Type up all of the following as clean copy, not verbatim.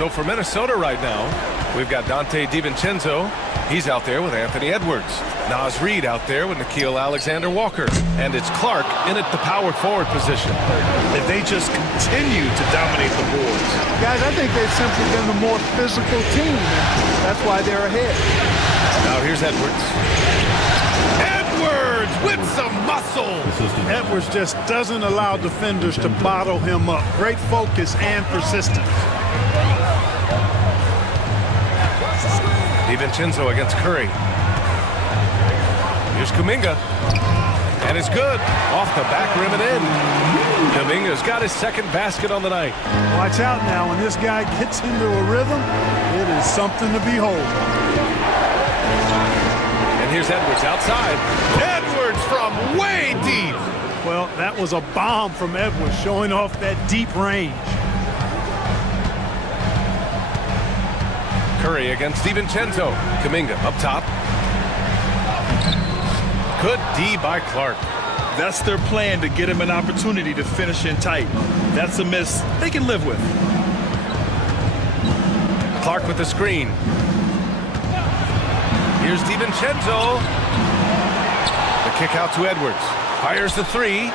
So for Minnesota right now, we've got Dante DiVincenzo. He's out there with Anthony Edwards. Naz Reid out there with Nickeil Alexander-Walker. And it's Clark in at the power forward position. And they just continue to dominate the boards. Guys, I think they've simply been the more physical team. That's why they're ahead. Now here's Edwards. Edwards with some muscle. Edwards just doesn't allow defenders to bottle him up. Great focus and persistence. DiVincenzo against Curry. Here's Kuminga. And it's good. Off the back rim and in. Kuminga's got his second basket on the night. Watch out now. When this guy gets into a rhythm, it is something to behold. And here's Edwards outside. Edwards from way deep. Well, that was a bomb from Edwards, showing off that deep range. Curry against DiVincenzo. Kuminga up top. Good D by Clark. That's their plan, to get him an opportunity to finish in tight. That's a miss they can live with. Clark with the screen. Here's DiVincenzo. The kick out to Edwards. Fires the three.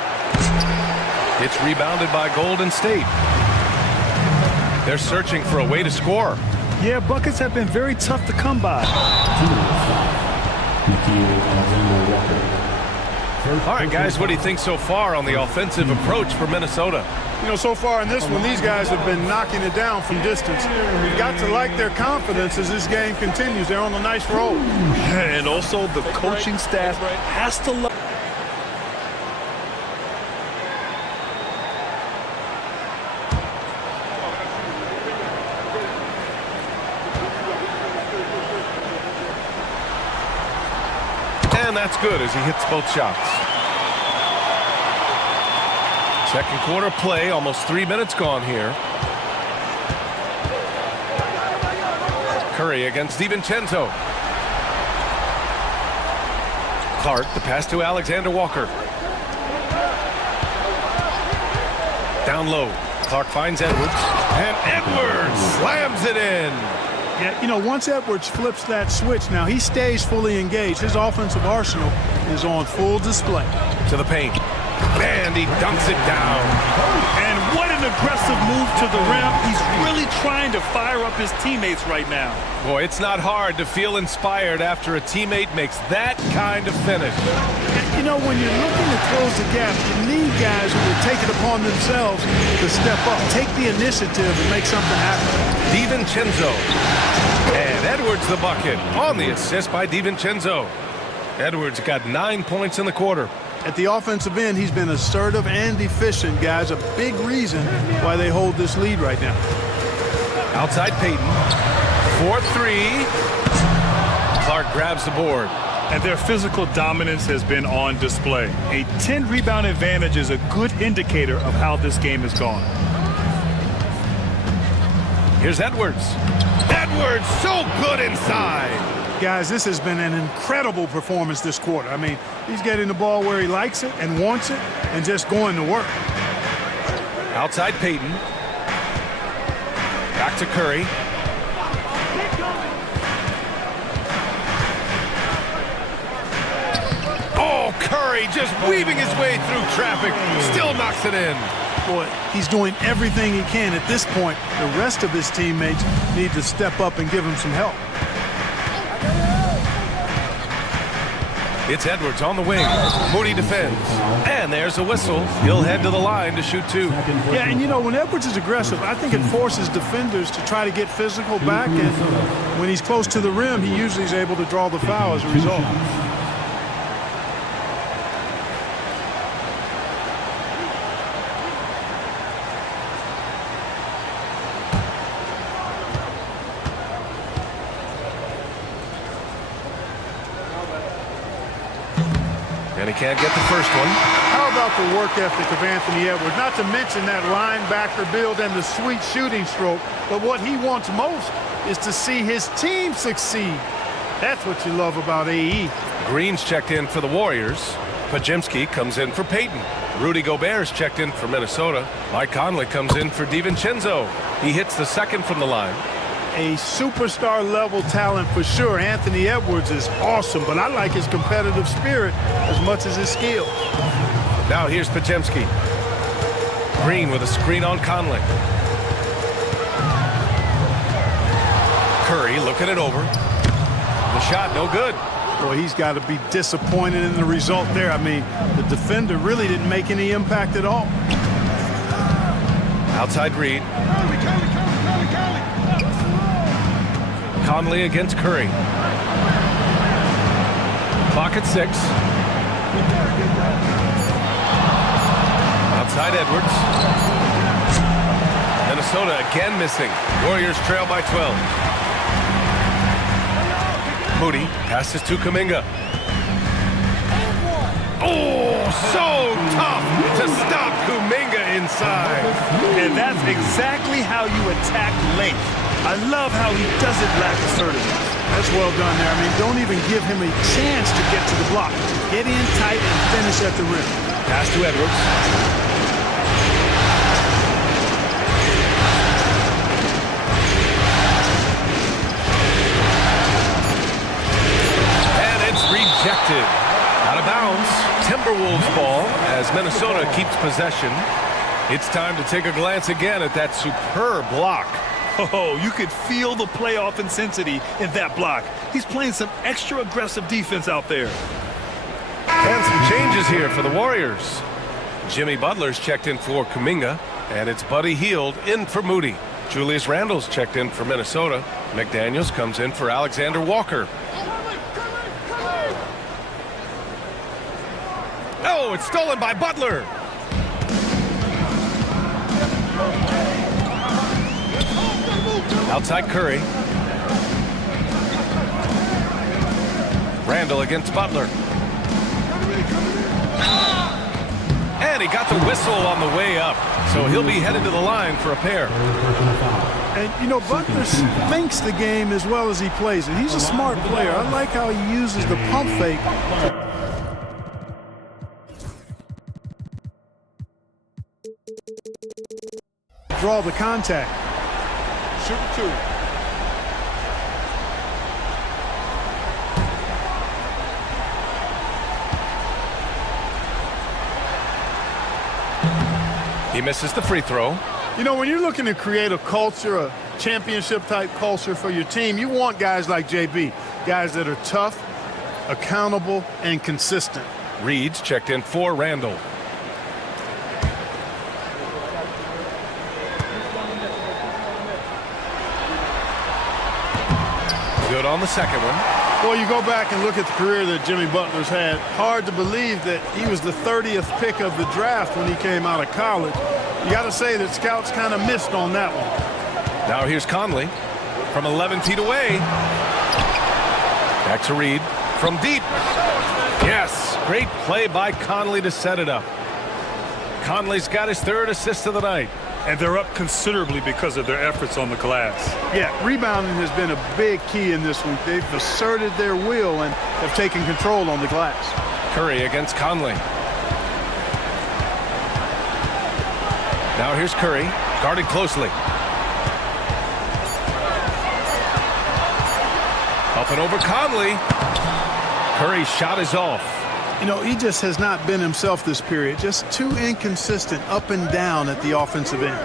It's rebounded by Golden State. They're searching for a way to score. Yeah, buckets have been very tough to come by. All right, guys, what do you think so far on the offensive approach for Minnesota? You know, so far in this one, these guys have been knocking it down from distance. You've got to like their confidence as this game continues. They're on a nice roll. And also the coaching staff has to love. And that's good as he hits both shots. Second quarter play, almost 3 minutes gone here. Curry against DiVincenzo. Clark, the pass to Alexander-Walker. Down low. Clark finds Edwards. And Edwards slams it in. Yeah, you know, once Edwards flips that switch, now he stays fully engaged. His offensive arsenal is on full display. To the paint. And he dunks it down. And what an aggressive move to the rim. He's really trying to fire up his teammates right now. Boy, it's not hard to feel inspired after a teammate makes that kind of finish. You know, when you're looking to close the gap, you need guys who will take it upon themselves to step up, take the initiative and make something happen. DiVincenzo. And Edwards the bucket on the assist by DiVincenzo. Edwards got 9 points in the quarter. At the offensive end, he's been assertive and efficient, guys. A big reason why they hold this lead right now. Outside Payton. 4-3. Clark grabs the board. And their physical dominance has been on display. A 10-rebound advantage is a good indicator of how this game has gone. Here's Edwards. Edwards so good inside. Guys, this has been an incredible performance this quarter. I mean, he's getting the ball where he likes it and wants it and just going to work. Outside Payton. Back to Curry. Oh, Curry just weaving his way through traffic. Still knocks it in. Boy, he's doing everything he can at this point. The rest of his teammates need to step up and give him some help. It's Edwards on the wing. Moody defends. And there's a whistle. He'll head to the line to shoot two. Yeah, and you know, when Edwards is aggressive, I think it forces defenders to try to get physical back. And when he's close to the rim, he usually is able to draw the foul as a result. And he can't get the first one. How about the work ethic of Anthony Edwards? Not to mention that linebacker build and the sweet shooting stroke. But what he wants most is to see his team succeed. That's what you love about AE. Green's checked in for the Warriors. Pajemski comes in for Payton. Rudy Gobert's checked in for Minnesota. Mike Conley comes in for DiVincenzo. He hits the second from the line. A superstar level talent for sure. Anthony Edwards is awesome, but I like his competitive spirit as much as his skill. Now here's Pajemski. Green with a screen on Conley. Curry looking it over. The shot no good. Boy, he's got to be disappointed in the result there. I mean, the defender really didn't make any impact at all. Outside Reed. Conley against Curry. Clock at 6. Outside Edwards. Minnesota again missing. Warriors trail by 12. Moody passes to Kuminga. Oh, so tough to stop Kuminga inside. And that's exactly how you attack length. I love how he doesn't lack assertiveness. That's well done there. I mean, don't even give him a chance to get to the block. Get in tight and finish at the rim. Pass to Edwards. And it's rejected. Out of bounds. Timberwolves ball as Minnesota keeps possession. It's time to take a glance again at that superb block. Oh, you could feel the playoff intensity in that block. He's playing some extra aggressive defense out there. And some changes here for the Warriors. Jimmy Butler's checked in for Kuminga, and it's Buddy Hield in for Moody. Julius Randle's checked in for Minnesota. McDaniels comes in for Alexander Walker. Oh, it's stolen by Butler. Outside Curry. Randle against Butler. And he got the whistle on the way up, so he'll be headed to the line for a pair. And, you know, Butler thinks the game as well as he plays it. He's a smart player. I like how he uses the pump fake. Draw the contact. Shoot 2. He misses the free throw. You know, when you're looking to create a culture, a championship-type culture for your team, you want guys like JB, guys that are tough, accountable, and consistent. Reed's checked in for Randle. Good on the second one. Well, you go back and look at the career that Jimmy Butler's had. Hard to believe that he was the 30th pick of the draft when he came out of college. You got to say that scouts kind of missed on that one. Now here's Conley from 11 feet away. Back to Reed from deep. Yes, great play by Conley to set it up. Conley's got his 3rd assist of the night. And they're up considerably because of their efforts on the glass. Yeah, rebounding has been a big key in this week. They've asserted their will and have taken control on the glass. Curry against Conley. Now here's Curry, guarded closely. Up and over Conley. Curry's shot is off. You know, he just has not been himself this period. Just too inconsistent up and down at the offensive end.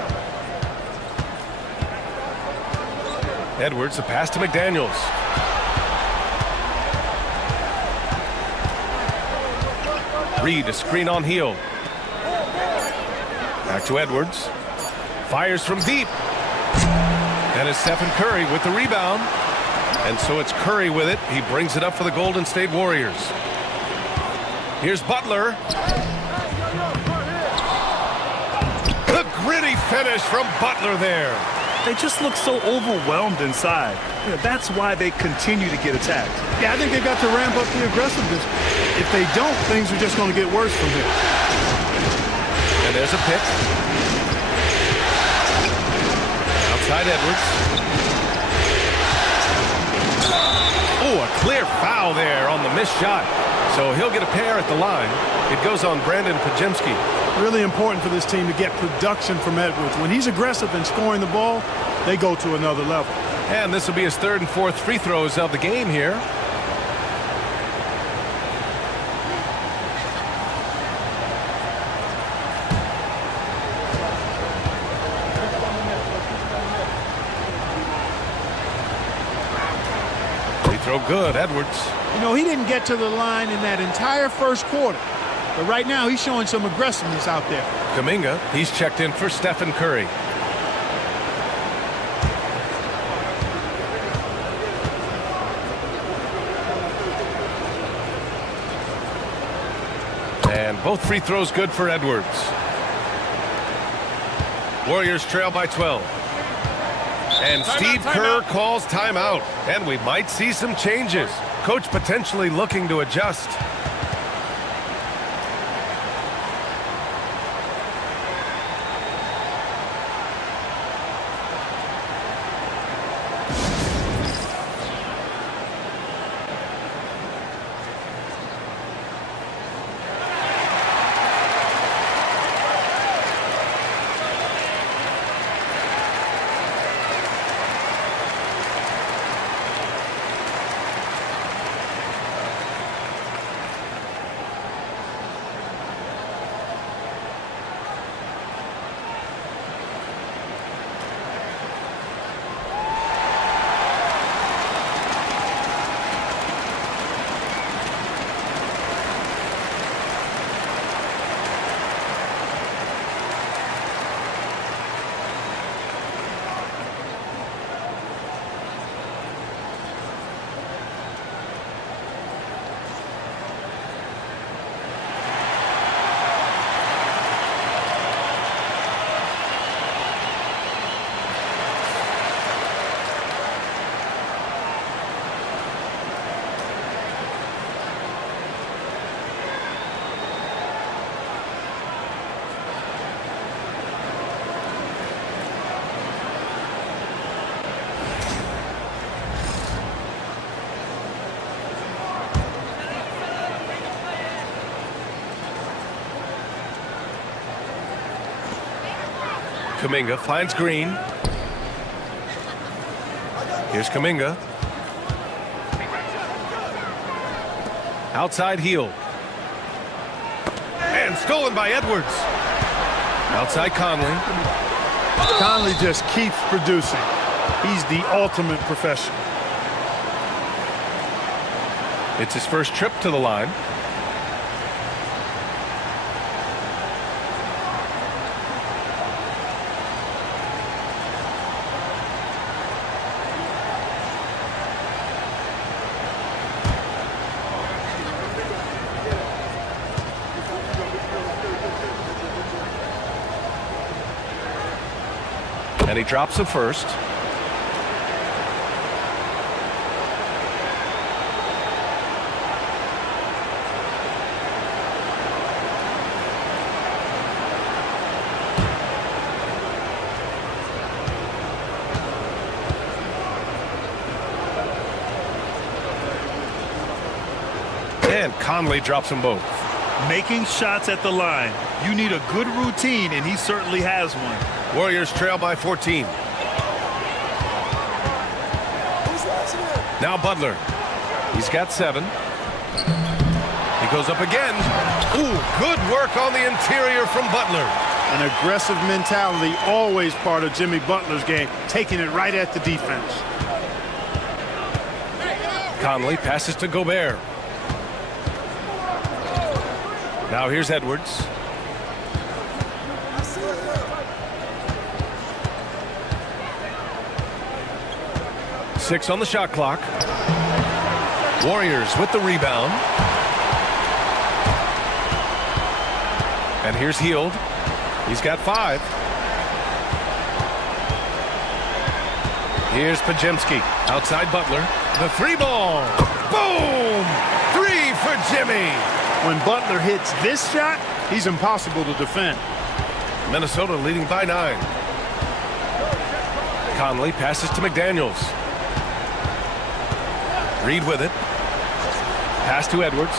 Edwards, a pass to McDaniels. Reed, a screen on Hield. Back to Edwards. Fires from deep. And it's Stephen Curry with the rebound. And so it's Curry with it. He brings it up for the Golden State Warriors. Here's Butler. The gritty finish from Butler there. They just look so overwhelmed inside. That's why they continue to get attacked. Yeah, I think they've got to ramp up the aggressiveness. If they don't, things are just going to get worse from here. And there's a pick. Outside Edwards. Oh, a clear foul there on the missed shot. So he'll get a pair at the line. It goes on Brandon Pajemski. Really important for this team to get production from Edwards. When he's aggressive and scoring the ball, they go to another level. And this will be his third and fourth free throws of the game here. Free throw good, Edwards. You know, he didn't get to the line in that entire first quarter. But right now, he's showing some aggressiveness out there. Kuminga, he's checked in for Stephen Curry. And both free throws good for Edwards. Warriors trail by 12. And Steve Kerr calls timeout. And we might see some changes. Coach potentially looking to adjust. Kuminga finds Green. Here's Kuminga. Outside heel. And stolen by Edwards. Outside Conley. Conley just keeps producing. He's the ultimate professional. It's his first trip to the line. And he drops the first. And Conley drops them both. Making shots at the line. You need a good routine, and he certainly has one. Warriors trail by 14. Now Butler. He's got 7. He goes up again. Ooh, good work on the interior from Butler. An aggressive mentality, always part of Jimmy Butler's game, taking it right at the defense. Conley passes to Gobert. Now here's Edwards. Six on the shot clock. Warriors with the rebound. And here's Hield. He's got 5. Here's Pajemski. Outside Butler. The 3-ball. Boom! 3 for Jimmy. When Butler hits this shot, he's impossible to defend. Minnesota leading by 9. Conley passes to McDaniels. Reed with it. Pass to Edwards.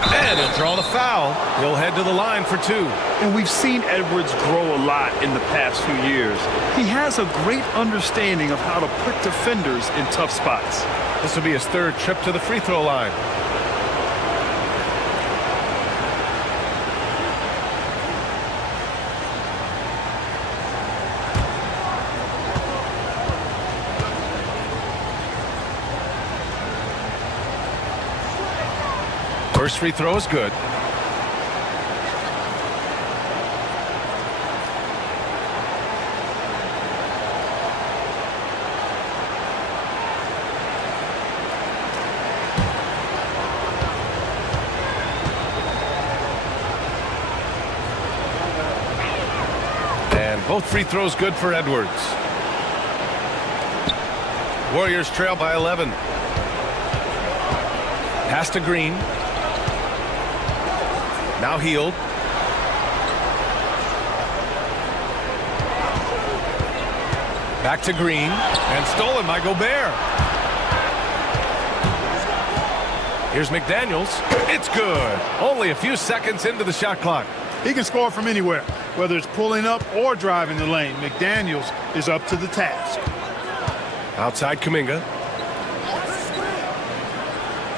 And he'll draw the foul. He'll head to the line for 2. And we've seen Edwards grow a lot in the past few years. He has a great understanding of how to put defenders in tough spots. This will be his 3rd trip to the free throw line. First free throw is good. And both free throws good for Edwards. Warriors trail by 11. Pass to Green. Now Hield. Back to Green. And stolen by Gobert. Here's McDaniels. It's good. Only a few seconds into the shot clock. He can score from anywhere, whether it's pulling up or driving the lane. McDaniels is up to the task. Outside Kuminga.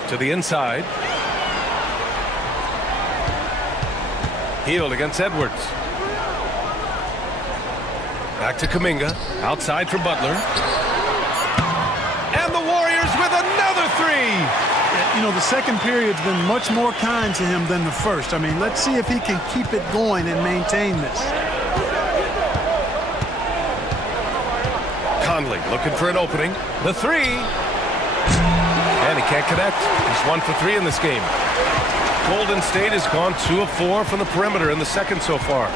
To the inside. Hield against Edwards. Back to Kuminga. Outside for Butler. And the Warriors with another 3. You know, the second period's been much more kind to him than the first. I mean, let's see if he can keep it going and maintain this. Conley looking for an opening. The 3. And he can't connect. He's 1 for 3 in this game. Golden State has gone 2 of 4 from the perimeter in the second so far.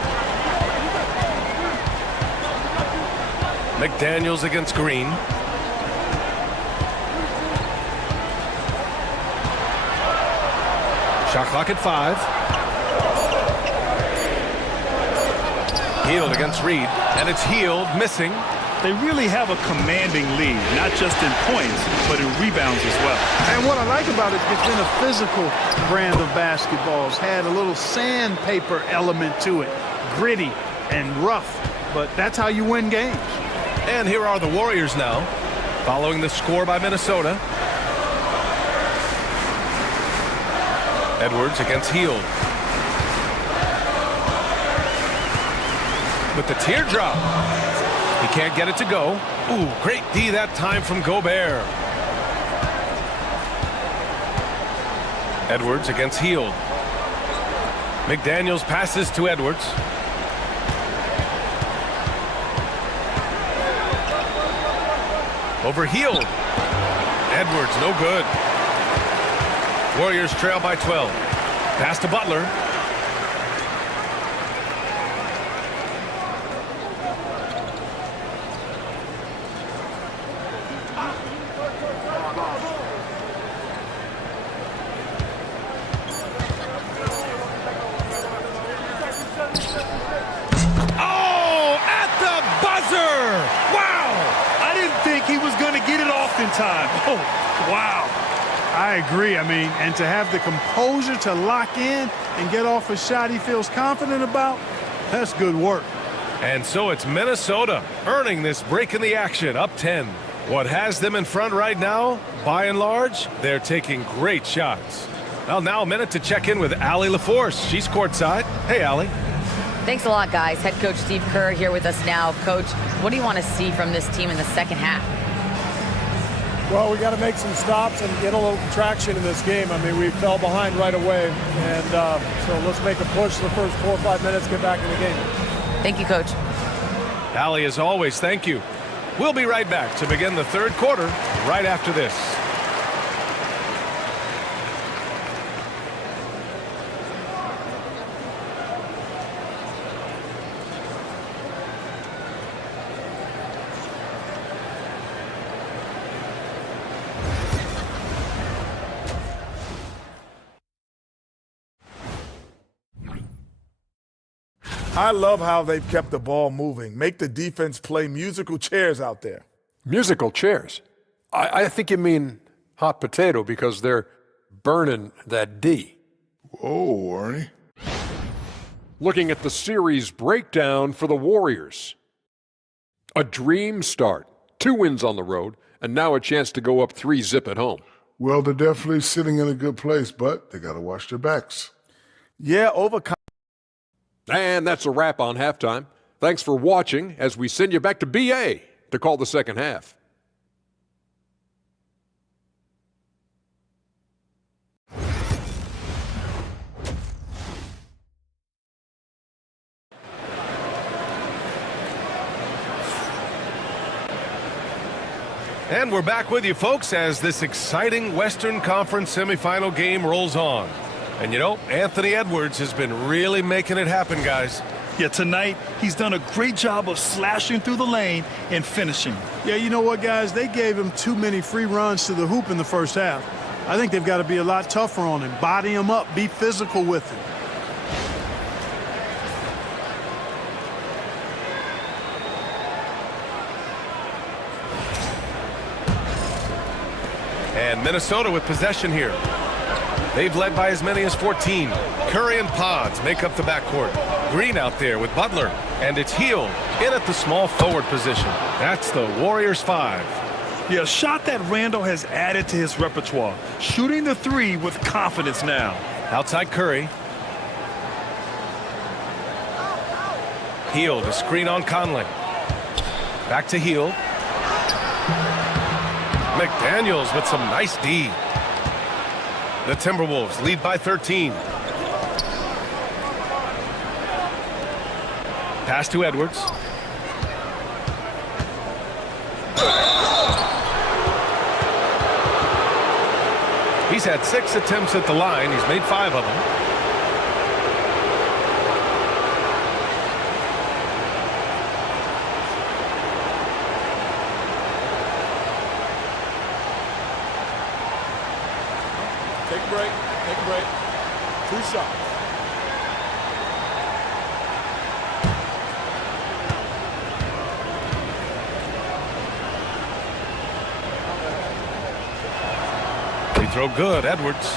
McDaniels against Green. Shot clock at 5. Hield against Reed, and it's Hield missing. They really have a commanding lead, not just in points, but in rebounds as well. And what I like about it, it's been a physical brand of basketball. It's had a little sandpaper element to it, gritty and rough, but that's how you win games. And here are the Warriors now, following the score by Minnesota. Edwards against Hield. With the teardrop. He can't get it to go. Ooh, great D that time from Gobert. Edwards against Hield. McDaniels passes to Edwards. Over Hield. Edwards, no good. Warriors trail by 12. Pass to Butler. Oh, at the buzzer! Wow! I didn't think he was going to get it off in time. Oh, wow. I agree. I mean, and to have the composure to lock in and get off a shot he feels confident about, that's good work. And so it's Minnesota earning this break in the action, up 10. What has them in front right now, by and large, they're taking great shots. Well, now a minute to check in with Allie LaForce. She's courtside. Hey, Allie. Thanks a lot, guys. Head coach Steve Kerr here with us now. Coach, what do you want to see from this team in the second half? Well, we got to make some stops and get a little traction in this game. I mean, we fell behind right away, and so let's make a push the first 4 or 5 minutes, get back in the game. Thank you, Coach. Allie, as always, thank you. We'll be right back to begin the third quarter right after this. I love how they've kept the ball moving. Make the defense play musical chairs out there. Musical chairs? I think you mean hot potato because they're burning that D. Oh, Ernie. Looking at the series breakdown for the Warriors. A dream start. 2 wins on the road, and now a chance to go up 3-zip at home. Well, they're definitely sitting in a good place, but they got to watch their backs. Yeah, And that's a wrap on halftime. Thanks for watching as we send you back to BA to call the second half. And we're back with you, folks, as this exciting Western Conference semifinal game rolls on. And you know, Anthony Edwards has been really making it happen, guys. Yeah, tonight he's done a great job of slashing through the lane and finishing. Yeah, you know what, guys? They gave him too many free runs to the hoop in the first half. I think they've got to be a lot tougher on him. Body him up. Be physical with him. And Minnesota with possession here. They've led by as many as 14. Curry and Pods make up the backcourt. Green out there with Butler. And it's Hield in at the small forward position. That's the Warriors 5. Yeah, a shot that Randall has added to his repertoire. Shooting the 3 with confidence now. Outside Curry. Hield, a screen on Conley. Back to Hield. McDaniels with some nice D. The Timberwolves lead by 13. Pass to Edwards. He's had 6 attempts at the line. He's made 5 of them. Take a break. Take a break. 2 shots. Free throw good, Edwards.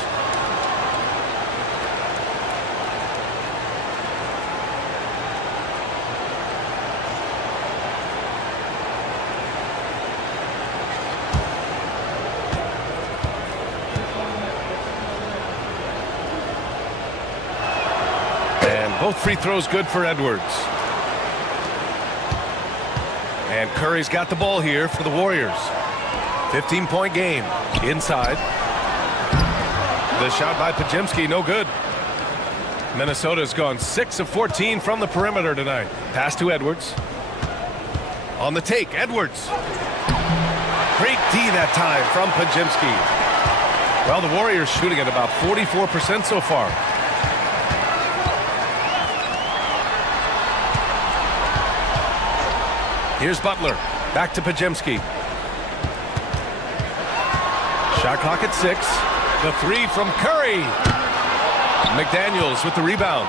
Both free throws good for Edwards. And Curry's got the ball here for the Warriors. 15-point game. Inside. The shot by Pajemski, no good. Minnesota's gone 6 of 14 from the perimeter tonight. Pass to Edwards. On the take, Edwards. Great D that time from Pajemski. Well, the Warriors shooting at about 44% so far. Here's Butler. Back to Pajemski. Shot clock at 6. The 3 from Curry. McDaniels with the rebound.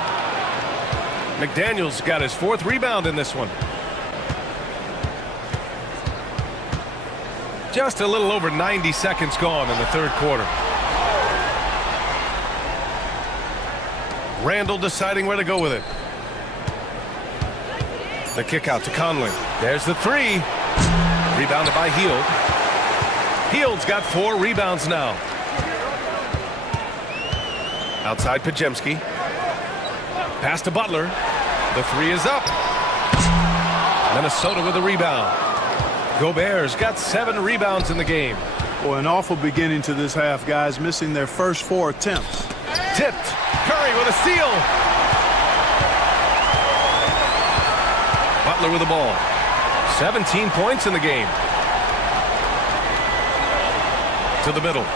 McDaniels got his 4th rebound in this one. Just a little over 90 seconds gone in the 3rd quarter. Randall deciding where to go with it. The kick out to Conley. There's the 3. Rebounded by Hield. Hield's got 4 rebounds now. Outside Pajemski. Pass to Butler. The 3 is up. Minnesota with a rebound. Gobert's got 7 rebounds in the game. Boy, an awful beginning to this half, guys. Missing their first 4 attempts. Tipped. Curry with a steal. Butler with the ball. 17 points in the game. To the middle.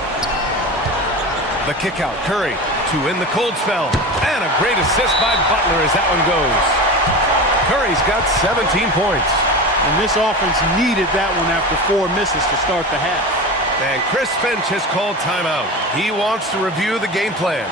The kick out. Curry to end the cold spell. And a great assist by Butler as that one goes. Curry's got 17 points. And this offense needed that one after 4 misses to start the half. And Chris Finch has called timeout. He wants to review the game plan.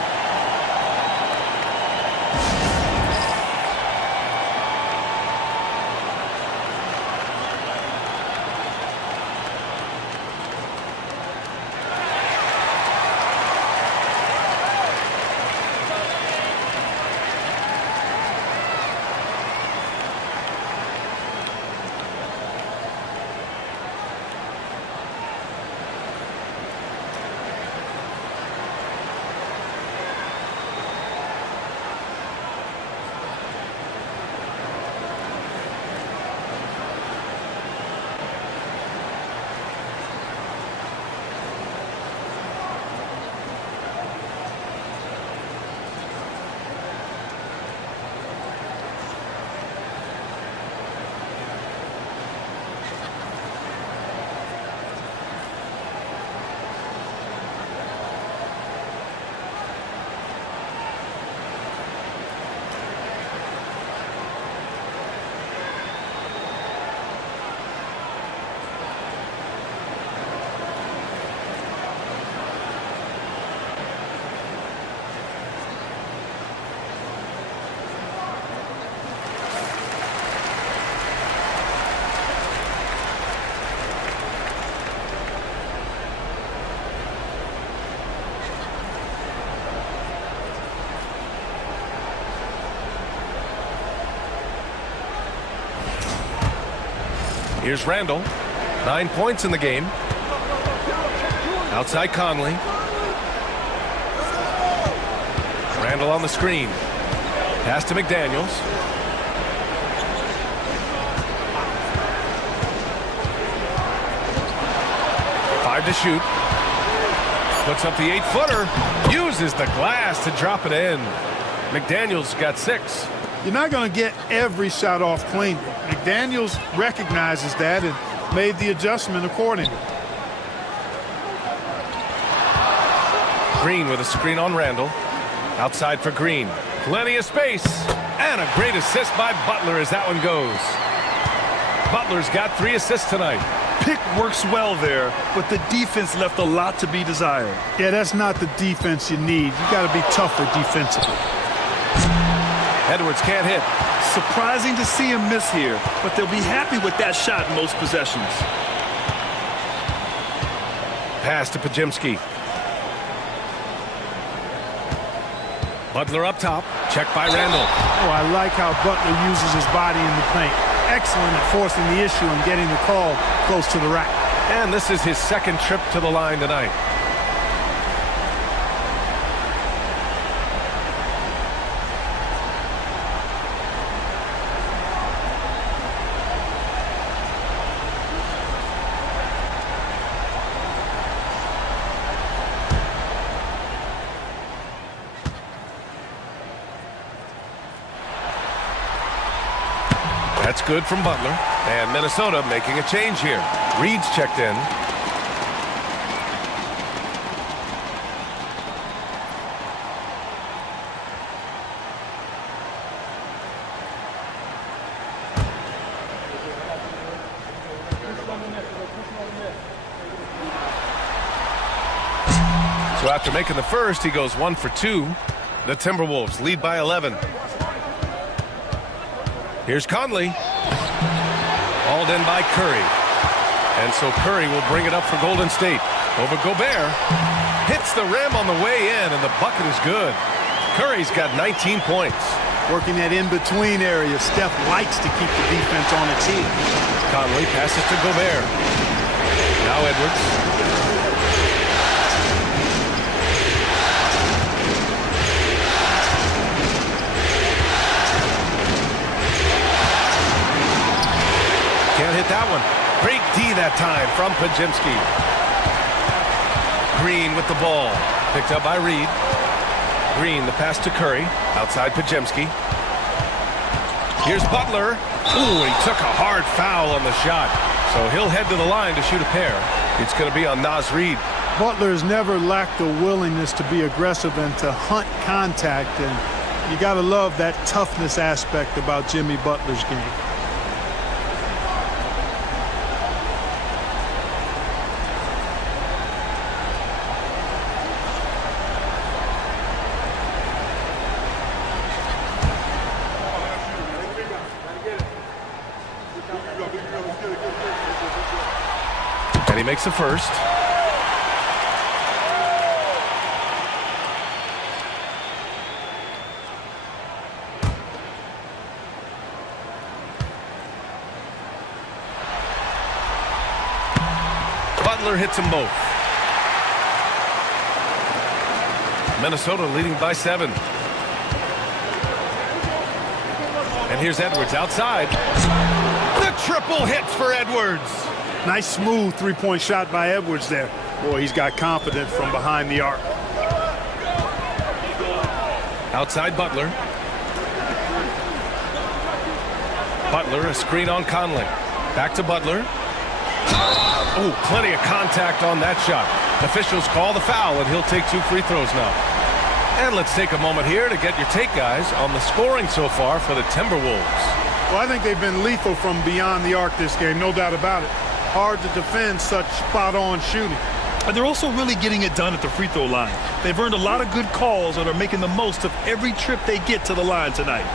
Here's Randall. 9 points in the game. Outside Conley. Randall on the screen. Pass to McDaniels. Five to shoot. Puts up the 8-footer. Uses the glass to drop it in. McDaniels got 6. You're not going to get every shot off clean. McDaniels recognizes that and made the adjustment accordingly. Green with a screen on Randall. Outside for Green. Plenty of space. And a great assist by Butler as that one goes. Butler's got 3 assists tonight. Pick works well there, but the defense left a lot to be desired. Yeah, that's not the defense you need. You got to be tougher defensively. Edwards can't hit. Surprising to see him miss here, but they'll be happy with that shot in most possessions. Pass to Pajemski. Butler up top. Checked by Randall. Oh, I like how Butler uses his body in the paint. Excellent at forcing the issue and getting the call close to the rack. And this is his second trip to the line tonight. That's good from Butler. And Minnesota making a change here. Reed's checked in. So after making the first, he goes 1 for 2. The Timberwolves lead by 11. Here's Conley. Hauled in by Curry. And so Curry will bring it up for Golden State. Over Gobert. Hits the rim on the way in, and the bucket is good. Curry's got 19 points. Working that in-between area. Steph likes to keep the defense on its heels. Conley passes to Gobert. Now Edwards. Can't hit that one. Great D that time from Pajemski. Green with the ball. Picked up by Reed. Green, the pass to Curry. Outside Pajemski. Here's Butler. Ooh, he took a hard foul on the shot. So he'll head to the line to shoot a pair. It's going to be on Naz Reed. Butler has never lacked the willingness to be aggressive and to hunt contact. And you got to love that toughness aspect about Jimmy Butler's game. And he makes the first. Butler hits them both. Minnesota leading by 7. And here's Edwards outside. The triple hits for Edwards. Nice smooth three-point shot by Edwards there. Boy, he's got confidence from behind the arc. Outside Butler. Butler, a screen on Conley. Back to Butler. Oh, plenty of contact on that shot. Officials call the foul, and he'll take 2 free throws now. And let's take a moment here to get your take, guys, on the scoring so far for the Timberwolves. Well, I think they've been lethal from beyond the arc this game, no doubt about it. Hard to defend such spot-on shooting. And they're also really getting it done at the free throw line. They've earned a lot of good calls and are making the most of every trip they get to the line tonight.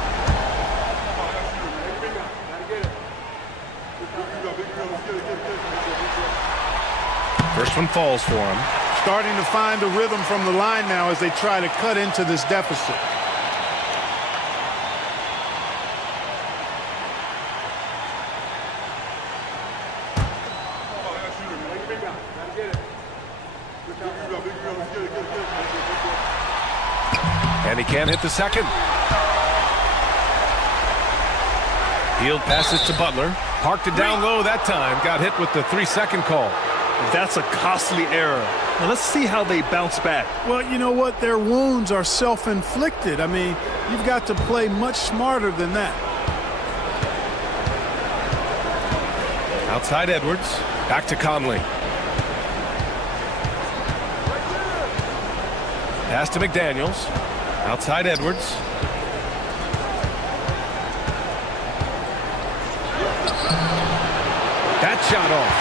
First one falls for him. Starting to find a rhythm from the line now as they try to cut into this deficit. And he can't hit the second. Field passes to Butler. Parked it down low that time. Got hit with the 3-second call. That's a costly error. Now let's see how they bounce back. Well, you know what? Their wounds are self-inflicted. I mean, you've got to play much smarter than that. Outside Edwards. Back to Conley. Pass to McDaniels. Outside Edwards. That shot off.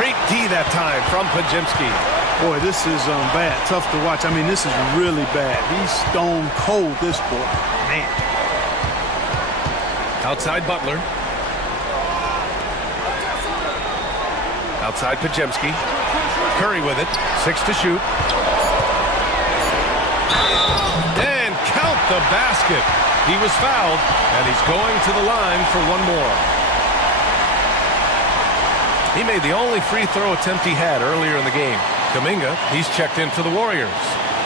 Great D that time from Pregame. Boy, this is bad. Tough to watch. I mean, this is really bad. He's stone cold, this boy. Man. Outside Butler. Outside Pregame. Curry with it. 6 to shoot. And count the basket. He was fouled, and he's going to the line for one more. He made the only free throw attempt he had earlier in the game. Kuminga, he's checked in for the Warriors.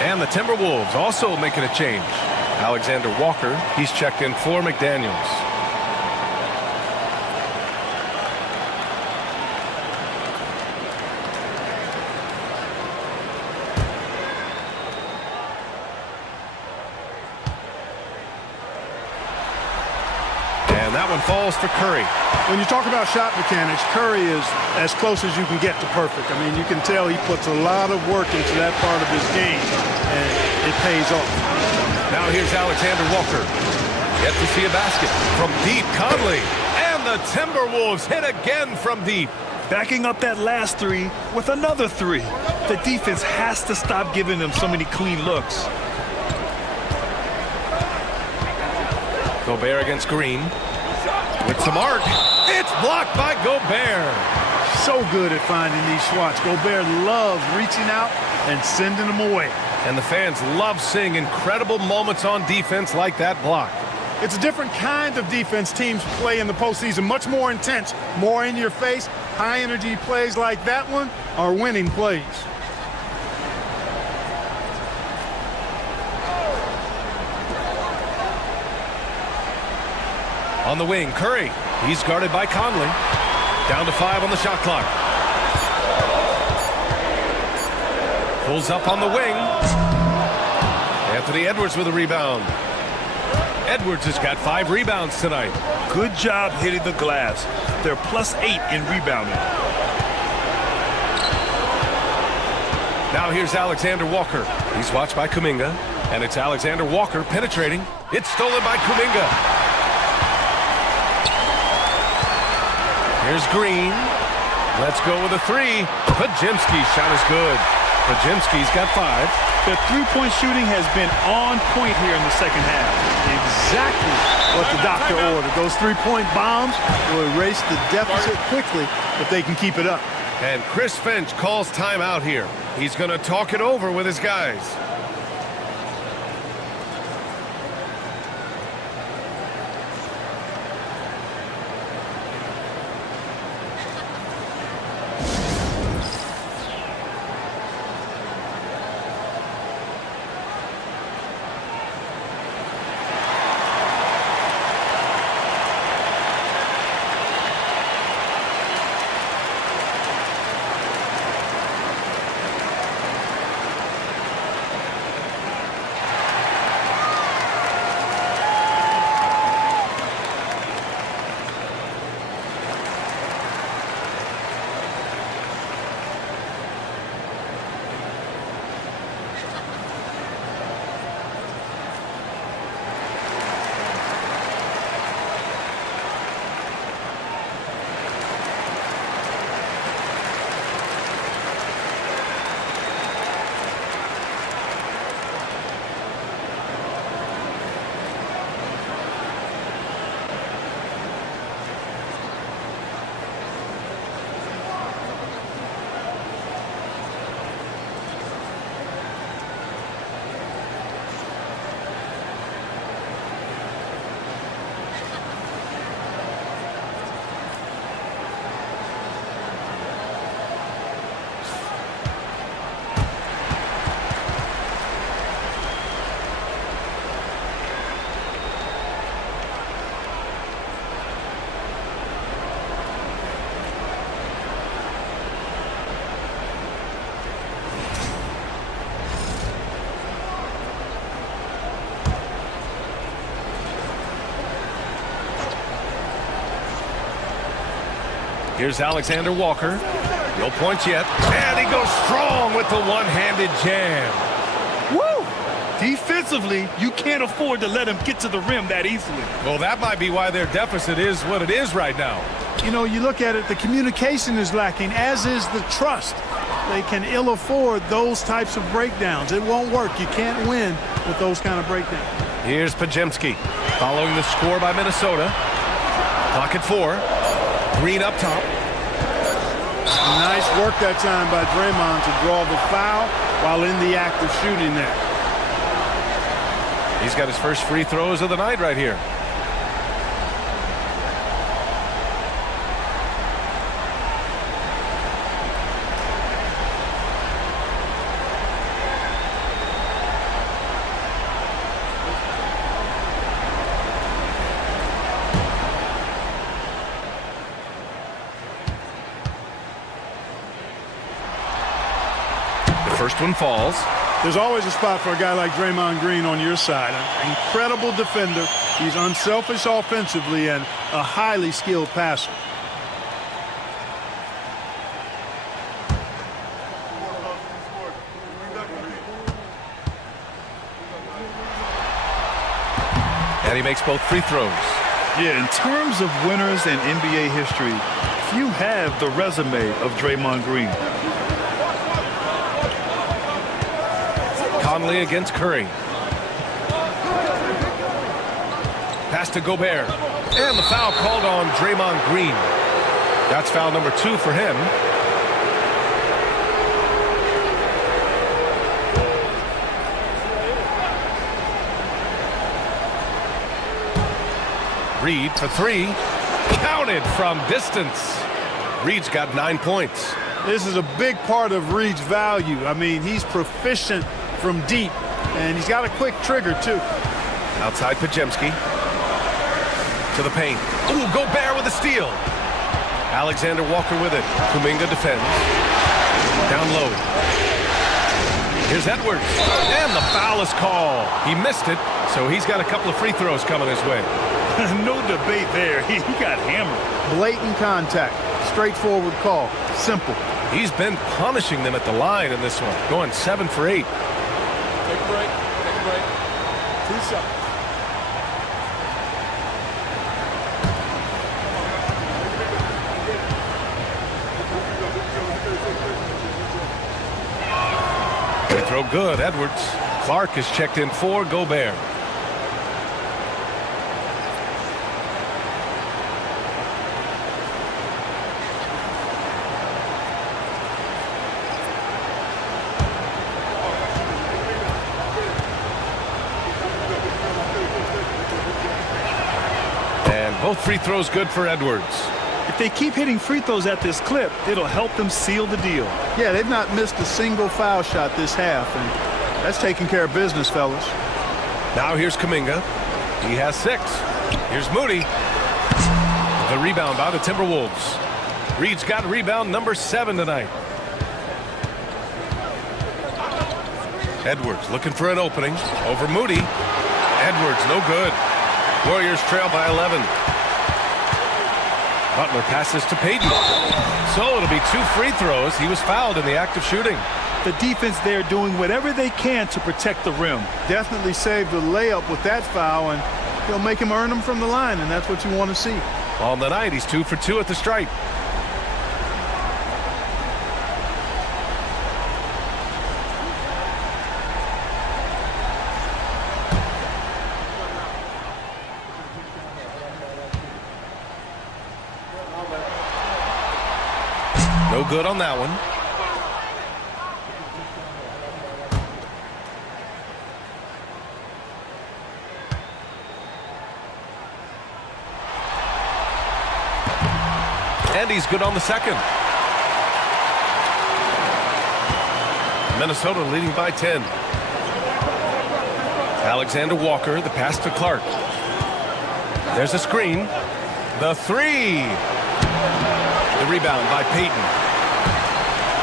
And the Timberwolves also making a change. Alexander Walker, he's checked in for McDaniels. And that one falls for Curry. When you talk about shot mechanics, Curry is as close as you can get to perfect. I mean, you can tell he puts a lot of work into that part of his game, and it pays off. Now here's Alexander Walker. Yet to see a basket from deep. Conley. And the Timberwolves hit again from deep. Backing up that last three with another three. The defense has to stop giving them so many clean looks. Gobert against Green. With some arc. It's blocked by Gobert. So good at finding these swats. Gobert loves reaching out and sending them away. And the fans love seeing incredible moments on defense like that block. It's a different kind of defense teams play in the postseason. Much more intense, more in your face. High energy plays like that one are winning plays. On the wing, Curry. He's guarded by Conley. Down to 5 on the shot clock. Pulls up on the wing. Anthony Edwards with a rebound. Edwards has got 5 rebounds tonight. Good job hitting the glass. They're +8 in rebounding. Now here's Alexander Walker. He's watched by Kuminga. And it's Alexander Walker penetrating. It's stolen by Kuminga. Here's Green. Let's go with a 3. Pregame shot is good. Pregame's got 5. The three-point shooting has been on point here in the second half. Exactly what the doctor ordered. Those three-point bombs will erase the deficit quickly if they can keep it up. And Chris Finch calls timeout here. He's going to talk it over with his guys. Here's Alexander Walker. No points yet. And he goes strong with the one-handed jam. Woo! Defensively, you can't afford to let him get to the rim that easily. Well, that might be why their deficit is what it is right now. You know, you look at it, the communication is lacking, as is the trust. They can ill afford those types of breakdowns. It won't work. You can't win with those kind of breakdowns. Here's Pajemski following the score by Minnesota. Clock at 4. Green up top. Nice work that time by Draymond to draw the foul while in the act of shooting there. He's got his first free throws of the night right here. First one falls. There's always a spot for a guy like Draymond Green on your side. An incredible defender. He's unselfish offensively and a highly skilled passer. And he makes both free throws. Yeah, in terms of winners in NBA history, few have the resume of Draymond Green. Conley against Curry. Pass to Gobert. And the foul called on Draymond Green. That's foul number 2 for him. Reed for 3. Counted from distance. Reed's got 9 points. This is a big part of Reed's value. I mean, he's proficient from deep, and he's got a quick trigger, too. Outside Pajemski. To the paint. Ooh, Gobert with a steal. Alexander Walker with it. Kuminga defends. Down low. Here's Edwards. And the foul is called. He missed it, so he's got a couple of free throws coming his way. No debate there. He got hammered. Blatant contact. Straightforward call. Simple. He's been punishing them at the line in this one. Going 7 for 8. Take a break. Take a break. 2 seconds. Free throw good. Edwards. Clark is checked in for Gobert. Both free throws good for Edwards. If they keep hitting free throws at this clip, it'll help them seal the deal. Yeah, they've not missed a single foul shot this half, and that's taking care of business, fellas. Now here's Kuminga. He has 6. Here's Moody. The rebound by the Timberwolves. Reed's got rebound number 7 tonight. Edwards looking for an opening. Over Moody. Edwards no good. Warriors trail by 11. Butler passes to Payton. So it'll be 2 free throws. He was fouled in the act of shooting. The defense there doing whatever they can to protect the rim. Definitely saved a layup with that foul, and he'll make him earn them from the line, and that's what you want to see. On the night, he's 2 for 2 at the stripe. No good on that one. And he's good on the second. Minnesota leading by 10. Alexander Walker, the pass to Clark. There's a screen. The 3. The rebound by Payton.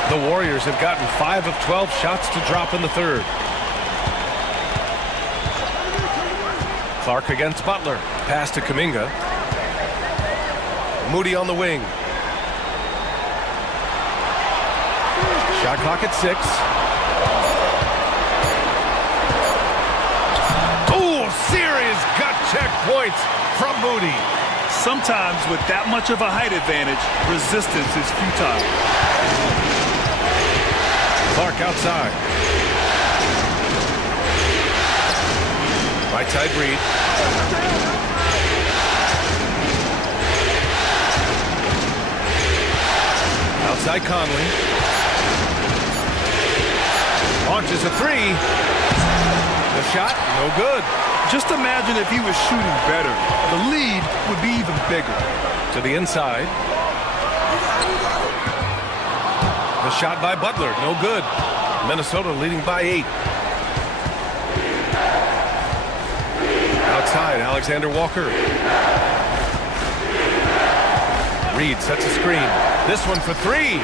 The Warriors have gotten 5 of 12 shots to drop in the third. Clark against Butler. Pass to Kuminga. Moody on the wing. Shot clock at 6. Oh, serious gut check points from Moody. Sometimes with that much of a height advantage, resistance is futile. Clark outside. Right side Reed. Outside Conley. Launches a 3. The shot, no good. Just imagine if he was shooting better. The lead would be even bigger. To the inside. The shot by Butler, no good. Minnesota leading by 8. Outside, Alexander Walker. Reed sets a screen. This one for 3.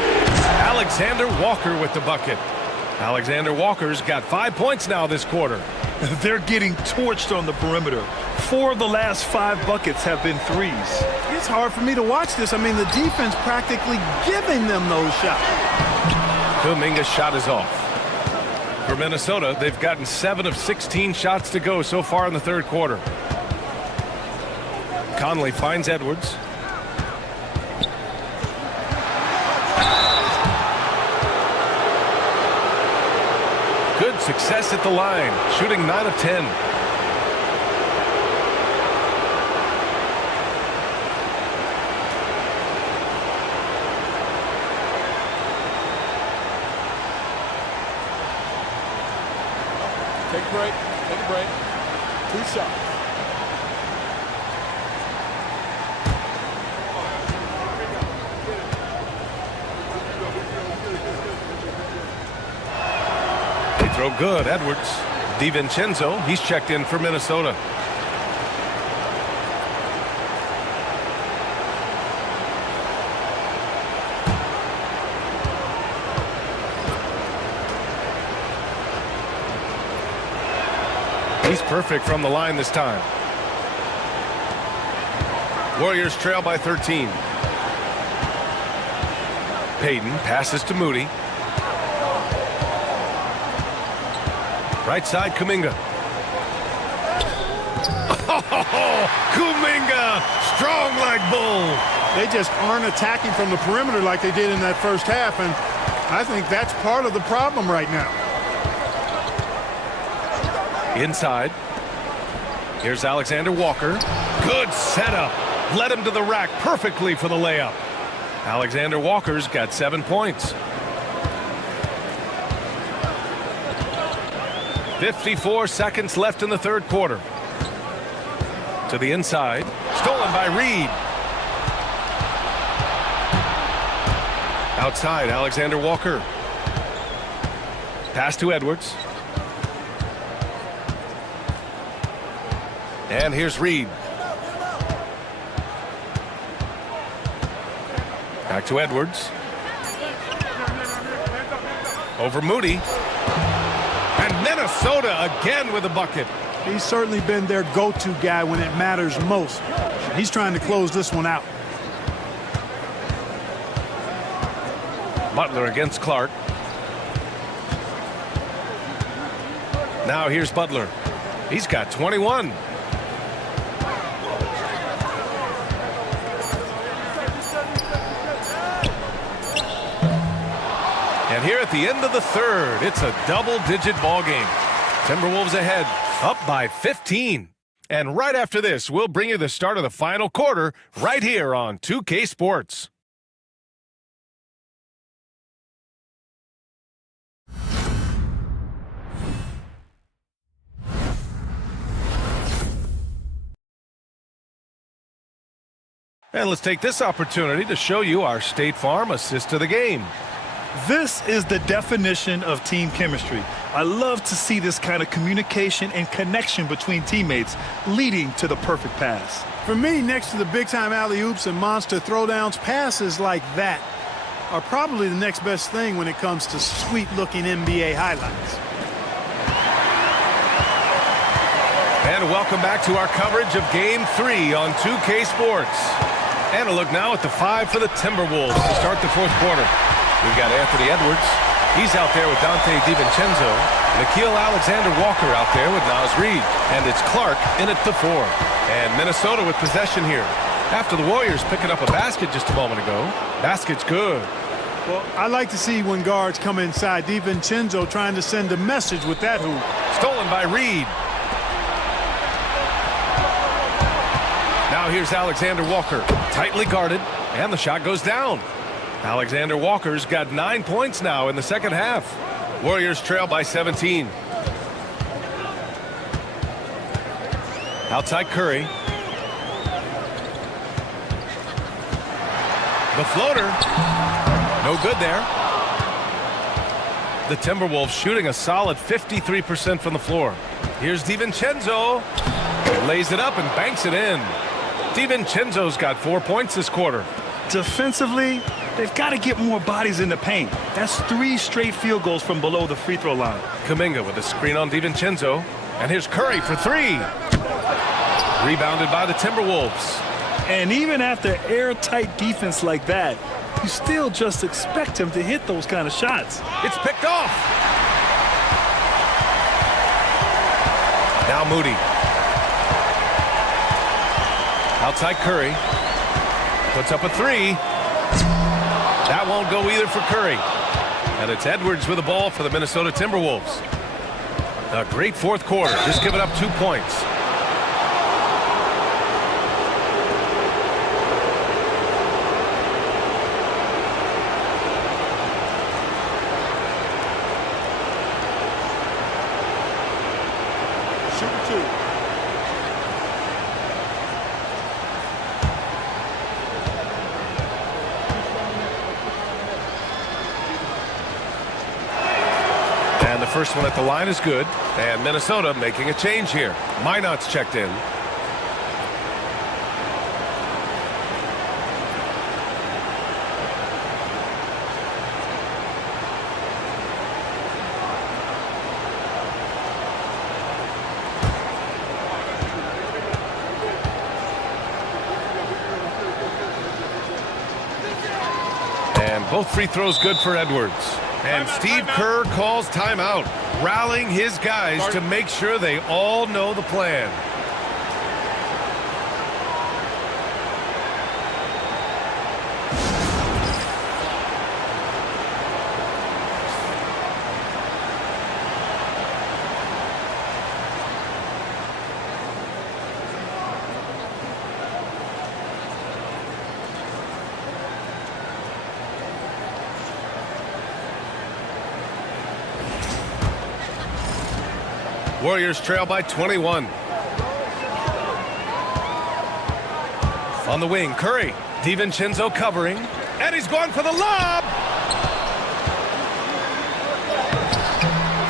Alexander Walker with the bucket. Alexander Walker's got 5 points now this quarter. They're getting torched on the perimeter. 4 of the last 5 buckets have been threes. It's hard for me to watch this. I mean, the defense practically giving them those shots. Kuminga's shot is off. For Minnesota, they've gotten 7 of 16 shots to go so far in the third quarter. Conley finds Edwards. Good success at the line, shooting 9 of 10. Take a break. Take a break. 2 shots. They throw good. Edwards. DiVincenzo, he's checked in for Minnesota. He's perfect from the line this time. Warriors trail by 13. Payton passes to Moody. Right side, Kuminga. Oh, Kuminga, strong like bull. They just aren't attacking from the perimeter like they did in that first half, and I think that's part of the problem right now. Inside. Here's Alexander Walker. Good setup. Led him to the rack perfectly for the layup. Alexander Walker's got 7 points. 54 seconds left in the third quarter. To the inside. Stolen by Reed. Outside, Alexander Walker. Pass to Edwards. And here's Reed. Back to Edwards. Over Moody. And Minnesota again with a bucket. He's certainly been their go-to guy when it matters most. He's trying to close this one out. Butler against Clark. Now here's Butler. He's got 21. And here at the end of the third, it's a double-digit ball game. Timberwolves ahead, up by 15. And right after this, we'll bring you the start of the final quarter right here on 2K Sports. And let's take this opportunity to show you our State Farm assist to the game. This is the definition of team chemistry. I love to see this kind of communication and connection between teammates leading to the perfect pass. For me, next to the big-time alley-oops and monster throwdowns, passes like that are probably the next best thing when it comes to sweet-looking NBA highlights. And welcome back to our coverage of Game 3 on 2K Sports. And a look now at the 5 for the Timberwolves to start the fourth quarter. We've got Anthony Edwards. He's out there with Dante DiVincenzo. Nickeil Alexander-Walker out there with Naz Reid. And it's Clark in at the 4. And Minnesota with possession here. After the Warriors picking up a basket just a moment ago. Basket's good. Well, I like to see when guards come inside. DiVincenzo trying to send a message with that hoop. Stolen by Reid. Now here's Alexander-Walker. Tightly guarded. And the shot goes down. Alexander-Walker's got 9 points now in the second half. Warriors trail by 17. Outside Curry. The floater. No good there. The Timberwolves shooting a solid 53% from the floor. Here's DiVincenzo. Lays it up and banks it in. DiVincenzo's got 4 points this quarter. Defensively, they've got to get more bodies in the paint. That's 3 straight field goals from below the free throw line. Kuminga with a screen on DiVincenzo. And here's Curry for 3. Rebounded by the Timberwolves. And even after airtight defense like that, you still just expect him to hit those kind of shots. It's picked off. Now Moody. Outside Curry. Puts up a 3. That won't go either for Curry. And it's Edwards with the ball for the Minnesota Timberwolves. A great fourth quarter. Just giving up 2 points. And the first one at the line is good. And Minnesota making a change here. Minot's checked in. And both free throws good for Edwards. And Steve Kerr calls timeout, rallying his guys to make sure they all know the plan. Warriors trail by 21. On the wing, Curry. DiVincenzo covering. And he's going for the lob.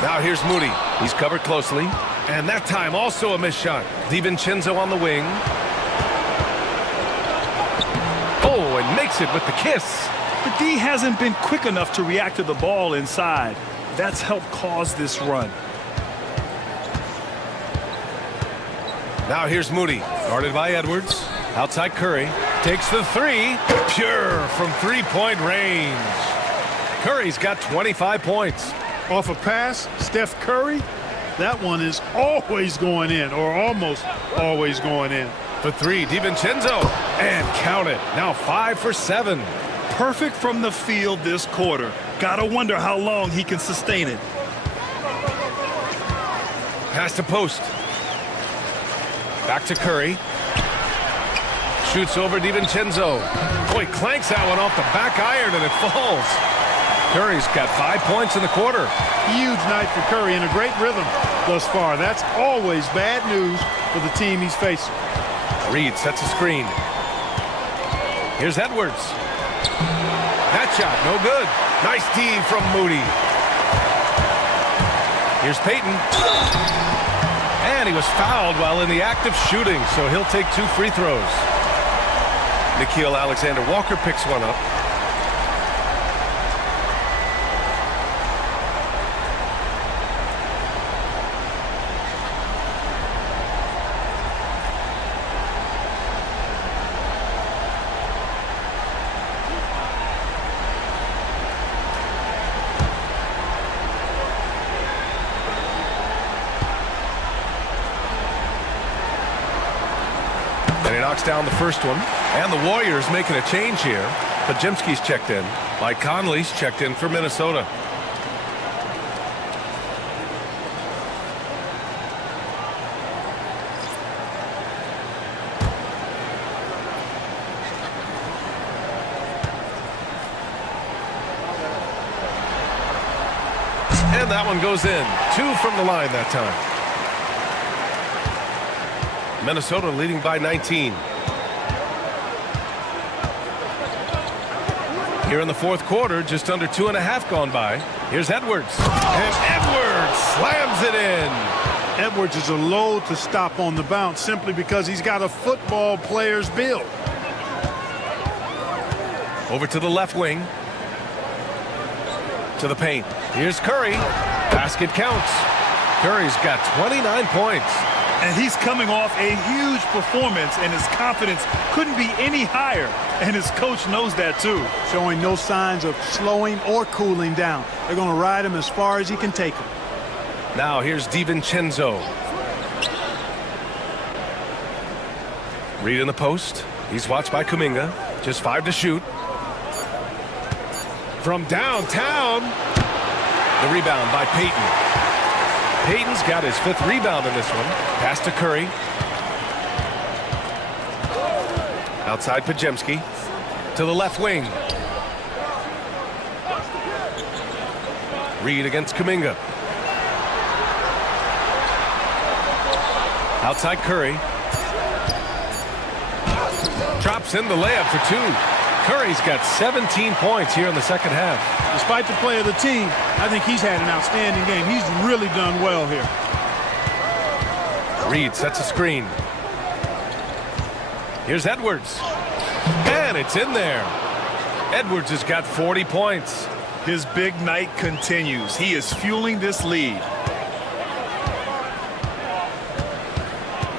Now here's Moody. He's covered closely. And that time also a missed shot. DiVincenzo on the wing. Oh, and makes it with the kiss. The D hasn't been quick enough to react to the ball inside. That's helped cause this run. Now here's Moody, guarded by Edwards. Outside Curry, takes the 3, pure from three-point range. Curry's got 25 points. Off a pass, Steph Curry, that one is always going in, or almost always going in. For 3, DiVincenzo, and count it. Now 5 for 7. Perfect from the field this quarter. Gotta wonder how long he can sustain it. Pass to post. Back to Curry. Shoots over DiVincenzo. Boy, clanks that one off the back iron and it falls. Curry's got 5 points in the quarter. Huge night for Curry and a great rhythm thus far. That's always bad news for the team he's facing. Reid sets a screen. Here's Edwards. That shot, no good. Nice D from Moody. Here's Payton. And he was fouled while in the act of shooting, so he'll take 2 free throws. Nickeil Alexander-Walker picks one up. knocks down the first one. And the Warriors making a change here. Pajemski's checked in. Mike Conley's checked in for Minnesota. And that one goes in. 2 from the line that time. Minnesota leading by 19. Here in the fourth quarter, just under 2.5 gone by. Here's Edwards. And Edwards slams it in. Edwards is a load to stop on the bounce simply because he's got a football player's build. Over to the left wing. To the paint. Here's Curry. Basket counts. Curry's got 29 points. And he's coming off a huge performance, and his confidence couldn't be any higher. And his coach knows that, too. Showing no signs of slowing or cooling down. They're going to ride him as far as he can take him. Now here's DiVincenzo. Reed in the post. He's watched by Kuminga. Just 5 to shoot. From downtown. The rebound by Payton. Payton's got his 5th rebound in this one. Pass to Curry. Outside Pajemski. To the left wing. Reed against Kuminga. Outside Curry. Drops in the layup for 2. Curry's got 17 points here in the second half. Despite the play of the team, I think he's had an outstanding game. He's really done well here. Reed sets a screen. Here's Edwards. And it's in there. Edwards has got 40 points. His big night continues. He is fueling this lead.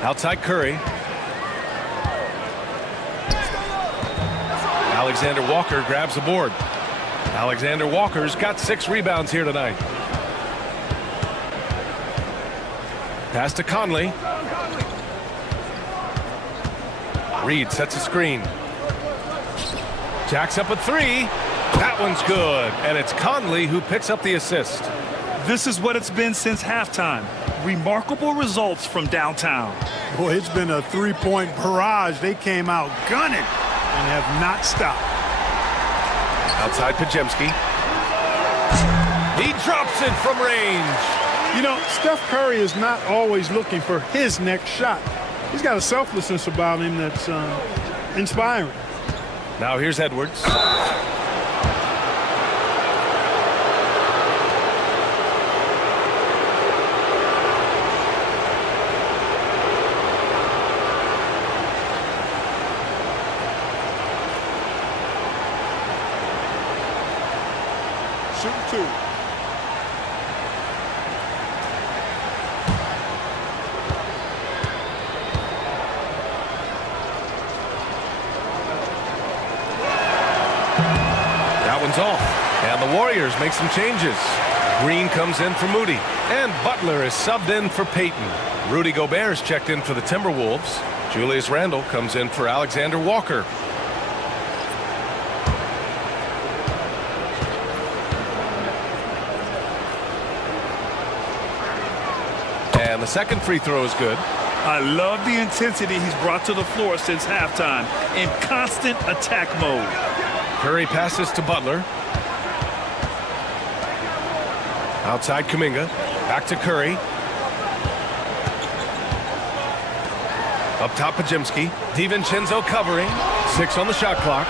Outside Curry. Alexander Walker grabs the board. Alexander Walker's got 6 rebounds here tonight. Pass to Conley. Reed sets a screen. Jacks up a 3. That one's good. And it's Conley who picks up the assist. This is what it's been since halftime. Remarkable results from downtown. Boy, it's been a 3-point barrage. They came out gunning and have not stopped. Outside Pajemski. He drops it from range. You know, Steph Curry is not always looking for his next shot. He's got a selflessness about him that's inspiring. Now here's Edwards. Shooting 2. That one's off. And the Warriors make some changes. Green comes in for Moody. And Butler is subbed in for Payton. Rudy Gobert is checked in for the Timberwolves. Julius Randle comes in for Alexander Walker. And the second free throw is good. I love the intensity he's brought to the floor since halftime in constant attack mode. Curry passes to Butler. Outside Kuminga. Back to Curry. Up top Pajemski. DiVincenzo covering. 6 on the shot clock.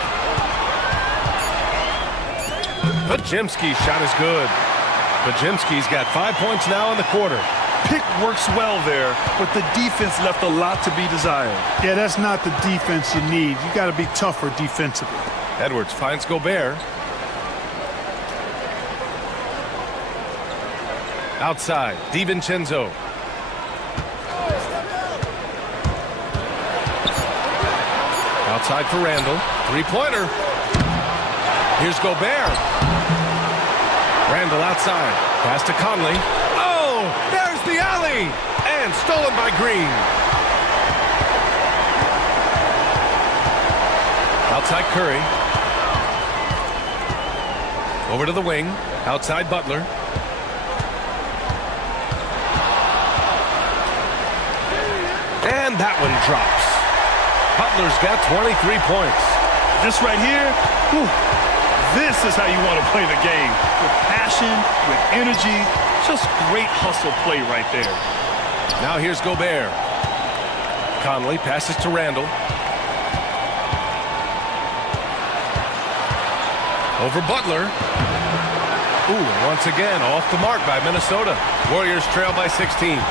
Pajemski's shot is good. Pajemski's got 5 points now in the quarter. Pick works well there, but the defense left a lot to be desired. Yeah, that's not the defense you need. You got to be tougher defensively. Edwards finds Gobert. Outside, DiVincenzo. Outside for Randle. 3-pointer. Here's Gobert. Randle outside. Pass to Conley. Oh, there's the alley. And stolen by Green. Outside Curry. Over to the wing. Outside Butler. And that one drops. Butler's got 23 points. This right here, whew, this is how you want to play the game. With passion, with energy, just great hustle play right there. Now here's Gobert. Conley passes to Randall. Over Butler. Ooh, once again off the mark by Minnesota. Warriors trail by 16.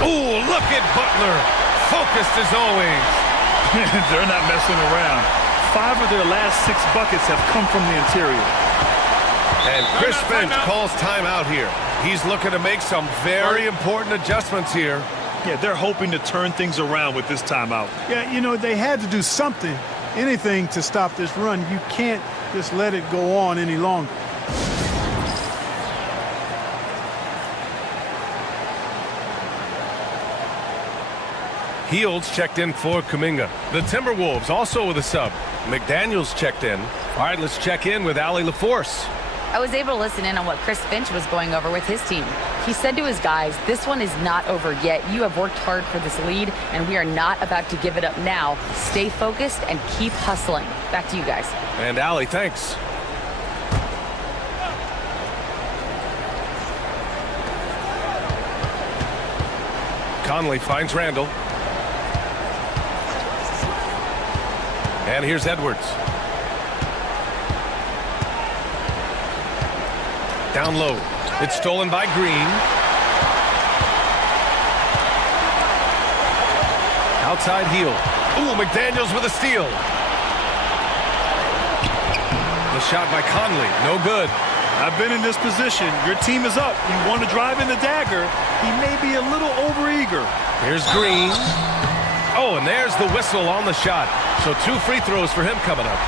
Ooh, look at Butler. Focused as always. They're not messing around. 5 of their last 6 buckets have come from the interior. And Chris Finch calls timeout here. He's looking to make some very important adjustments here. Yeah, they're hoping to turn things around with this timeout. Yeah, you know, they had to do something, anything to stop this run. You can't just let it go on any longer. Heald's checked in for Kuminga. The Timberwolves also with a sub. McDaniels checked in. All right, let's check in with Allie LaForce. I was able to listen in on what Chris Finch was going over with his team. He said to his guys, this one is not over yet. You have worked hard for this lead, and we are not about to give it up now. Stay focused and keep hustling. Back to you guys. And Allie, thanks. Conley finds Randall. And here's Edwards. Down low. It's stolen by Green. Outside heel. Ooh, McDaniels with a steal. The shot by Conley. No good. I've been in this position. Your team is up. You want to drive in the dagger. He may be a little overeager. Here's Green. Oh, and there's the whistle on the shot. So 2 free throws for him coming up.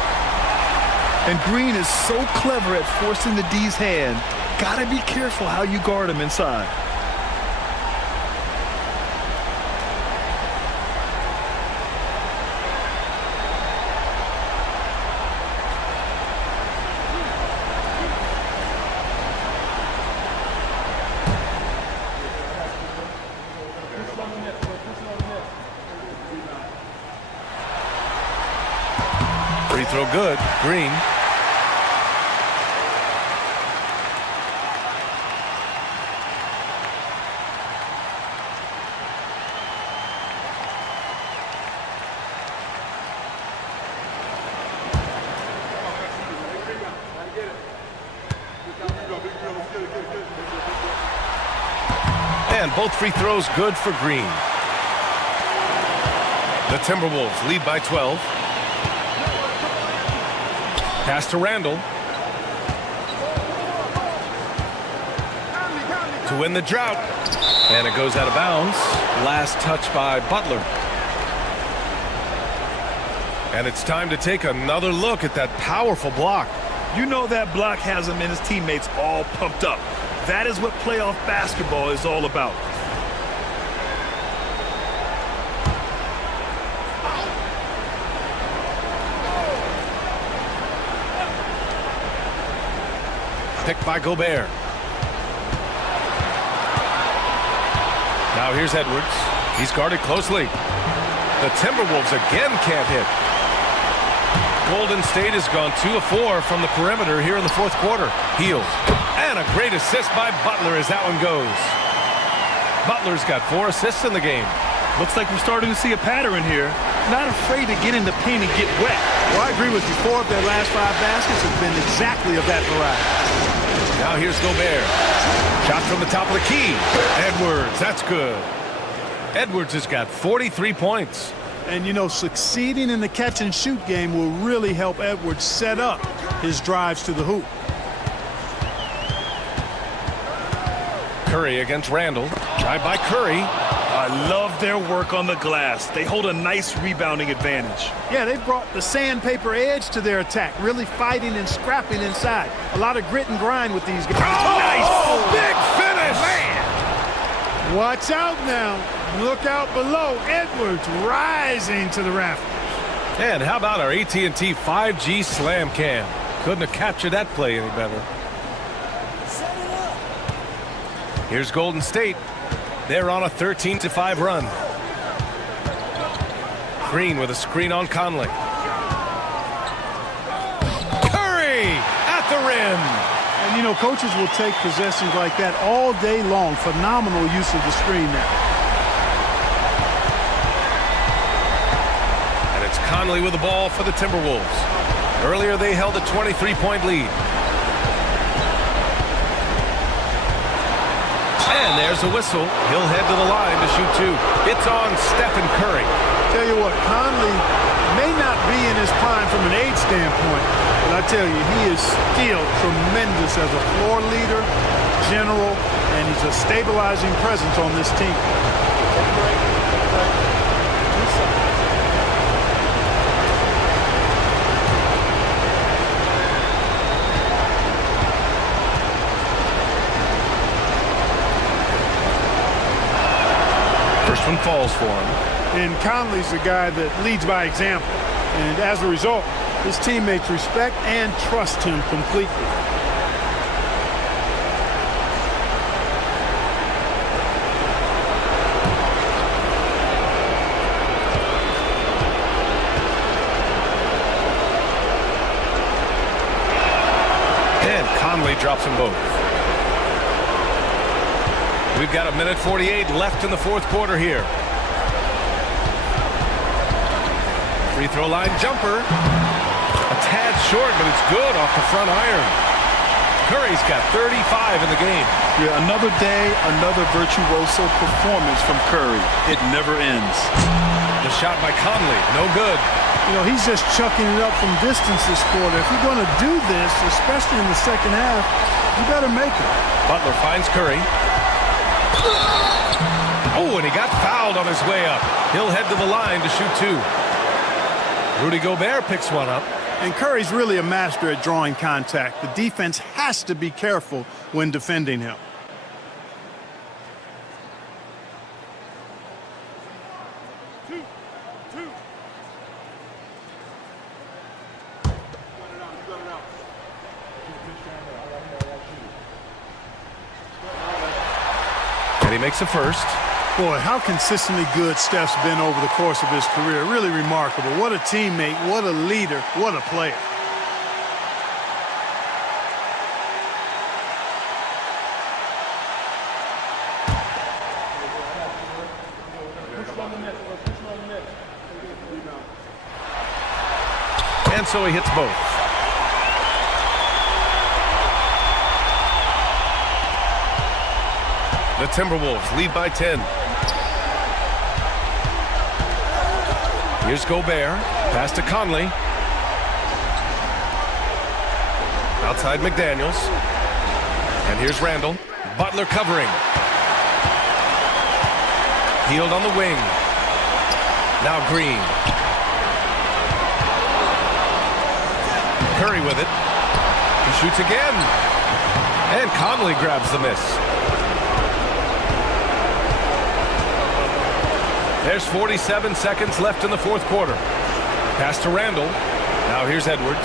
And Green is so clever at forcing the D's hand. Gotta be careful how you guard him inside. Free throw good. Green. And both free throws good for Green. The Timberwolves lead by 12. Pass to Randall. To win the drought. And it goes out of bounds. Last touch by Butler. And it's time to take another look at that powerful block. You know that block has him and his teammates all pumped up. That is what playoff basketball is all about. Picked by Gobert. Now here's Edwards. He's guarded closely. The Timberwolves again can't hit. Golden State has gone 2 of 4 from the perimeter here in the 4th quarter. Heel. And a great assist by Butler as that one goes. Butler's got 4 assists in the game. Looks like we're starting to see a pattern here. Not afraid to get in the paint and get wet. Well, I agree with you. 4 of their last 5 baskets have been exactly of that variety. Now here's Gobert. Shot from the top of the key. Edwards, that's good. Edwards has got 43 points. And, you know, succeeding in the catch-and-shoot game will really help Edwards set up his drives to the hoop. Curry against Randall. Drive by Curry. I love their work on the glass. They hold a nice rebounding advantage. Yeah, they brought the sandpaper edge to their attack, really fighting and scrapping inside. A lot of grit and grind with these guys. Oh, nice! Big finish! Man! Watch out now. Look out below. Edwards rising to the rafters. And how about our AT&T 5G Slam Cam? Couldn't have captured that play any better. Here's Golden State. They're on a 13-5 run. Green with a screen on Conley. Curry at the rim. And, you know, coaches will take possessions like that all day long. Phenomenal use of the screen there. And it's Conley with the ball for the Timberwolves. Earlier they held a 23-point lead. And there's a whistle. He'll head to the line to shoot two. It's on Stephen Curry. Tell you what, Conley may not be in his prime from an age standpoint, but I tell you, he is still tremendous as a floor leader, general, and he's a stabilizing presence on this team. First one falls for him. And Conley's a guy that leads by example. And as a result, his teammates respect and trust him completely. And Conley drops them both. We've got 1:48 left in the fourth quarter here. Free throw line jumper. A tad short, but it's good off the front iron. Curry's got 35 in the game. Yeah, another day, another virtuoso performance from Curry. It never ends. The shot by Conley, no good. You know, he's just chucking it up from distance this quarter. If you're going to do this, especially in the second half, you better make it. Butler finds Curry. Oh, and he got fouled on his way up. He'll head to the line to shoot two. Rudy Gobert picks one up. And Curry's really a master at drawing contact. The defense has to be careful when defending him. And he makes a first. Boy, how consistently good Steph's been over the course of his career. Really remarkable. What a teammate, what a leader, what a player. And so he hits both. The Timberwolves lead by 10. Here's Gobert. Pass to Conley. Outside McDaniels. And here's Randall. Butler covering. Healed on the wing. Now Green. Curry with it. He shoots again. And Conley grabs the miss. There's 47 seconds left in the fourth quarter. Pass to Randall. Now here's Edwards.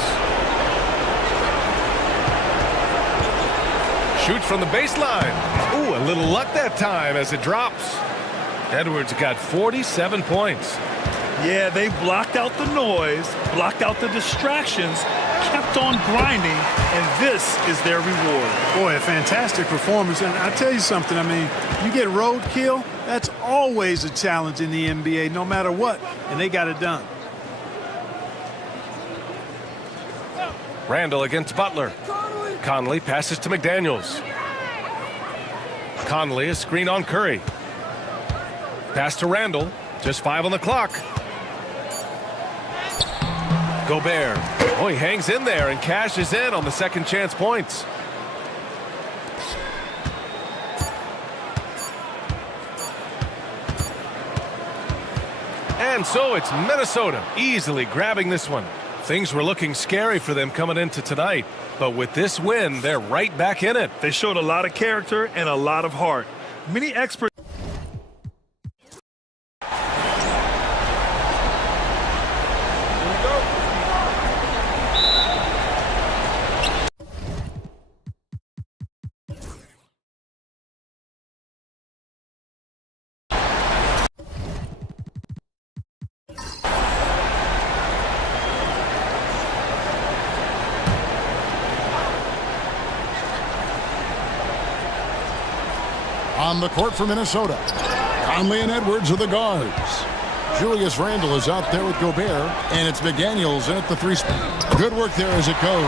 Shoots from the baseline. Ooh, a little luck that time as it drops. Edwards got 47 points. Yeah, they blocked out the noise, blocked out the distractions, kept on grinding, and this is their reward. Boy, a fantastic performance. And I tell you something, I mean, you get roadkill, that's always a challenge in the NBA, no matter what, and they got it done. Randall against Butler. Conley passes to McDaniels. Conley, a screen on Curry. Pass to Randall. Just 5 on the clock. Gobert. Oh, he hangs in there and cashes in on the second chance points. And so it's Minnesota easily grabbing this one. Things were looking scary for them coming into tonight, but with this win, they're right back in it. They showed a lot of character and a lot of heart. Many experts On the court for Minnesota, Conley and Edwards are the guards. Julius Randle is out there with Gobert, and it's McDaniels in at the 3 spot. Good work there as it goes.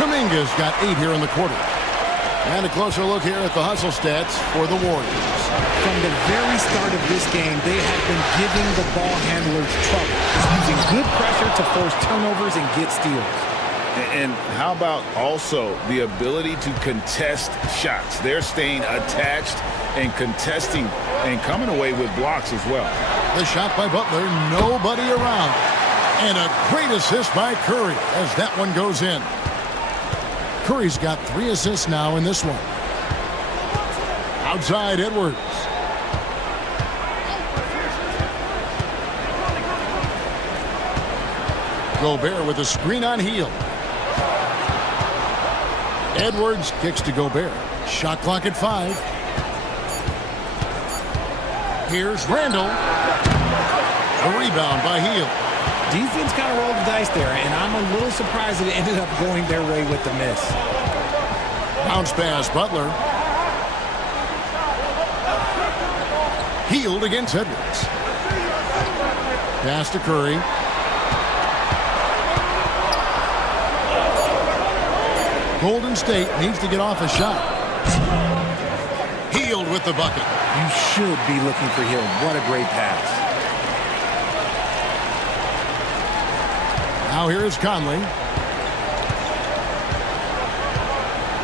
Kuminga's got 8 here in the quarter. And a closer look here at the hustle stats for the Warriors. From the very start of this game, they have been giving the ball handlers trouble, using good pressure to force turnovers and get steals. And how about also the ability to contest shots? They're staying attached and contesting and coming away with blocks as well. The shot by Butler, nobody around. And a great assist by Curry as that one goes in. Curry's got 3 assists now in this one. Outside Edwards. Gobert with a screen on Hield. Edwards kicks to Gobert. Shot clock at 5. Here's Randle. A rebound by Hield. Defense kind of rolled the dice there, and I'm a little surprised that it ended up going their way with the miss. Bounce pass, Butler. Hield against Edwards. Pass to Curry. Golden State needs to get off a shot. Hield with the bucket. You should be looking for Hield. What a great pass. Now here's Conley.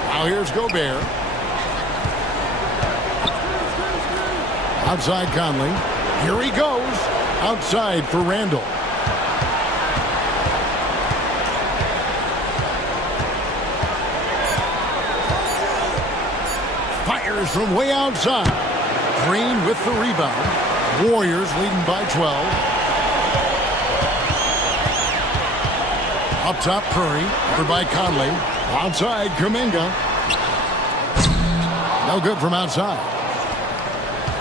Now here's Gobert. Outside Conley. Here he goes. Outside for Randle. Fires from way outside. Green with the rebound. Warriors leading by 12. Up top, Curry. Over by Conley. Outside, Kuminga. No good from outside.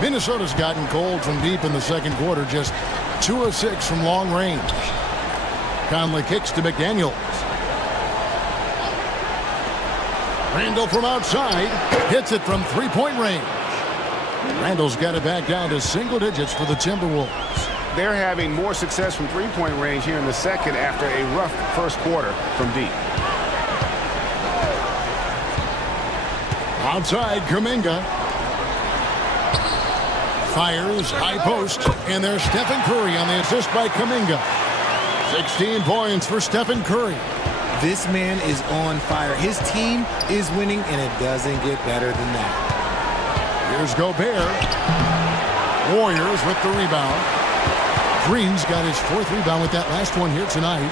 Minnesota's gotten cold from deep in the second quarter. Just 2 of 6 from long range. Conley kicks to McDaniels. Randle from outside. Hits it from 3-point range. Randle's got it back down to single digits for the Timberwolves. They're having more success from 3-point range here in the second after a rough first quarter from deep. Outside, Kuminga. Fires, high post, and there's Stephen Curry on the assist by Kuminga. 16 points for Stephen Curry. This man is on fire. His team is winning, and it doesn't get better than that. Here's Gobert. Warriors with the rebound. Green's got his 4th rebound with that last one here tonight.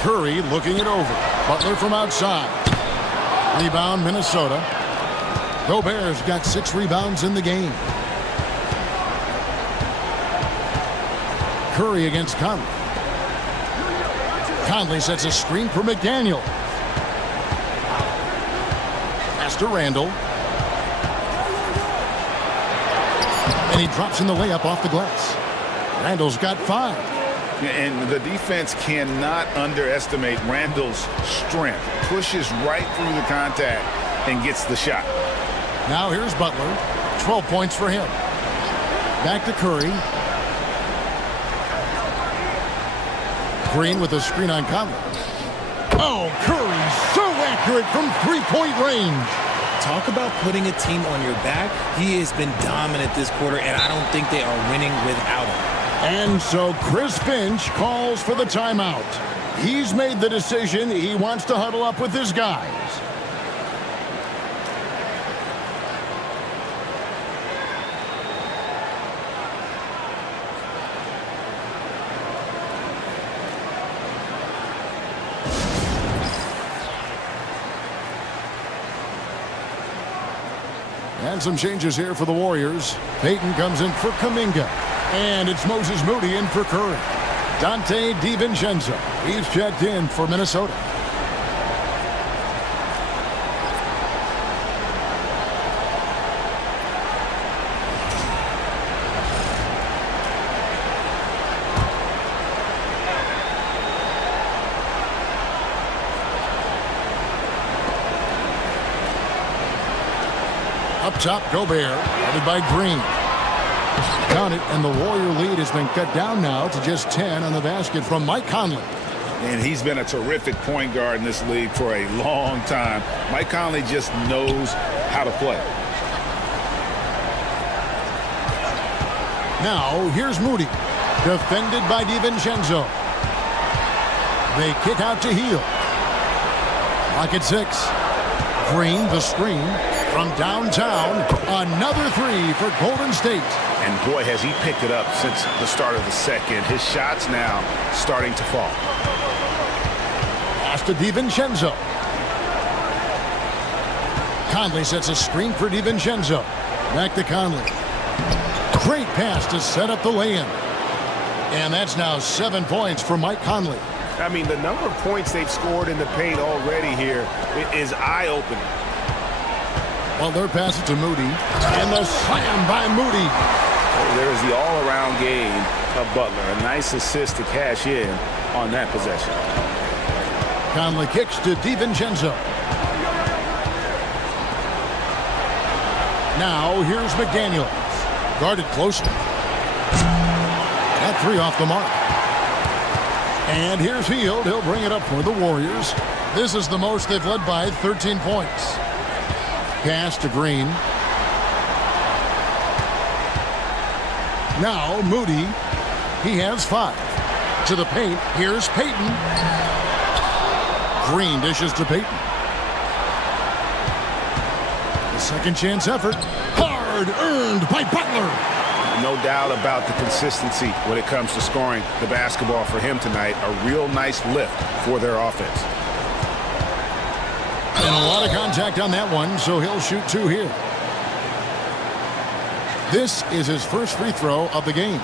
Curry looking it over. Butler from outside. Rebound, Minnesota. Gobert's got 6 rebounds in the game. Curry against Conley. Conley sets a screen for McDaniel. Pass to Randle. And he drops in the layup off the glass. Randle's got 5. And the defense cannot underestimate Randle's strength. Pushes right through the contact and gets the shot. Now here's Butler. 12 points for him. Back to Curry. Green with a screen on Conley. Oh, Curry so accurate from 3-point range. Talk about putting a team on your back. He has been dominant this quarter, and I don't think they are winning without him. And so Chris Finch calls for the timeout. He's made the decision. He wants to huddle up with his guys. And some changes here for the Warriors. Payton comes in for Kuminga. And it's Moses Moody in for Curry. Dante DiVincenzo. He's checked in for Minnesota. top, Gobert, headed by Green. Count it, and the Warrior lead has been cut down now to just 10 on the basket from Mike Conley. And he's been a terrific point guard in this league for a long time. Mike Conley just knows how to play. Now, here's Moody, defended by DiVincenzo. They kick out to Hield. Clock at 6. Green, the screen from downtown. Another three for Golden State. And boy, has he picked it up since the start of the second. His shots now starting to fall. Pass to DiVincenzo. Conley sets a screen for DiVincenzo. Back to Conley. Great pass to set up the lay-in. And that's now 7 points for Mike Conley. I mean, the number of points they've scored in the paint already here is eye-opening. Well, they're passing to Moody. And the slam by Moody. There is the all-around game of Butler. A nice assist to cash in on that possession. Conley kicks to DiVincenzo. Now, here's McDaniels. Guarded closely. That three off the mark. And here's Hield. He'll bring it up for the Warriors. This is the most they've led by 13 points. Pass to Green. Now Moody. He has 5. To the paint. Here's Payton. Green dishes to Payton. The second chance effort. Hard earned by Butler. No doubt about the consistency when it comes to scoring the basketball for him tonight. A real nice lift for their offense. And a lot of contact on that one, so he'll shoot 2 here. This is his first free throw of the game.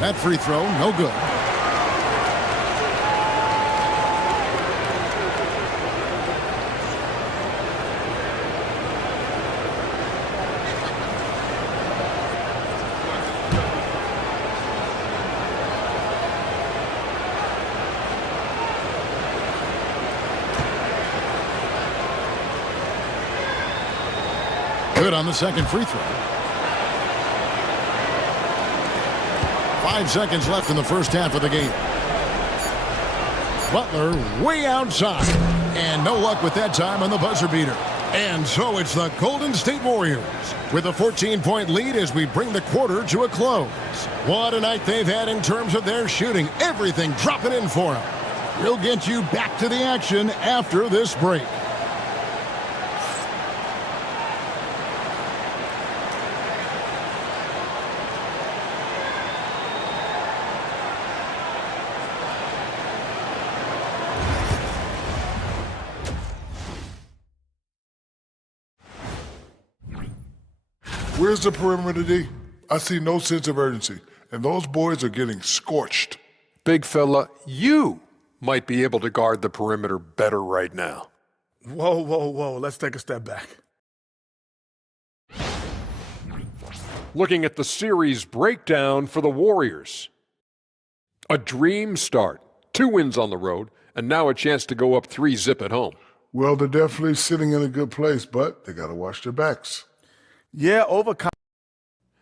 That free throw, no good. Good on the second free throw. 5 seconds left in the first half of the game. Butler way outside. And no luck with that time on the buzzer beater. And so it's the Golden State Warriors with a 14-point lead as we bring the quarter to a close. What a night they've had in terms of their shooting. Everything dropping in for them. We'll get you back to the action after this break. Where's the perimeter, D? I see no sense of urgency, and those boys are getting scorched. Big fella, you might be able to guard the perimeter better right now. Whoa, whoa, whoa. Let's take a step back. Looking at the series breakdown for the Warriors. A dream start. 2 wins on the road, and now a chance to go up 3-zip at home. Well, they're definitely sitting in a good place, but they got to watch their backs. Yeah,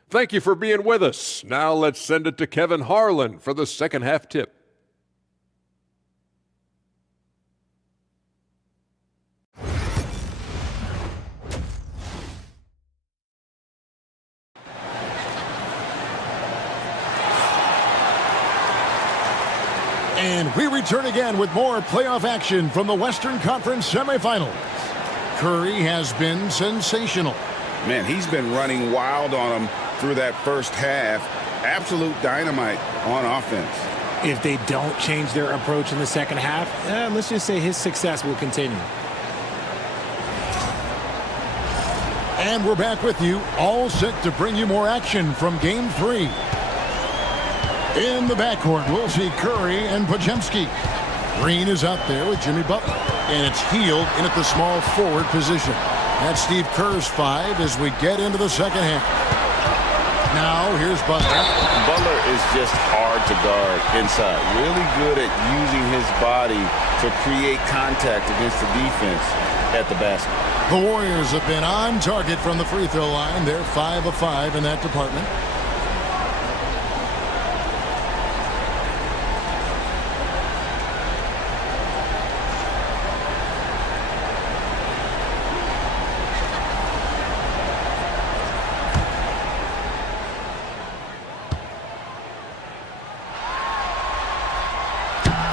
Thank you for being with us. Now let's send it to Kevin Harlan for the second half tip. And we return again with more playoff action from the Western Conference semifinals. Curry has been sensational. Man, he's been running wild on them through that first half. Absolute dynamite on offense. If they don't change their approach in the second half, let's just say his success will continue. And we're back with you, all set to bring you more action from Game 3. In the backcourt, we'll see Curry and Podziemski. Green is out there with Jimmy Butler. And it's Hield in at the small forward position. That's Steve Kerr's 5 as we get into the second half. Now, here's Butler. Butler is just hard to guard inside. Really good at using his body to create contact against the defense at the basket. The Warriors have been on target from the free throw line. They're 5 of 5 in that department.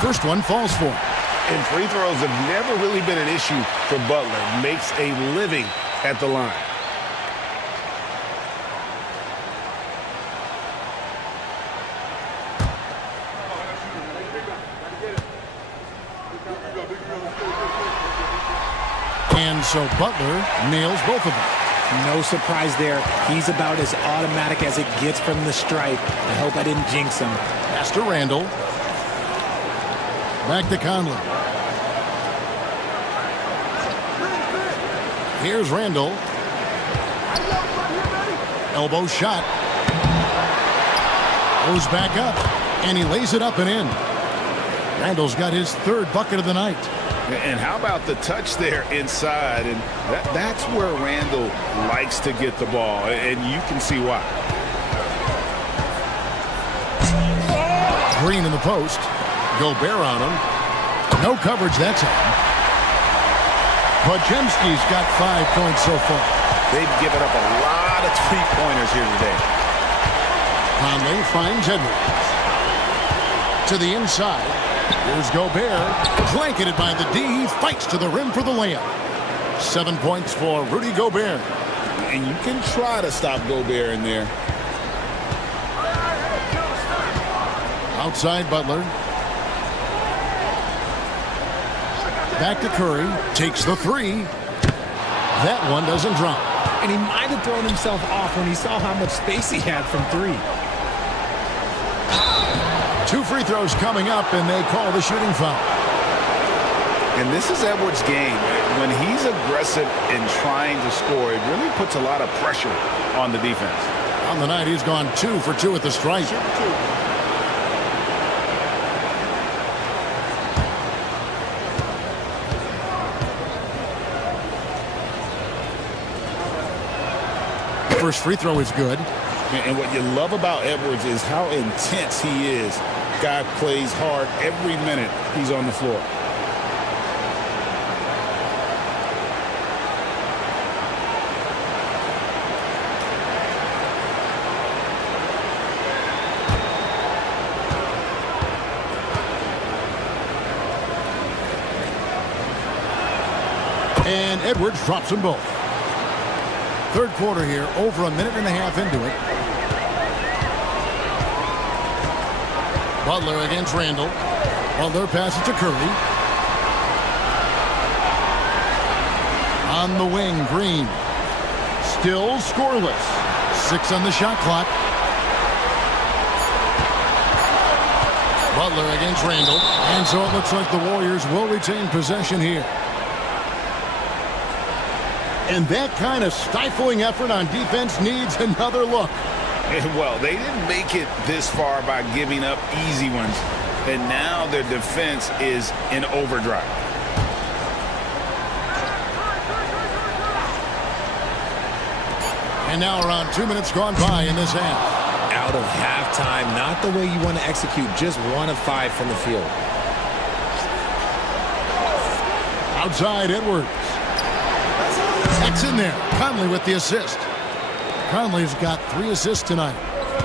First one falls for him. And free throws have never really been an issue for Butler. Makes a living at the line. And so Butler nails both of them. No surprise there. He's about as automatic as it gets from the stripe. I hope I didn't jinx him. Pass to Randall. Back to Conley. Here's Randall. Elbow shot. Goes back up. And he lays it up and in. Randall's got his 3rd bucket of the night. And how about the touch there inside? And that's where Randall likes to get the ball. And you can see why. Green in the post. Gobert on him. No coverage that time. Podziemski's got 5 points so far. They've given up a lot of three-pointers here today. Conley finds Edwards. To the inside. Here's Gobert. Blanketed by the D. He fights to the rim for the layup. 7 points for Rudy Gobert. And you can try to stop Gobert in there. Outside Butler. Back to Curry. Takes the 3. That one doesn't drop. And he might have thrown himself off when he saw how much space he had from 3. 2 free throws coming up, and they call the shooting foul. And this is Edwards' game. When he's aggressive in trying to score, it really puts a lot of pressure on the defense. On the night, he's gone 2 for 2 at the stripe. First free throw is good. And what you love about Edwards is how intense he is. Guy plays hard every minute he's on the floor. And Edwards drops them both. Third quarter here, over a minute and a half into it. Butler against Randall. Butler passes to Curry. On the wing, Green. Still scoreless. 6 on the shot clock. Butler against Randall. And so it looks like the Warriors will retain possession here. And that kind of stifling effort on defense needs another look. Well, they didn't make it this far by giving up easy ones. And now their defense is in overdrive. And now around 2 minutes gone by in this half. Out of halftime, not the way you want to execute, just 1 of 5 from the field. Outside Edwards. That's in there. Conley with the assist. Conley's got 3 assists tonight.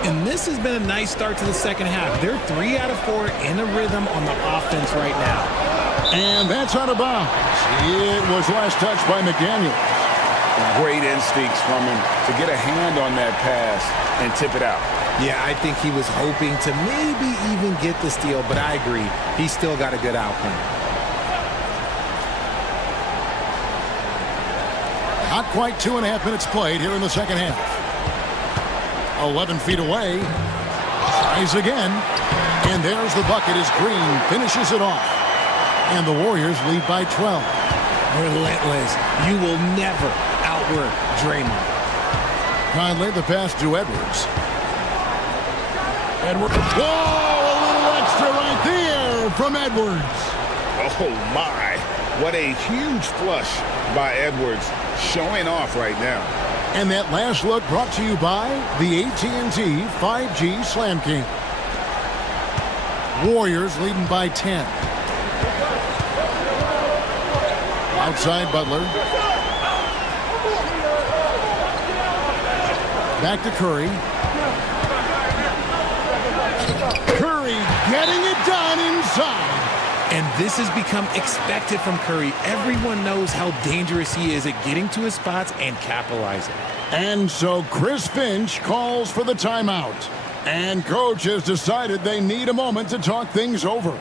And this has been a nice start to the second half. They're 3 out of 4 in a rhythm on the offense right now. And that's out of bounds. It was last touched by McDaniel. Great instincts from him to get a hand on that pass and tip it out. Yeah, I think he was hoping to maybe even get the steal, but I agree. He's still got a good outcome. Not quite 2.5 minutes played here in the second half. 11 feet away. Tries again. And there's the bucket as Green finishes it off. And the Warriors lead by 12. Relentless. You will never outwork Draymond. Conley, the pass to Edwards. Edwards. Whoa, a little extra right there from Edwards. Oh, my. What a huge flush by Edwards, showing off right now. And that last look brought to you by the AT&T 5G Slam King. Warriors leading by 10. Outside Butler. Back to Curry. Curry getting it done inside. And this has become expected from Curry. Everyone knows how dangerous he is at getting to his spots and capitalizing. And so Chris Finch calls for the timeout. And coach has decided they need a moment to talk things over.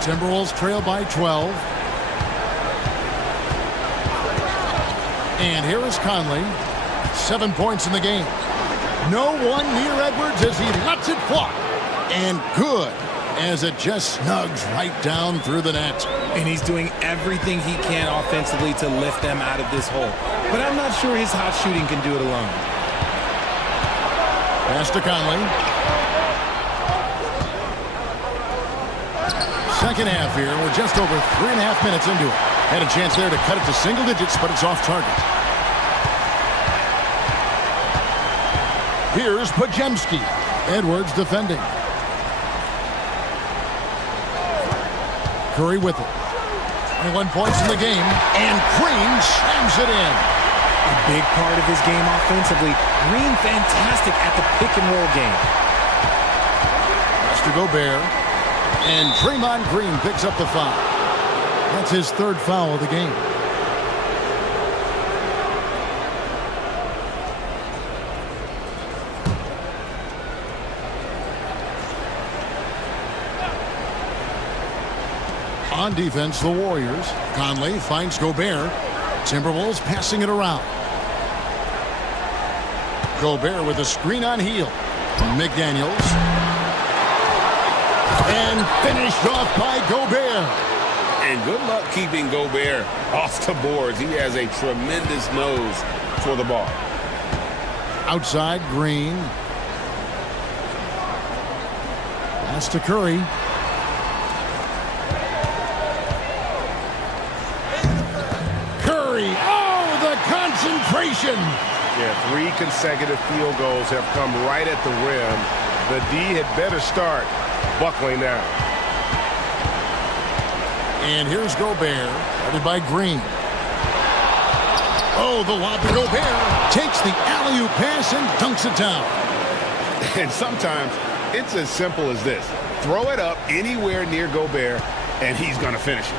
Timberwolves trail by 12. And here is Conley. 7 points in the game. No one near Edwards as he lets it fly. And good as it just snugs right down through the net. And he's doing everything he can offensively to lift them out of this hole. But I'm not sure his hot shooting can do it alone. Pass to Conley. Second half here. We're just over 3.5 minutes into it. Had a chance there to cut it to single digits, but it's off target. Here's Pajemski. Edwards defending. Curry with it. 21 points in the game, and Green slams it in. A big part of his game offensively. Green fantastic at the pick-and-roll game. That's to Gobert. And Draymond Green picks up the foul. That's his third foul of the game. On defense, the Warriors. Conley finds Gobert. Timberwolves passing it around. Gobert with a screen on heel. McDaniels. And finished off by Gobert. And good luck keeping Gobert off the boards. He has a tremendous nose for the ball. Outside, Green. Pass to Curry. Curry. Oh, the concentration. Yeah, 3 consecutive field goals have come right at the rim. The D had better start buckling down. And here's Gobert, guarded by Green. Oh, the lob to Gobert. Takes the alley-oop pass and dunks it down. And sometimes it's as simple as this. Throw it up anywhere near Gobert, and he's going to finish it.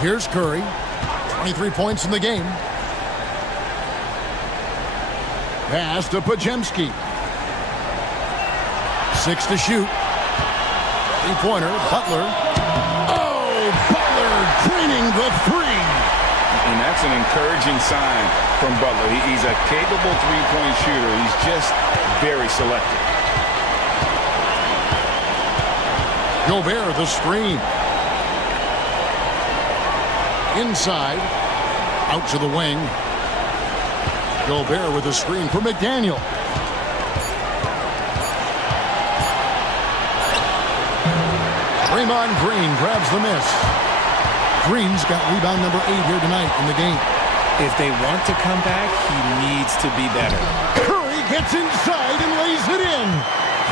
Here's Curry. 23 points in the game. Pass to Pajemski. 6 to shoot. 3-pointer, Butler. Oh, Butler draining the 3. And that's an encouraging sign from Butler. He's a capable three-point shooter. He's just very selective. Gobert, the screen. Inside. Out to the wing. Gobert with a screen for McDaniel. Draymond Green grabs the miss. Green's got rebound number 8 here tonight in the game. If they want to come back, he needs to be better. Curry gets inside and lays it in.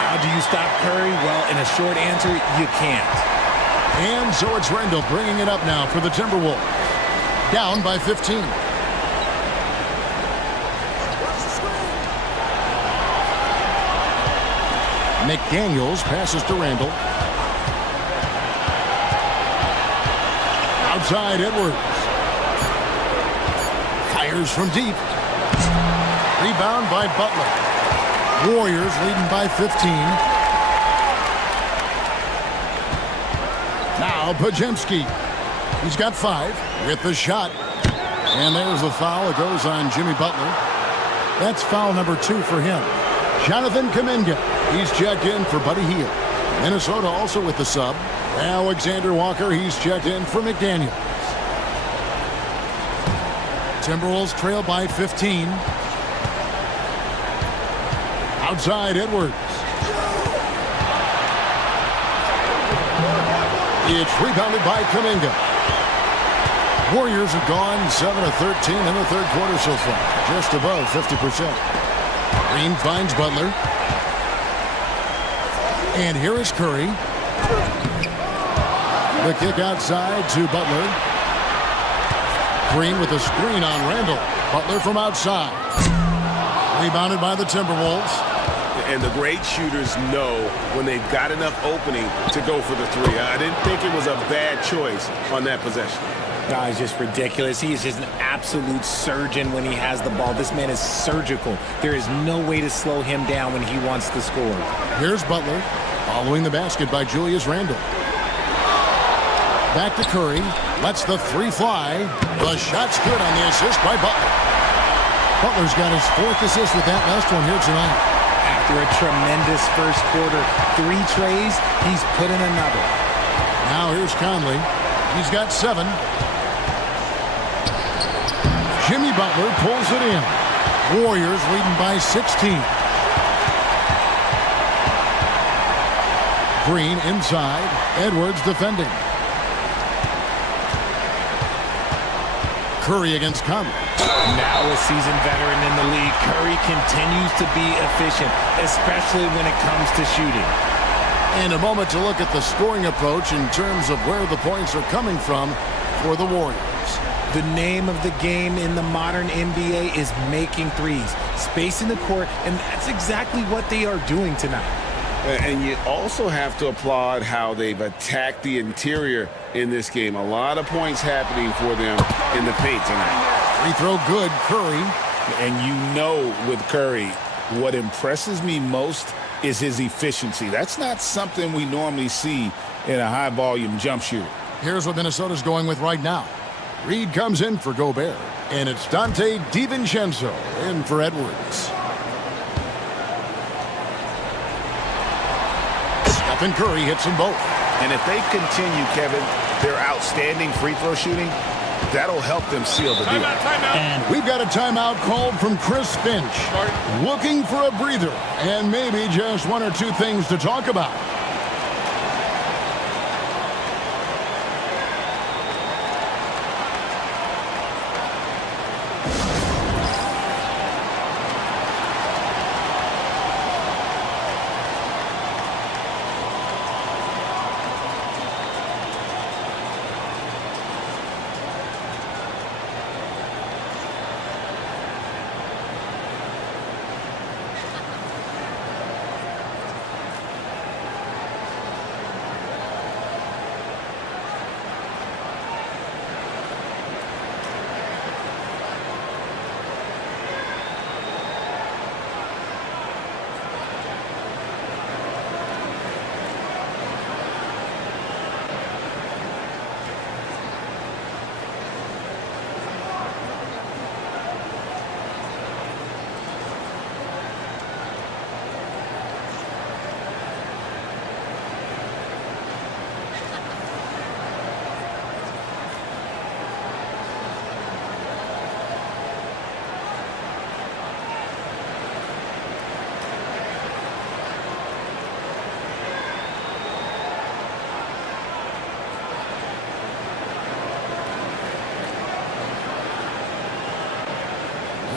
How do you stop Curry? Well, in a short answer, you can't. And so it's Randle bringing it up now for the Timberwolves. Down by 15. McDaniels passes to Randle. Outside Edwards. Fires from deep. Rebound by Butler. Warriors leading by 15. Now Pajemski. He's got 5 with the shot. And there's the foul. It goes on Jimmy Butler. That's foul number 2 for him. Jonathan Kuminga. He's checked in for Buddy Hield. Minnesota also with the sub. Alexander Walker, he's checked in for McDaniels. Timberwolves trail by 15. Outside Edwards. It's rebounded by Kuminga. Warriors have gone 7 of 13 in the third quarter so far. Just above 50%. Green finds Butler. And here is Curry. The kick outside to Butler. Green with a screen on Randle. Butler from outside. Rebounded by the Timberwolves. And the great shooters know when they've got enough opening to go for the 3. I didn't think it was a bad choice on that possession. God, it's just ridiculous. He is just an absolute surgeon when he has the ball. This man is surgical. There is no way to slow him down when he wants to score. Here's Butler, following the basket by Julius Randle. Back to Curry, lets the 3 fly. The shot's good on the assist by Butler. Butler's got his 4th assist with that last one here tonight. After a tremendous first quarter, 3 trays, he's put in another. Now here's Conley. He's got 7. Jimmy Butler pulls it in. Warriors leading by 16. Green inside. Edwards defending. Curry against Conley. Now a seasoned veteran in the league, Curry continues to be efficient, especially when it comes to shooting. And a moment to look at the scoring approach in terms of where the points are coming from for the Warriors. The name of the game in the modern NBA is making threes, spacing the court, and that's exactly what they are doing tonight. And you also have to applaud how they've attacked the interior in this game. A lot of points happening for them in the paint tonight. Free throw good, Curry. And you know with Curry, what impresses me most is his efficiency. That's not something we normally see in a high-volume jump shooter. Here's what Minnesota's going with right now. Reed comes in for Gobert, and it's Dante DiVincenzo in for Edwards. Stephen Curry hits them both. And if they continue, Kevin, their outstanding free throw shooting, that'll help them seal the deal. And we've got a timeout called from Chris Finch. Looking for a breather and maybe just 1 or 2 things to talk about.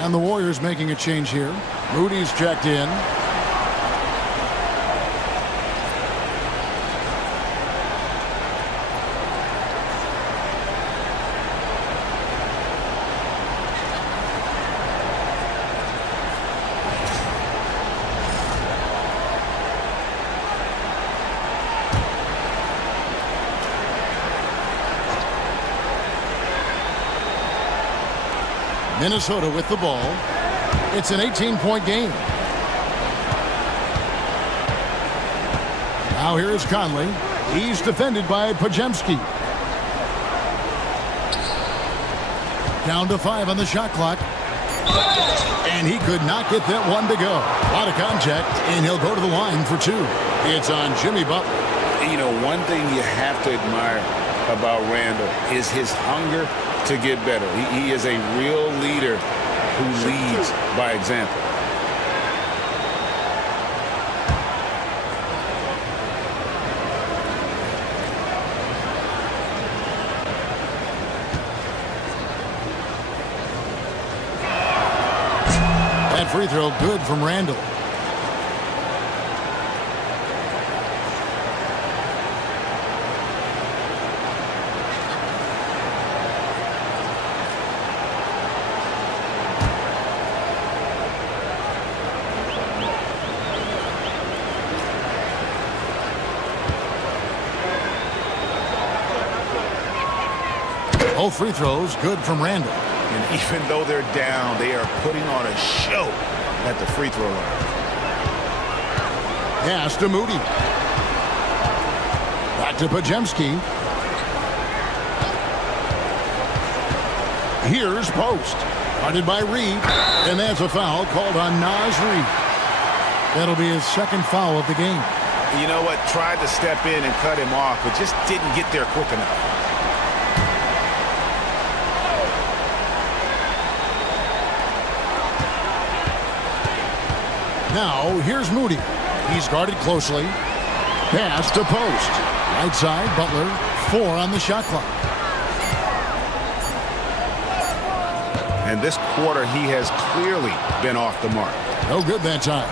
And the Warriors making a change here. Moody's checked in. Minnesota with the ball. It's an 18-point game. Now here is Conley. He's defended by Pajemski. Down to 5 on the shot clock. And he could not get that one to go. A lot of contact, and he'll go to the line for 2. It's on Jimmy Butler. You know, one thing you have to admire about Randall is his hunger to get better. He is a real leader who leads by example. That free throw good from Randall. Both free throws good from Randall. And even though they're down, they are putting on a show at the free throw line. Pass to Moody. Back to Pajemski. Here's Post. Guarded by Reed. And that's a foul called on Naz Reid. That'll be his second foul of the game. You know what? Tried to step in and cut him off, but just didn't get there quick enough. Now, here's Moody. He's guarded closely. Pass to Post. Right side, Butler. 4 on the shot clock. And this quarter, he has clearly been off the mark. No good that time.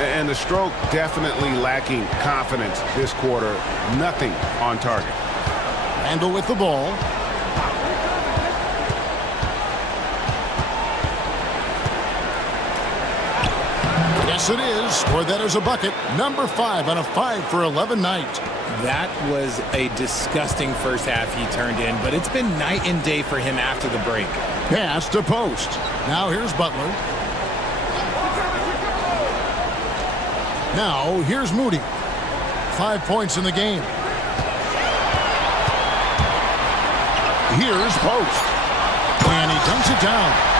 And the stroke definitely lacking confidence this quarter. Nothing on target. Randall with the ball. Yes, it is. Scored that as a bucket. Number 5 on a 5-for-11 night. That was a disgusting first half he turned in, but it's been night and day for him after the break. Pass to Post. Now here's Butler. Now here's Moody. 5 points in the game. Here's Post. And he dunks it down.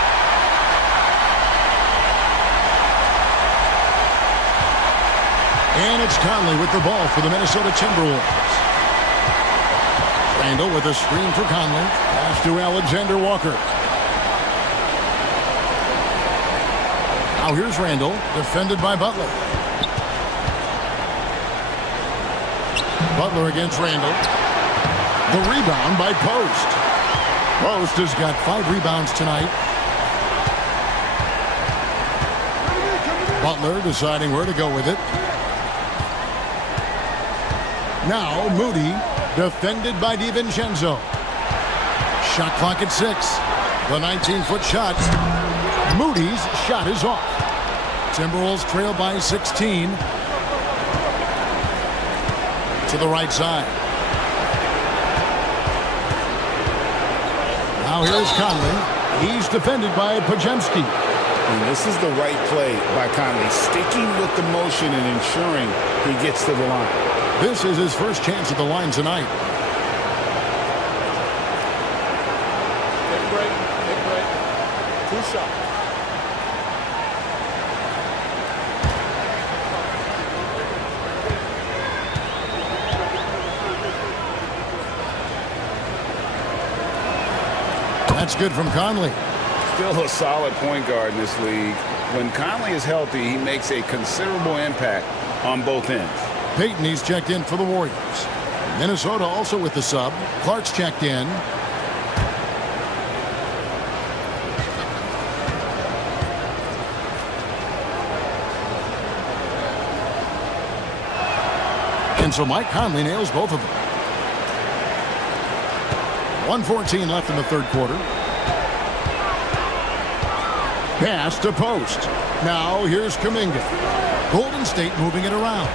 And it's Conley with the ball for the Minnesota Timberwolves. Randall with a screen for Conley. Pass to Alexander Walker. Now here's Randall, defended by Butler. Butler against Randall. The rebound by Post. Post has got 5 rebounds tonight. Butler deciding where to go with it. Now Moody, defended by DiVincenzo. Shot clock at 6. The 19-foot shot. Moody's shot is off. Timberwolves trail by 16. To the right side. Now here's Conley. He's defended by Pajemski. And this is the right play by Conley, sticking with the motion and ensuring he gets to the line. This is his first chance at the line tonight. Big break. 2 shots. That's good from Conley. Still a solid point guard in this league. When Conley is healthy, he makes a considerable impact on both ends. Payton, he's checked in for the Warriors. Minnesota also with the sub. Clark's checked in. And so Mike Conley nails both of them. 1:14 left in the third quarter. Pass to post. Now here's Kuminga. Golden State moving it around.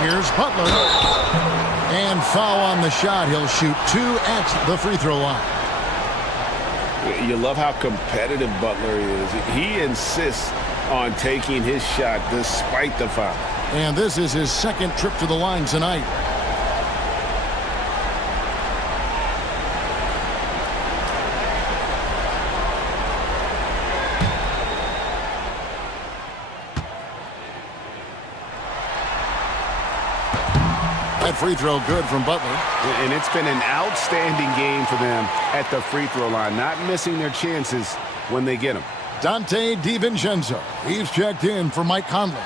Here's Butler. And foul on the shot. He'll shoot 2 at the free throw line. You love how competitive Butler is. He insists on taking his shot despite the foul. And this is his second trip to the line tonight. That free throw good from Butler. And it's been an outstanding game for them at the free throw line, not missing their chances when they get them. Dante DiVincenzo. He's checked in for Mike Conley.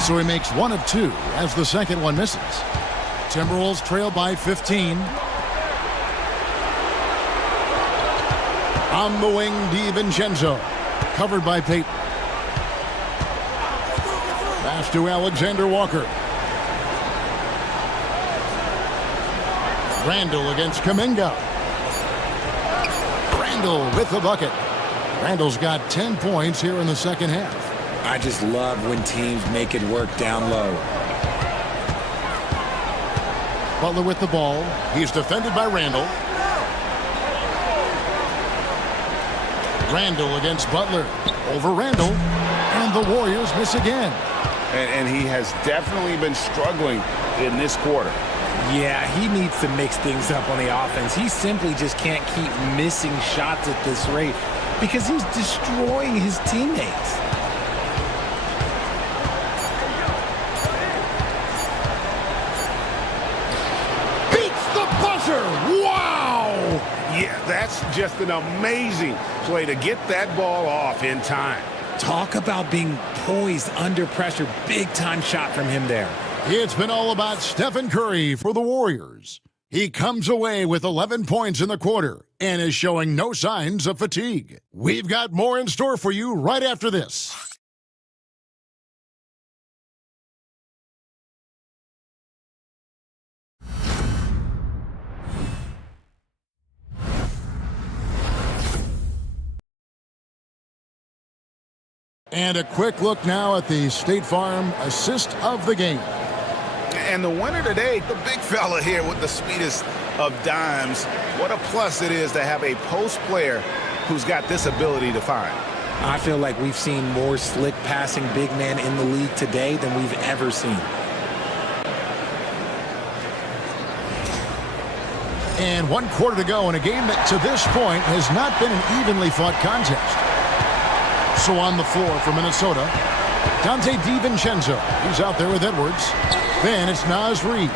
So he makes 1 of 2 as the second one misses. Timberwolves trail by 15. On the wing, DiVincenzo. Covered by Payton. Pass to Alexander Walker. Randall against Kuminga. Randall with the bucket. Randall's got 10 points here in the second half. I just love when teams make it work down low. Butler with the ball. He's defended by Randall. Randall against Butler. Over Randall. And the Warriors miss again. And he has definitely been struggling in this quarter. Yeah, he needs to mix things up on the offense. He simply just can't keep missing shots at this rate because he's destroying his teammates. Beats the buzzer! Wow! Yeah, that's just an amazing play to get that ball off in time. Talk about being poised under pressure. Big time shot from him there. It's been all about Stephen Curry for the Warriors. He comes away with 11 points in the quarter and is showing no signs of fatigue. We've got more in store for you right after this. And a quick look now at the State Farm assist of the game. And the winner today, the big fella here with the sweetest of dimes. What a plus it is to have a post player who's got this ability to find. I feel like we've seen more slick passing big men in the league today than we've ever seen. And 1 quarter to go in a game that to this point has not been an evenly fought contest. So on the floor for Minnesota, Dante DiVincenzo. He's out there with Edwards. Then it's Naz Reid.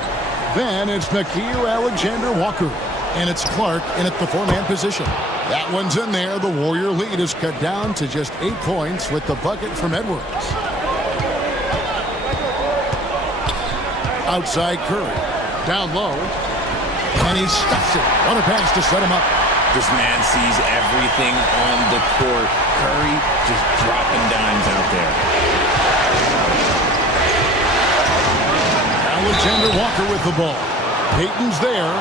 Then it's Nickeil Alexander-Walker. And it's Clark in at the 4-man position. That one's in there. The Warrior lead is cut down to just 8 points with the bucket from Edwards. Outside Curry. Down low. And he stuffs it. What a pass to set him up. This man sees everything on the court. Curry just dropping dimes out there. Alexander Walker with the ball. Payton's there,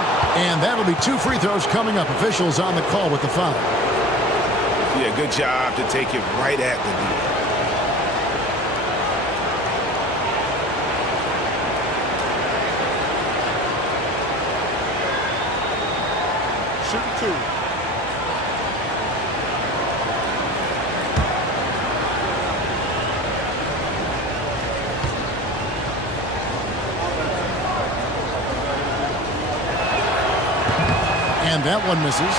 and that'll be 2 free throws coming up. Officials on the call with the foul. Yeah, good job to take it right at the D. Shoot 2. And that one misses.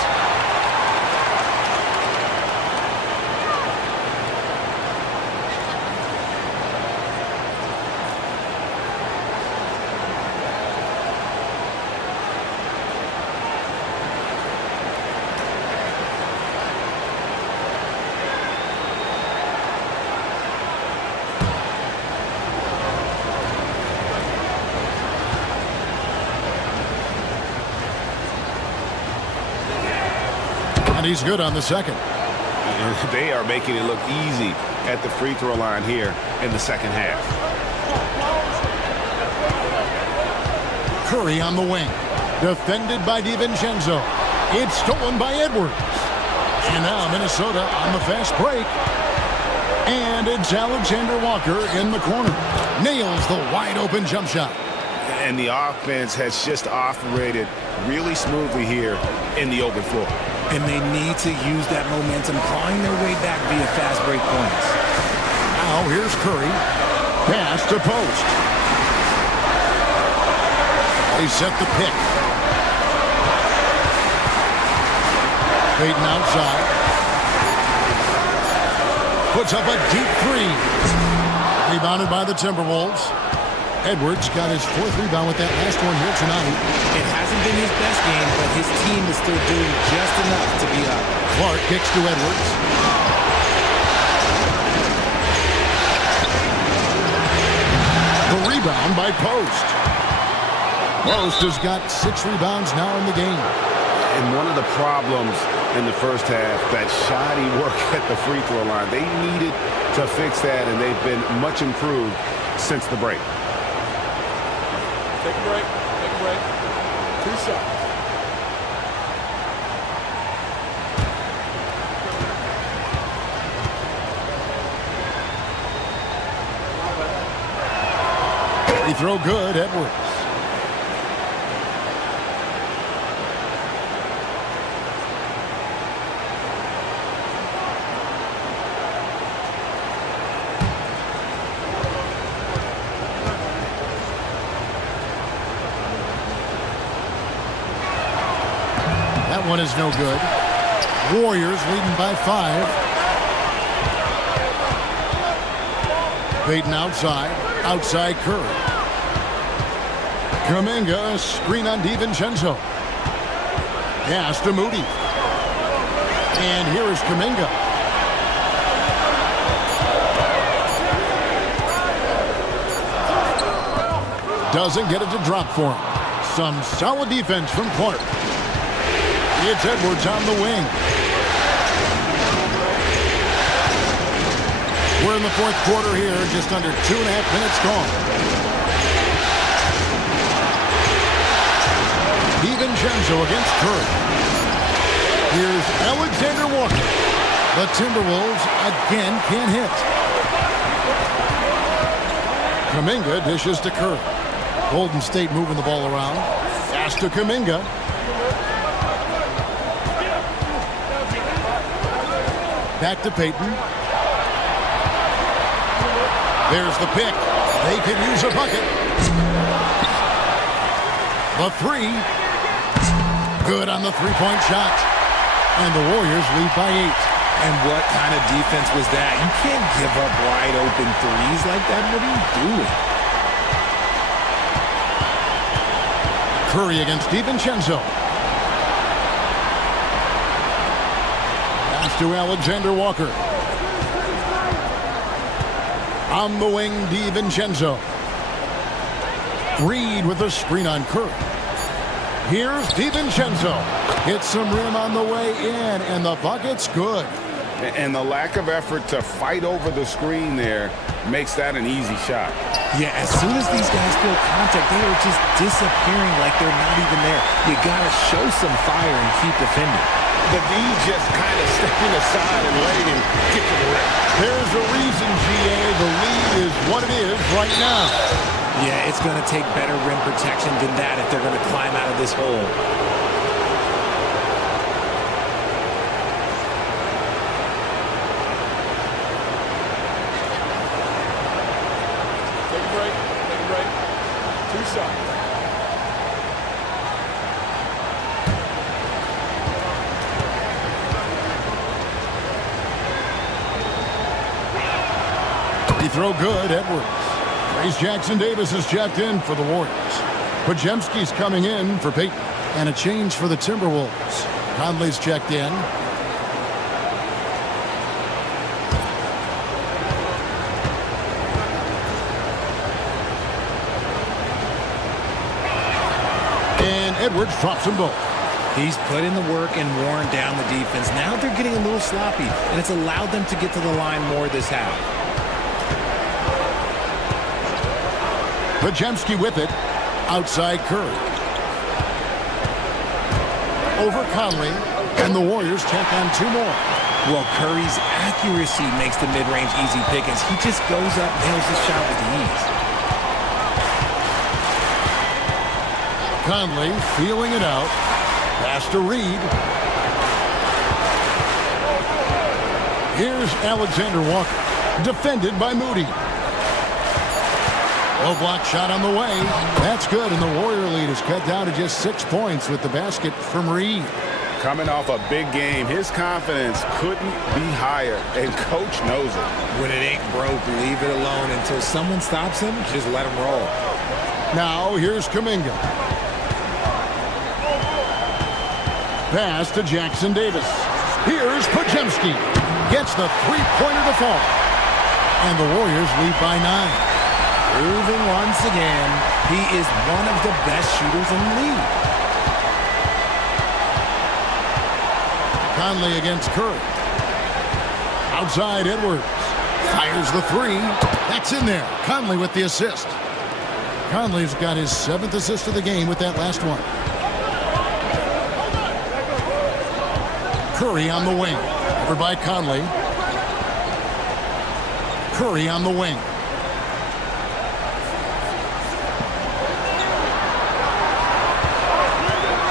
And he's good on the second. And they are making it look easy at the free throw line here in the second half. Curry on the wing. Defended by DiVincenzo. It's stolen by Edwards. And now Minnesota on the fast break. And it's Alexander Walker in the corner. Nails the wide open jump shot. And the offense has just operated really smoothly here in the open floor. And they need to use that momentum, clawing their way back via fast break points. Now here's Curry. Pass to post. They set the pick. Payton outside. Puts up a deep three. Rebounded by the Timberwolves. Edwards got his fourth rebound with that last one here tonight. It hasn't been his best game, but his team is still doing just enough to be up. Clark kicks to Edwards. The rebound by Post. Post has got 6 rebounds now in the game. And one of the problems in the first half, that shoddy work at the free throw line. They needed to fix that, and they've been much improved since the break. Take a break. Take a break. 2 shots. Free throw good, Edwards. That one is no good. Warriors leading by 5. Payton outside. Outside Curry. Kuminga, screen on DiVincenzo. Pass to Moody. And here is Kuminga. Doesn't get it to drop for him. Some solid defense from Clark. It's Edwards on the wing. We're in the fourth quarter here, just under 2.5 minutes gone. DiVincenzo against Curry. Here's Alexander Walker. The Timberwolves again can't hit. Kuminga dishes to Curry. Golden State moving the ball around. Pass to Kuminga. Back to Payton. There's the pick. They could use a bucket. The 3. Good on the three-point shot. And the Warriors lead by 8. And what kind of defense was that? You can't give up wide open threes like that. What are you doing? Curry against DiVincenzo. Pass to Alexander Walker. On the wing, DiVincenzo. Reed with a screen on Curry. Here's DiVincenzo. Hits some rim on the way in, and the bucket's good. And the lack of effort to fight over the screen there makes that an easy shot. Yeah, as soon as these guys feel contact, they are just disappearing like they're not even there. You got to show some fire and keep defending. The D just kind of stepping aside and letting him get to the rim. There's a reason, GA. The lead is what it is right now. Yeah, it's going to take better rim protection than that if they're going to climb out of this hole. Take a break. Take a break. 2 shots. He throw good, Edwards. Trace Jackson-Davis is checked in for the Warriors. Podziemski's coming in for Payton. And a change for the Timberwolves. Conley's checked in. And Edwards drops them both. He's put in the work and worn down the defense. Now they're getting a little sloppy, and it's allowed them to get to the line more this half. Pajemski with it. Outside Curry. Over Conley. And the Warriors check on 2 more. Well, Curry's accuracy makes the mid-range easy pickings. He just goes up, nails his shot with ease. Conley feeling it out. Pass to Reed. Here's Alexander Walker. Defended by Moody. Low block shot on the way. That's good, and the Warrior lead is cut down to just 6 points with the basket from Reed. Coming off a big game, his confidence couldn't be higher, and Coach knows it. When it ain't broke, leave it alone until someone stops him. Just let him roll. Now here's Kuminga. Pass to Jackson Davis. Here's Pajemski. Gets the three-pointer to fall. And the Warriors lead by 9. Proving once again, he is one of the best shooters in the league. Conley against Curry. Outside Edwards. Fires the 3. That's in there. Conley with the assist. Conley's got his 7th assist of the game with that last one. Curry on the wing. Over by Conley. Curry on the wing.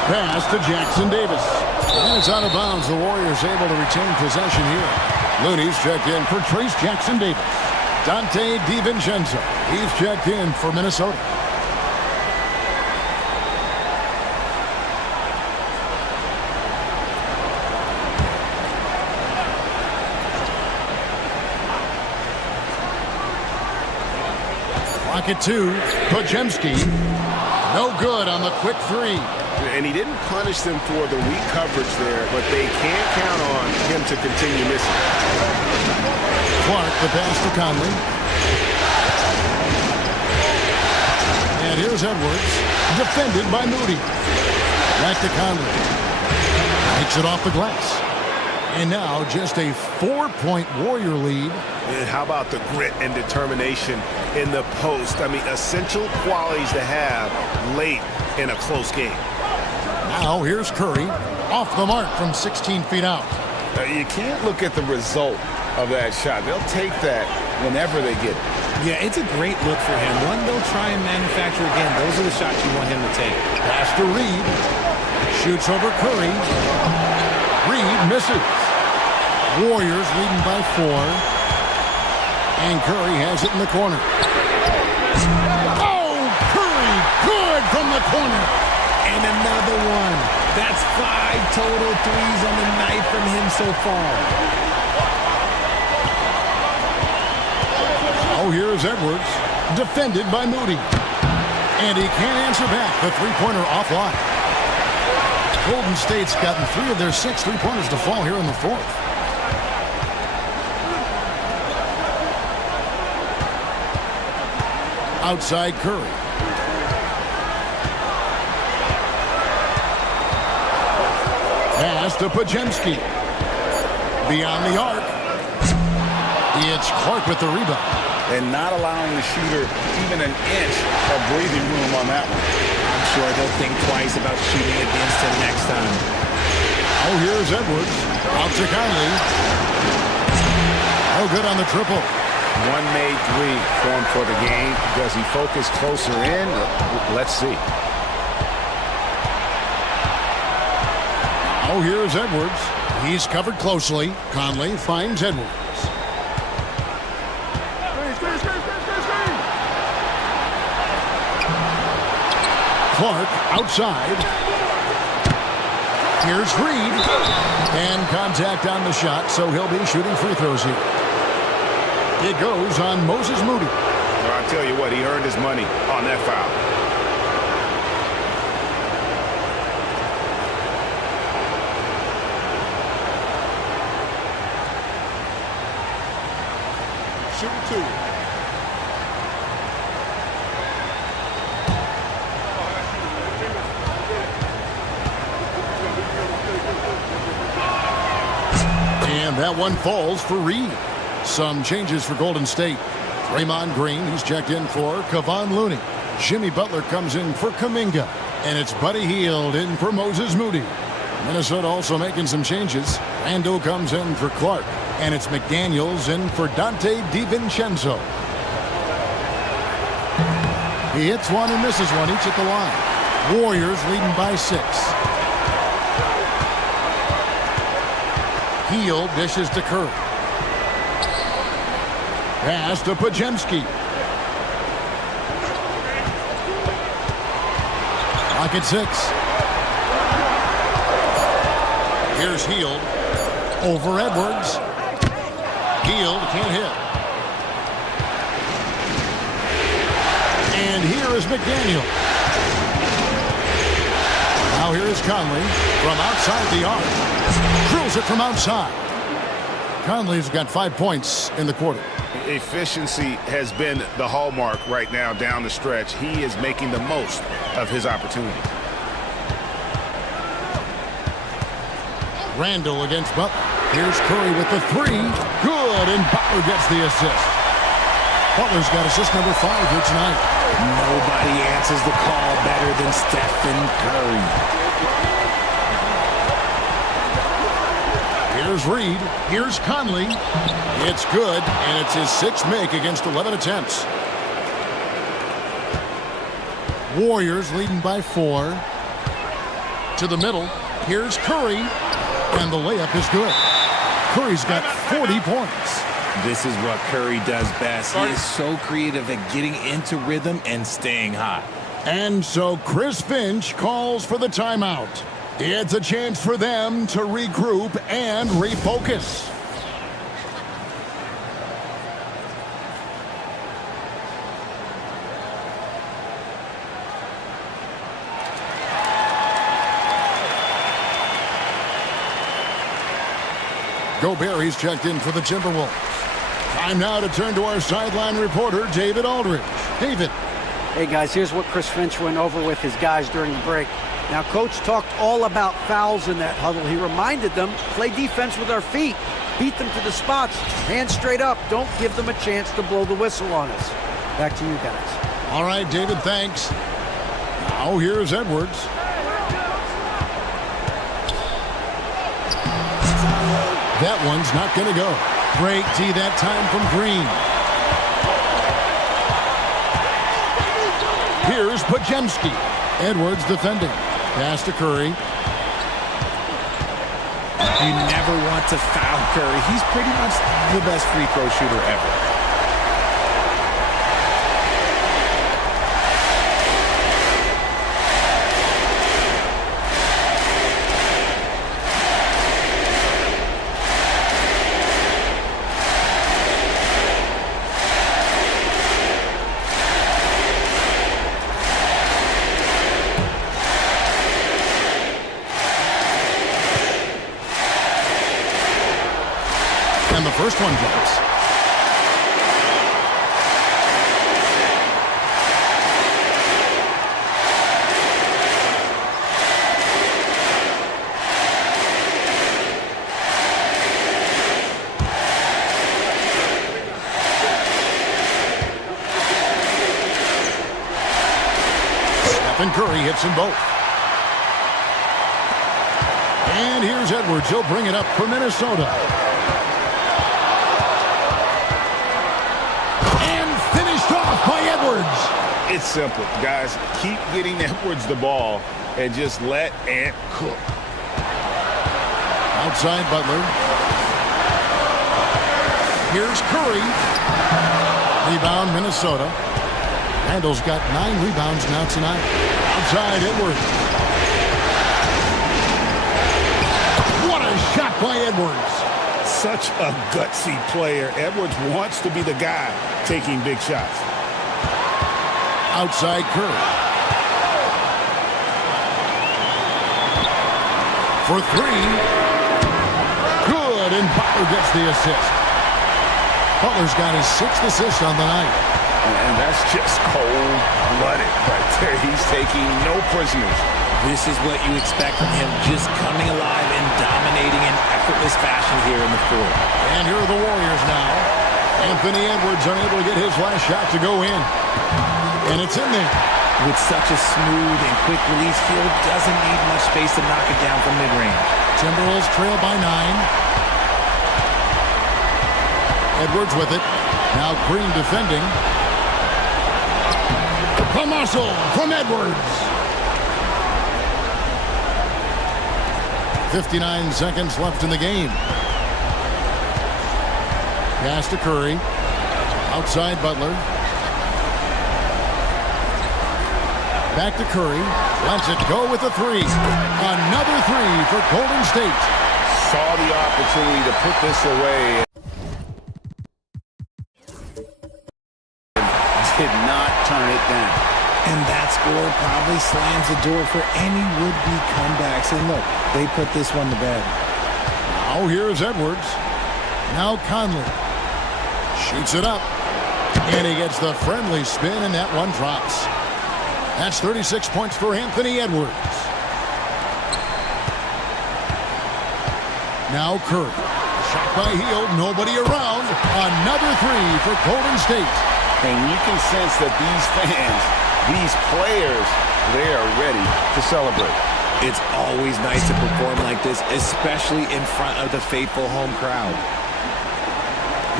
Pass to Jackson Davis. And it's out of bounds. The Warriors able to retain possession here. Looney's checked in for Trace Jackson Davis. Dante DiVincenzo. He's checked in for Minnesota. Clock at 2. Pajemski. No good on the quick 3. And he didn't punish them for the weak coverage there, but they can't count on him to continue missing. Clark, the pass to Conley. And here's Edwards, defended by Moody. Back to Conley. Takes it off the glass. And now just a 4-point Warrior lead. And how about the grit and determination in the post? I mean, essential qualities to have late in a close game. Now here's Curry, off the mark from 16 feet out. You can't look at the result of that shot. They'll take that whenever they get it. Yeah, it's a great look for him. One they'll try and manufacture again. Those are the shots you want him to take. Pass to Reed. Shoots over Curry. Reed misses. Warriors leading by 4. And Curry has it in the corner. Oh, Curry, good from the corner. And another one. That's 5 total threes on the night from him so far. Oh, here's Edwards, defended by Moody. And he can't answer back. The three-pointer offline. Golden State's gotten 3 of their 6 three-pointers to fall here in the 4th. Outside Curry. Pass to Pajemski. Beyond the arc. It's Clark with the rebound. And not allowing the shooter even an inch of breathing room on that one. I'm sure they'll think twice about shooting against him next time. Oh, here's Edwards. Out to Conley. Oh, good on the triple. One made 3 for him for the game. Does he focus closer in? Let's see. Oh, here's Edwards. He's covered closely. Conley finds Edwards. Clark outside. Here's Reed. And contact on the shot, so he'll be shooting free throws here. It goes on Moses Moody. Well, I tell you what, he earned his money on that foul. Shooting 2. That one falls for Reed. Some changes for Golden State. Draymond Green, he's checked in for Kevon Looney. Jimmy Butler comes in for Kuminga. And it's Buddy Hield in for Moses Moody. Minnesota also making some changes. Randall comes in for Clark. And it's McDaniels in for Dante DiVincenzo. He hits one and misses one, each at the line. Warriors leading by 6. Hield dishes to Curry. Pass to Pajemski. Clock at 6. Here's Hield. Over Edwards. Hield can't hit. And here is McDaniel. Now here is Conley from outside the arc. Drills it from outside. Conley's got 5 points in the quarter. Efficiency has been the hallmark right now down the stretch. He is making the most of his opportunity. Randall against Butler. Here's Curry with the 3. Good, and Butler gets the assist. Butler's got assist number 5 here tonight. Nobody answers the call better than Stephen Curry. Here's Reed. Here's Conley. It's good, and it's his 6th make against 11 attempts. Warriors leading by 4. To the middle. Here's Curry, and the layup is good. Curry's got 40 points. This is what Curry does best. He is so creative at getting into rhythm and staying hot. And so Chris Finch calls for the timeout. It's a chance for them to regroup and refocus. Gobert, he's checked in for the Timberwolves. Time now to turn to our sideline reporter, David Aldridge. David. Hey, guys, here's what Chris Finch went over with his guys during the break. Now, Coach talked all about fouls in that huddle. He reminded them, play defense with our feet. Beat them to the spots. Hands straight up. Don't give them a chance to blow the whistle on us. Back to you guys. All right, David, thanks. Now here's Edwards. That one's not going to go. Great D that time from Green. Here's Pajemski. Edwards defending. Pass to Curry. You never want to foul Curry. He's pretty much the best free throw shooter ever. And the first one drops. Stephen Curry hits them both. And here's Edwards. He'll bring it up for Minnesota. It's simple, guys. Keep getting Edwards the ball and just let Ant cook. Outside Butler. Here's Curry. Rebound Minnesota. Randall's got 9 rebounds now tonight. Outside Edwards. What a shot by Edwards. Such a gutsy player. Edwards wants to be the guy taking big shots. Outside Curry. For 3. Good, and Butler gets the assist. Butler's got his 6th assist on the night. And that's just cold-blooded right there. He's taking no prisoners. This is what you expect from him, just coming alive and dominating in effortless fashion here in the fourth. And here are the Warriors now. Anthony Edwards unable to get his last shot to go in. And it's in there. With such a smooth and quick release, Hield doesn't need much space to knock it down from mid-range. Timberwolves trail by 9. Edwards with it. Now Green defending. The muscle from Edwards. 59 seconds left in the game. Pass to Curry. Outside Butler. Back to Curry. Lets it go with a 3. Another 3 for Golden State. Saw the opportunity to put this away. Did not turn it down. And that score probably slams the door for any would-be comebacks. And look, they put this one to bed. Now here's Edwards. Now Conley. Shoots it up. And he gets the friendly spin, and that one drops. That's 36 points for Anthony Edwards. Now Curry. Shot by Hield. Nobody around. Another 3 for Golden State. And you can sense that these fans, these players, they are ready to celebrate. It's always nice to perform like this, especially in front of the faithful home crowd.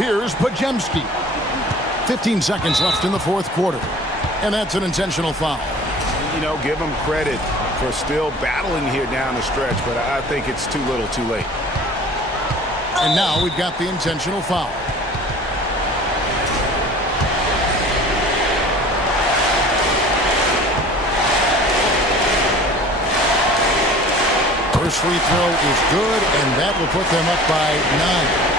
Here's Pajemski. 15 seconds left in the fourth quarter. And that's an intentional foul. You know, give them credit for still battling here down the stretch, but I think it's too little too late. And now we've got the intentional foul. First free throw is good, and that will put them up by 9.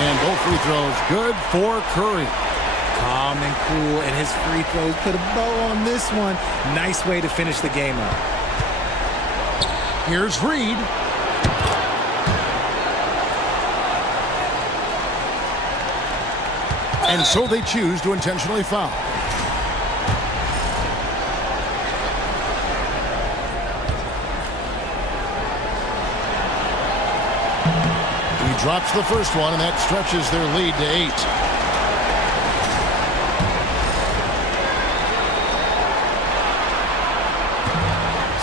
And both free throws good for Curry. Calm and cool, and his free throws put a bow on this one. Nice way to finish the game up. Here's Reed. And so they choose to intentionally foul. He drops the first one, and that stretches their lead to 8.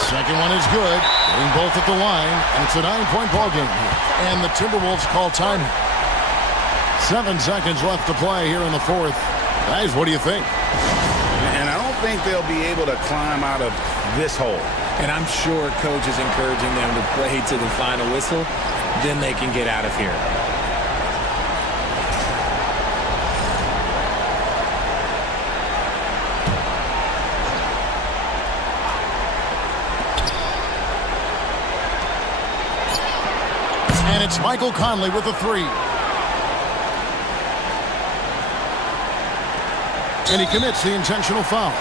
Second one is good. Getting both at the line, and it's a 9-point ball game here. And the Timberwolves call timeout. 7 seconds left to play here in the fourth. Guys, what do you think? And I don't think they'll be able to climb out of this hole. And I'm sure coach is encouraging them to play to the final whistle. Then they can get out of here. And it's Michael Conley with a 3. And he commits the intentional foul.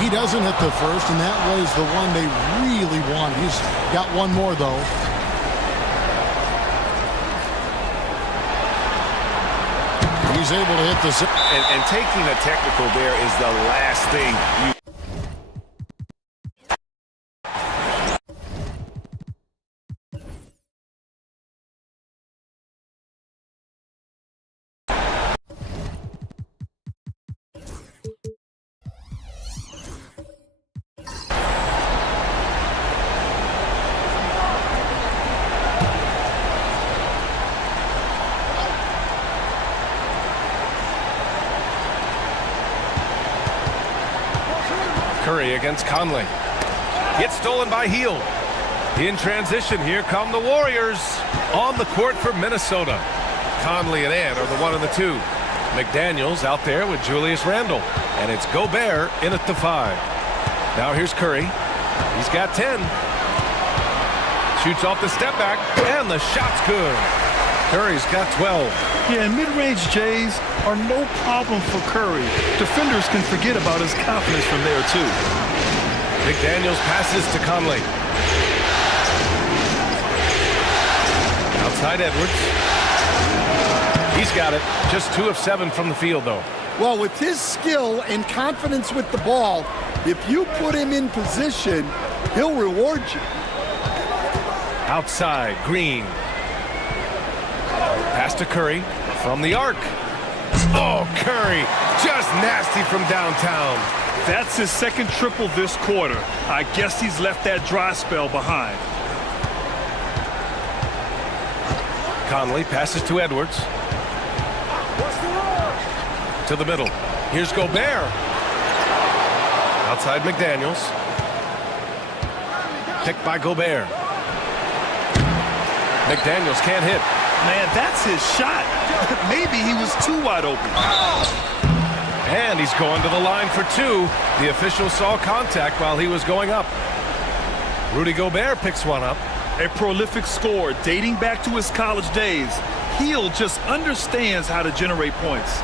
He doesn't hit the first, and that was the one they really want. He's got one more, though. He's able to hit the... And taking a technical there is the last thing you... Curry against Conley. Gets stolen by Hield. In transition, here come the Warriors on the court for Minnesota. Conley and Ant are the 1 and the 2. McDaniels out there with Julius Randle. And it's Gobert in at the 5. Now here's Curry. He's got 10. Shoots off the step back, and the shot's good. Curry's got 12. Yeah, and mid-range Jays are no problem for Curry. Defenders can forget about his confidence from there, too. McDaniels passes to Conley. Outside Edwards. He's got it. Just 2 of 7 from the field, though. Well, with his skill and confidence with the ball, if you put him in position, he'll reward you. Outside, Green. Pass to Curry from the arc. Oh, Curry, just nasty from downtown. That's his second triple this quarter. I guess he's left that dry spell behind. Conley passes to Edwards. To the middle. Here's Gobert. Outside McDaniels. Picked by Gobert. McDaniels can't hit. Man, that's his shot. Maybe he was too wide open. And he's going to the line for 2. The official saw contact while he was going up. Rudy Gobert picks one up. A prolific scorer dating back to his college days. Hield just understands how to generate points.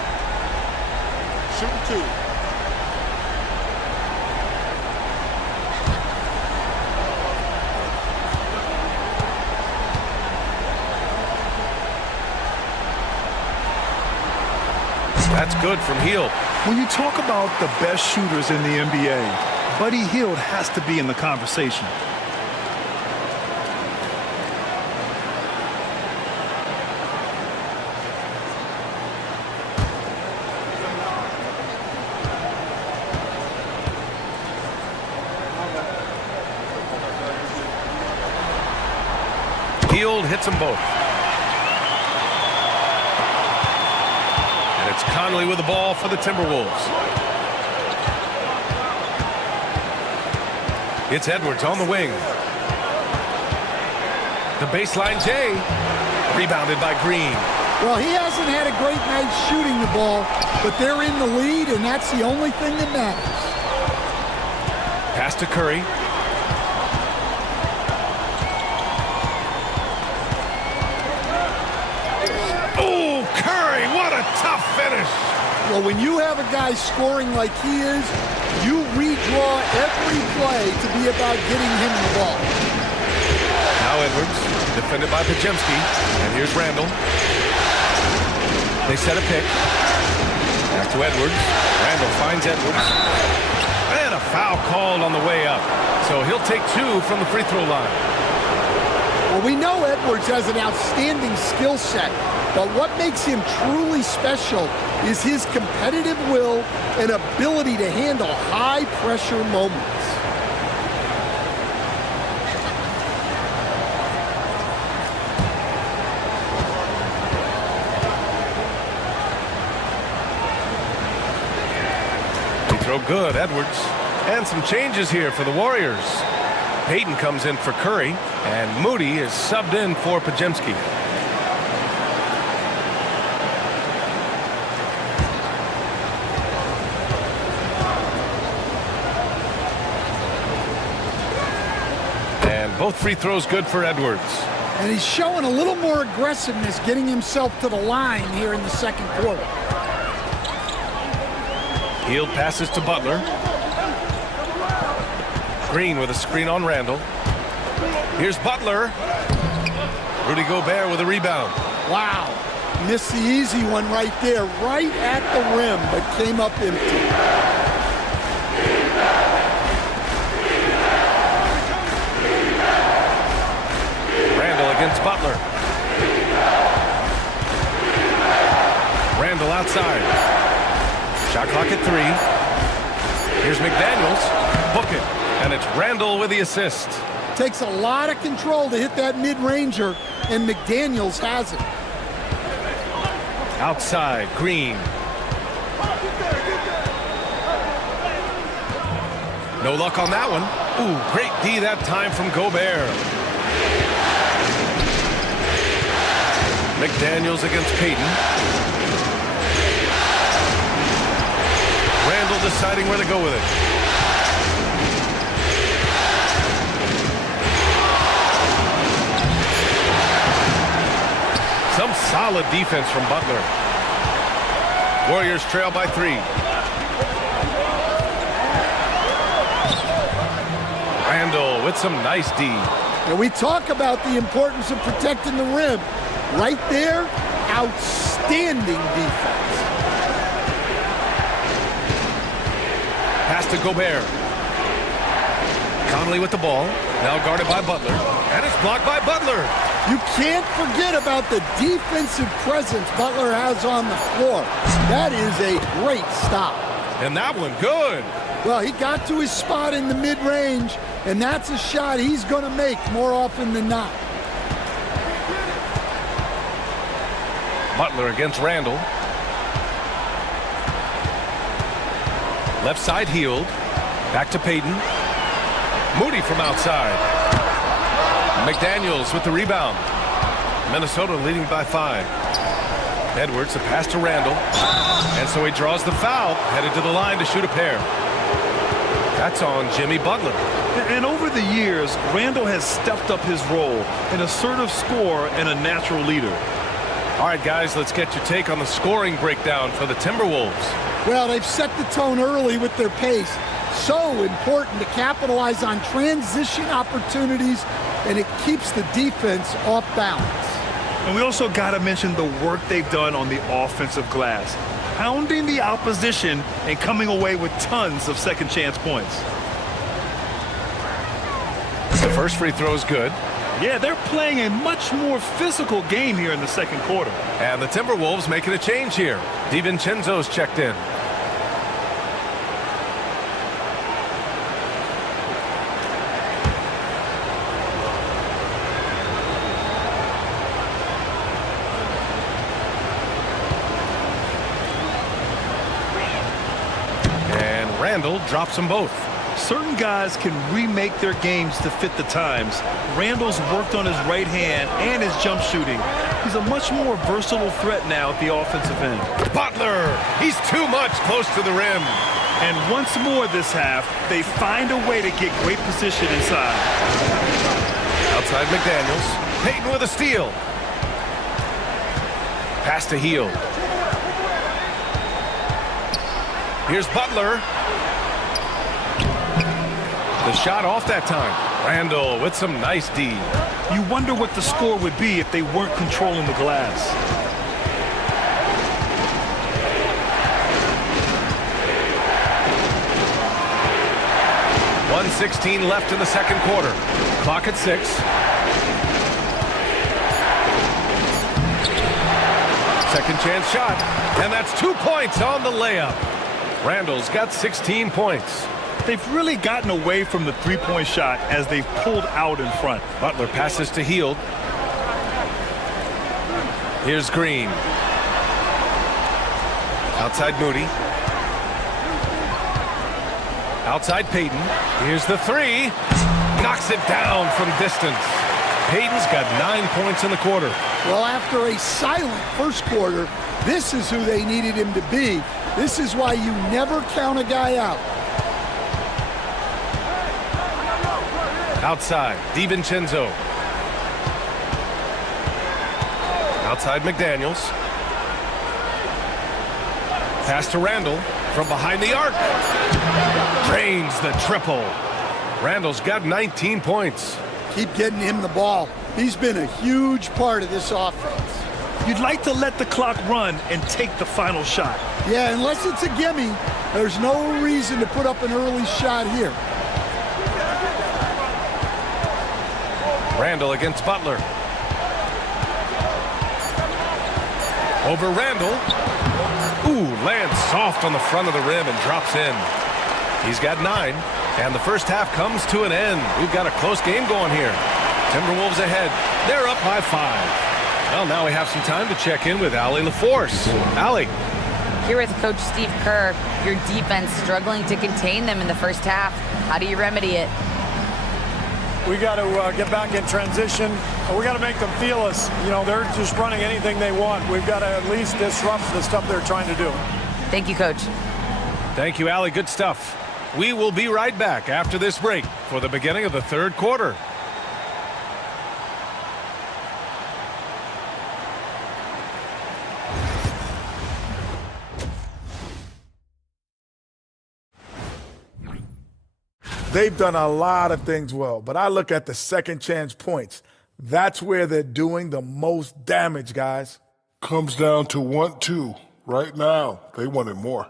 Shooting 2. That's good from Hield. When you talk about the best shooters in the NBA, Buddy Hield has to be in the conversation. Hield hits them both. And it's Conley with the ball for the Timberwolves. It's Edwards on the wing. The baseline J. Rebounded by Green. Well, he hasn't had a great night shooting the ball, but they're in the lead, and that's the only thing that matters. Pass to Curry. Tough finish. Well, when you have a guy scoring like he is, you redraw every play to be about getting him the ball. Now Edwards, defended by Pajemski, and here's Randall. They set a pick. Back to Edwards. Randall finds Edwards. And a foul called on the way up. So he'll take 2 from the free throw line. Well, we know Edwards has an outstanding skill set. But what makes him truly special is his competitive will and ability to handle high-pressure moments. Free throw good, Edwards. And some changes here for the Warriors. Payton comes in for Curry, and Moody is subbed in for Pajemski. Both free throws good for Edwards. And he's showing a little more aggressiveness getting himself to the line here in the second quarter. Hield passes to Butler. Green with a screen on Randall. Here's Butler. Rudy Gobert with a rebound. Wow. Missed the easy one right there, right at the rim, but came up empty. Against Butler. Randall outside. Shot clock at 3. Here's McDaniels. Book it. And it's Randall with the assist. Takes a lot of control to hit that mid-ranger, and McDaniels has it. Outside, Green. No luck on that one. Ooh, great D that time from Gobert. McDaniels against Payton. Randall deciding where to go with it. Some solid defense from Butler. Warriors trail by 3. Randall with some nice D. And we talk about the importance of protecting the rim. Right there, outstanding defense. Pass to Gobert. Conley with the ball. Now guarded by Butler. And it's blocked by Butler. You can't forget about the defensive presence Butler has on the floor. That is a great stop. And that one good. Well, he got to his spot in the mid-range, and that's a shot he's going to make more often than not. Butler against Randall. Left side healed. Back to Payton. Moody from outside. McDaniels with the rebound. Minnesota leading by 5. Edwards, a pass to Randall. And so he draws the foul, headed to the line to shoot a pair. That's on Jimmy Butler. And over the years, Randall has stepped up his role, an assertive scorer and a natural leader. All right, guys, let's get your take on the scoring breakdown for the Timberwolves. Well, they've set the tone early with their pace. So important to capitalize on transition opportunities, and it keeps the defense off balance. And we also got to mention the work they've done on the offensive glass, pounding the opposition and coming away with tons of second chance points. The first free throw is good. Yeah, they're playing a much more physical game here in the second quarter. And the Timberwolves making a change here. DiVincenzo's checked in. And Randall drops them both. Certain guys can remake their games to fit the times. Randall's worked on his right hand and his jump shooting. He's a much more versatile threat now at the offensive end. Butler, he's too much close to the rim. And once more this half, they find a way to get great position inside. Outside McDaniels. Payton with a steal. Pass to Hield. Here's Butler. The shot off that time. Randall with some nice D. You wonder what the score would be if they weren't controlling the glass. .116 left in the second quarter. Clock at 6. Second chance shot. And that's 2 points on the layup. Randall's got 16 points. They've really gotten away from the three-point shot as they've pulled out in front. Butler passes to Hield. Here's Green. Outside Moody. Outside Payton. Here's the three. Knocks it down from distance. Payton's got 9 points in the quarter. Well, after a silent first quarter, this is who they needed him to be. This is why you never count a guy out. Outside, DiVincenzo. Outside McDaniels. Pass to Randall from behind the arc. Drains the triple. Randall's got 19 points. Keep getting him the ball. He's been a huge part of this offense. You'd like to let the clock run and take the final shot. Yeah, unless it's a gimme, there's no reason to put up an early shot here. Randall against Butler. Over Randall. Ooh, lands soft on the front of the rim and drops in. He's got 9, and the first half comes to an end. We've got a close game going here. Timberwolves ahead. They're up by 5. Well, now we have some time to check in with Allie LaForce. Allie. Here with Coach Steve Kerr, your defense struggling to contain them in the first half. How do you remedy it? We got to get back in transition. We got to make them feel us. You know, they're just running anything they want. We've got to at least disrupt the stuff they're trying to do. Thank you, Coach. Thank you, Allie. Good stuff. We will be right back after this break for the beginning of the third quarter. They've done a lot of things well, but I look at the second chance points. That's where they're doing the most damage, guys. Comes down to 1-2. Right now, they wanted more.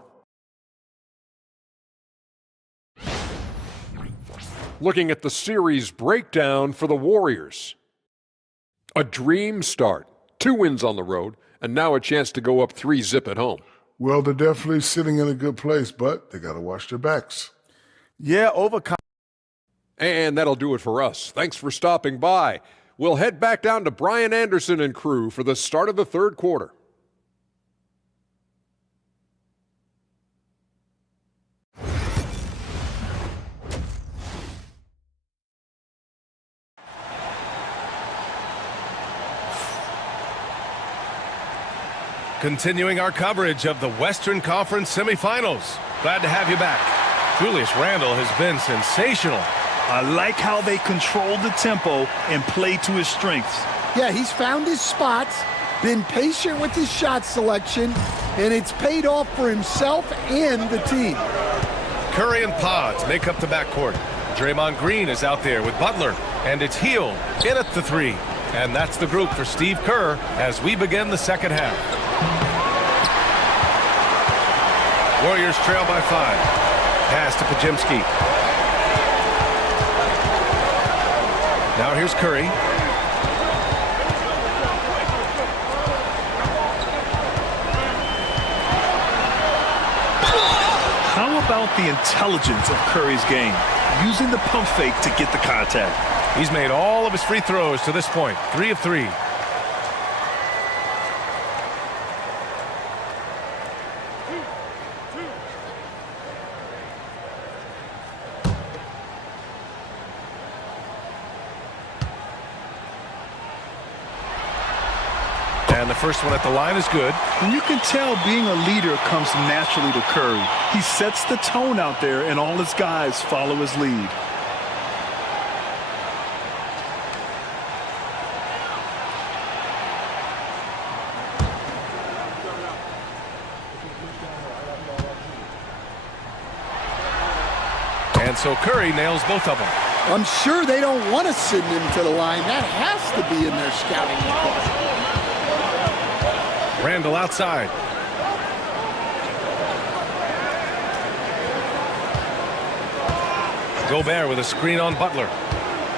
Looking at the series breakdown for the Warriors. A dream start. 2 wins on the road, and now a chance to go up 3-zip at home. Well, they're definitely sitting in a good place, but they got to watch their backs. Yeah, And that'll do it for us. Thanks for stopping by. We'll head back down to Brian Anderson and crew for the start of the third quarter. Continuing our coverage of the Western Conference semifinals. Glad to have you back. Julius Randle has been sensational. I like how they control the tempo and play to his strengths. Yeah, he's found his spots, been patient with his shot selection, and it's paid off for himself and the team. Curry and Pods make up the backcourt. Draymond Green is out there with Butler, and it's Hield in at the 3. And that's the group for Steve Kerr as we begin the second half. Warriors trail by 5. Pass to Pajemski. Now here's Curry. How about the intelligence of Curry's game? Using the pump fake to get the contact. He's made all of his free throws to this point. 3 of 3. And the first one at the line is good. And you can tell being a leader comes naturally to Curry. He sets the tone out there, and all his guys follow his lead. And so Curry nails both of them. I'm sure they don't want to send him to the line. That has to be in their scouting report. Randle outside. Gobert with a screen on Butler.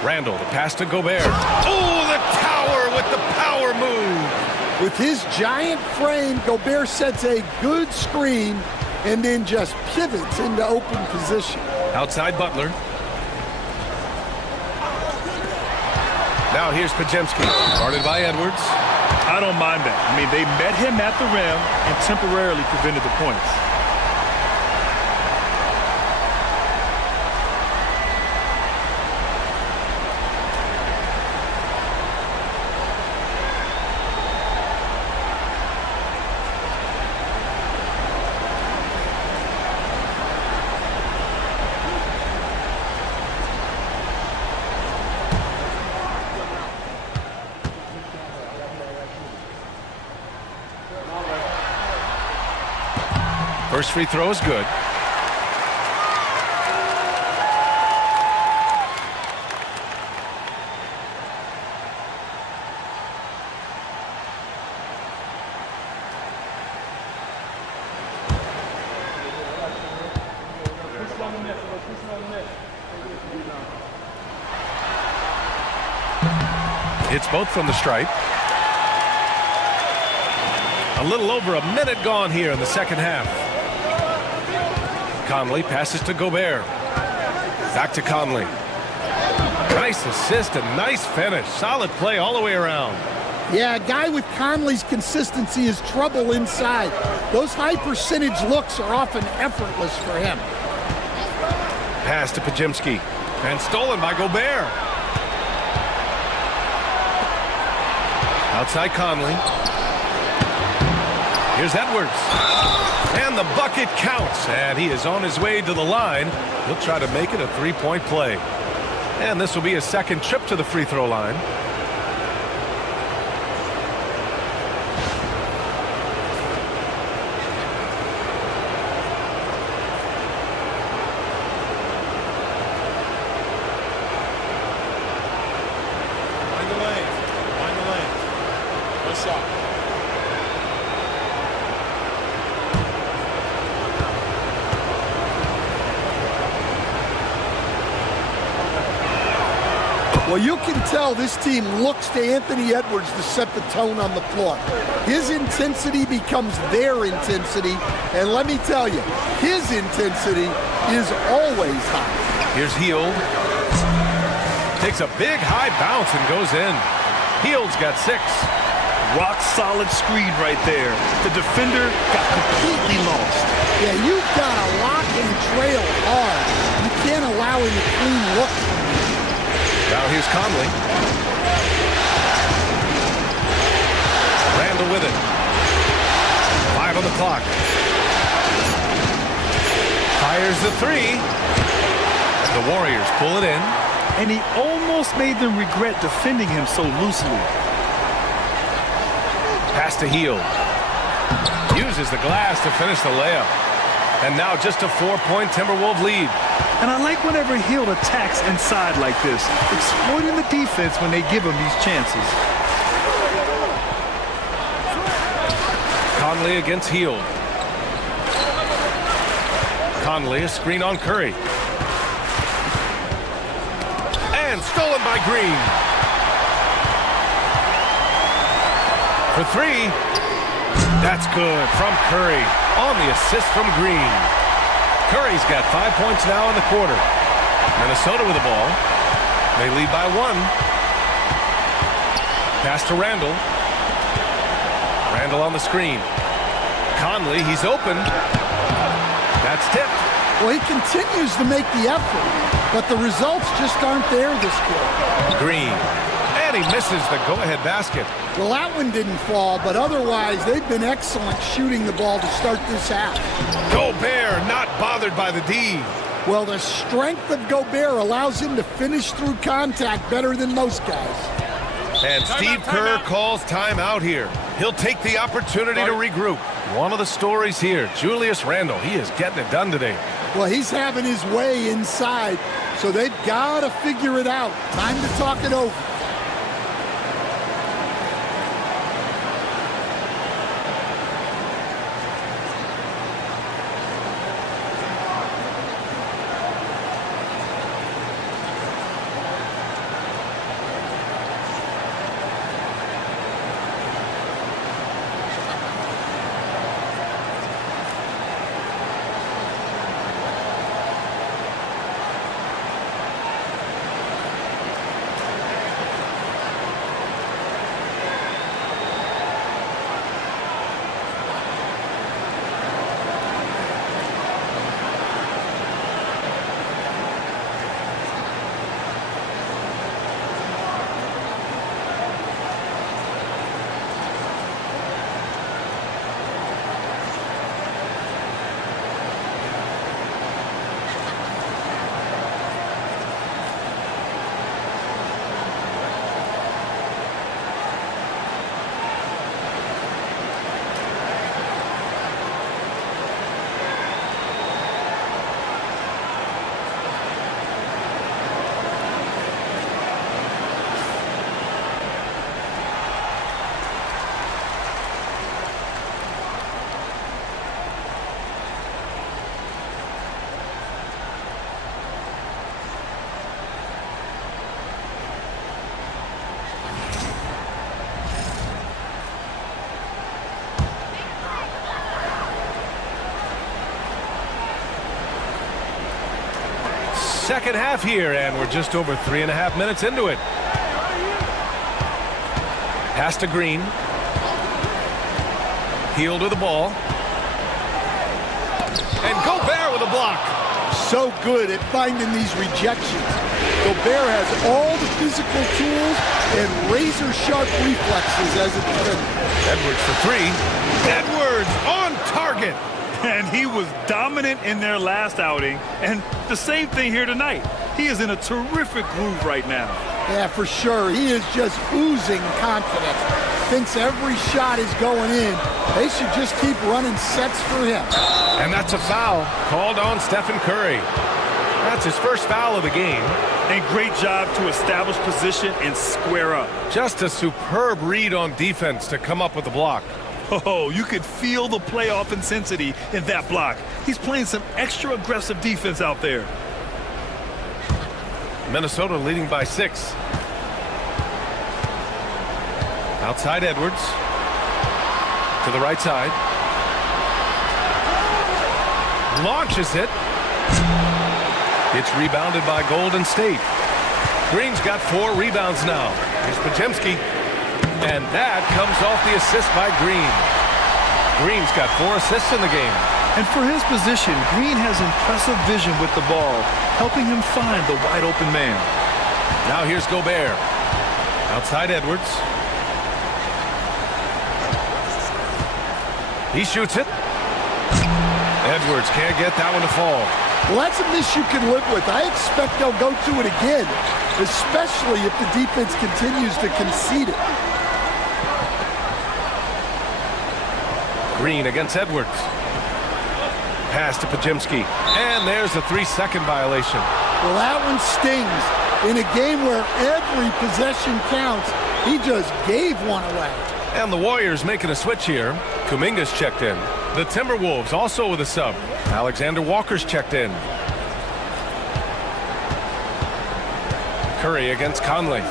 Randle, the pass to Gobert. Oh, the tower with the power move. With his giant frame, Gobert sets a good screen and then just pivots into open position. Outside Butler. Now here's Pajemski, guarded by Edwards. I don't mind that. I mean, they met him at the rim and temporarily prevented the points. First free throw is good. Hits both from the stripe. A little over a minute gone here in the second half. Conley passes to Gobert. Back to Conley. Nice assist and nice finish. Solid play all the way around. Yeah, a guy with Conley's consistency is trouble inside. Those high percentage looks are often effortless for him. Pass to Pajemski. And stolen by Gobert. Outside Conley. Here's Edwards. And the bucket counts. And he is on his way to the line. He'll try to make it a three-point play. And this will be his second trip to the free throw line. Well, you can tell this team looks to Anthony Edwards to set the tone on the floor. His intensity becomes their intensity, and let me tell you, his intensity is always high. Here's Hield. Takes a big high bounce and goes in. Hield's got 6. Rock solid screen right there. The defender got completely lost. Yeah, you've got to lock and trail hard. You can't allow him to clean look. Now here's Conley. Randall with it. 5 on the clock. Fires the 3. The Warriors pull it in. And he almost made them regret defending him so loosely. Pass to Hield. Uses the glass to finish the layup. And now just a 4-point Timberwolves lead. And I like whenever Hield attacks inside like this, exploiting the defense when they give him these chances. Conley against Hield. Conley, a screen on Curry. And stolen by Green. For 3. That's good from Curry on the assist from Green. Curry's got 5 points now in the quarter. Minnesota with the ball. They lead by 1. Pass to Randall. Randall on the screen. Conley, he's open. That's tipped. Well, he continues to make the effort, but the results just aren't there this quarter. Green. And he misses the go-ahead basket. Well, that one didn't fall, but otherwise they've been excellent shooting the ball to start this half. Gobert not bothered by the D. Well, the strength of Gobert allows him to finish through contact better than most guys. And Steve Kerr calls timeout here. He'll take the opportunity to regroup. One of the stories here, Julius Randle, he is getting it done today. Well, he's having his way inside, so they've got to figure it out. Time to talk it over. Second half here, and we're just over 3.5 minutes into it. Pass to Green. Hield with the ball. And Gobert with a block. So good at finding these rejections. Gobert has all the physical tools and razor-sharp reflexes as a defender. Edwards for 3. Edwards on target. And he was dominant in their last outing. And the same thing here tonight. He is in a terrific groove right now. Yeah, for sure. He is just oozing confidence. Thinks every shot is going in. They should just keep running sets for him. And that's a foul called on Stephen Curry. That's his first foul of the game. And great job to establish position and square up. Just a superb read on defense to come up with the block. Oh, you could feel the playoff intensity in that block. He's playing some extra aggressive defense out there. Minnesota leading by 6. Outside Edwards. To the right side. Launches it. It's rebounded by Golden State. Green's got 4 rebounds now. Here's Pregame. And that comes off the assist by Green. Green's got 4 assists in the game. And for his position, Green has impressive vision with the ball, helping him find the wide open man. Now here's Gobert. Outside Edwards. He shoots it. Edwards can't get that one to fall. Well, that's a miss you can live with. I expect they'll go to it again, especially if the defense continues to concede it. Green against Edwards. Pass to Pregame. And there's a 3-second violation. Well, that one stings. In a game where every possession counts, he just gave one away. And the Warriors making a switch here. Kuminga's checked in. The Timberwolves also with a sub. Alexander Walker's checked in. Curry against Conley.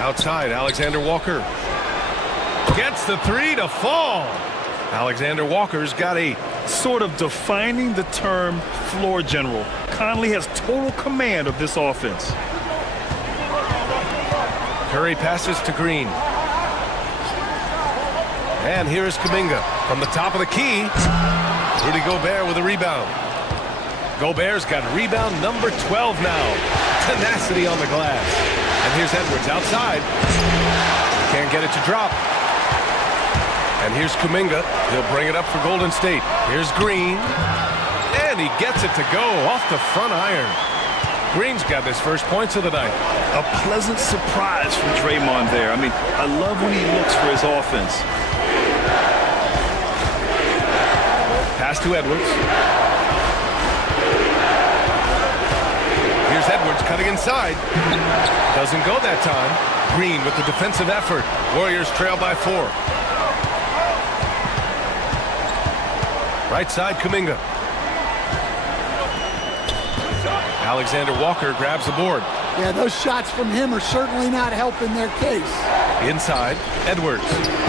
Outside, Alexander Walker. Gets the 3 to fall. Alexander Walker's got 8. Sort of defining the term floor general. Conley has total command of this offense. Curry passes to Green. And here is Kuminga from the top of the key. Rudy Gobert with a rebound. Gobert's got rebound number 12 now. Tenacity on the glass. And here's Edwards outside. Can't get it to drop. And here's Kuminga. He'll bring it up for Golden State. Here's Green. And he gets it to go off the front iron. Green's got his first points of the night. A pleasant surprise from Draymond there. I mean, I love when he looks for his offense. Pass to Edwards. Here's Edwards cutting inside. Doesn't go that time. Green with the defensive effort. Warriors trail by 4. Right side, Kuminga. Alexander Walker grabs the board. Yeah, those shots from him are certainly not helping their case. Inside, Edwards.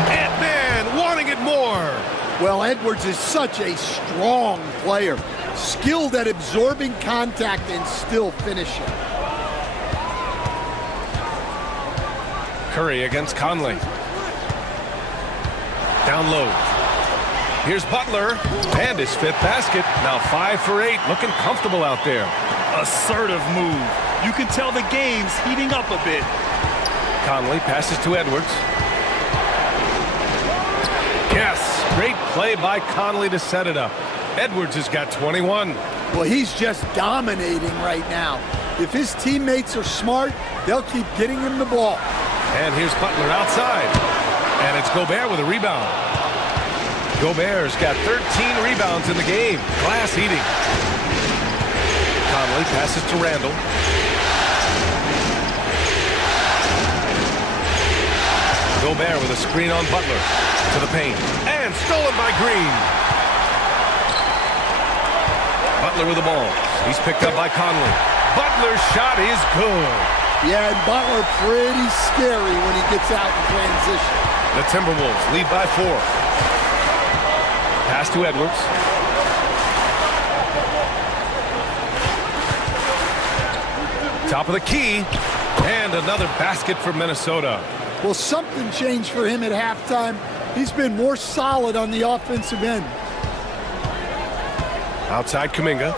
Ant-Man wanting it more. Well, Edwards is such a strong player. Skilled at absorbing contact and still finishing. Curry against Conley. Down low. Here's Butler, and his 5th basket. Now 5 for 8, looking comfortable out there. Assertive move. You can tell the game's heating up a bit. Conley passes to Edwards. Yes, great play by Conley to set it up. Edwards has got 21. Well, he's just dominating right now. If his teammates are smart, they'll keep getting him the ball. And here's Butler outside. And it's Gobert with a rebound. Gobert's got 13 rebounds in the game. Glass eating. Conley passes to Randall. Gobert with a screen on Butler. To the paint. And stolen by Green. Butler with the ball. He's picked up by Conley. Butler's shot is good. Yeah, and Butler pretty scary when he gets out in transition. The Timberwolves lead by 4. Pass to Edwards. Top of the key. And another basket for Minnesota. Well, something changed for him at halftime. He's been more solid on the offensive end. Outside Kuminga.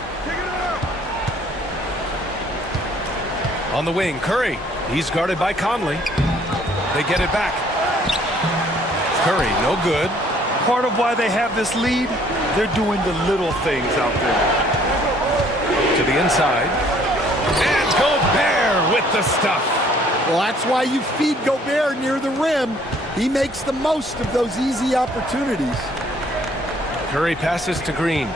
On the wing, Curry. He's guarded by Conley. They get it back. Curry, no good. Part of why they have this lead, they're doing the little things out there. To the inside. And Gobert with the stuff. Well, that's why you feed Gobert near the rim. He makes the most of those easy opportunities. Curry passes to Green.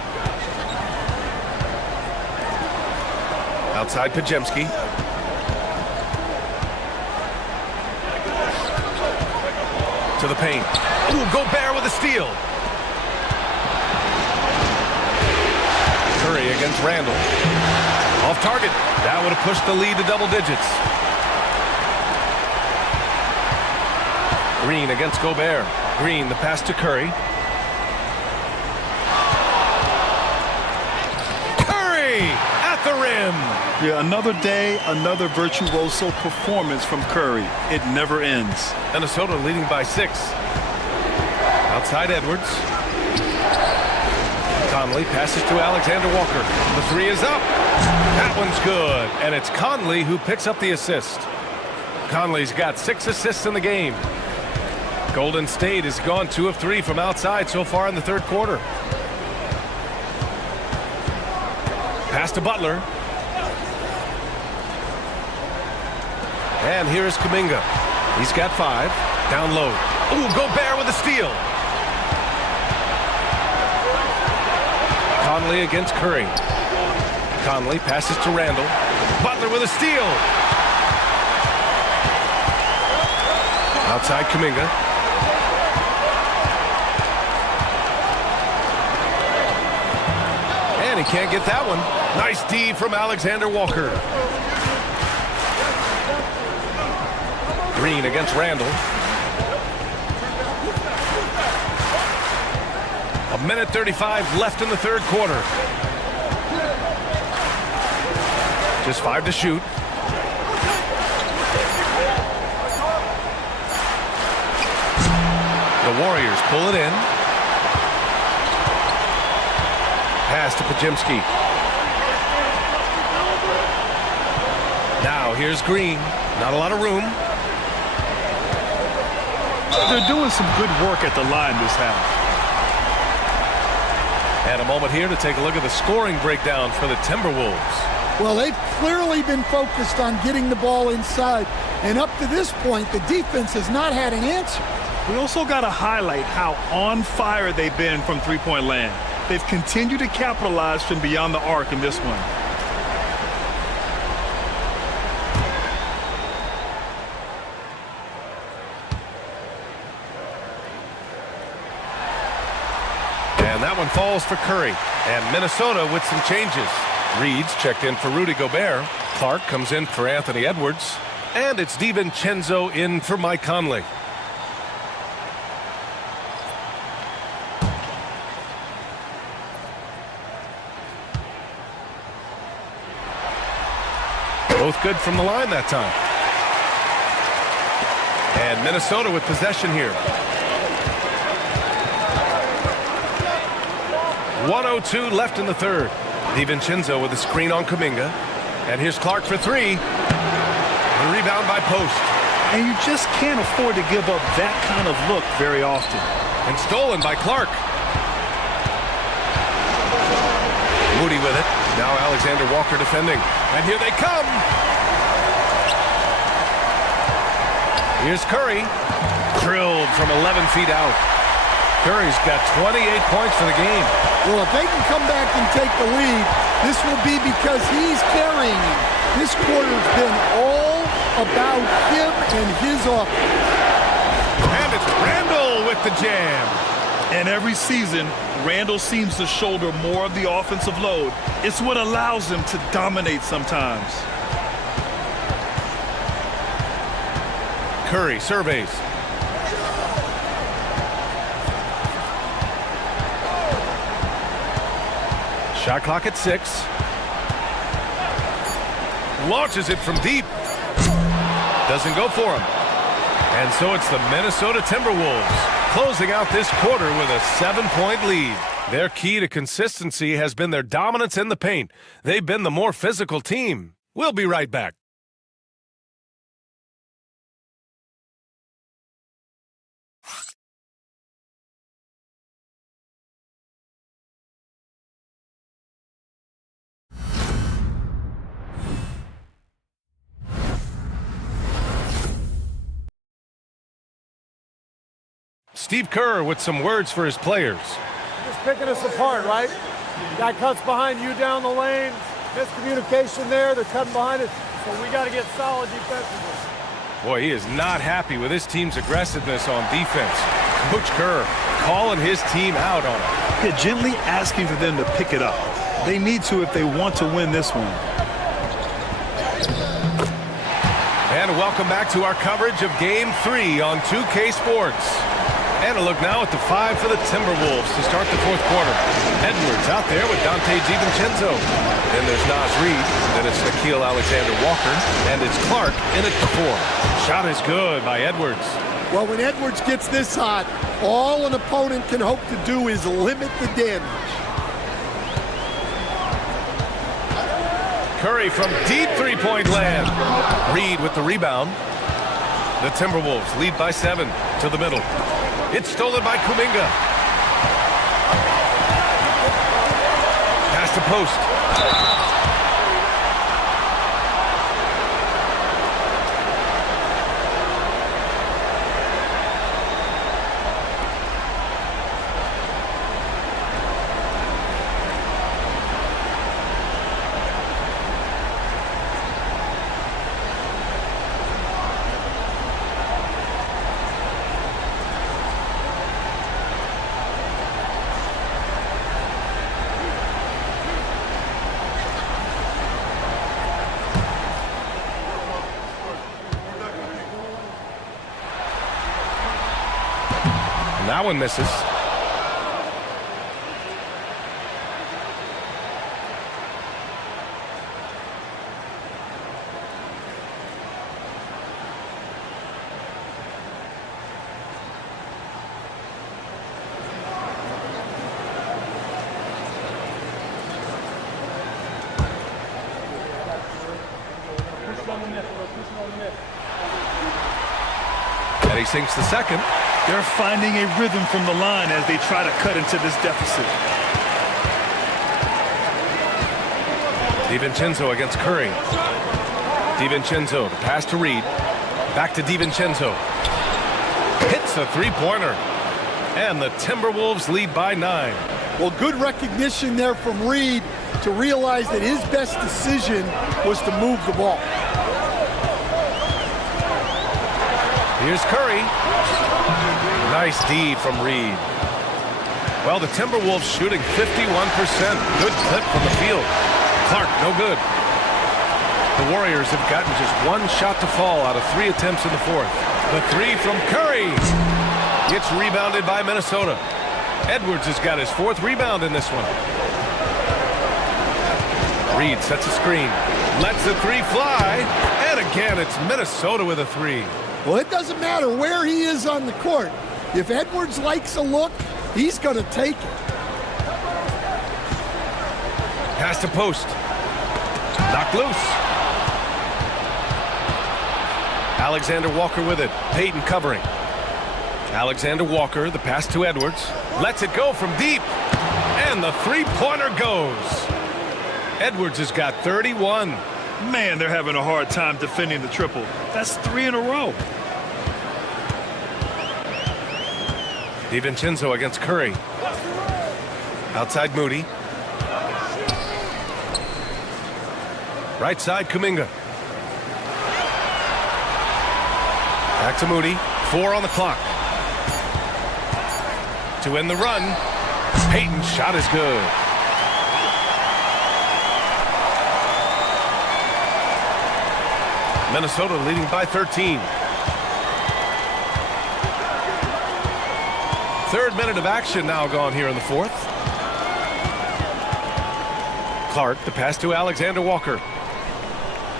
Outside Pregame. To the paint. Ooh, Gobert with a steal. Curry against Randall. Off target. That would have pushed the lead to double digits. Green against Gobert. Green, the pass to Curry. Curry at the rim. Yeah, another day, another virtuoso performance from Curry. It never ends. Minnesota leading by 6. Outside Edwards. Conley passes to Alexander Walker. The 3 is up. That one's good. And it's Conley who picks up the assist. Conley's got 6 assists in the game. Golden State has gone 2 of 3 from outside so far in the third quarter. Pass to Butler. And here is Kuminga. He's got 5. Down low. Ooh, Gobert with a steal. Conley against Curry. Conley passes to Randall. Butler with a steal. Outside Kuminga. And he can't get that one. Nice D from Alexander Walker. Green against Randall. 1:35 left in the third quarter. Just 5 to shoot. The Warriors pull it in. Pass to Pajemski. Now here's Green. Not a lot of room. They're doing some good work at the line this half. And a moment here to take a look at the scoring breakdown for the Timberwolves. Well, they've clearly been focused on getting the ball inside. And up to this point, the defense has not had an answer. We also got to highlight how on fire they've been from three-point land. They've continued to capitalize from beyond the arc in this one. And that one falls for Curry. And Minnesota with some changes. Reed's checked in for Rudy Gobert. Clark comes in for Anthony Edwards. And it's DiVincenzo in for Mike Conley. Both good from the line that time. And Minnesota with possession here. 1:02 left in the third. DiVincenzo with a screen on Kuminga. And here's Clark for 3. The rebound by Post. And you just can't afford to give up that kind of look very often. And stolen by Clark. Moody with it. Now Alexander Walker defending. And here they come. Here's Curry. Drilled from 11 feet out. Curry's got 28 points for the game. Well, if they can come back and take the lead, this will be because he's carrying him. This quarter's been all about him and his offense. And it's Randall with the jam. And every season, Randall seems to shoulder more of the offensive load. It's what allows him to dominate sometimes. Curry surveys. Shot clock at 6. Launches it from deep. Doesn't go for him. And so it's the Minnesota Timberwolves closing out this quarter with a 7-point lead. Their key to consistency has been their dominance in the paint. They've been the more physical team. We'll be right back. Steve Kerr with some words for his players. Just picking us apart, right? Guy cuts behind you down the lane. Miscommunication there. They're cutting behind us. So we got to get solid defensively. Boy, he is not happy with his team's aggressiveness on defense. Coach Kerr calling his team out on it. Yeah, gently asking for them to pick it up. They need to if they want to win this one. And welcome back to our coverage of Game 3 on 2K Sports. And a look now at the 5 for the Timberwolves to start the fourth quarter. Edwards out there with Dante DiVincenzo. Then there's Naz Reid. Then it's Nickeil Alexander-Walker. And it's Clark in at the 4. Shot is good by Edwards. Well, when Edwards gets this hot, all an opponent can hope to do is limit the damage. Curry from deep three-point land. Reid with the rebound. The Timberwolves lead by 7 to the middle. It's stolen by Kuminga. Pass to post. That one misses. And he sinks the second. They're finding a rhythm from the line as they try to cut into this deficit. DiVincenzo against Curry. DiVincenzo, the pass to Reid. Back to DiVincenzo. Hits a three-pointer. And the Timberwolves lead by 9. Well, good recognition there from Reid to realize that his best decision was to move the ball. Here's Curry. Nice D from Reid. Well, the Timberwolves shooting 51%. Good clip from the field. Clark, no good. The Warriors have gotten just one shot to fall out of 3 attempts in the fourth. The 3 from Curry. It's rebounded by Minnesota. Edwards has got his 4th rebound in this one. Reid sets a screen. Lets the 3 fly. And again, it's Minnesota with a 3. Well, it doesn't matter where he is on the court. If Edwards likes a look, he's going to take it. Pass to post. Knocked loose. Alexander-Walker with it. Payton covering. Alexander-Walker, the pass to Edwards. Lets it go from deep. And the three-pointer goes. Edwards has got 31. Man, they're having a hard time defending the triple. That's 3 in a row. DiVincenzo against Curry. Outside Moody. Right side Kuminga. Back to Moody. 4 on the clock. To end the run. Payton's shot is good. Minnesota leading by 13. 3rd minute of action now gone here in the 4th. Clark, the pass to Alexander-Walker.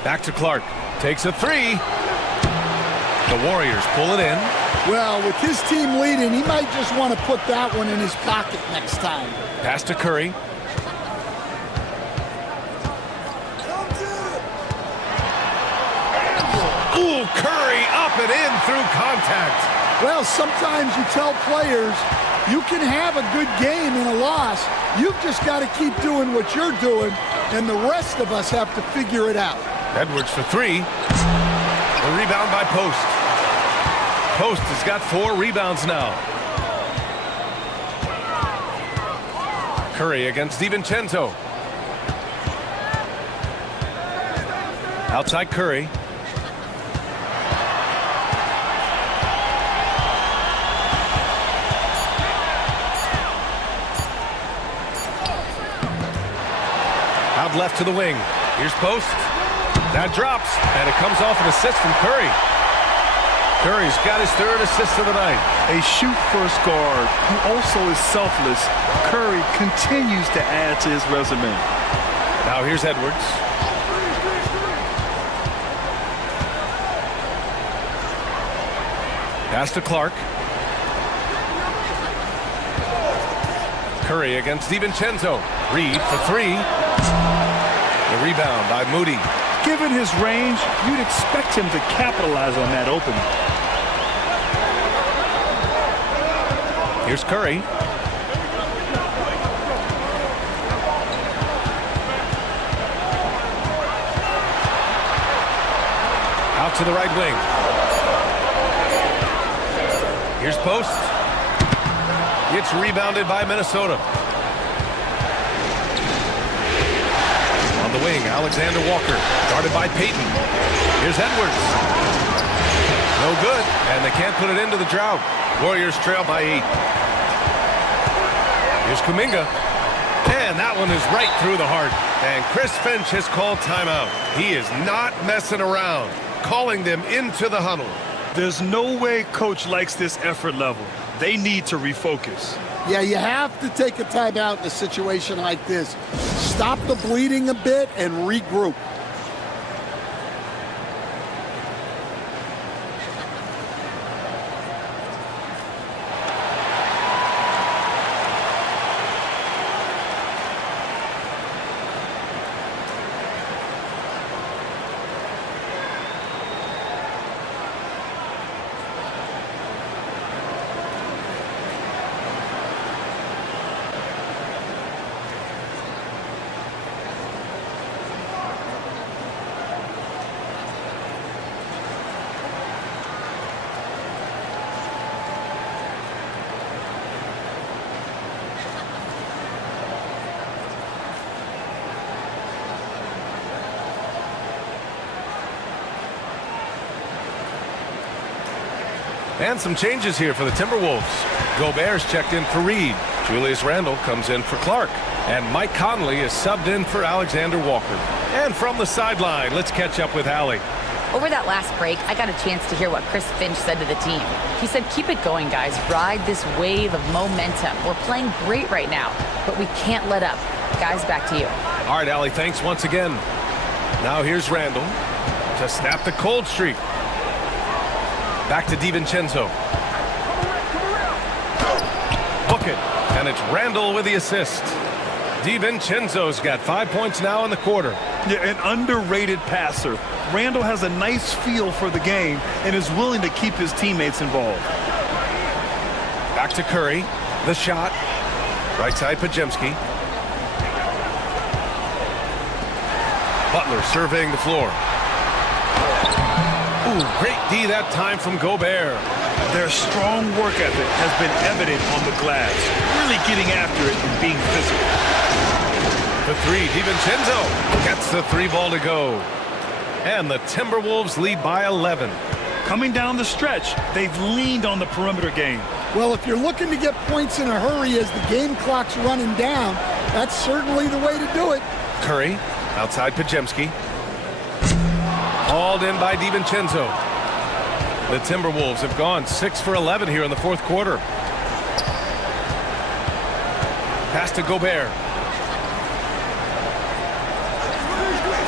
Back to Clark. Takes a 3. The Warriors pull it in. Well, with his team leading, he might just want to put that one in his pocket next time. Pass to Curry. Ooh, Curry up and in through contact. Well, sometimes you tell players you can have a good game in a loss. You've just got to keep doing what you're doing, and the rest of us have to figure it out. Edwards for 3. The rebound by Post. Post has got 4 rebounds now. Curry against DiVincenzo. Outside Curry. Out left to the wing. Here's Post. That drops, and it comes off an assist from Curry. Curry's got his third assist of the night. A shoot-first guard who also is selfless. Curry continues to add to his resume. Now here's Edwards. Pass to Clark. Curry against DiVincenzo. Reed for three. The rebound by Moody. Given his range, you'd expect him to capitalize on that opening. Here's Curry. Out to the right wing. Here's Post. It's rebounded by Minnesota. On the wing, Alexander Walker, guarded by Payton. Here's Edwards. No good, and they can't put it into the drought. Warriors trail by 8. Here's Kuminga. And that one is right through the heart. And Chris Finch has called timeout. He is not messing around, calling them into the huddle. There's no way coach likes this effort level. They need to refocus. Yeah, you have to take a timeout in a situation like this. Stop the bleeding a bit and regroup. And some changes here for the Timberwolves. Gobert's checked in for Reed. Julius Randle comes in for Clark. And Mike Conley is subbed in for Alexander Walker. And from the sideline, let's catch up with Allie. Over that last break, I got a chance to hear what Chris Finch said to the team. He said, keep it going, guys. Ride this wave of momentum. We're playing great right now, but we can't let up. Guys, back to you. All right, Allie, thanks once again. Now here's Randle to snap the cold streak. Back to DiVincenzo. Book it. And it's Randle with the assist. DiVincenzo's got 5 points now in the quarter. Yeah, an underrated passer. Randle has a nice feel for the game and is willing to keep his teammates involved. Back to Curry. The shot. Right side, Pajemski. Butler surveying the floor. Ooh, great D that time from Gobert. Their strong work ethic has been evident on the glass, really getting after it and being physical. The three, DiVincenzo gets the 3 ball to go. And the Timberwolves lead by 11. Coming down the stretch, they've leaned on the perimeter game. Well, if you're looking to get points in a hurry as the game clock's running down, that's certainly the way to do it. Curry, outside Pajemski. Hauled in by DiVincenzo. The Timberwolves have gone 6 for 11 here in the fourth quarter. Pass to Gobert.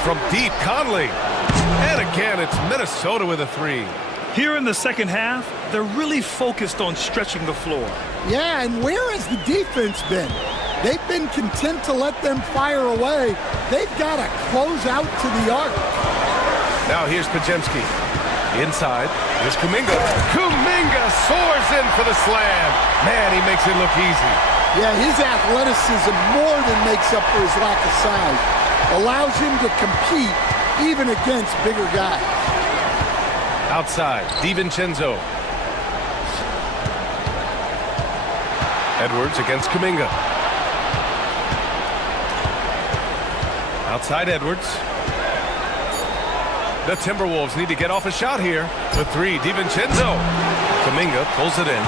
From deep, Conley. And again, it's Minnesota with a 3. Here in the second half, they're really focused on stretching the floor. Yeah, and where has the defense been? They've been content to let them fire away. They've got to close out to the arc. Now here's Pajemski. Inside. Here's Kuminga. Kuminga soars in for the slam. Man, he makes it look easy. Yeah, his athleticism more than makes up for his lack of size. Allows him to compete even against bigger guys. Outside, DiVincenzo. Edwards against Kuminga. Outside Edwards. The Timberwolves need to get off a shot here. The 3, DiVincenzo. Kuminga pulls it in.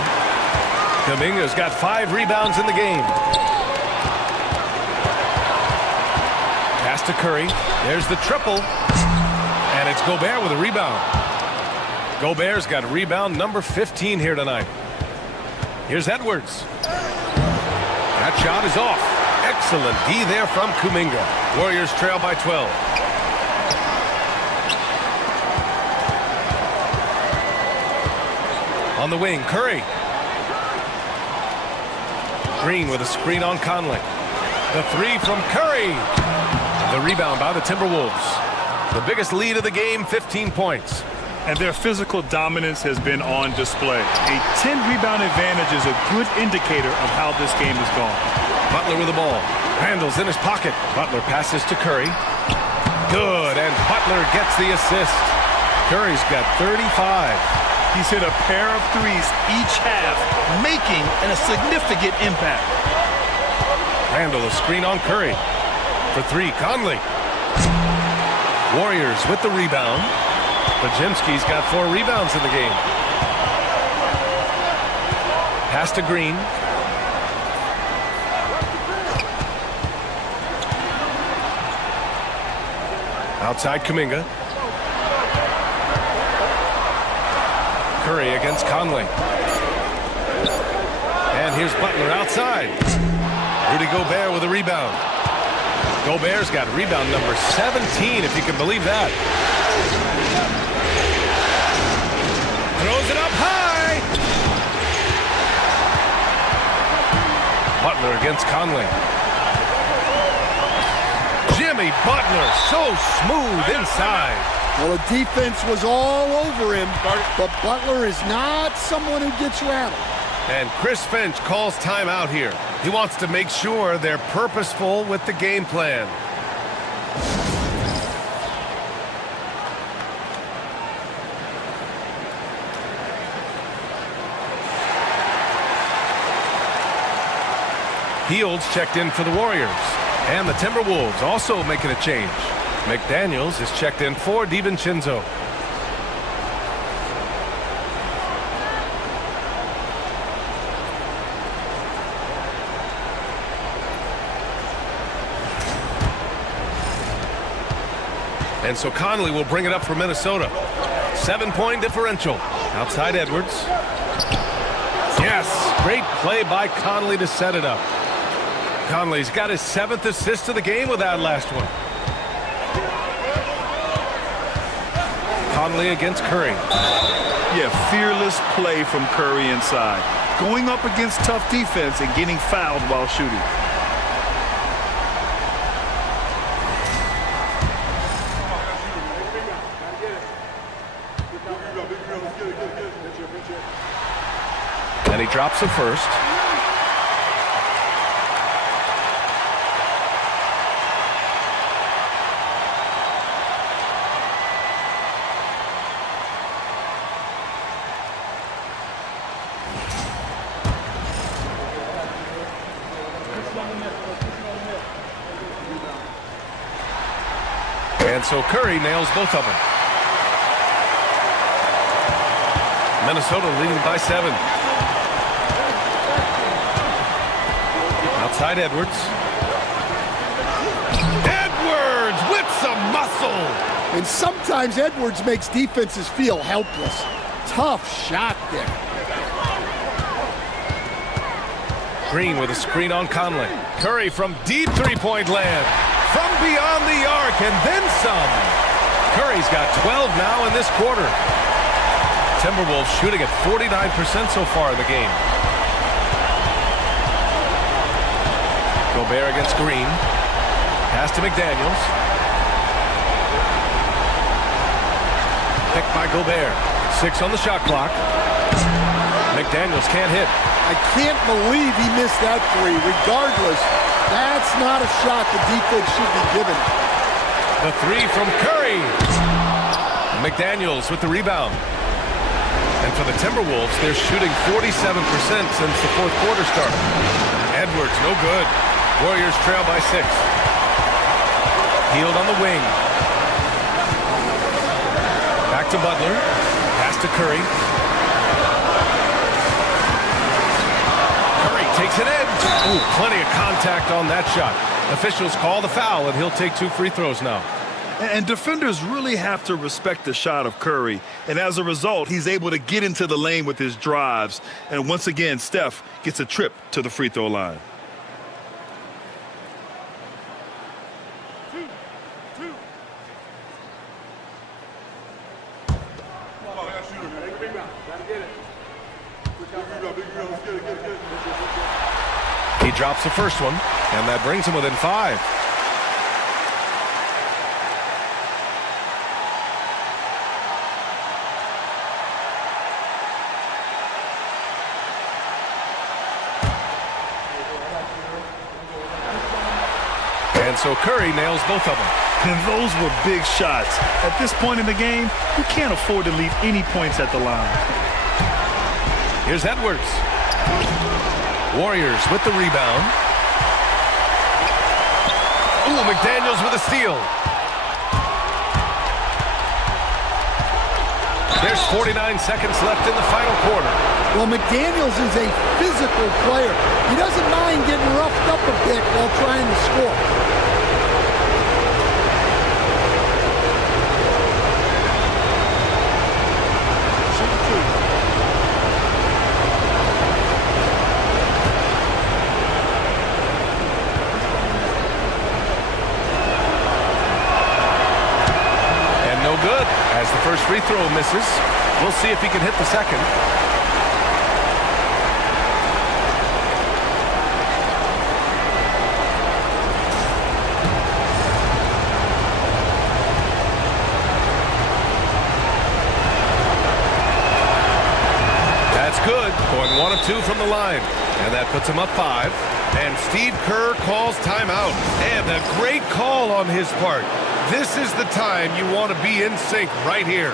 Kuminga's got 5 rebounds in the game. Pass to Curry. There's the triple. It's Gobert with a rebound. Gobert's got rebound number 15 here tonight. Here's Edwards. That shot is off. Excellent D there from Kuminga. Warriors trail by 12. On the wing, Curry. Green with a screen on Conley. The three from Curry. The rebound by the Timberwolves. The biggest lead of the game, 15 points. And their physical dominance has been on display. A 10-rebound advantage is a good indicator of how this game has gone. Butler with the ball. Randall's in his pocket. Butler passes to Curry. Good, and Butler gets the assist. Curry's got 35. He's hit a pair of threes each half, making a significant impact. Randall, a screen on Curry. For three, Conley. Warriors with the rebound. Bajinski's got 4 rebounds in the game. Pass to Green. Outside Kuminga. Curry against Conley. And here's Butler outside. Rudy Gobert with a rebound. Gobert's got rebound number 17, if you can believe that. Throws it up high. Butler against Conley. Jimmy Butler, so smooth inside. Well, the defense was all over him, but Butler is not someone who gets rattled. And Chris Finch calls timeout here. He wants to make sure they're purposeful with the game plan. Fields checked in for the Warriors. And the Timberwolves also making a change. McDaniels is checked in for DiVincenzo. And so Conley will bring it up for Minnesota. 7-point differential. Outside Edwards. Yes, great play by Conley to set it up. Conley's got his 7th assist of the game with that last one. Conley against Curry. Yeah, fearless play from Curry inside. Going up against tough defense and getting fouled while shooting. And he drops it first. And so Curry nails both of them. Minnesota leading by 7. Outside Edwards. Edwards with some muscle. And sometimes Edwards makes defenses feel helpless. Tough shot there. Green with a screen on Conley. Curry from deep three-point land. From beyond the arc and then some. Curry's got 12 now in this quarter. Timberwolves shooting at 49% so far in the game. Gobert against Green. Pass to McDaniels. Picked by Gobert. 6 on the shot clock. McDaniels can't hit. I can't believe he missed that three. Regardless, that's not a shot the defense should be given. The three from Curry. McDaniels with the rebound. And for the Timberwolves, they're shooting 47% since the fourth quarter started. Edwards, no good. Warriors trail by 6. Hield on the wing. Back to Butler. Pass to Curry. Curry takes it in. Ooh, plenty of contact on that shot. Officials call the foul, and he'll take 2 free throws now. And defenders really have to respect the shot of Curry. And as a result, he's able to get into the lane with his drives. And once again, Steph gets a trip to the free throw line. He drops the first one, and that brings him within 5. And so Curry nails both of them. And those were big shots. At this point in the game, you can't afford to leave any points at the line. Here's Edwards. Warriors with the rebound. Ooh, McDaniels with a steal. There's 49 seconds left in the final quarter. Well, McDaniels is a physical player. He doesn't mind getting roughed up a bit while trying to score. Good. As the first free throw misses, we'll see if he can hit the second. That's good. Going 1 of 2 from the line. And that puts him up 5. And Steve Kerr calls timeout. And a great call on his part. This is the time you want to be in sync right here.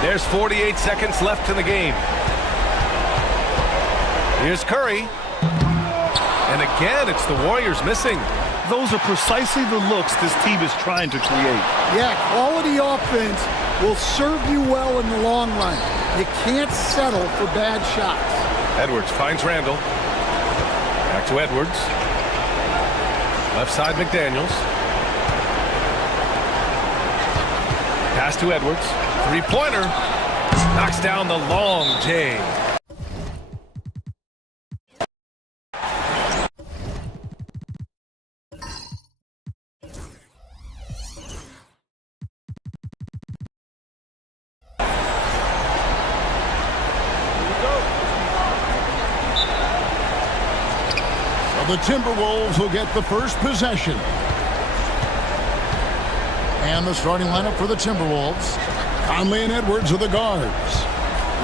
There's 48 seconds left in the game. Here's Curry. And again, it's the Warriors missing. Those are precisely the looks this team is trying to create. Yeah, quality offense will serve you well in the long run. You can't settle for bad shots. Edwards finds Randall. Back to Edwards. Left side McDaniels. Pass to Edwards. Three-pointer. Knocks down the long J. The Timberwolves will get the first possession. And the starting lineup for the Timberwolves. Conley and Edwards are the guards.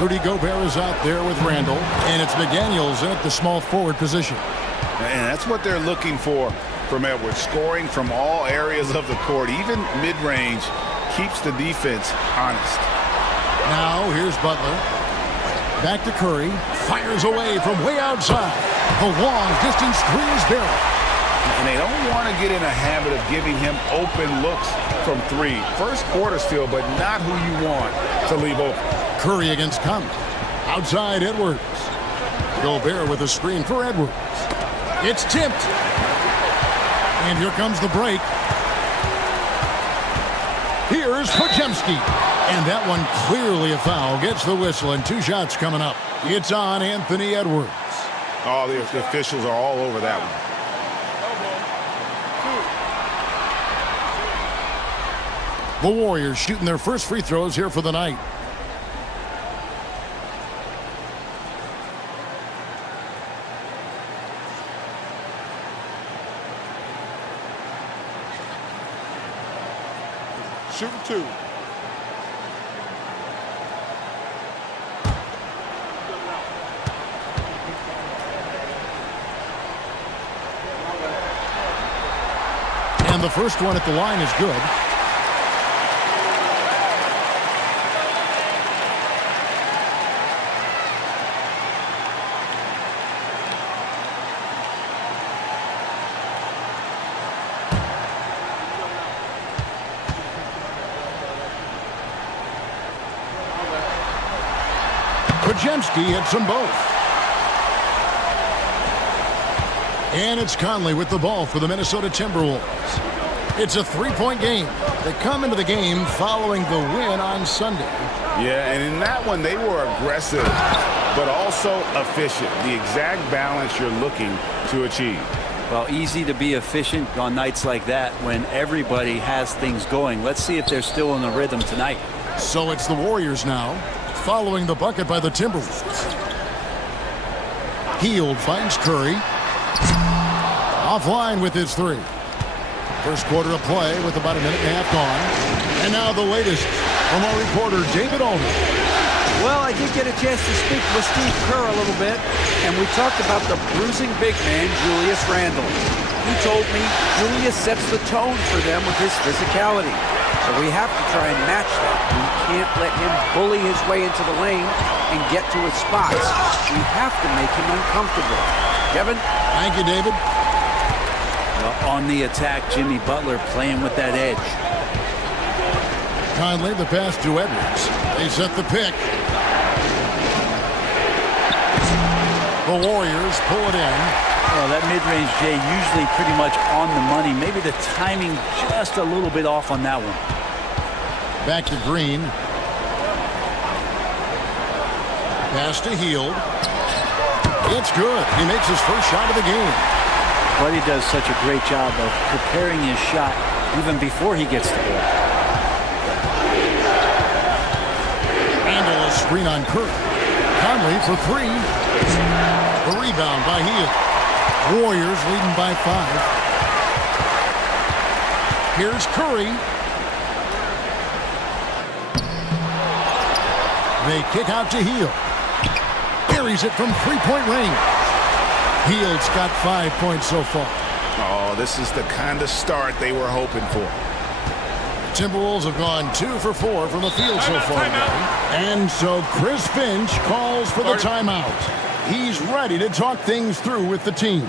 Rudy Gobert is out there with Randall. And it's McDaniels in at the small forward position. And that's what they're looking for from Edwards. Scoring from all areas of the court. Even mid-range keeps the defense honest. Now here's Butler. Back to Curry. Fires away from way outside. The long-distance three is there. And they don't want to get in a habit of giving him open looks from 3. First quarter still, but not who you want to leave open. Curry against Conley. Outside Edwards. Gobert with a screen for Edwards. It's tipped. And here comes the break. Here's Pregame. And that one clearly a foul. Gets the whistle and 2 shots coming up. It's on Anthony Edwards. Oh, the officials are all over that one. The Warriors shooting their first free throws here for the night. Shooting 2. And the first one at the line is good. Podziemski hits them both. And it's Conley with the ball for the Minnesota Timberwolves. It's a three-point game. They come into the game following the win on Sunday. Yeah, and in that one, they were aggressive, but also efficient. The exact balance you're looking to achieve. Well, easy to be efficient on nights like that when everybody has things going. Let's see if they're still in the rhythm tonight. So it's the Warriors now, following the bucket by the Timberwolves. Hield finds Curry. Offline with his three. First quarter of play with about a minute and a half gone. And now the latest from our reporter, David Alden. Well, I did get a chance to speak with Steve Kerr a little bit, and we talked about the bruising big man, Julius Randle. He told me Julius sets the tone for them with his physicality. So we have to try and match that. We can't let him bully his way into the lane and get to his spots. We have to make him uncomfortable. Kevin? Thank you, David. Well, on the attack, Jimmy Butler playing with that edge. Conley, the pass to Edwards. They set the pick. The Warriors pull it in. Well, that mid-range, Jay, usually pretty much on the money. Maybe the timing just a little bit off on that one. Back to Green. Pass to Hield. It's good. He makes his first shot of the game. Buddy does such a great job of preparing his shot even before he gets the ball. Randle a screen on Curry. Conley for three. The rebound by Hield. Warriors leading by 5. Here's Curry. They kick out to Hield. Carries it from three-point range. Hield's got 5 points so far. Oh, this is the kind of start they were hoping for. Timberwolves have gone 2 for 4 from the field so far today. And so Chris Finch calls for the timeout. He's ready to talk things through with the team.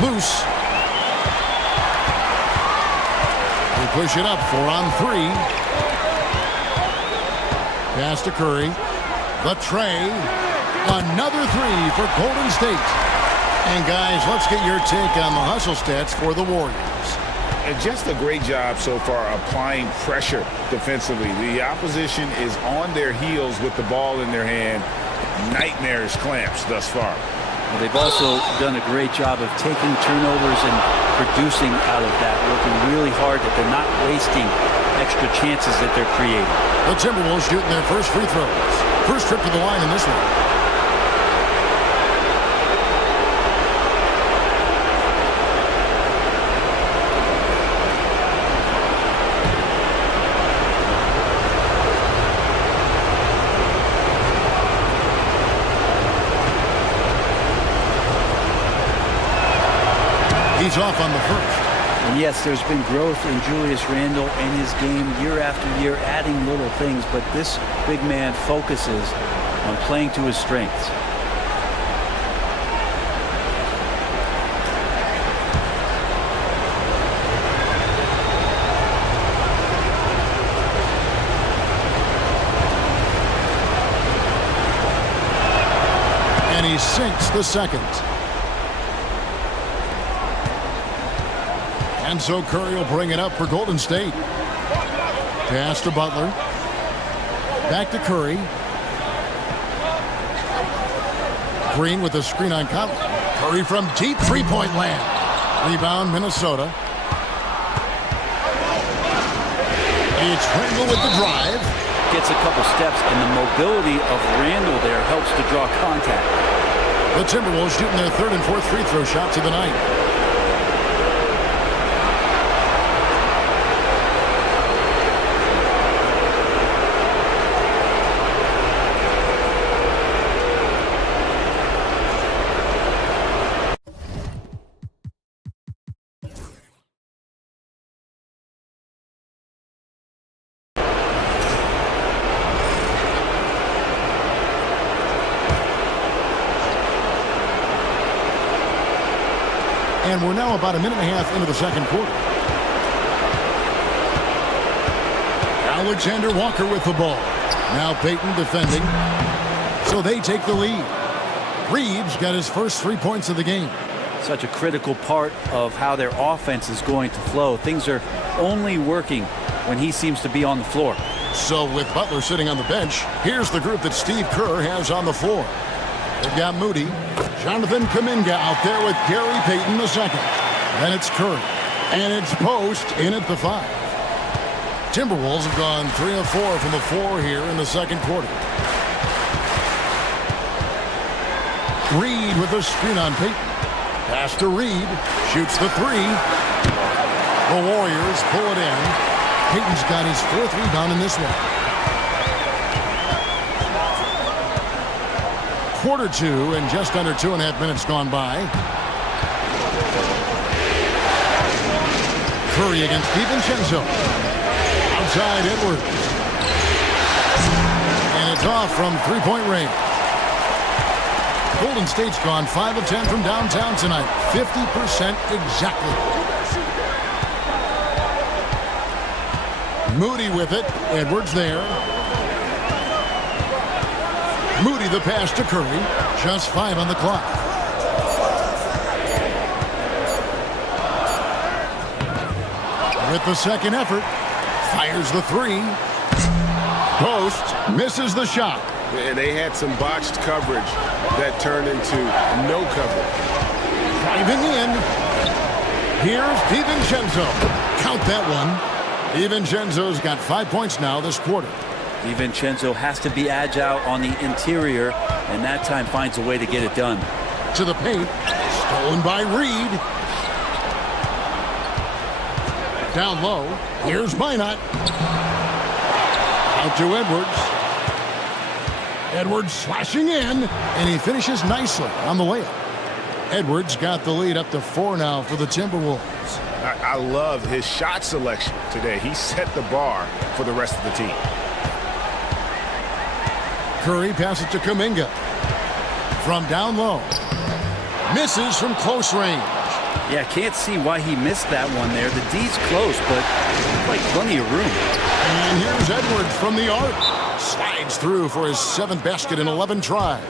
Loose. They push it up 4 on 3. Pass to Curry. The tray. Another 3 for Golden State. And guys, let's get your take on the hustle stats for the Warriors. And just a great job so far applying pressure defensively. The opposition is on their heels with the ball in their hand. Nightmarish clamps thus far. Well, they've also done a great job of taking turnovers and producing out of that, working really hard that they're not wasting extra chances that they're creating. The Timberwolves shooting their first free throws. First trip to the line in this one. He's off on the first. And yes, there's been growth in Julius Randle and his game year after year, adding little things, but this big man focuses on playing to his strengths. And he sinks the second. And so Curry will bring it up for Golden State. Pass to Butler. Back to Curry. Green with a screen on Conley. Curry from deep three-point land. Rebound, Minnesota. It's Randle with the drive. Gets a couple steps, and the mobility of Randle there helps to draw contact. The Timberwolves shooting their third and fourth free throw shots of the night. And we're now about a minute and a half into the second quarter. Alexander Walker with the ball. Now Payton defending. So they take the lead. Reeves got his first 3 points of the game. Such a critical part of how their offense is going to flow. Things are only working when he seems to be on the floor. So with Butler sitting on the bench, here's the group that Steve Kerr has on the floor. They've got Moody, Jonathan Kuminga out there with Gary Payton the second. Then it's Curry. And it's Post in at the 5. Timberwolves have gone 3 of 4 from the floor here in the second quarter. Reed with a screen on Payton. Pass to Reed. Shoots the 3. The Warriors pull it in. Payton's got his 4th rebound in this one. Quarter 2 and just under 2.5 minutes gone by. Curry against DiVincenzo. Outside Edwards. And it's off from three-point range. Golden State's gone 5 of 10 from downtown tonight. 50% exactly. Moody with it. Edwards there. Moody the pass to Curry. Just 5 on the clock. With the second effort. Fires the 3. Post misses the shot. And they had some botched coverage that turned into no coverage. Driving in. Here's DiVincenzo. Count that one. DiVincenzo's got 5 points now this quarter. DiVincenzo has to be agile on the interior, and that time finds a way to get it done. To the paint. Stolen by Reed. Down low. Here's Minot. Out to Edwards. Edwards slashing in, and he finishes nicely on the layup. Edwards got the lead up to 4 now for the Timberwolves. I love his shot selection today. He set the bar for the rest of the team. Curry passes to Kuminga. From down low. Misses from close range. Yeah, can't see why he missed that one there. The D's close, but like plenty of room. And here's Edwards from the arc. Slides through for his 7th basket in 11 tries.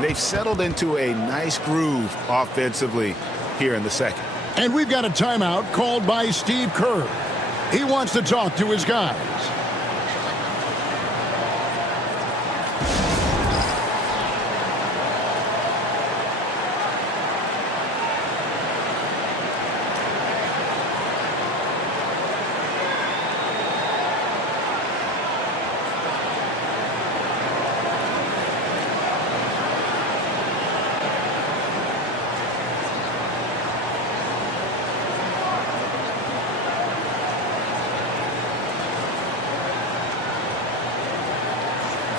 They've settled into a nice groove offensively here in the second. And we've got a timeout called by Steve Kerr. He wants to talk to his guys.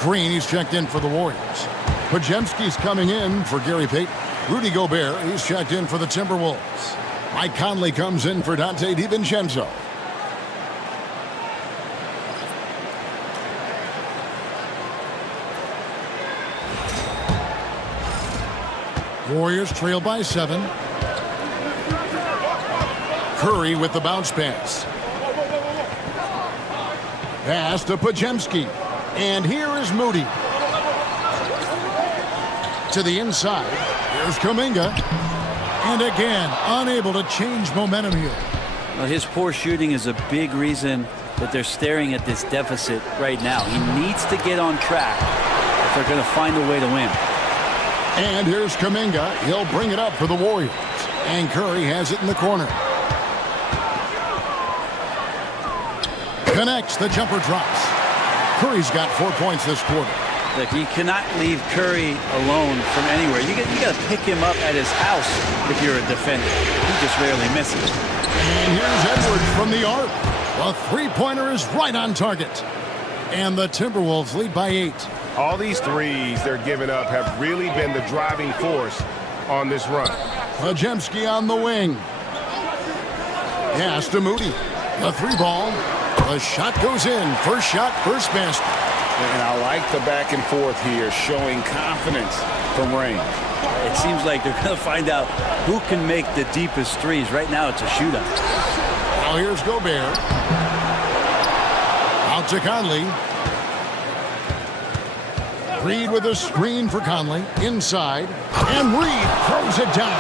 Green, he's checked in for the Warriors. Pajemski's coming in for Gary Payton. Rudy Gobert, he's checked in for the Timberwolves. Mike Conley comes in for Dante DiVincenzo. Warriors trail by 7. Curry with the bounce pass. Pass to Pajemski. And here is Moody. To the inside. Here's Kuminga. And again, unable to change momentum here. Well, his poor shooting is a big reason that they're staring at this deficit right now. He needs to get on track if they're going to find a way to win. And here's Kuminga. He'll bring it up for the Warriors. And Curry has it in the corner. Connects. The jumper drops. Curry's got 4 points this quarter. Look, you cannot leave Curry alone from anywhere. You got to pick him up at his house if you're a defender. He just rarely misses. And here's Edwards from the arc. The three-pointer is right on target. And the Timberwolves lead by 8. All these threes they're giving up have really been the driving force on this run. Pajemski on the wing. Pass to Moody. The 3-ball. The shot goes in. First shot, first basket. And I like the back and forth here, showing confidence from Rain. It seems like they're going to find out who can make the deepest threes. Right now, it's a shootout. Now here's Gobert. Out to Conley. Reed with a screen for Conley. Inside. And Reed throws it down.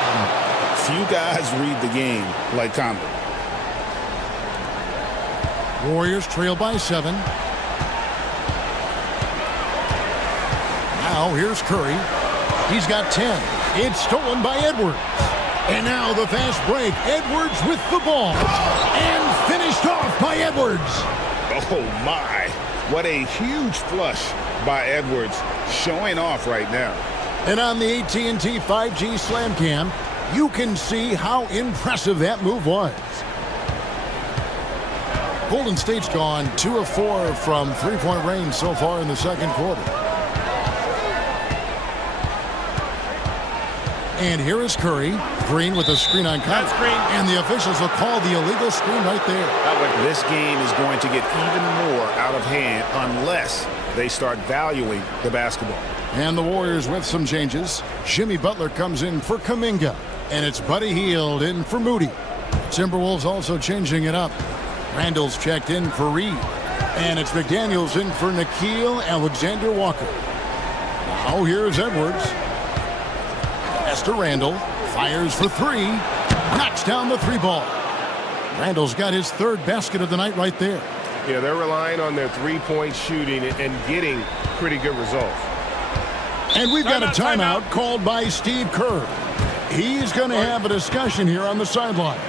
Few guys read the game like Conley. Warriors trail by 7. Now here's Curry. He's got 10. It's stolen by Edwards. And now the fast break. Edwards with the ball. And finished off by Edwards. Oh, my. What a huge flush by Edwards, showing off right now. And on the AT&T 5G Slam Cam, you can see how impressive that move was. Golden State's gone 2 of 4 from three-point range so far in the second quarter. And here is Curry. Green with a screen on Conley. And the officials will call the illegal screen right there. This game is going to get even more out of hand unless they start valuing the basketball. And the Warriors with some changes. Jimmy Butler comes in for Kuminga. And it's Buddy Hield in for Moody. Timberwolves also changing it up. Randall's checked in for Reed. And it's McDaniels in for Nickeil Alexander-Walker. Now here's Edwards. Pass to Randall. Fires for 3. Knocks down the 3-ball. Randall's got his 3rd basket of the night right there. Yeah, they're relying on their three-point shooting and getting pretty good results. And we've got a timeout called by Steve Kerr. He's going to have a discussion here on the sideline.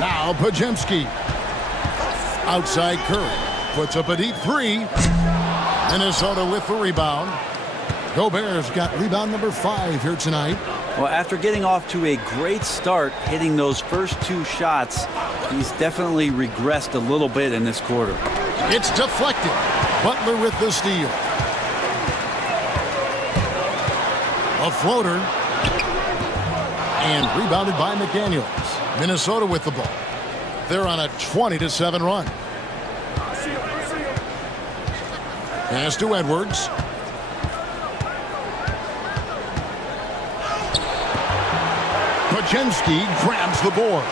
Now Pajemski. Outside Curry. Puts up a deep three. Minnesota with the rebound. Gobert's got rebound number 5 here tonight. Well, after getting off to a great start, hitting those first 2 shots, he's definitely regressed a little bit in this quarter. It's deflected. Butler with the steal. A floater. And rebounded by McDaniels. Minnesota with the ball. They're on a 20-7 run. Pass to Edwards. Pajemski grabs the board.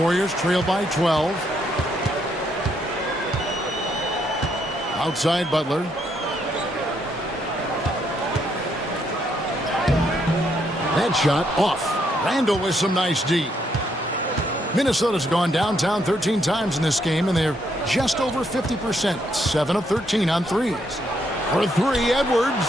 Warriors trail by 12. Outside Butler. That shot off. Randall with some nice D. Minnesota's gone downtown 13 times in this game, and they're just over 50%. 7 of 13 on threes. For 3, Edwards.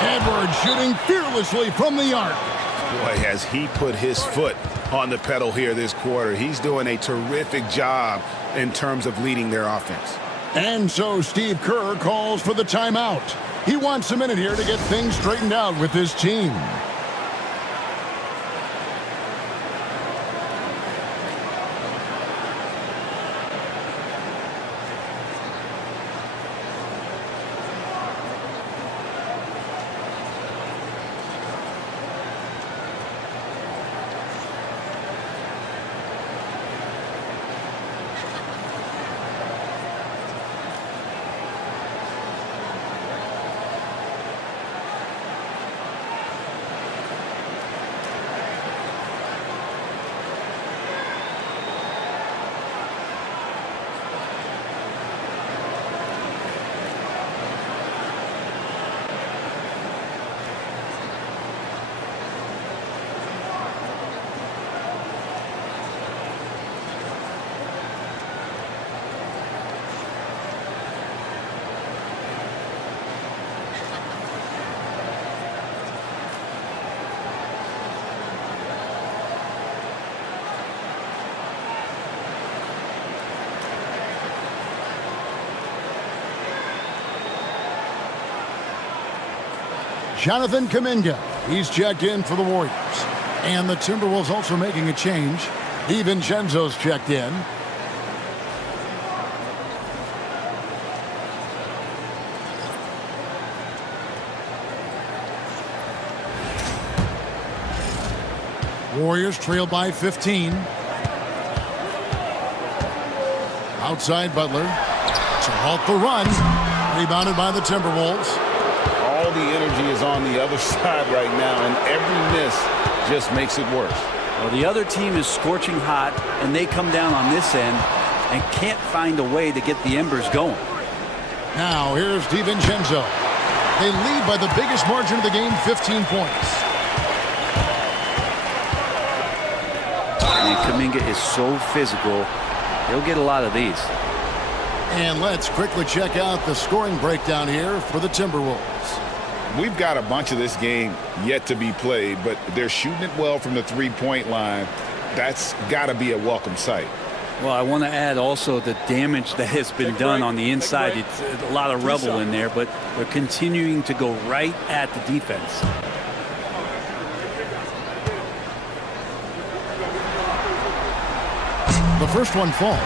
Edwards shooting fearlessly from the arc. Boy, has he put his foot on the pedal here this quarter. He's doing a terrific job in terms of leading their offense. And so Steve Kerr calls for the timeout. He wants a minute here to get things straightened out with his team. Jonathan Kuminga. He's checked in for the Warriors. And the Timberwolves also making a change. DiVincenzo's checked in. Warriors trail by 15. Outside Butler. To halt the run. Rebounded by the Timberwolves. All the energy is on the other side right now, and every miss just makes it worse. Well, the other team is scorching hot, and they come down on this end and can't find a way to get the embers going. Now, here's DiVincenzo. They lead by the biggest margin of the game, 15 points. And Kuminga is so physical, he'll get a lot of these. And let's quickly check out the scoring breakdown here for the Timberwolves. We've got a bunch of this game yet to be played, but they're shooting it well from the three-point line. That's got to be a welcome sight. Well, I want to add also the damage that has been done on the inside. It's a lot of rubble in there, but they're continuing to go right at the defense. The first one falls.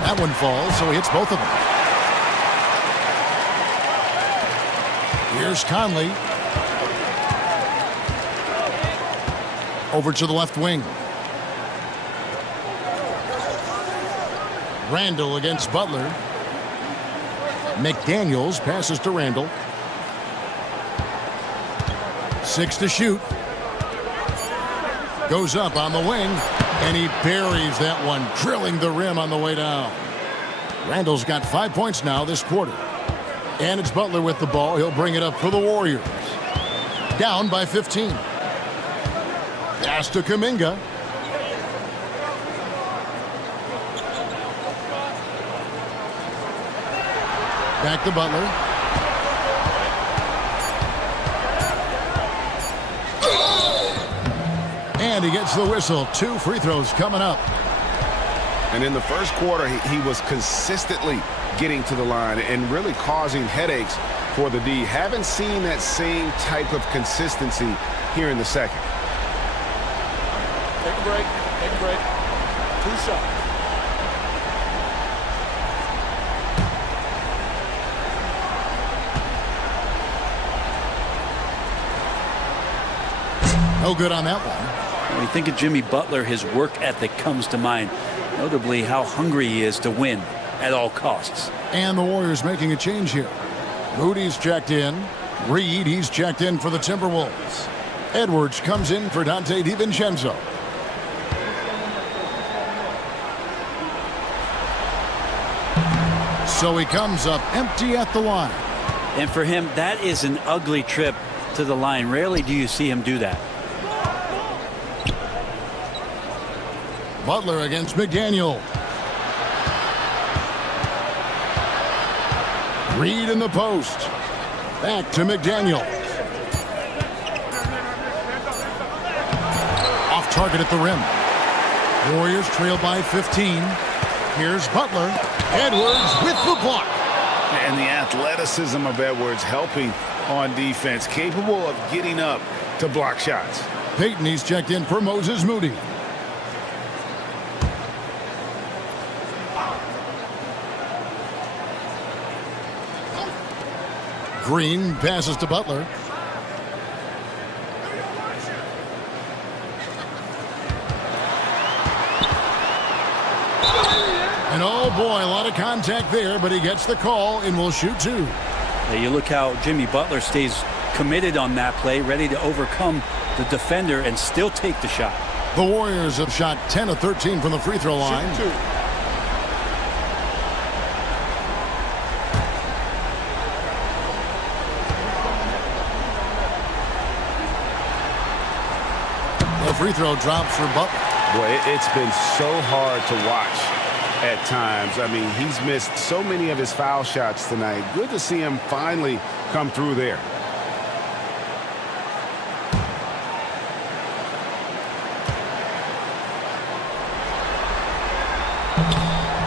That one falls, so he hits both of them. Here's Conley. Over to the left wing. Randall against Butler. McDaniels passes to Randall. 6 to shoot. Goes up on the wing, and he buries that one, drilling the rim on the way down. Randall's got 5 points now this quarter. And it's Butler with the ball. He'll bring it up for the Warriors. Down by 15. Pass to Kuminga. Back to Butler. And he gets the whistle. 2 free throws coming up. And in the first quarter, he was consistently getting to the line and really causing headaches for the D. Haven't seen that same type of consistency here in the second. Take a break. Take a break. 2 shots. No good on that one. When you think of Jimmy Butler, his work ethic comes to mind, notably how hungry he is to win at all costs. And the Warriors making a change here. Moody's checked in. Reed, he's checked in for the Timberwolves. Edwards comes in for Dante DiVincenzo. So he comes up empty at the line. And for him, that is an ugly trip to the line. Rarely do you see him do that. Butler against McDaniel. Reed in the post. Back to McDaniel. Off target at the rim. Warriors trail by 15. Here's Butler. Edwards with the block. And the athleticism of Edwards helping on defense, capable of getting up to block shots. Payton, he's checked in for Moses Moody. Green passes to Butler. And oh boy, a lot of contact there, but he gets the call and will shoot 2. You look how Jimmy Butler stays committed on that play, ready to overcome the defender and still take the shot. The Warriors have shot 10 of 13 from the free throw line. Shoot 2. The free throw drops for Butler. Boy, it's been so hard to watch at times. I mean, he's missed so many of his foul shots tonight. Good to see him finally come through there.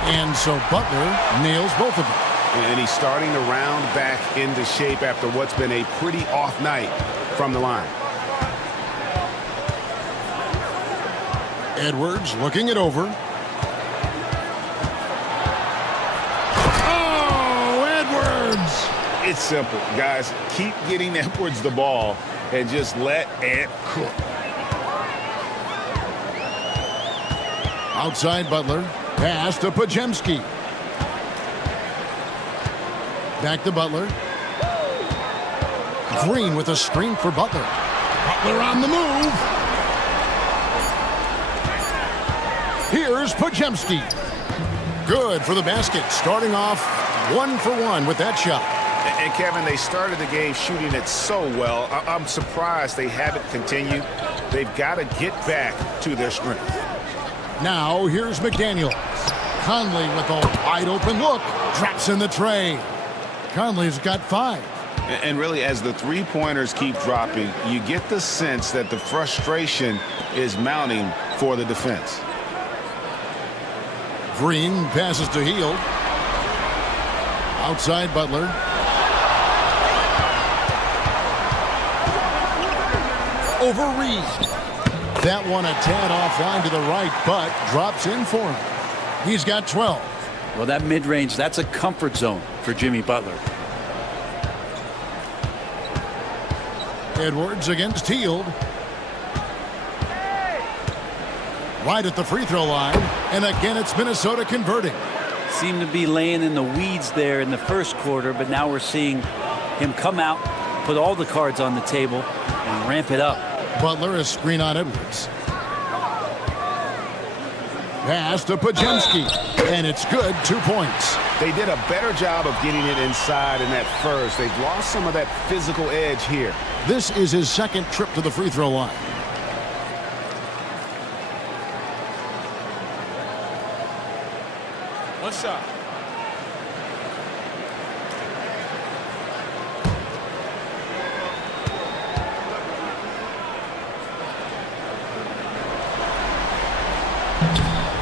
And so Butler nails both of them. And he's starting to round back into shape after what's been a pretty off night from the line. Edwards looking it over. Oh, Edwards! It's simple, guys. Keep getting Edwards the ball and just let Ant cook. Outside Butler. Pass to Pajemski. Back to Butler. Green with a screen for Butler. Butler on the move. Here's Pajemski. Good for the basket. Starting off 1 for 1 with that shot. And Kevin, they started the game shooting it so well. I'm surprised they haven't continued. They've got to get back to their strength. Now here's McDaniel. Conley with a wide open look. Drops in the tray. Conley's got 5. And really, as the three-pointers keep dropping, you get the sense that the frustration is mounting for the defense. Green passes to Hield. Outside Butler. Over Reed. That one a tad offline to the right, but drops in for him. He's got 12. Well, that mid-range, that's a comfort zone for Jimmy Butler. Edwards against Hield. Right at the free throw line. And again, it's Minnesota converting. Seemed to be laying in the weeds there in the first quarter, but now we're seeing him come out, put all the cards on the table, and ramp it up. Butler is screen on Edwards. Pass to Pajemski, and it's good, 2 points. They did a better job of getting it inside in that first. They've lost some of that physical edge here. This is his second trip to the free throw line. One shot.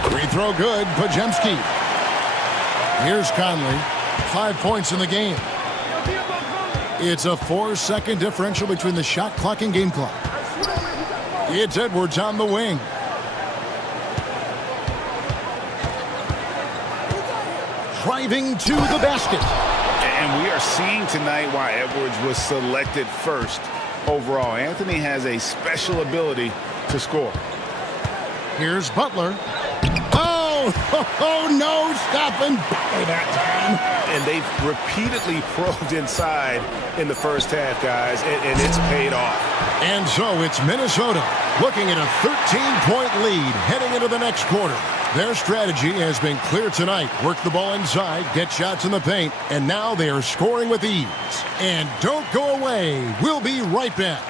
Free throw good, Pajemski. Here's Conley. 5 points in the game. It's a 4-second differential between the shot clock and game clock. It's Edwards on the wing. Driving to the basket. And we are seeing tonight why Edwards was selected first overall. Anthony has a special ability to score. Here's Butler. Oh, no, stopping Butler that time. And they've repeatedly probed inside in the first half, guys, and it's paid off. And so it's Minnesota looking at a 13-point lead heading into the next quarter. Their strategy has been clear tonight. Work the ball inside, get shots in the paint, and now they are scoring with ease. And don't go away. We'll be right back.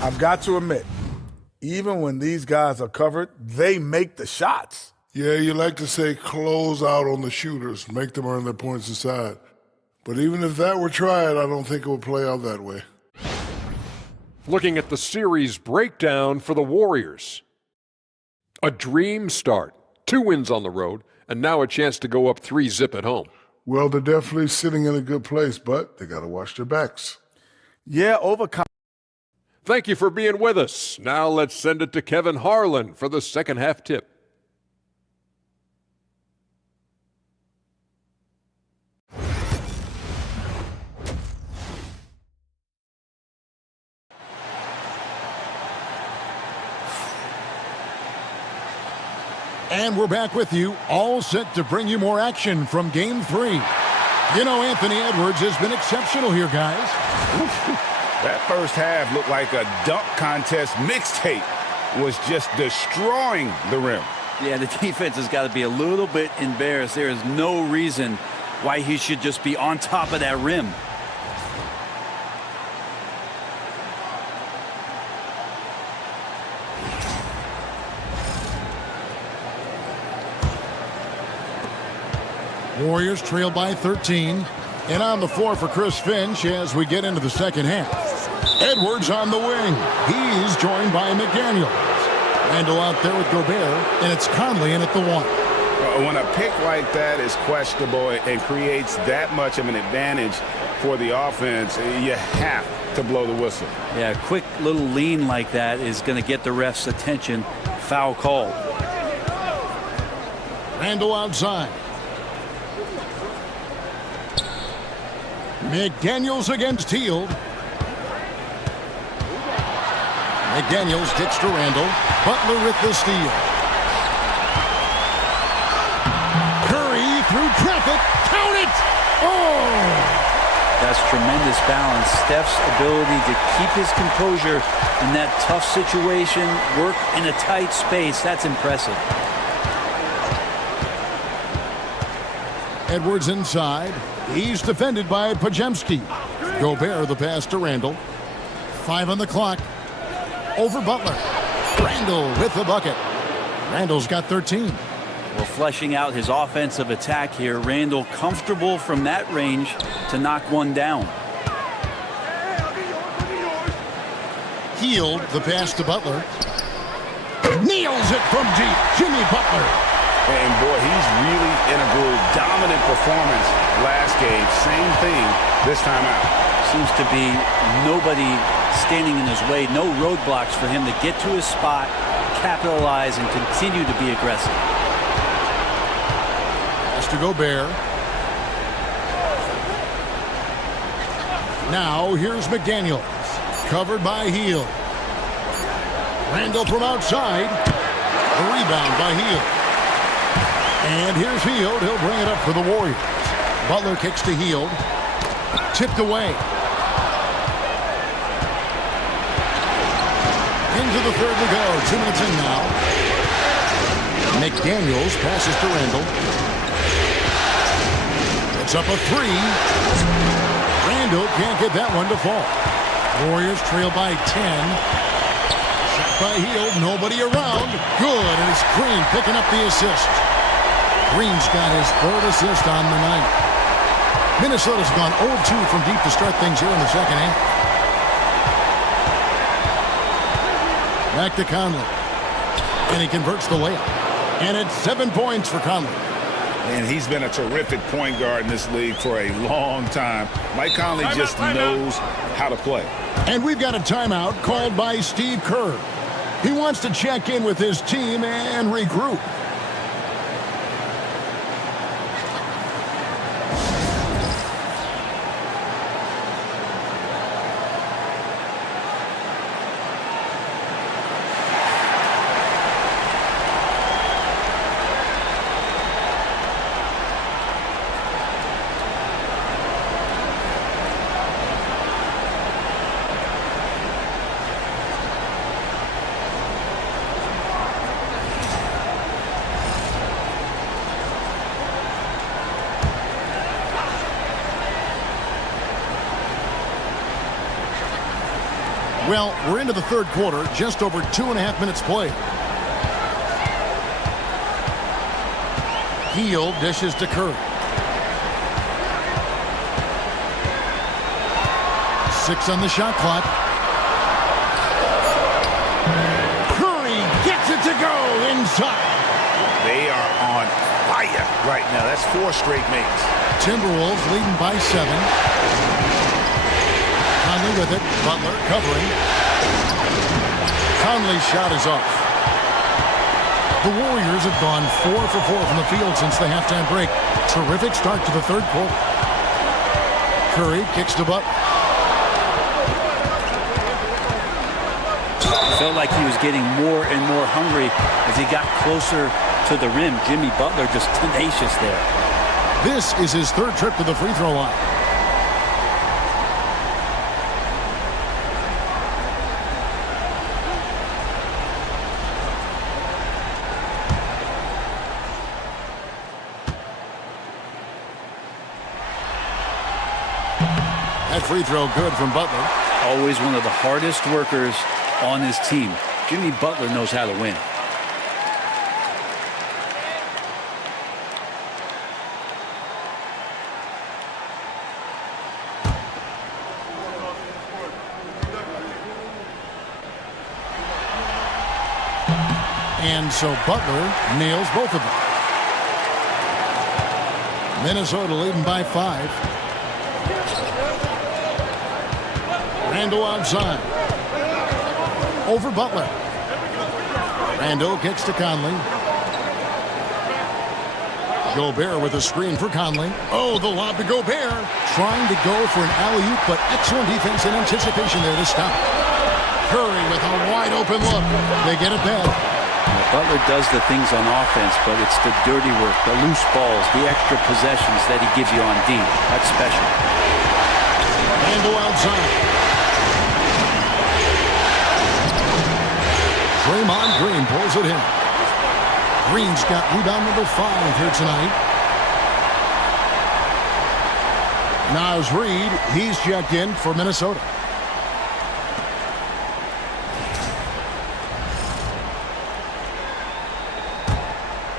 I've got to admit, even when these guys are covered, they make the shots. Yeah, you like to say close out on the shooters, make them earn their points inside. But even if that were tried, I don't think it would play out that way. Looking at the series breakdown for the Warriors. A dream start. 2 wins on the road, and now a chance to go up 3-0 at home. Well, they're definitely sitting in a good place, but they got to watch their backs. Yeah, Thank you for being with us. Now let's send it to Kevin Harlan for the second half tip. And we're back with you, all set to bring you more action from Game 3. You know, Anthony Edwards has been exceptional here, guys. That first half looked like a dunk contest mixtape. Was just destroying the rim. Yeah, the defense has got to be a little bit embarrassed. There is no reason why he should just be on top of that rim. Warriors trail by 13. And on the floor for Chris Finch as we get into the second half. Edwards on the wing. He's joined by McDaniels. Randall out there with Gobert, and it's Conley in at the 1. When a pick like that is questionable and creates that much of an advantage for the offense, you have to blow the whistle. Yeah, a quick little lean like that is going to get the ref's attention. Foul call. Randall outside. McDaniels against Hield. McDaniels gets to Randall. Butler with the steal. Curry through traffic. Count it! Oh! That's tremendous balance. Steph's ability to keep his composure in that tough situation, work in a tight space, that's impressive. Edwards inside. He's defended by Pajemski. Gobert the pass to Randall. 5 on the clock. Over Butler. Randall with the bucket. Randall's got 13. Well, fleshing out his offensive attack here. Randall comfortable from that range to knock one down. Hield the pass to Butler. Nails it from deep. Jimmy Butler. And boy, he's really integral. Dominant performance last game. Same thing this time out. Seems to be nobody standing in his way. No roadblocks for him to get to his spot, capitalize, and continue to be aggressive. Pass to Gobert. Now here's McDaniels. Covered by Hield. Randall from outside. The rebound by Hield. And here's Hield. He'll bring it up for the Warriors. Butler kicks to Hield. Tipped away. Into the third we go. 2 minutes in now. McDaniels passes to Randall. It's up a three. Randall can't get that one to fall. Warriors trail by 10. Shot by Hield. Nobody around. Good. And it's Green picking up the assist. Green's got his third assist on the night. Minnesota's gone 0-2 from deep to start things here in the second half. Back to Conley. And he converts the layup. And it's 7 points for Conley. And he's been a terrific point guard in this league for a long time. Mike Conley just knows how to play. And we've got a timeout called by Steve Kerr. He wants to check in with his team and regroup. Well, we're into the third quarter, just over 2.5 minutes played. Hield dishes to Curry. 6 on the shot clock. Curry gets it to go inside. They are on fire right now. That's 4 straight makes. Timberwolves leading by 7. Conley with it. Butler covering. Conley's shot is off. The Warriors have gone 4 for 4 from the field since the halftime break. Terrific start to the third quarter. Curry kicks to Butler. Felt like he was getting more and more hungry as he got closer to the rim. Jimmy Butler just tenacious there. This is his third trip to the free throw line. That free throw good from Butler. Always one of the hardest workers on his team. Jimmy Butler knows how to win. And so Butler nails both of them. Minnesota leading by 5. Randall outside. Over Butler. Randall kicks to Conley. Gobert with a screen for Conley. Oh, the lob to Gobert. Trying to go for an alley-oop, but excellent defense and anticipation there to stop. Curry with a wide open look. They get it back. Butler does the things on offense, but it's the dirty work, the loose balls, the extra possessions that he gives you on D. That's special. Randall outside. Draymond Green pulls it in. Green's got rebound number 5 here tonight. Naz Reid, he's checked in for Minnesota.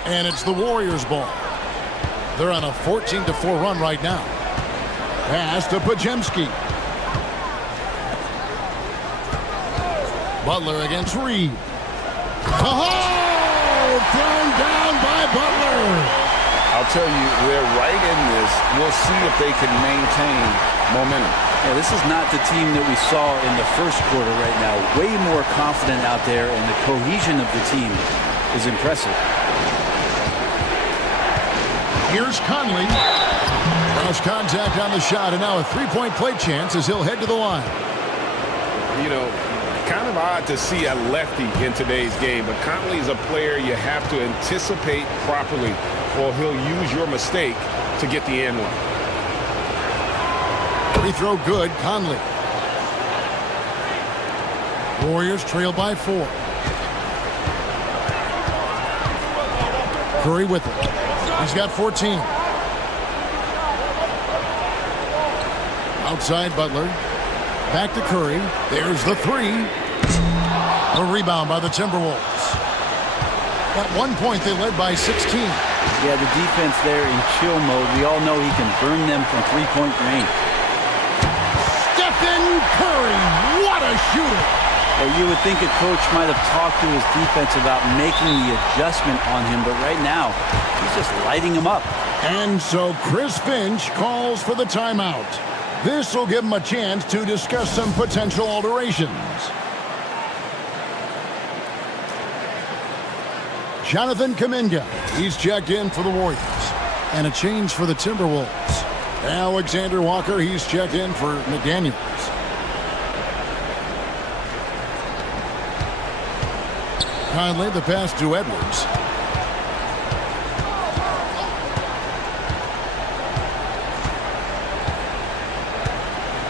And it's the Warriors' ball. They're on a 14-4 run right now. Pass to Podziemski. Butler against Reid. Oh! Thrown down by Butler. I'll tell you, they're right in this. We'll see if they can maintain momentum. Yeah, this is not the team that we saw in the first quarter right now. Way more confident out there, and the cohesion of the team is impressive. Here's Conley. Cross contact on the shot, and now a 3-point play chance as he'll head to the line. You know, kind of of odd to see a lefty in today's game, but Conley is a player you have to anticipate properly, or he'll use your mistake to get the and one. Free throw good, Conley. Warriors trail by 4. Curry with it. He's got 14. Outside Butler. Back to Curry. There's the 3. A rebound by the Timberwolves. At one point, they led by 16. Yeah, the defense there in chill mode. We all know he can burn them from three-point range. Stephen Curry, what a shooter! Well, you would think a coach might have talked to his defense about making the adjustment on him, but right now, he's just lighting him up. And so Chris Finch calls for the timeout. This will give him a chance to discuss some potential alterations. Jonathan Kuminga, he's checked in for the Warriors. And a change for the Timberwolves. Alexander Walker, he's checked in for McDaniels. Conley, the pass to Edwards.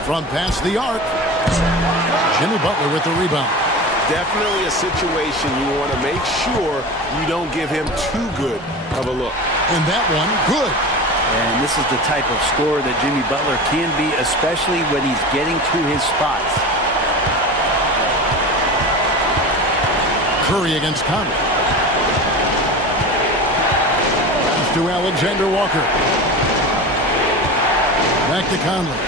From past the arc. Jimmy Butler with the rebound. Definitely a situation you want to make sure you don't give him too good of a look. And that one, good. And this is the type of scorer that Jimmy Butler can be, especially when he's getting to his spots. Curry against Conley. Pass to Alexander Walker. Back to Conley.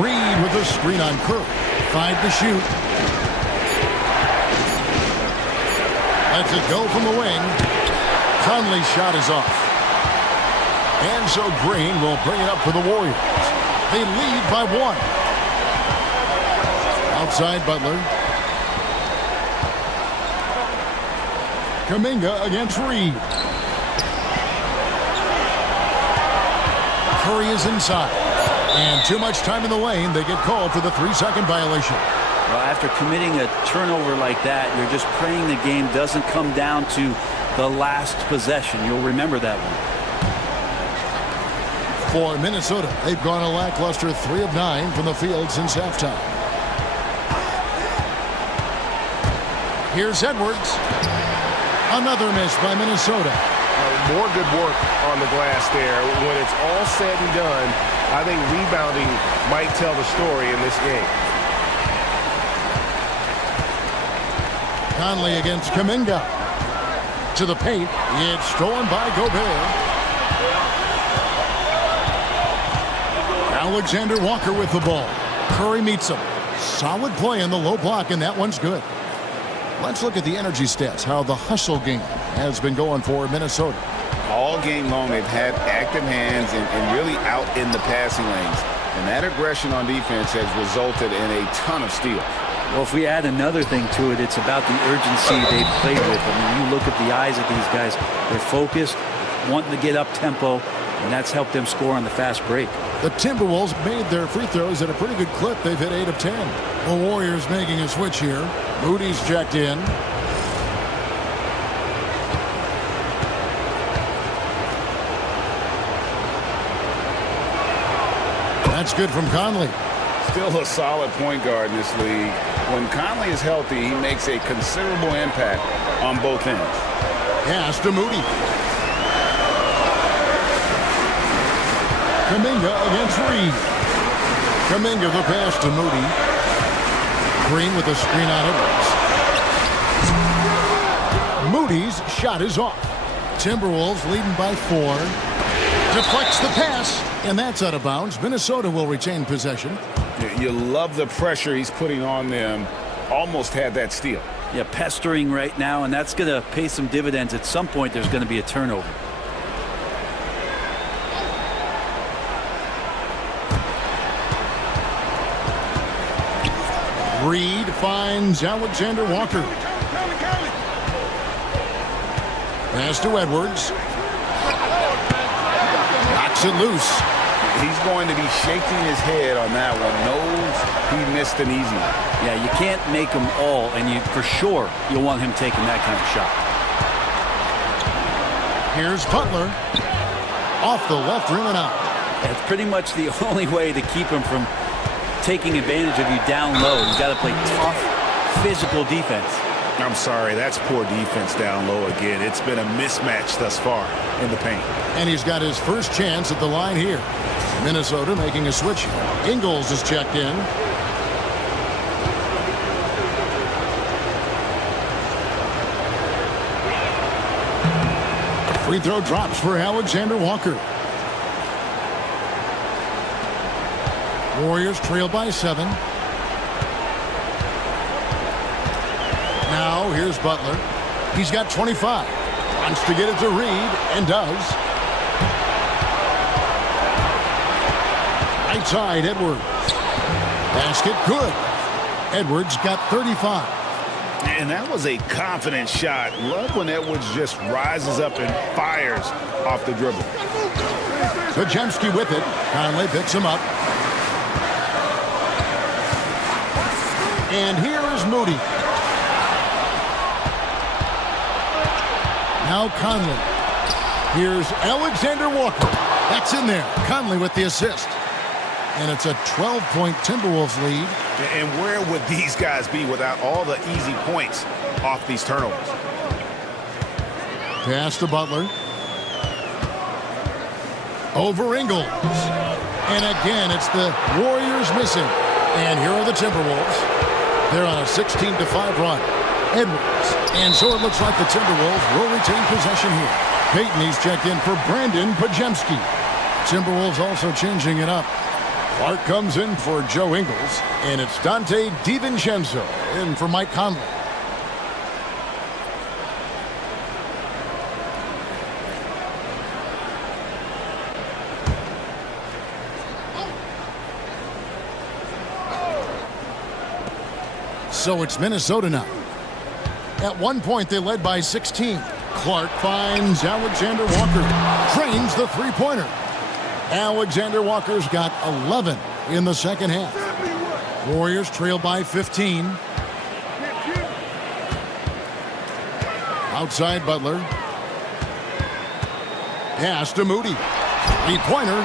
Reed with a screen on Curry. 5 to shoot. Lets it go from the wing. Conley's shot is off. And so Green will bring it up for the Warriors. They lead by 1. Outside Butler. Kuminga against Reed. Curry is inside. And too much time in the lane. They get called for the 3-second violation. Well, after committing a turnover like that, you're just praying the game doesn't come down to the last possession. You'll remember that one. For Minnesota, they've gone a lackluster 3 of 9 from the field since halftime. Here's Edwards. Another miss by Minnesota. More good work on the glass there. When it's all said and done, I think rebounding might tell the story in this game. Conley against Kuminga. To the paint. It's stolen by Gobert. Alexander Walker with the ball. Curry meets him. Solid play in the low block, and that one's good. Let's look at the energy stats, how the hustle game has been going for Minnesota. All game long, they've had active hands and really out in the passing lanes. And that aggression on defense has resulted in a ton of steals. Well, if we add another thing to it, it's about the urgency they played with. I mean, you look at the eyes of these guys. They're focused, wanting to get up tempo, and that's helped them score on the fast break. The Timberwolves made their free throws at a pretty good clip. They've hit 8 of 10. The Warriors making a switch here. Moody's checked in. That's good from Conley. Still a solid point guard in this league. When Conley is healthy, he makes a considerable impact on both ends. Pass to Moody. Kuminga against Reed. Kuminga the pass to Moody. Green with a screen on Edwards. Moody's shot is off. Timberwolves leading by 4. Deflects the pass, and that's out of bounds. Minnesota will retain possession. You love the pressure he's putting on them. Almost had that steal. Yeah, pestering right now, and that's going to pay some dividends. At some point, there's going to be a turnover. Reed finds Alexander Walker. Pass to Edwards. Knocks it loose. He's going to be shaking his head on that one. Knows he missed an easy one. Yeah, you can't make them all, and for sure you'll want him taking that kind of shot. Here's Butler. Off the left rim and out. That's pretty much the only way to keep him from taking advantage of you down low. You've got to play tough, physical defense. I'm sorry, that's poor defense down low again. It's been a mismatch thus far in the paint. And he's got his first chance at the line here. Minnesota making a switch. Ingles is checked in. Free throw drops for Alexander Walker. Warriors trail by 7. Now here's Butler. He's got 25. Wants to get it to Reed and does. Right side, Edwards. Basket good. Edwards got 35. And that was a confident shot. Love when Edwards just rises up and fires off the dribble. Pajemski with it. Conley picks him up. And here is Moody. Now Conley. Here's Alexander Walker. That's in there. Conley with the assist. And it's a 12-point Timberwolves lead. And where would these guys be without all the easy points off these turnovers? Pass to Butler. Over Ingles. And again, it's the Warriors missing. And here are the Timberwolves. They're on a 16-5 run. Edwards. And so it looks like the Timberwolves will retain possession here. Payton, he's checked in for Brandon Pajemski. Timberwolves also changing it up. Clark comes in for Joe Ingles. And it's Dante DiVincenzo in for Mike Conley. So it's Minnesota now. At one point, they led by 16. Clark finds Alexander Walker. Drains the three-pointer. Alexander Walker's got 11 in the second half. Warriors trail by 15. Outside Butler. Pass to Moody. Three-pointer.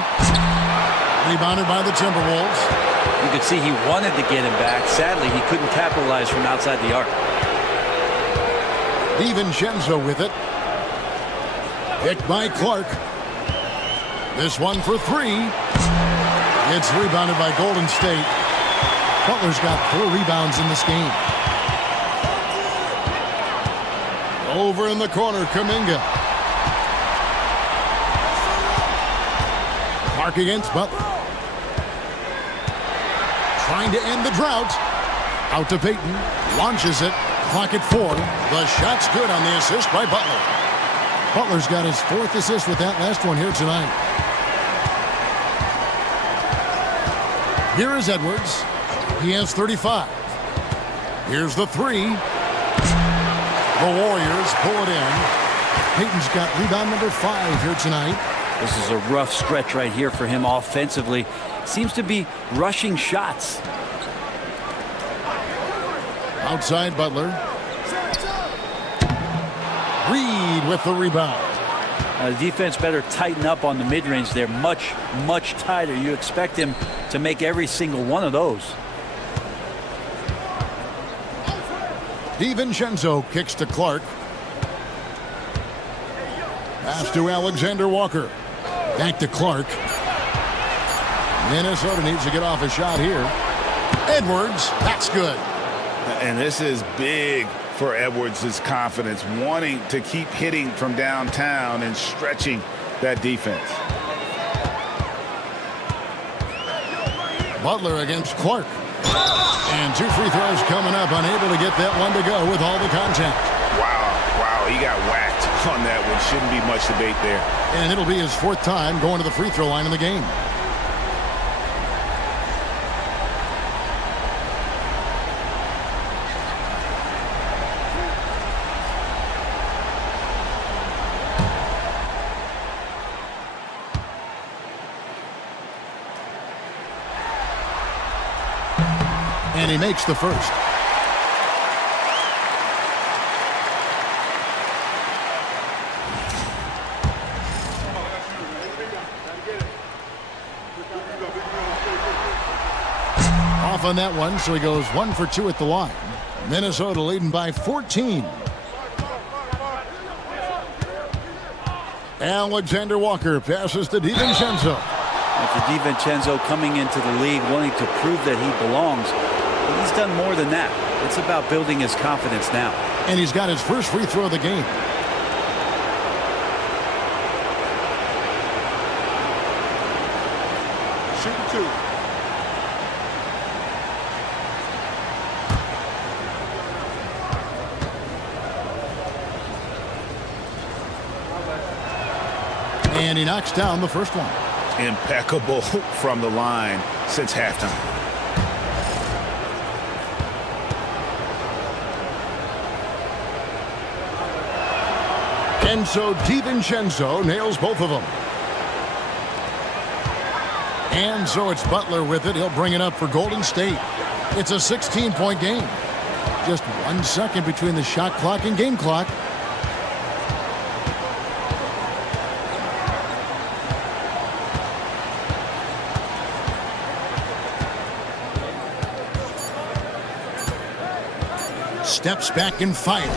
Rebounded by the Timberwolves. You could see he wanted to get him back. Sadly, he couldn't capitalize from outside the arc. DiVincenzo with it. Picked by Clark. This one for 3. It's rebounded by Golden State. Butler's got 4 rebounds in this game. Over in the corner, Kuminga. Clark against Butler. Trying to end the drought. Out to Payton. Launches it. Clock at 4. The shot's good on the assist by Butler. Butler's got his 4th assist with that last one here tonight. Here is Edwards. He has 35. Here's the 3. The Warriors pull it in. Payton's got rebound number 5 here tonight. This is a rough stretch right here for him offensively. Seems to be rushing shots. Outside Butler. Reed with the rebound. The defense better tighten up on the mid-range there. Much, much tighter. You expect him to make every single one of those. DiVincenzo kicks to Clark. Pass to Alexander Walker. Back to Clark. Minnesota needs to get off a shot here. Edwards, that's good. And this is big for Edwards' confidence, wanting to keep hitting from downtown and stretching that defense. Butler against Clark. And 2 free throws coming up, unable to get that one to go with all the contact. Wow, he got whacked on that one. Shouldn't be much debate there. And it'll be his 4th time going to the free throw line in the game. And he makes the first. Off on that one, so he goes 1 for 2 at the line. Minnesota leading by 14. Alexander Walker passes to DiVincenzo. After DiVincenzo coming into the league wanting to prove that he belongs, he's done more than that. It's about building his confidence now. And he's got his first free throw of the game. Shooting 2. And he knocks down the first one. Impeccable from the line since halftime. And so DiVincenzo nails both of them. And so it's Butler with it. He'll bring it up for Golden State. It's a 16-point game. Just 1 second between the shot clock and game clock. Steps back and fires.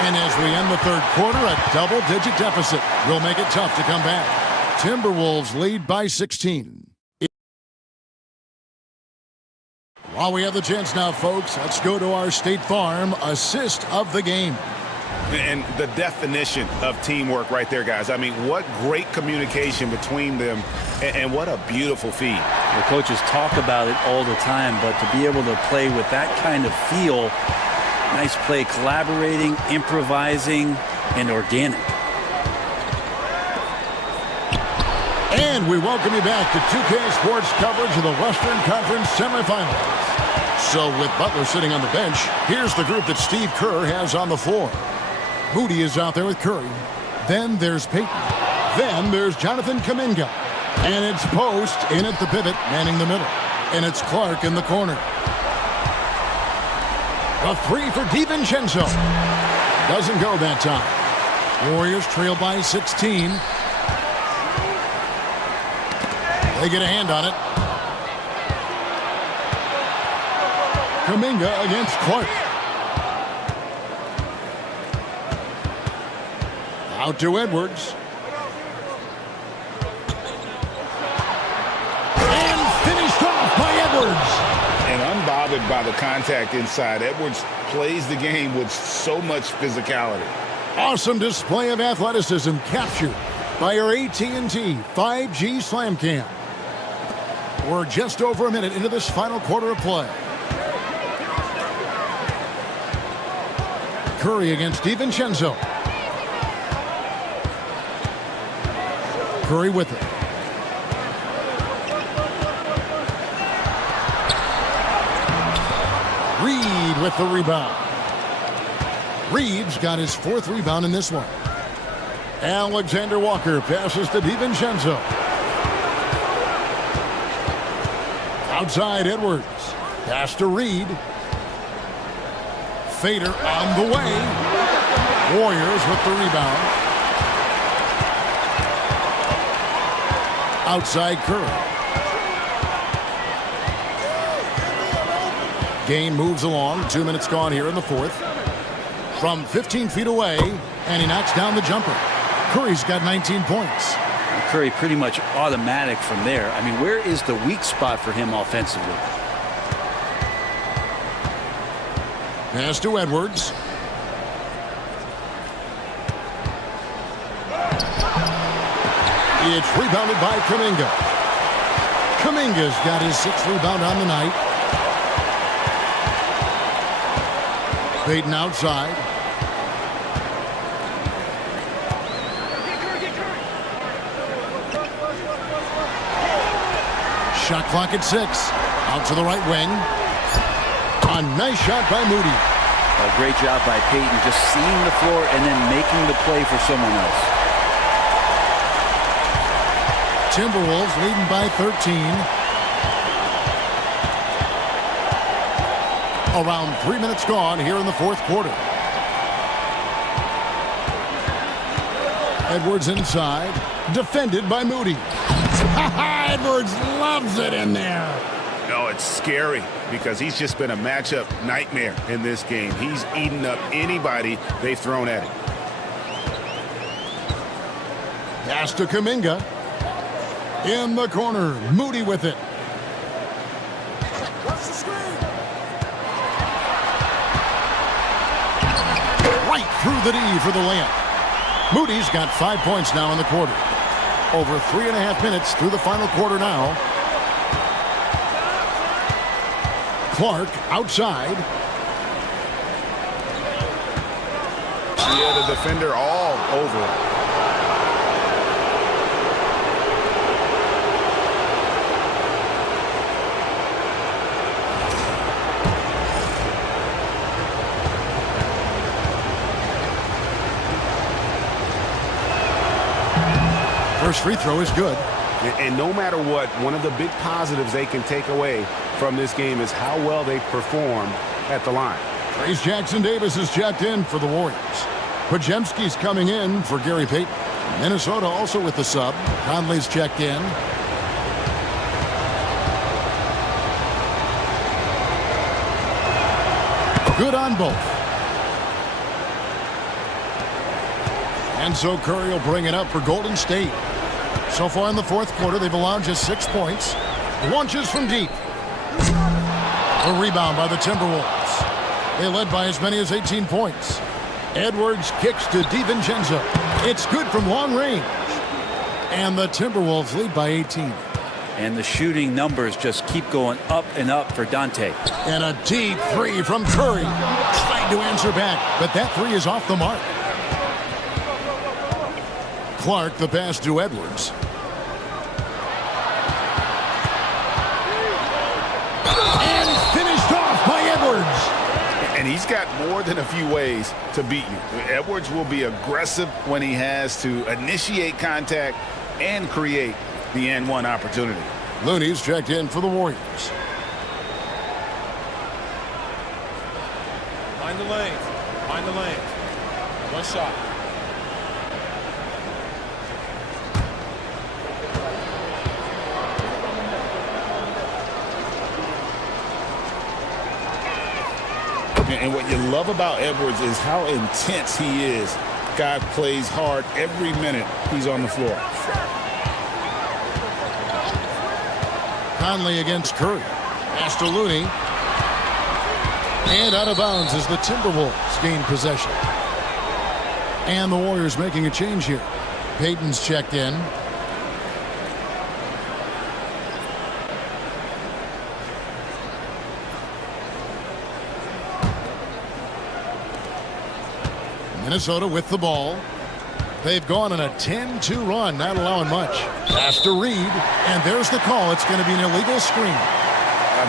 And as we end the third quarter, a double-digit deficit will make it tough to come back. Timberwolves lead by 16. While we have the chance now, folks, let's go to our State Farm assist of the game. And the definition of teamwork right there, guys. I mean, what great communication between them, and what a beautiful feed. The coaches talk about it all the time, but to be able to play with that kind of feel, nice play, collaborating, improvising, and organic. And we welcome you back to 2K Sports coverage of the Western Conference semifinals. So with Butler sitting on the bench, here's the group that Steve Kerr has on the floor. Moody is out there with Curry. Then there's Payton. Then there's Jonathan Kuminga. And it's Post in at the pivot, manning the middle. And it's Clark in the corner. A three for DiVincenzo. Doesn't go that time. Warriors trail by 16. They get a hand on it. Kuminga against Clark. Out to Edwards. And finished off by Edwards. And unbothered by the contact inside, Edwards plays the game with so much physicality. Awesome display of athleticism captured by our AT&T 5G Slam Cam. We're just over a minute into this final quarter of play. Curry against DiVincenzo. Curry with it. Reed with the rebound. Reed's got his fourth rebound in this one. Alexander Walker passes to DiVincenzo. Outside Edwards. Pass to Reed. Fader on the way. Warriors with the rebound. Outside Curry. Game moves along. 2 minutes gone here in the fourth. From 15 feet away, and he knocks down the jumper. Curry's got 19 points. Curry pretty much automatic from there. I mean, where is the weak spot for him offensively? Pass to Edwards. It's rebounded by Kuminga. Kuminga's got his sixth rebound on the night. Payton outside. Shot clock at 6. Out to the right wing. A nice shot by Moody. A great job by Payton, just seeing the floor and then making the play for someone else. Timberwolves leading by 13. Around 3 minutes gone here in the fourth quarter. Edwards inside, defended by Moody. Edwards loves it in there. No, it's scary because he's just been a matchup nightmare in this game. He's eaten up anybody they've thrown at him. Pass to Kuminga. In the corner, Moody with it. Right through the D for the layup. Moody's got 5 points now in the quarter. Over 3.5 minutes through the final quarter now. Clark outside. Yeah, the defender all over him. First free throw is good. And no matter what, one of the big positives they can take away from this game is how well they perform at the line. Trace Jackson-Davis is checked in for the Warriors. Podziemski's coming in for Gary Payton. Minnesota also with the sub. Conley's checked in. Good on both. And so Curry will bring it up for Golden State. So far in the fourth quarter, they've allowed just 6 points. Launches from deep. A rebound by the Timberwolves. They led by as many as 18 points. Edwards kicks to DiVincenzo. It's good from long range. And the Timberwolves lead by 18. And the shooting numbers just keep going up and up for Dante. And a deep three from Curry. Trying to answer back, but that three is off the mark. Clark, the pass to Edwards. And finished off by Edwards. And he's got more than a few ways to beat you. Edwards will be aggressive when he has to initiate contact and create the N1 opportunity. Looney's checked in for the Warriors. Find the lanes. Find the lanes. One shot. And what you love about Edwards is how intense he is. Guy plays hard every minute he's on the floor. Conley against Curry. Pass to Looney. And out of bounds as the Timberwolves gain possession. And the Warriors making a change here. Payton's checked in. Minnesota with the ball. They've gone on a 10-2 run, not allowing much. Pass to Reed, and there's the call. It's going to be an illegal screen.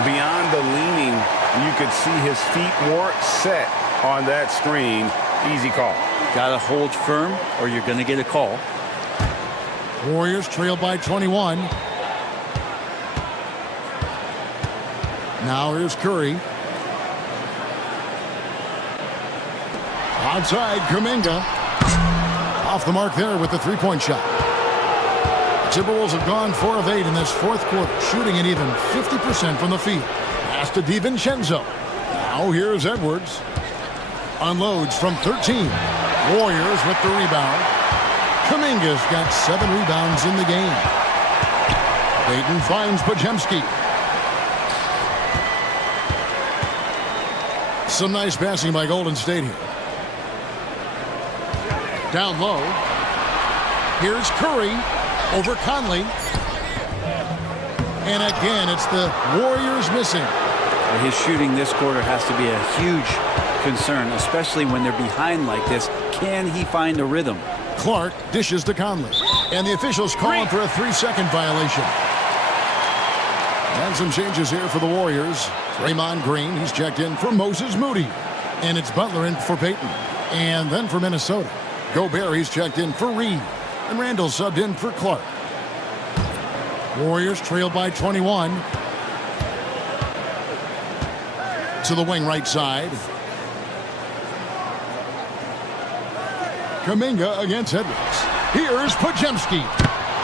Beyond the leaning, you could see his feet weren't set on that screen. Easy call. Got to hold firm or you're going to get a call. Warriors trail by 21. Now here's Curry. Outside, Kuminga. Off the mark there with the three-point shot. The Timberwolves have gone 4 of 8 in this fourth quarter, shooting at even 50% from the field. Pass to DiVincenzo. Now here's Edwards. Unloads from 13. Warriors with the rebound. Kuminga's got 7 rebounds in the game. Payton finds Podziemski. Some nice passing by Golden State here. Down low. Here's Curry over Conley. And again, it's the Warriors missing. His shooting this quarter has to be a huge concern, especially when they're behind like this. Can he find a rhythm? Clark dishes to Conley. And the officials calling for a 3-second violation. And some changes here for the Warriors. Draymond Green, he's checked in for Moses Moody. And it's Butler in for Payton. And then for Minnesota, Gobert, he's checked in for Reed. And Randall subbed in for Clark. Warriors trail by 21. To the wing right side. Kuminga against Edwards. Here's Pajemski.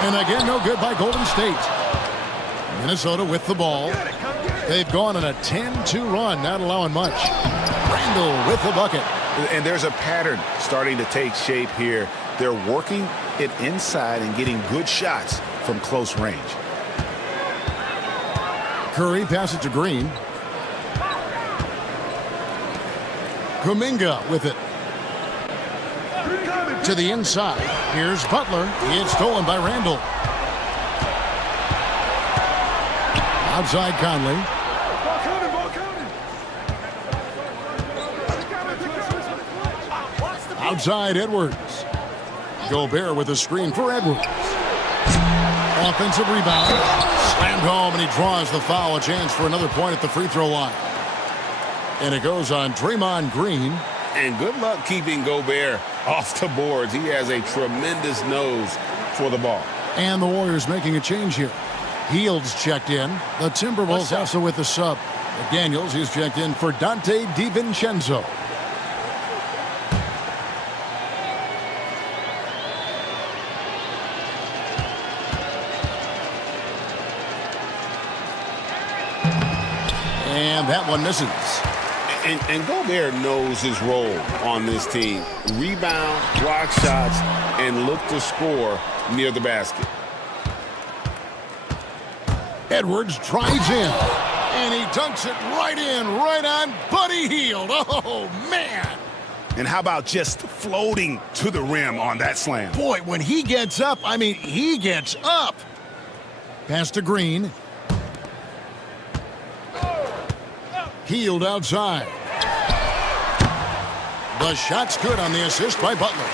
And again, no good by Golden State. Minnesota with the ball. They've gone on a 10-2 run, not allowing much. Randall with the bucket. And there's a pattern starting to take shape here. They're working it inside and getting good shots from close range. Curry passes to Green. Kuminga with it. To the inside. Here's Butler. It's stolen by Randall. Outside Conley. Outside Edwards. Gobert with a screen for Edwards. Offensive rebound. Slammed home, and he draws the foul. A chance for another point at the free throw line. And it goes on Draymond Green. And good luck keeping Gobert off the boards. He has a tremendous nose for the ball. And the Warriors making a change here. Hield's checked in. The Timberwolves also with the sub. McDaniels, he's checked in for Dante DiVincenzo. And that one misses. And Gobert knows his role on this team. Rebound, block shots, and look to score near the basket. Edwards drives in, and he dunks it right in, right on Buddy Hield. Oh, man. And how about just floating to the rim on that slam? Boy, when he gets up, I mean, he gets up. Pass to Green. Hield outside. The shot's good on the assist by Butler.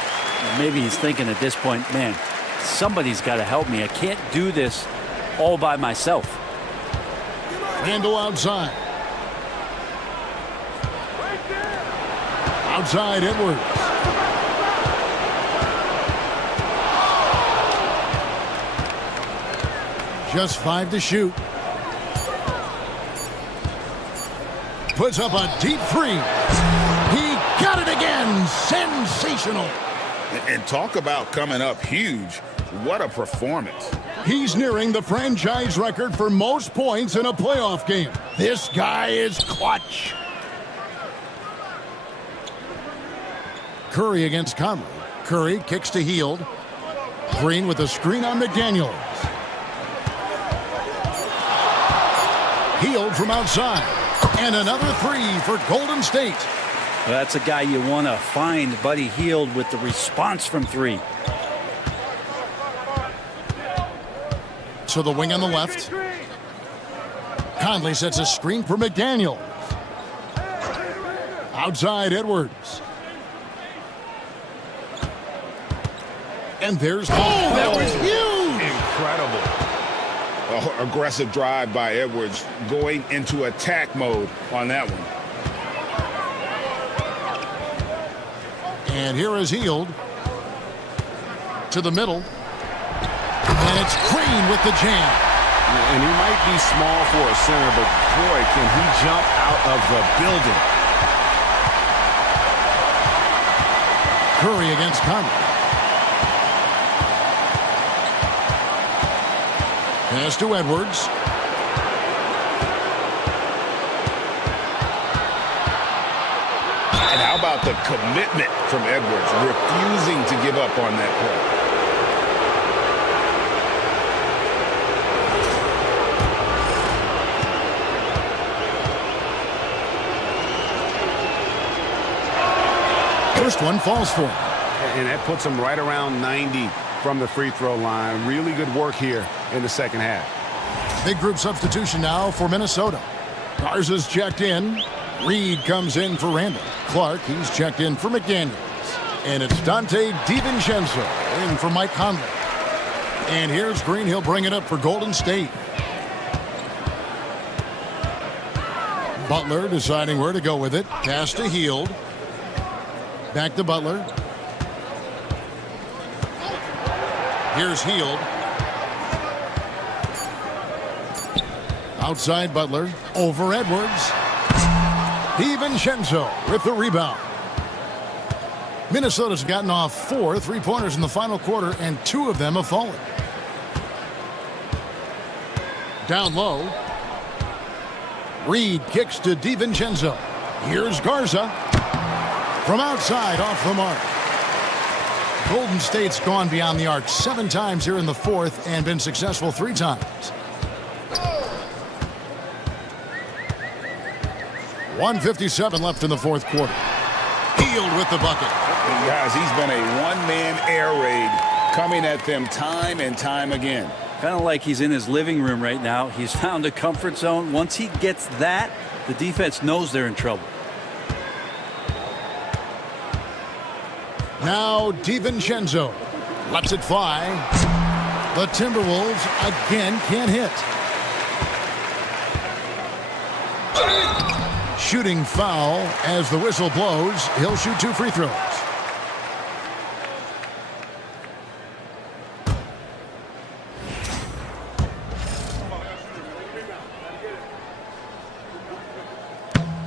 Maybe he's thinking at this point, man, somebody's got to help me. I can't do this all by myself. Randall outside. Outside Edwards. Just 5 to shoot. Puts up a deep three. He got it again. Sensational. And talk about coming up huge. What a performance. He's nearing the franchise record for most points in a playoff game. This guy is clutch. Curry against Conley. Curry kicks to Hield. Green with a screen on McDaniels. Hield from outside. And another three for Golden State. Well, that's a guy you want to find, Buddy Hield, with the response from three. To the wing on the left. Conley sets a screen for McDaniels. Outside Edwards. And there's the that was huge. Incredible. Aggressive drive by Edwards, going into attack mode on that one. And here is Hield. To the middle. And it's Green with the jam. And he might be small for a center, but boy, can he jump out of the building. Curry against Conley. Pass to Edwards. And how about the commitment from Edwards, refusing to give up on that play. First one falls for him. And that puts him right around 90 from the free throw line. Really good work here in the second half. Big group substitution now for Minnesota. Garza's checked in. Reed comes in for Randall. Clark, he's checked in for McDaniels. And it's Dante DiVincenzo in for Mike Conley. And here's Green. He'll bring it up for Golden State. Butler deciding where to go with it. Pass to Hield. Back to Butler. Here's Hield. Outside Butler. Over Edwards. DiVincenzo with the rebound. Minnesota's gotten off 4 3-pointers in the final quarter, and 2 of them have fallen. Down low. Reed kicks to DiVincenzo. Here's Garza. From outside, off the mark. Golden State's gone beyond the arc 7 times here in the fourth and been successful 3 times. 1:57 left in the fourth quarter. Hield with the bucket. Guys, he's been a one-man air raid coming at them time and time again. Kind of like he's in his living room right now. He's found a comfort zone. Once he gets that, the defense knows they're in trouble. Now DiVincenzo lets it fly. The Timberwolves again can't hit. Shooting foul as the whistle blows. He'll shoot 2 free throws.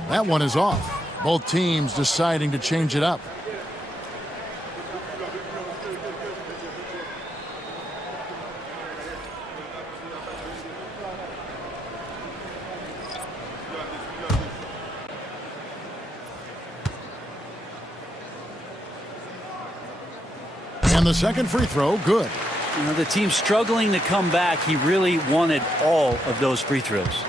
That one is off. Both teams deciding to change it up. And the second free throw, good. You know, the team's struggling to come back. He really wanted all of those free throws.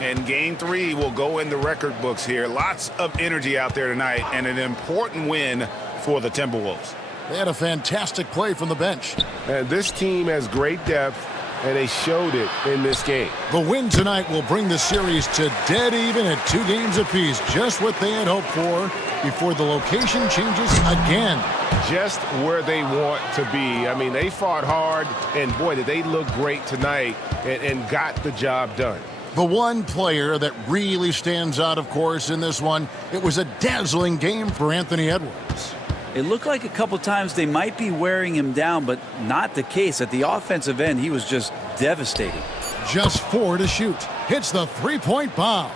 And game 3 will go in the record books here. Lots of energy out there tonight, and an important win for the Timberwolves. They had a fantastic play from the bench. And this team has great depth, and they showed it in this game. The win tonight will bring the series to dead even at 2 games apiece. Just what they had hoped for before the location changes again. Just where they want to be. I mean, they fought hard, and boy, did they look great tonight and got the job done. The one player that really stands out, of course, in this one, it was a dazzling game for Anthony Edwards. It looked like a couple times they might be wearing him down, but not the case. At the offensive end, he was just devastating. Just 4 to shoot. Hits the 3-point bomb.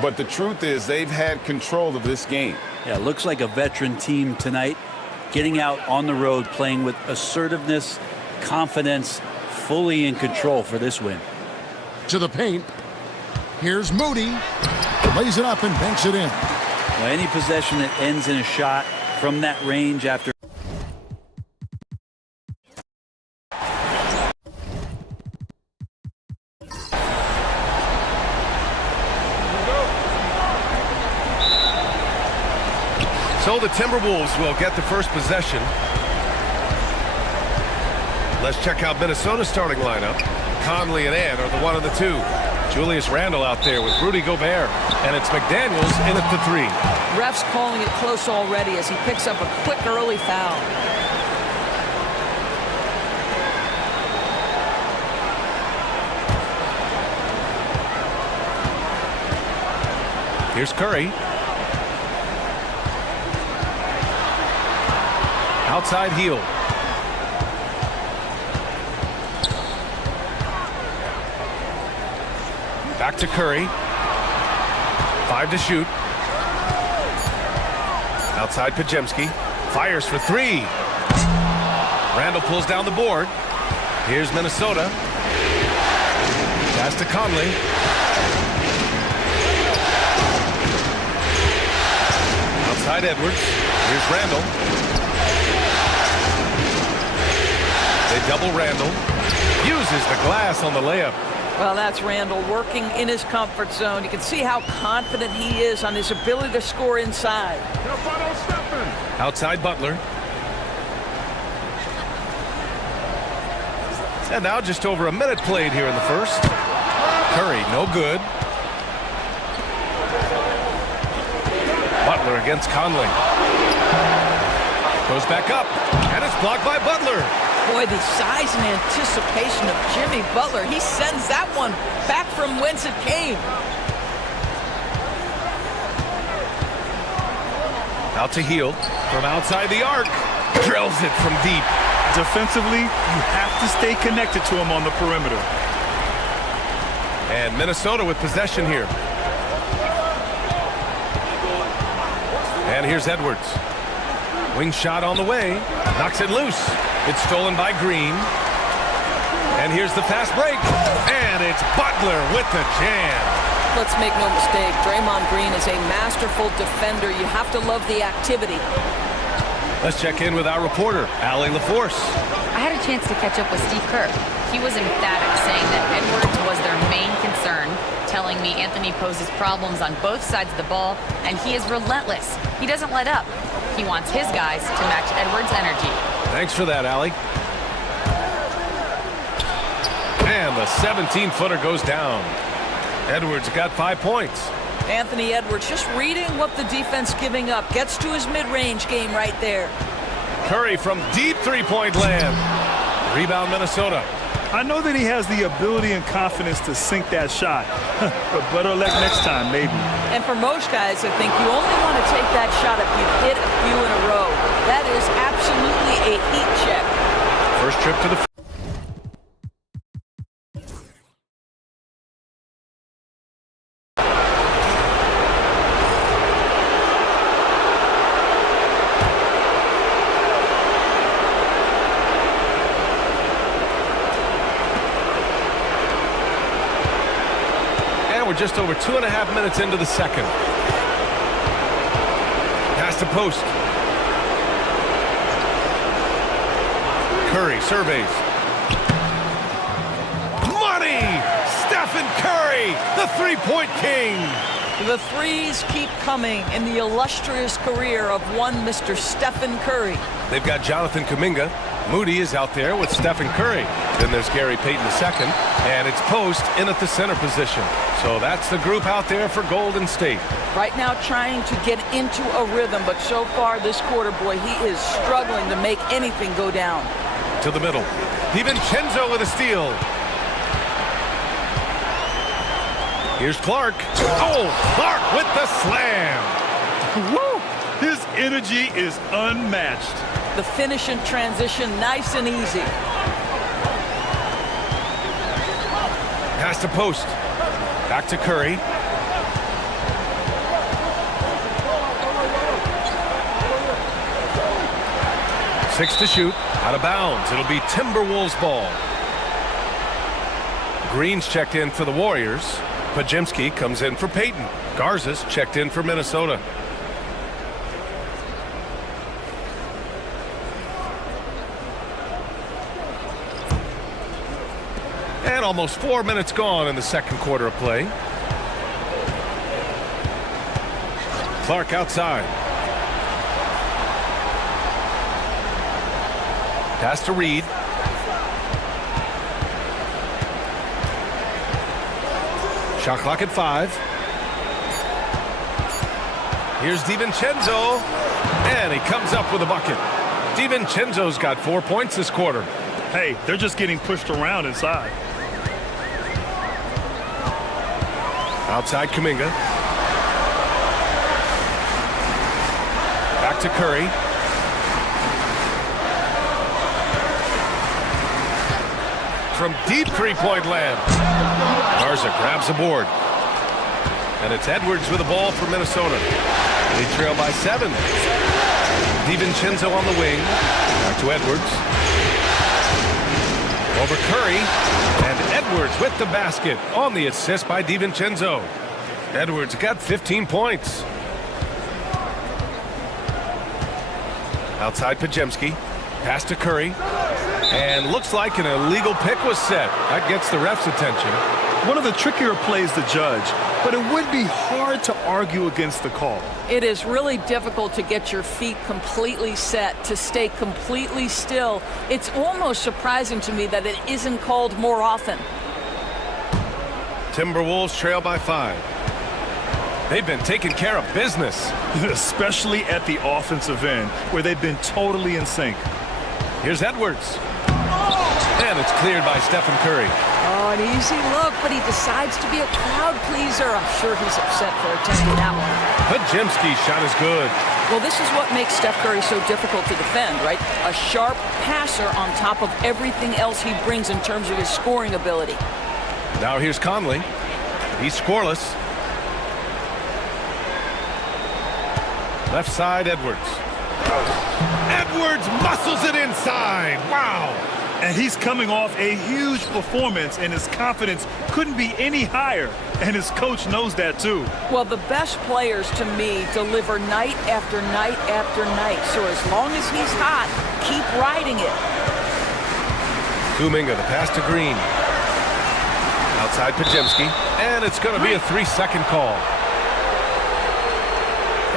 But the truth is they've had control of this game. Yeah, looks like a veteran team tonight, getting out on the road, playing with assertiveness, confidence, fully in control for this win. To the paint. Here's Moody. Lays it up and banks it in. Now, any possession that ends in a shot from that range after. So the Timberwolves will get the first possession. Let's check out Minnesota's starting lineup. Conley and Ant are the 1 and the 2. Julius Randle out there with Rudy Gobert. And it's McDaniels in at the 3. Refs calling it close already as he picks up a quick early foul. Here's Curry. Outside Hield. Back to Curry. 5 to shoot. Outside Pajemski. Fires for 3. Randle pulls down the board. Here's Minnesota. Pass to Conley. Outside Edwards. Here's Randle. They double Randle. Uses the glass on the layup. Well, that's Randle working in his comfort zone. You can see how confident he is on his ability to score inside. Outside Butler. And now just over a minute played here in the first. Curry, no good. Butler against Conley. Goes back up, and it's blocked by Butler. Boy, the size and anticipation of Jimmy Butler. He sends that one back from whence it came. Out to Hield from outside the arc. Drills it from deep. Defensively, you have to stay connected to him on the perimeter. And Minnesota with possession here. And here's Edwards. Wing shot on the way. Knocks it loose. It's stolen by Green. And here's the fast break. And it's Butler with the jam. Let's make no mistake, Draymond Green is a masterful defender. You have to love the activity. Let's check in with our reporter, Allie LaForce. I had a chance to catch up with Steve Kerr. He was emphatic, saying that Edwards was their main concern, telling me Anthony poses problems on both sides of the ball, and he is relentless. He doesn't let up. He wants his guys to match Edwards' energy. Thanks for that, Allie. And the 17-footer goes down. Edwards got 5 points. Anthony Edwards just reading what the defense giving up. Gets to his mid-range game right there. Curry from deep three-point land. Rebound Minnesota. I know that he has the ability and confidence to sink that shot. But better luck next time, maybe. And for most guys, I think you only want to take that shot if you've hit a few in a row. That is absolutely a heat check. First trip to the... We're just over 2.5 minutes into the second. Pass to post. Curry surveys. Money! Stephen Curry, the three-point king. The threes keep coming in the illustrious career of one Mr. Stephen Curry. They've got Jonathan Kuminga. Moody is out there with Stephen Curry. Then there's Gary Payton II, and it's Post in at the center position. So that's the group out there for Golden State. Right now trying to get into a rhythm, but so far this quarter, boy, he is struggling to make anything go down. To the middle. DiVincenzo with a steal. Here's Clark. Oh, Clark with the slam. Woo! His energy is unmatched. The finish in transition, nice and easy. Pass to post. Back to Curry. Six to shoot. Out of bounds. It'll be Timberwolves ball. Green's checked in for the Warriors. Pajemski comes in for Payton. Garza's checked in for Minnesota. And almost 4 minutes gone in the second quarter of play. Clark outside. Pass to Reed. Shot clock at 5. Here's DiVincenzo. And he comes up with a bucket. DiVincenzo's got 4 points this quarter. Hey, they're just getting pushed around inside. Outside Kuminga. Back to Curry. From deep three-point land. Garza grabs the board. And it's Edwards with the ball for Minnesota. They trail by 7. DiVincenzo on the wing. Back to Edwards. Over Curry. And Edwards with the basket on the assist by DiVincenzo. Edwards got 15 points. Outside Pajemski. Pass to Curry. And looks like an illegal pick was set. That gets the ref's attention. One of the trickier plays to judge, but it would be hard to argue against the call. It is really difficult to get your feet completely set, to stay completely still. It's almost surprising to me that it isn't called more often. Timberwolves trail by 5. They've been taking care of business. Especially at the offensive end, where they've been totally in sync. Here's Edwards. And it's cleared by Stephen Curry. Oh, an easy look, but he decides to be a crowd pleaser. I'm sure he's upset for attempting that one. Pajemski's shot is good. Well, this is what makes Steph Curry so difficult to defend, right? A sharp passer on top of everything else he brings in terms of his scoring ability. Now here's Conley. He's scoreless. Left side, Edwards. Edwards muscles it inside. Wow. And he's coming off a huge performance, and his confidence couldn't be any higher. And his coach knows that, too. Well, the best players, to me, deliver night after night after night. So as long as he's hot, keep riding it. Kuminga, the pass to Green. Outside Pajemski. And it's going to be a 3-second call.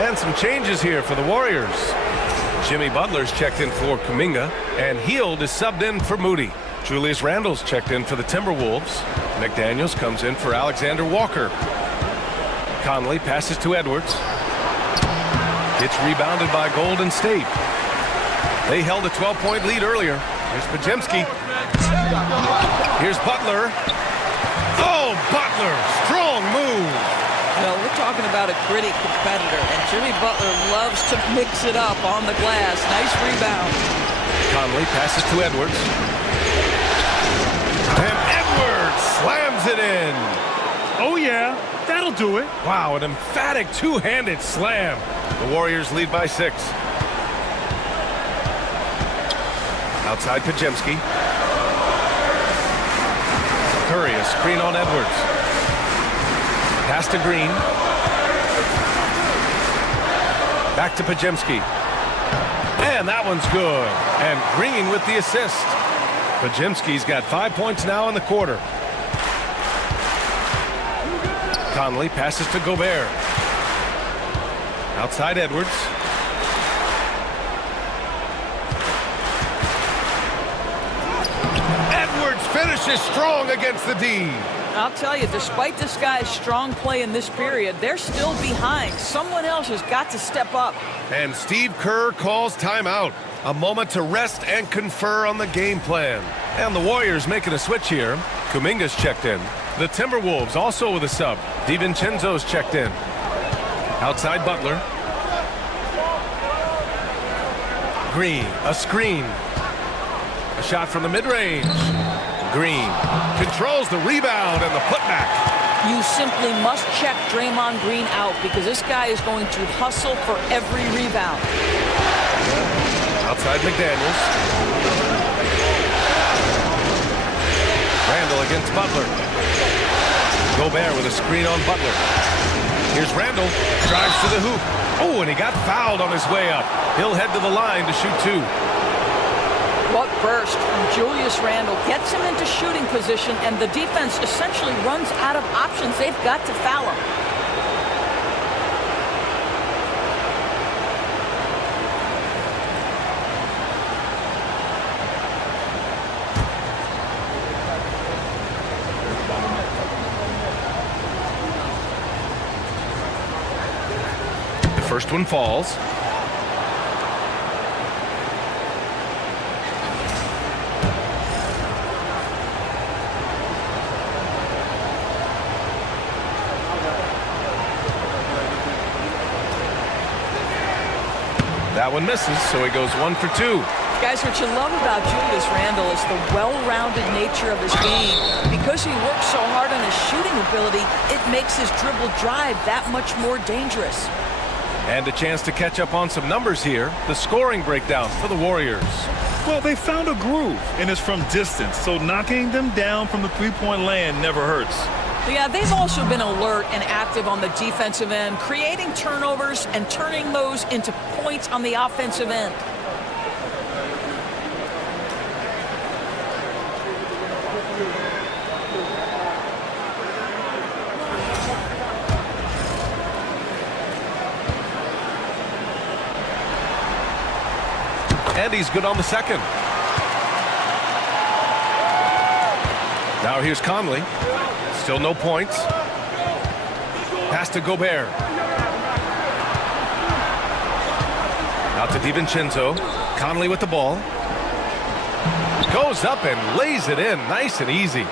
And some changes here for the Warriors. Jimmy Butler's checked in for Kuminga, and Hield is subbed in for Moody. Julius Randle's checked in for the Timberwolves. McDaniels comes in for Alexander Walker. Conley passes to Edwards. It's rebounded by Golden State. They held a 12-point lead earlier. Here's Pajemski. Here's Butler. Oh, Butler! Strong move! Well, we're talking about a gritty competitor, and Jimmy Butler loves to mix it up on the glass. Nice rebound. Conley passes to Edwards. And Edwards slams it in. Oh, yeah. That'll do it. Wow, an emphatic two-handed slam. The Warriors lead by 6. Outside Pajemski. Curry, a screen on Edwards. Pass to Green. Back to Pajemski. And that one's good. And Green with the assist. Pajemski's got 5 points now in the quarter. Conley passes to Gobert. Outside Edwards. Edwards finishes strong against the D. I'll tell you, despite this guy's strong play in this period, they're still behind. Someone else has got to step up. And Steve Kerr calls timeout. A moment to rest and confer on the game plan. And the Warriors making a switch here. Kuminga's checked in. The Timberwolves also with a sub. DiVincenzo's checked in. Outside Butler. Green, a screen. A shot from the mid-range. Green controls the rebound and the putback. You simply must check Draymond Green out because this guy is going to hustle for every rebound. Outside McDaniels. Randle against Butler. Gobert with a screen on Butler. Here's Randle. Drives to the hoop. Oh, and he got fouled on his way up. He'll head to the line to shoot 2. What burst from Julius Randle gets him into shooting position, and the defense essentially runs out of options. They've got to foul him. The first one falls. That one misses, so he goes 1 for 2. Guys, what you love about Julius Randle is the well-rounded nature of his game. Because he works so hard on his shooting ability, it makes his dribble drive that much more dangerous. And a chance to catch up on some numbers here. The scoring breakdown for the Warriors. Well, they found a groove, and it's from distance, so knocking them down from the three-point land never hurts. Yeah, they've also been alert and active on the defensive end, creating turnovers and turning those into points on the offensive end. And he's good on the second. Now here's Conley. Still no points. Pass to Gobert. Out to DiVincenzo. Conley with the ball. goes up and lays it in nice and easy.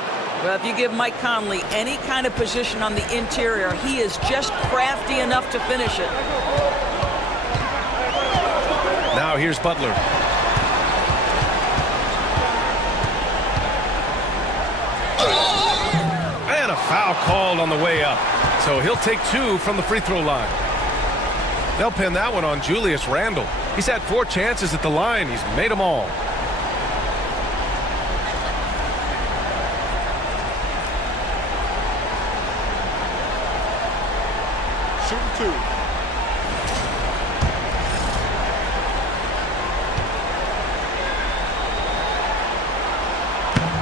Well, if you give Mike Conley any kind of position on the interior, he is just crafty enough to finish it. Now here's Butler. And a foul called on the way up. So he'll take 2 from the free throw line. They'll pin that one on Julius Randle. He's had 4 chances at the line. He's made them all. Shooting 2.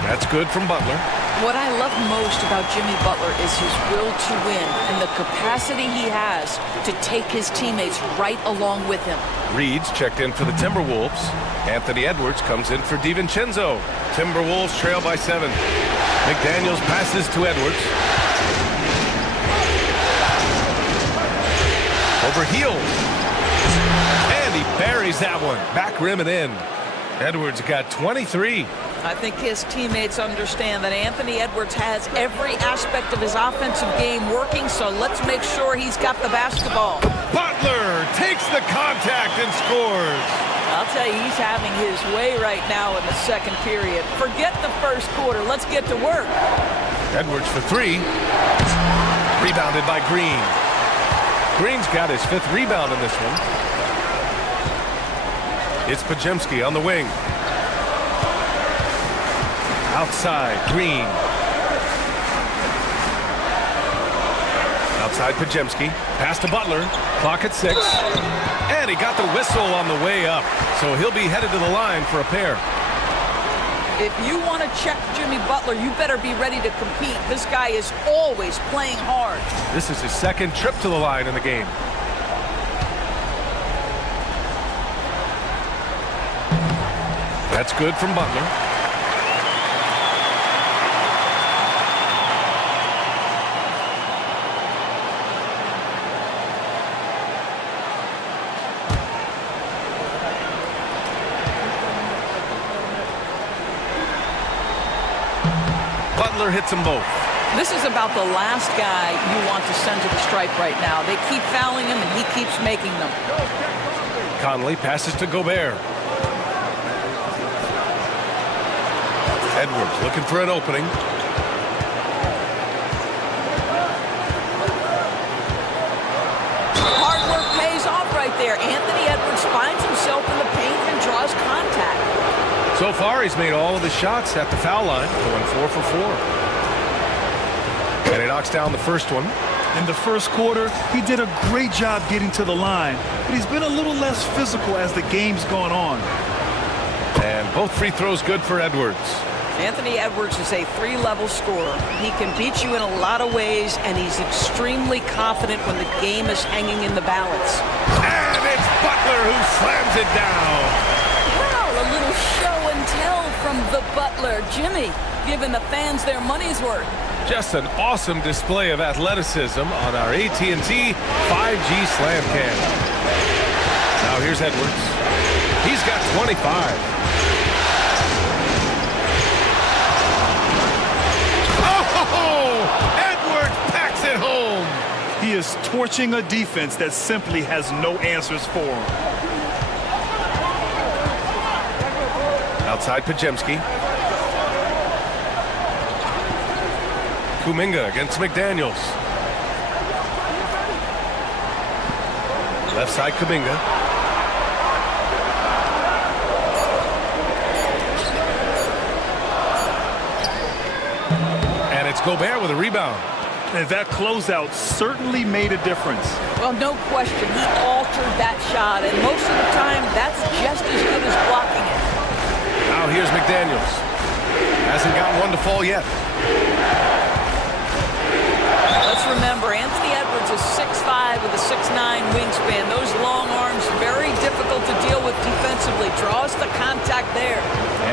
That's good from Butler. What I love most about Jimmy Butler is his will to win and the capacity he has to take his teammates right along with him. Reed's checked in for the Timberwolves. Anthony Edwards comes in for DiVincenzo. Timberwolves trail by 7. McDaniels passes to Edwards. Over heel. And he buries that one. Back rim and in. Edwards got 23. I think his teammates understand that Anthony Edwards has every aspect of his offensive game working, so let's make sure he's got the basketball. Butler takes the contact and scores. I'll tell you, he's having his way right now in the second period. Forget the first quarter. Let's get to work. Edwards for 3. Rebounded by Green. Green's got his 5th rebound in this one. It's Pajemski on the wing. Outside, Green. Outside, Pajemski. Pass to Butler. Clock at 6. And he got the whistle on the way up. So he'll be headed to the line for a pair. If you want to check Jimmy Butler, you better be ready to compete. This guy is always playing hard. This is his 2nd trip to the line in the game. That's good from Butler. Butler hits them both. This is about the last guy you want to send to the stripe right now. They keep fouling him, and he keeps making them. Conley passes to Gobert. Edwards looking for an opening. Hard work pays off right there. Anthony Edwards finds himself in the paint and draws contact. So far, he's made all of his shots at the foul line, going 4 for 4. And he knocks down the first one. In the first quarter, he did a great job getting to the line, but he's been a little less physical as the game's gone on. And both free throws good for Edwards. Anthony Edwards is a 3-level scorer. He can beat you in a lot of ways, and he's extremely confident when the game is hanging in the balance. And it's Butler who slams it down. Wow, a little show and tell from the Butler. Jimmy giving the fans their money's worth. Just an awesome display of athleticism on our AT&T 5G Slam Cam. Now here's Edwards. He's got 25. Edwards packs it home. He is torching a defense that simply has no answers for him. Outside Pajemski. Kuminga against McDaniels. Left side Kuminga. And it's Gobert with a rebound. And that closeout certainly made a difference. Well, no question, he altered that shot, and most of the time, that's just as good as blocking it. Now here's McDaniels. Hasn't gotten one to fall yet. Let's remember, Anthony Edwards is 6'5" with a 6'9" wingspan. Those long arms, very difficult to deal with defensively. Draws the contact there.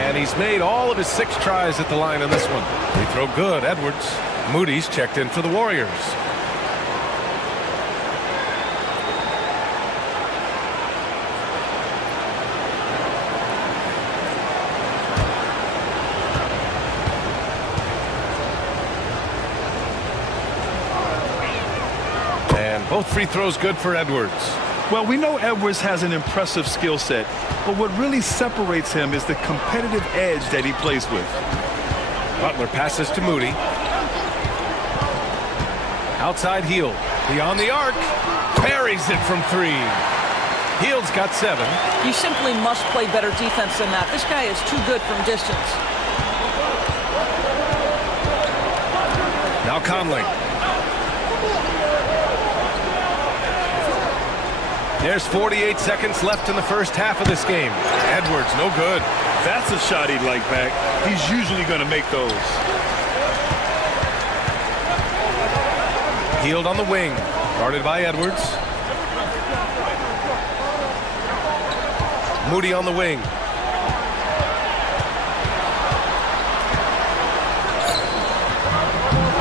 And he's made all of his 6 tries at the line in this one. Free throw good, Edwards. Moody's checked in for the Warriors. Both free throws good for Edwards. Well, we know Edwards has an impressive skill set, but what really separates him is the competitive edge that he plays with. Butler passes to Moody. Outside Hield. Beyond the arc. Parries it from 3. Hield's got 7. You simply must play better defense than that. This guy is too good from distance. Now Conley. There's 48 seconds left in the first half of this game. Edwards, no good. That's a shot he'd like back. He's usually going to make those. Hield on the wing. Guarded by Edwards. Moody on the wing.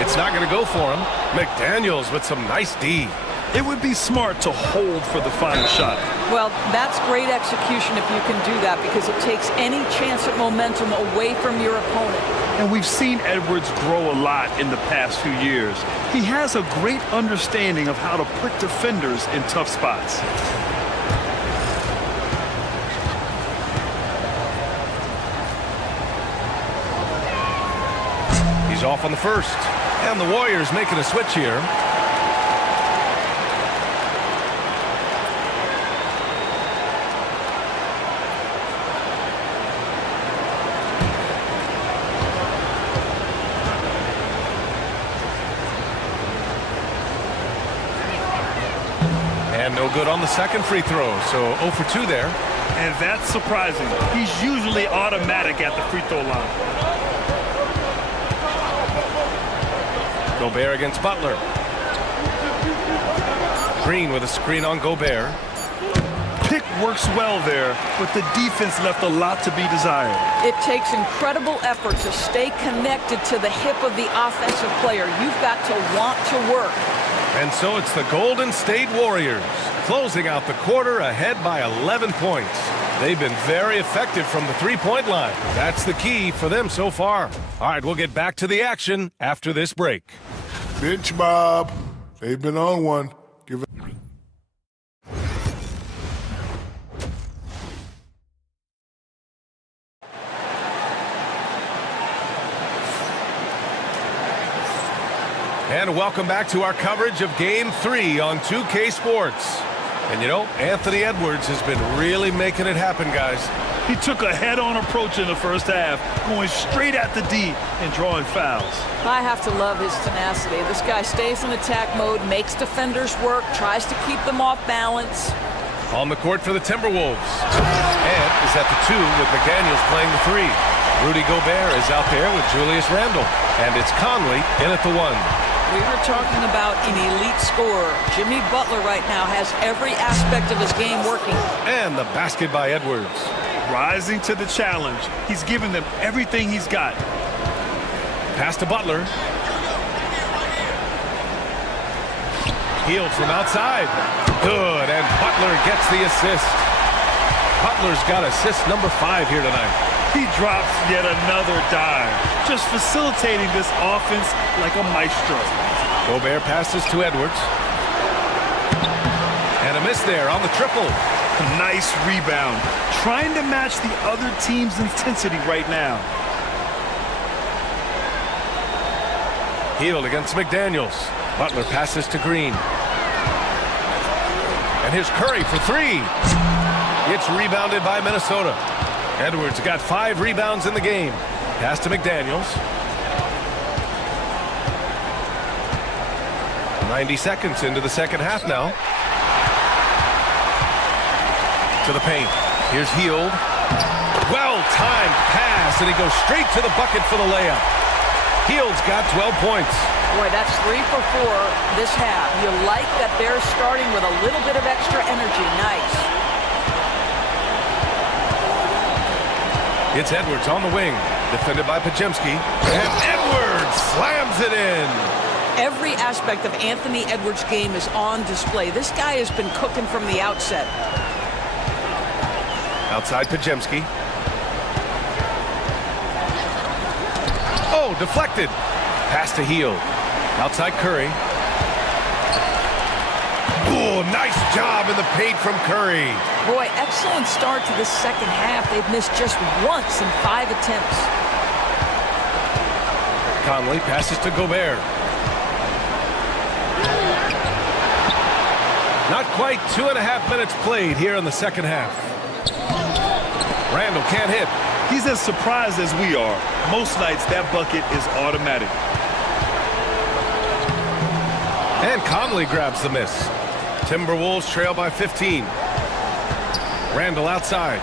It's not going to go for him. McDaniels with some nice D. It would be smart to hold for the final shot. Well, that's great execution if you can do that, because it takes any chance at momentum away from your opponent. And we've seen Edwards grow a lot in the past few years. He has a great understanding of how to put defenders in tough spots. He's off on the first. And the Warriors making a switch here. And no good on the second free throw, so 0 for 2 there. And that's surprising. He's usually automatic at the free throw line. Gobert against Butler. Green with a screen on Gobert. Pick works well there, but the defense left a lot to be desired. It takes incredible effort to stay connected to the hip of the offensive player. You've got to want to work. And so it's the Golden State Warriors closing out the quarter ahead by 11 points. They've been very effective from the three-point line. That's the key for them so far. All right, we'll get back to the action after this break. Bench Bob. They've been on one. Give it. And welcome back to our coverage of Game 3 on 2K Sports. And you know, Anthony Edwards has been really making it happen, guys. He took a head-on approach in the first half, going straight at the D and drawing fouls. I have to love his tenacity. This guy stays in attack mode, makes defenders work, tries to keep them off balance. On the court for the Timberwolves. And is at the 2 with McDaniels playing the 3. Rudy Gobert is out there with Julius Randle. And it's Conley in at the 1. We were talking about an elite scorer. Jimmy Butler right now has every aspect of his game working. And the basket by Edwards. Rising to the challenge. He's given them everything he's got. Pass to Butler. Hield from outside. Good, and Butler gets the assist. Butler's got assist number 5 here tonight. He drops yet another dime, just facilitating this offense like a maestro. Gobert passes to Edwards. And a miss there on the triple. Nice rebound. Trying to match the other team's intensity right now. Hield against McDaniels. Butler passes to Green. And here's Curry for 3. It's rebounded by Minnesota. Edwards got 5 rebounds in the game. Pass to McDaniels. 90 seconds into the second half now. To the paint. Here's Hield. Well-timed pass, and he goes straight to the bucket for the layup. Hield's got 12 points. Boy, that's 3 for 4 this half. You like that they're starting with a little bit of extra energy. Nice. It's Edwards on the wing, defended by Pajemski. And Edwards slams it in. Every aspect of Anthony Edwards' game is on display. This guy has been cooking from the outset. Outside Pajemski. Oh, deflected. Pass to Hield. Outside Curry. Oh, nice job in the paint from Curry. Boy, excellent start to the second half. They've missed just once in 5 attempts. Conley passes to Gobert. Not quite 2.5 minutes played here in the second half. Randall can't hit. He's as surprised as we are. Most nights that bucket is automatic. And Conley grabs the miss. Timberwolves trail by 15. Randall outside.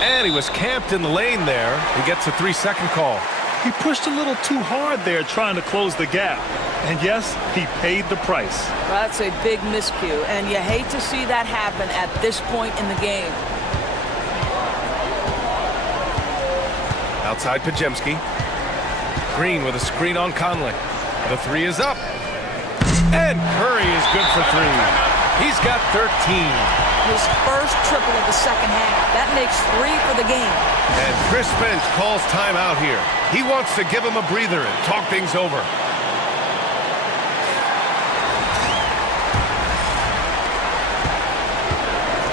And he was camped in the lane there. He gets a 3-second call. He pushed a little too hard there trying to close the gap. And yes, he paid the price. That's a big miscue, and you hate to see that happen at this point in the game. Outside Pajemski. Green with a screen on Conley. The 3 is up. And Curry is good for 3. He's got 13. His first triple of the second half. That makes 3 for the game. And Chris Finch calls timeout here. He wants to give him a breather and talk things over.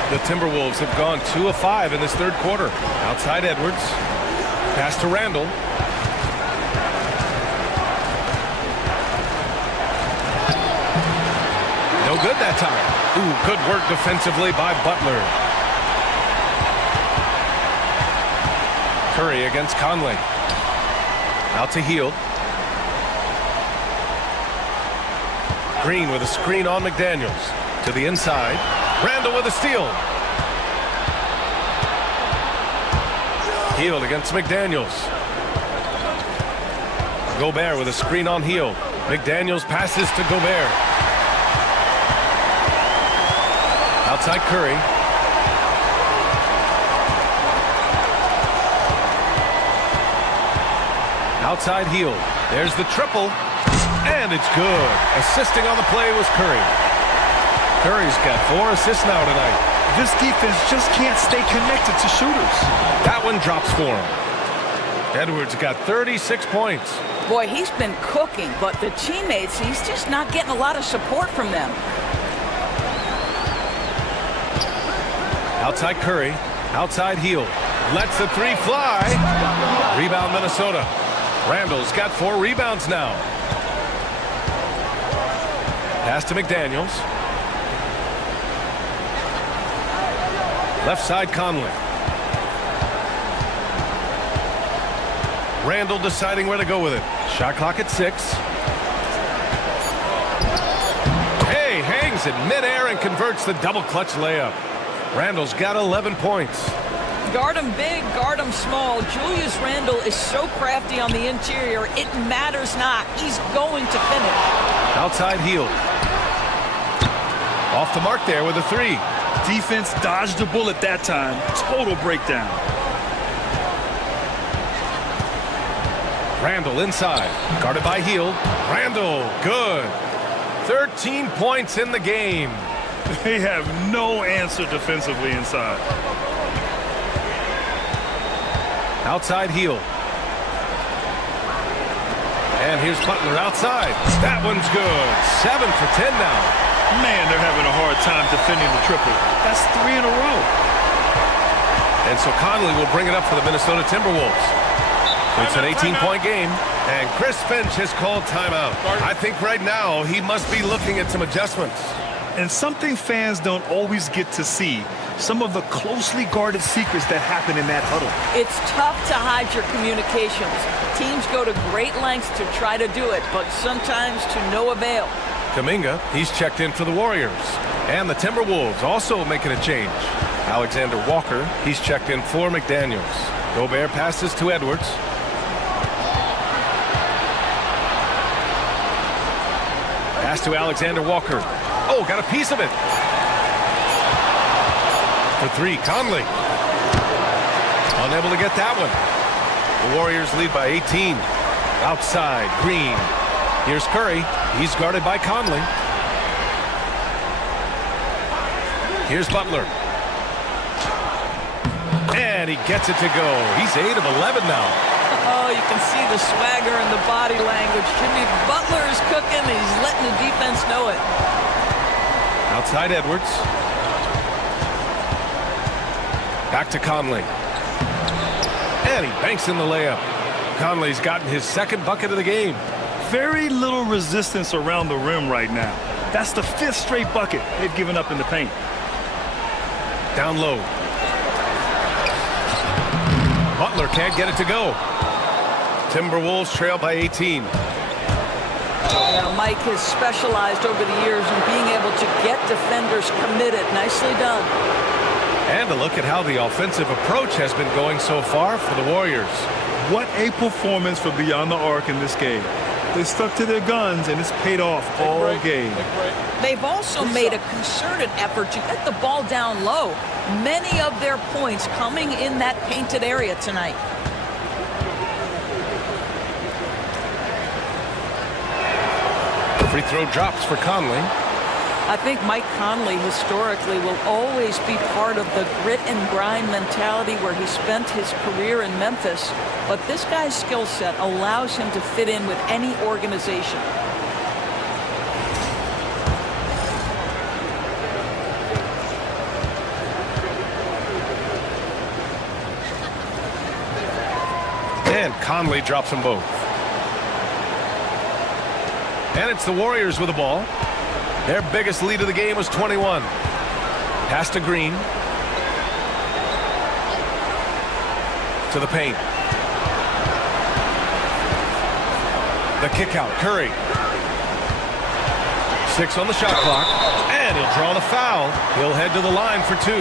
The Timberwolves have gone 2 of 5 in this third quarter. Outside Edwards. Pass to Randall. No good that time. Ooh, good work defensively by Butler. Curry against Conley. Out to Hield. Green with a screen on McDaniels. To the inside. Randall with a steal. Hield against McDaniels. Gobert with a screen on Hield. McDaniels passes to Gobert. Outside Curry. Outside Hield. There's the triple. And it's good. Assisting on the play was Curry. Curry's got 4 assists now tonight. This defense just can't stay connected to shooters. That one drops for him. Edwards got 36 points. Boy, he's been cooking, but the teammates, he's just not getting a lot of support from them. Outside Curry. Outside Hield. Lets the 3 fly. Rebound Minnesota. Randall's got 4 rebounds now. Pass to McDaniels. Left side Conley. Randall deciding where to go with it. Shot clock at 6. Hey, hangs in midair and converts the double clutch layup. Randall's got 11 points. Guard him big, guard him small. Julius Randle is so crafty on the interior, it matters not. He's going to finish. Outside Hield. Off the mark there with a 3. Defense dodged a bullet that time. Total breakdown. Randall inside. Guarded by Hield. Randall, good. 13 points in the game. They have no answer defensively inside. Outside Hield. And here's Butler outside. That one's good. 7 for 10 now. Man, they're having a hard time defending the triple. That's 3 in a row. And so Conley will bring it up for the Minnesota Timberwolves. It's an 18-point game, and Chris Finch has called timeout. I think right now he must be looking at some adjustments. And something fans don't always get to see, some of the closely guarded secrets that happen in that huddle. It's tough to hide your communications. Teams go to great lengths to try to do it, but sometimes to no avail. Kuminga, he's checked in for the Warriors. And the Timberwolves also making a change. Alexander Walker, he's checked in for McDaniels. Gobert passes to Edwards. Pass to Alexander Walker. Oh, got a piece of it. For 3, Conley. Unable to get that one. The Warriors lead by 18. Outside, Green. Here's Curry. He's guarded by Conley. Here's Butler. And he gets it to go. He's 8 of 11 now. Oh, you can see the swagger and the body language. Jimmy Butler is cooking. He's letting the defense know it. Outside Edwards. Back to Conley. And he banks in the layup. Conley's gotten his second bucket of the game. Very little resistance around the rim right now. That's the 5th straight bucket they've given up in the paint. Down low. Butler can't get it to go. Timberwolves trail by 18. Yeah, Mike has specialized over the years in being able to get defenders committed. Nicely done. And a look at how the offensive approach has been going so far for the Warriors. What a performance for Beyond the Arc in this game. They stuck to their guns, and it's paid off all game. They've also made a concerted effort to get the ball down low. Many of their points coming in that painted area tonight. Free throw drops for Conley. I think Mike Conley historically will always be part of the grit and grind mentality where he spent his career in Memphis. But this guy's skill set allows him to fit in with any organization. And Conley drops them both. And it's the Warriors with the ball. Their biggest lead of the game was 21. Pass to Green. To the paint. The kick out. Curry. 6 on the shot clock. And he'll draw the foul. He'll head to the line for 2.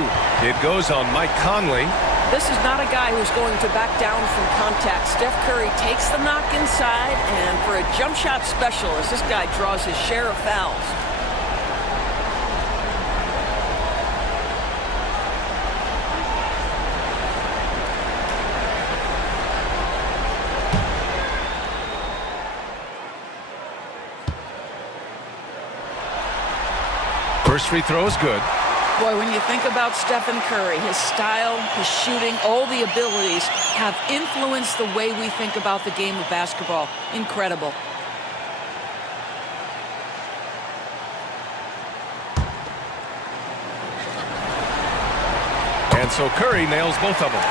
It goes on Mike Conley. This is not a guy who's going to back down from contact. Steph Curry takes the knock inside, and for a jump shot specialist, this guy draws his share of fouls. First free throw is good. Boy, when you think about Stephen Curry, his style, his shooting, all the abilities have influenced the way we think about the game of basketball. Incredible. And so Curry nails both of them.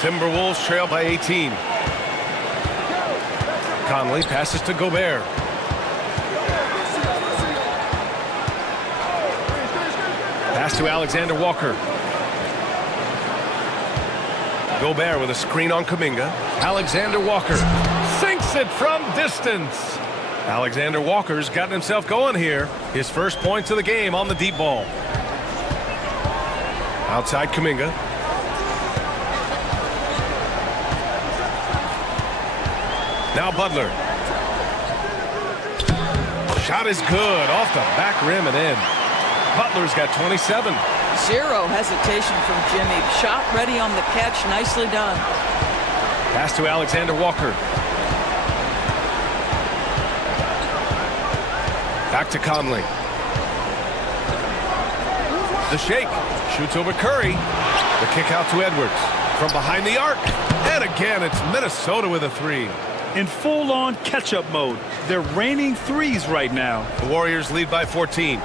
Timberwolves trail by 18. Conley passes to Gobert. Pass to Alexander Walker. Gobert with a screen on Kuminga. Alexander Walker sinks it from distance. Alexander Walker's gotten himself going here. His first points of the game on the deep ball. Outside Kuminga. Now Butler. Shot is good off the back rim and in. Butler's got 27. Zero hesitation from Jimmy. Shot ready on the catch. Nicely done. Pass to Alexander Walker. Back to Conley. The shake. Shoots over Curry. The kick out to Edwards. From behind the arc. And again, it's Minnesota with a 3. In full-on catch-up mode. They're raining threes right now. The Warriors lead by 14.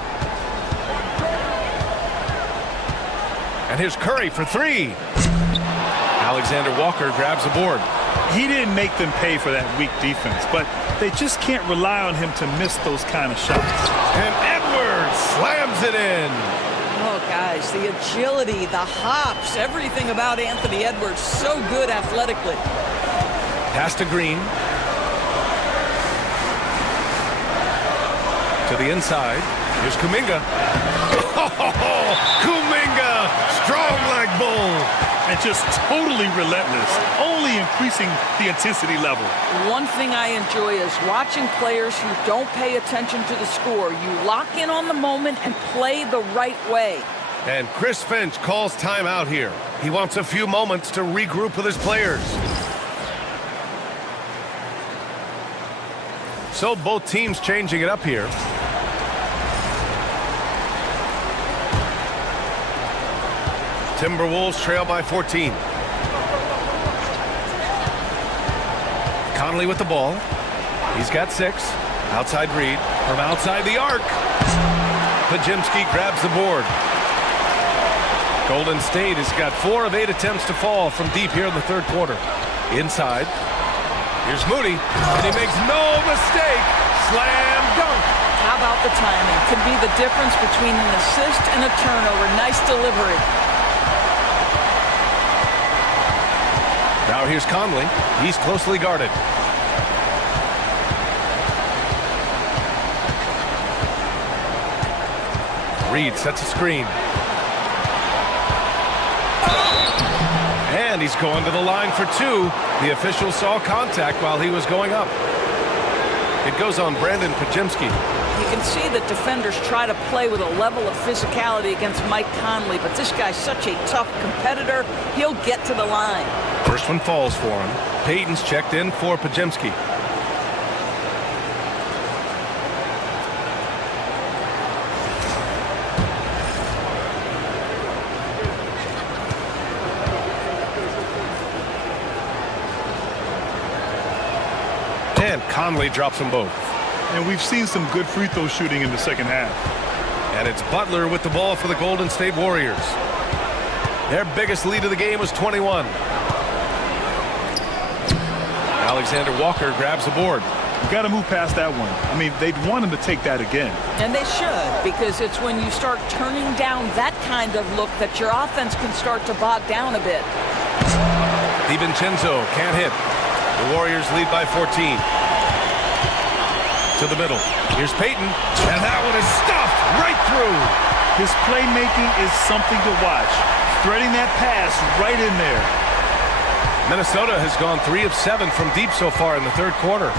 And here's Curry for 3. Alexander Walker grabs the board. He didn't make them pay for that weak defense, but they just can't rely on him to miss those kind of shots. And Edwards slams it in. Oh, guys, the agility, the hops, everything about Anthony Edwards, so good athletically. Pass to Green. To the inside. Here's Kuminga. Oh, Kuminga! Strong like bull. And just totally relentless, only increasing the intensity level. One thing I enjoy is watching players who don't pay attention to the score. You lock in on the moment and play the right way. And Chris Finch calls timeout here. He wants a few moments to regroup with his players. So both teams changing it up here. Timberwolves trail by 14. Conley with the ball. He's got 6. Outside Reed from outside the arc. Pajemski grabs the board. Golden State has got 4 of 8 attempts to fall from deep here in the third quarter. Inside. Here's Moody, and he makes no mistake. Slam dunk. How about the timing? Can be the difference between an assist and a turnover. Nice delivery. Now here's Conley. He's closely guarded. Reed sets a screen. And he's going to the line for 2. The official saw contact while he was going up. It goes on Brandon Pajemski. You can see that defenders try to play with a level of physicality against Mike Conley, but this guy's such a tough competitor. He'll get to the line. First one falls for him. Payton's checked in for Pajemski. And Conley drops them both. And we've seen some good free throw shooting in the second half. And it's Butler with the ball for the Golden State Warriors. Their biggest lead of the game was 21. Alexander Walker grabs the board. You got to move past that one. I mean, they'd want him to take that again. And they should, because it's when you start turning down that kind of look that your offense can start to bog down a bit. DiVincenzo can't hit. The Warriors lead by 14. To the middle. Here's Payton. And that one is stuffed right through. His playmaking is something to watch. Threading that pass right in there. Minnesota has gone 3 of 7 from deep so far in the third quarter.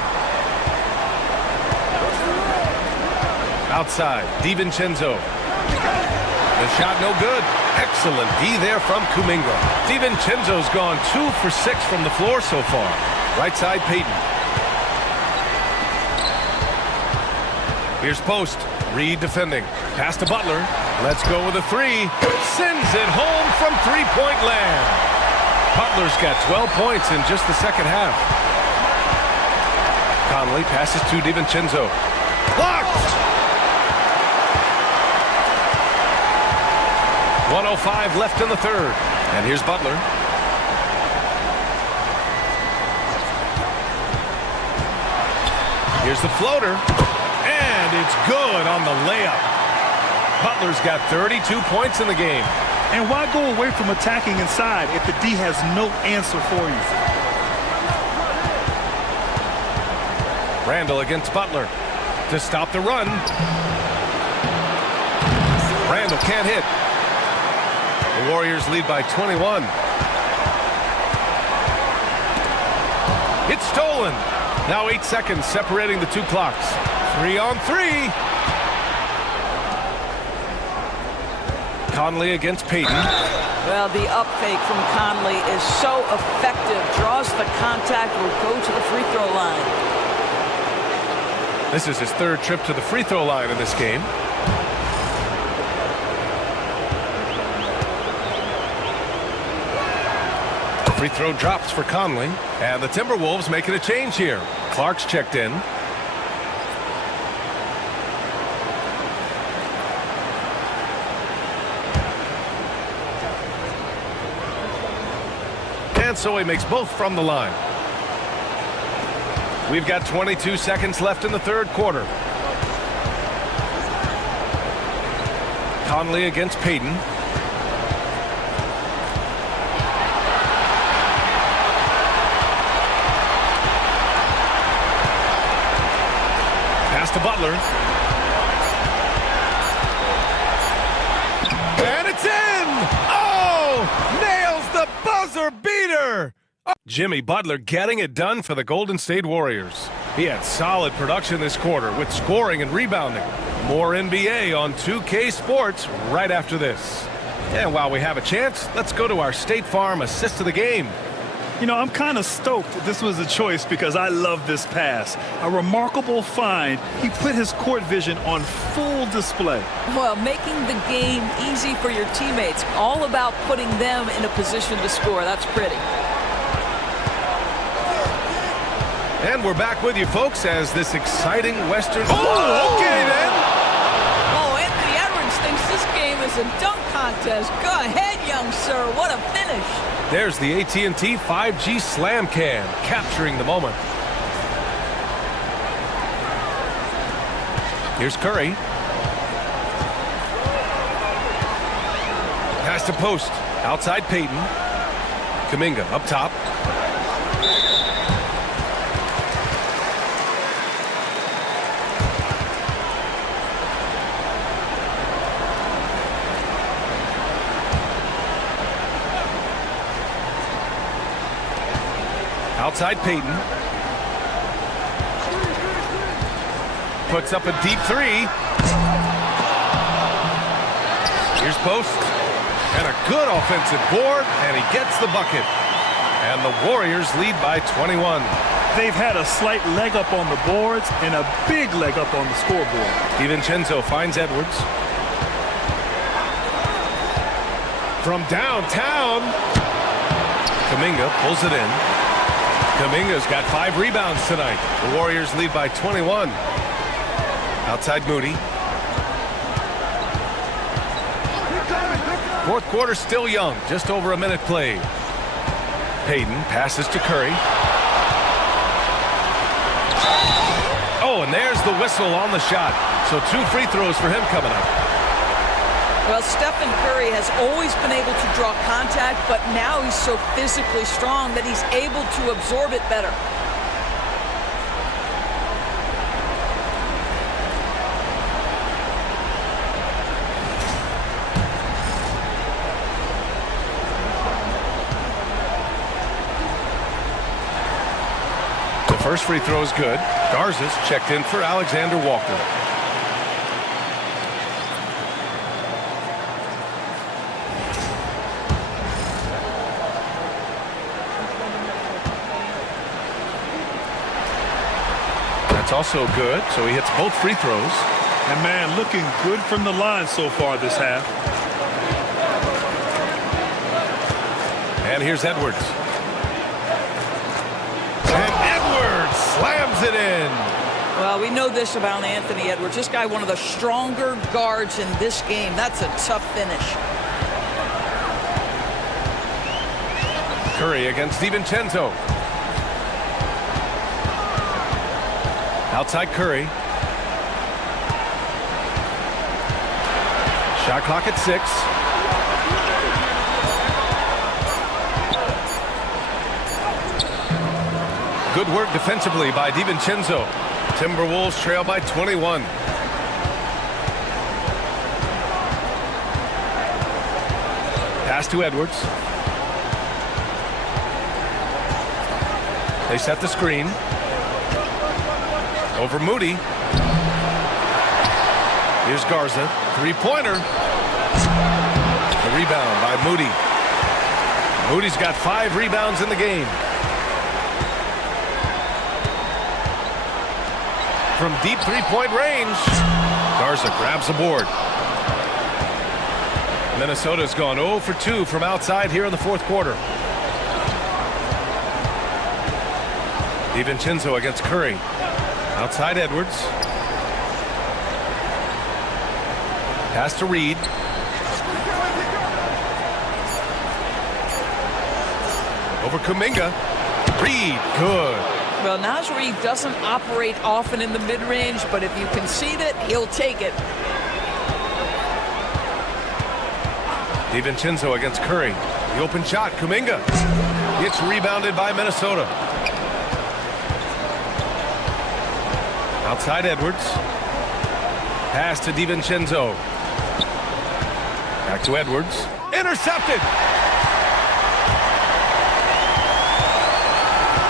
Outside, DiVincenzo. The shot no good. Excellent D there from Kuminga. DiVincenzo's gone 2 for 6 from the floor so far. Right side, Payton. Here's Post. Reed defending. Pass to Butler. Let's go with a 3. Sends it home from three-point land. Butler's got 12 points in just the second half. Conley passes to DiVincenzo. Blocked! 1:05 left in the third. And here's Butler. Here's the floater. And it's good on the layup. Butler's got 32 points in the game. And why go away from attacking inside if the D has no answer for you? Randall against Butler to stop the run. Randall can't hit. The Warriors lead by 21. It's stolen. Now 8 seconds separating the two clocks. 3-on-3. Conley against Payton. Well, the up fake from Conley is so effective. Draws the contact, will go to the free throw line. This is his third trip to the free throw line in this game. Free throw drops for Conley. And the Timberwolves making a change here. Clark's checked in. And so he makes both from the line. We've got 22 seconds left in the third quarter. Conley against Payton. Pass to Butler. And it's in! Oh! Nails the buzzer beater! Jimmy Butler getting it done for the Golden State Warriors. He had solid production this quarter with scoring and rebounding. More NBA on 2K Sports right after this. And while we have a chance, let's go to our State Farm assist of the game. You know, I'm kind of stoked this was a choice because I love this pass. A remarkable find. He put his court vision on full display. Well, making the game easy for your teammates. All about putting them in a position to score. That's pretty. And we're back with you, folks, as this exciting Western... Oh, okay, then. Oh, Anthony Edwards thinks this game is a dunk contest. Go ahead, young sir. What a finish. There's the AT&T 5G Slam Cam, capturing the moment. Here's Curry. Pass to post. Outside Payton. Kuminga up top. Outside Payton. Puts up a deep three. Here's post. And a good offensive board. And he gets the bucket. And the Warriors lead by 21. They've had a slight leg up on the boards and a big leg up on the scoreboard. DiVincenzo finds Edwards. From downtown. Kuminga pulls it in. Kuminga's got 5 rebounds tonight. The Warriors lead by 21. Outside Moody. Fourth quarter still young. Just over a minute played. Payton passes to Curry. Oh, and there's the whistle on the shot. So 2 free throws for him coming up. Well, Stephen Curry has always been able to draw contact, but now he's so physically strong that he's able to absorb it better. The first free throw is good. Garza's checked in for Alexander Walker. That's also good, so he hits both free throws. And man, looking good from the line so far this half. And here's Edwards. And Edwards slams it in. Well, we know this about Anthony Edwards. This guy, one of the stronger guards in this game. That's a tough finish. Curry against DiVincenzo. Outside Curry. Shot clock at 6. Good work defensively by DiVincenzo. Timberwolves trail by 21. Pass to Edwards. They set the screen. Over Moody. Here's Garza. Three-pointer. The rebound by Moody. Moody's got 5 rebounds in the game. From deep three-point range, Garza grabs the board. Minnesota's gone 0 for 2 from outside here in the fourth quarter. DiVincenzo against Curry. Outside Edwards. Pass to Reed. Over Kuminga. Reed, good. Well, Naz Reid doesn't operate often in the mid-range, but if you concede it, he'll take it. DiVincenzo against Curry. The open shot, Kuminga. It's rebounded by Minnesota. Outside Edwards. Pass to DiVincenzo. Back to Edwards. Intercepted!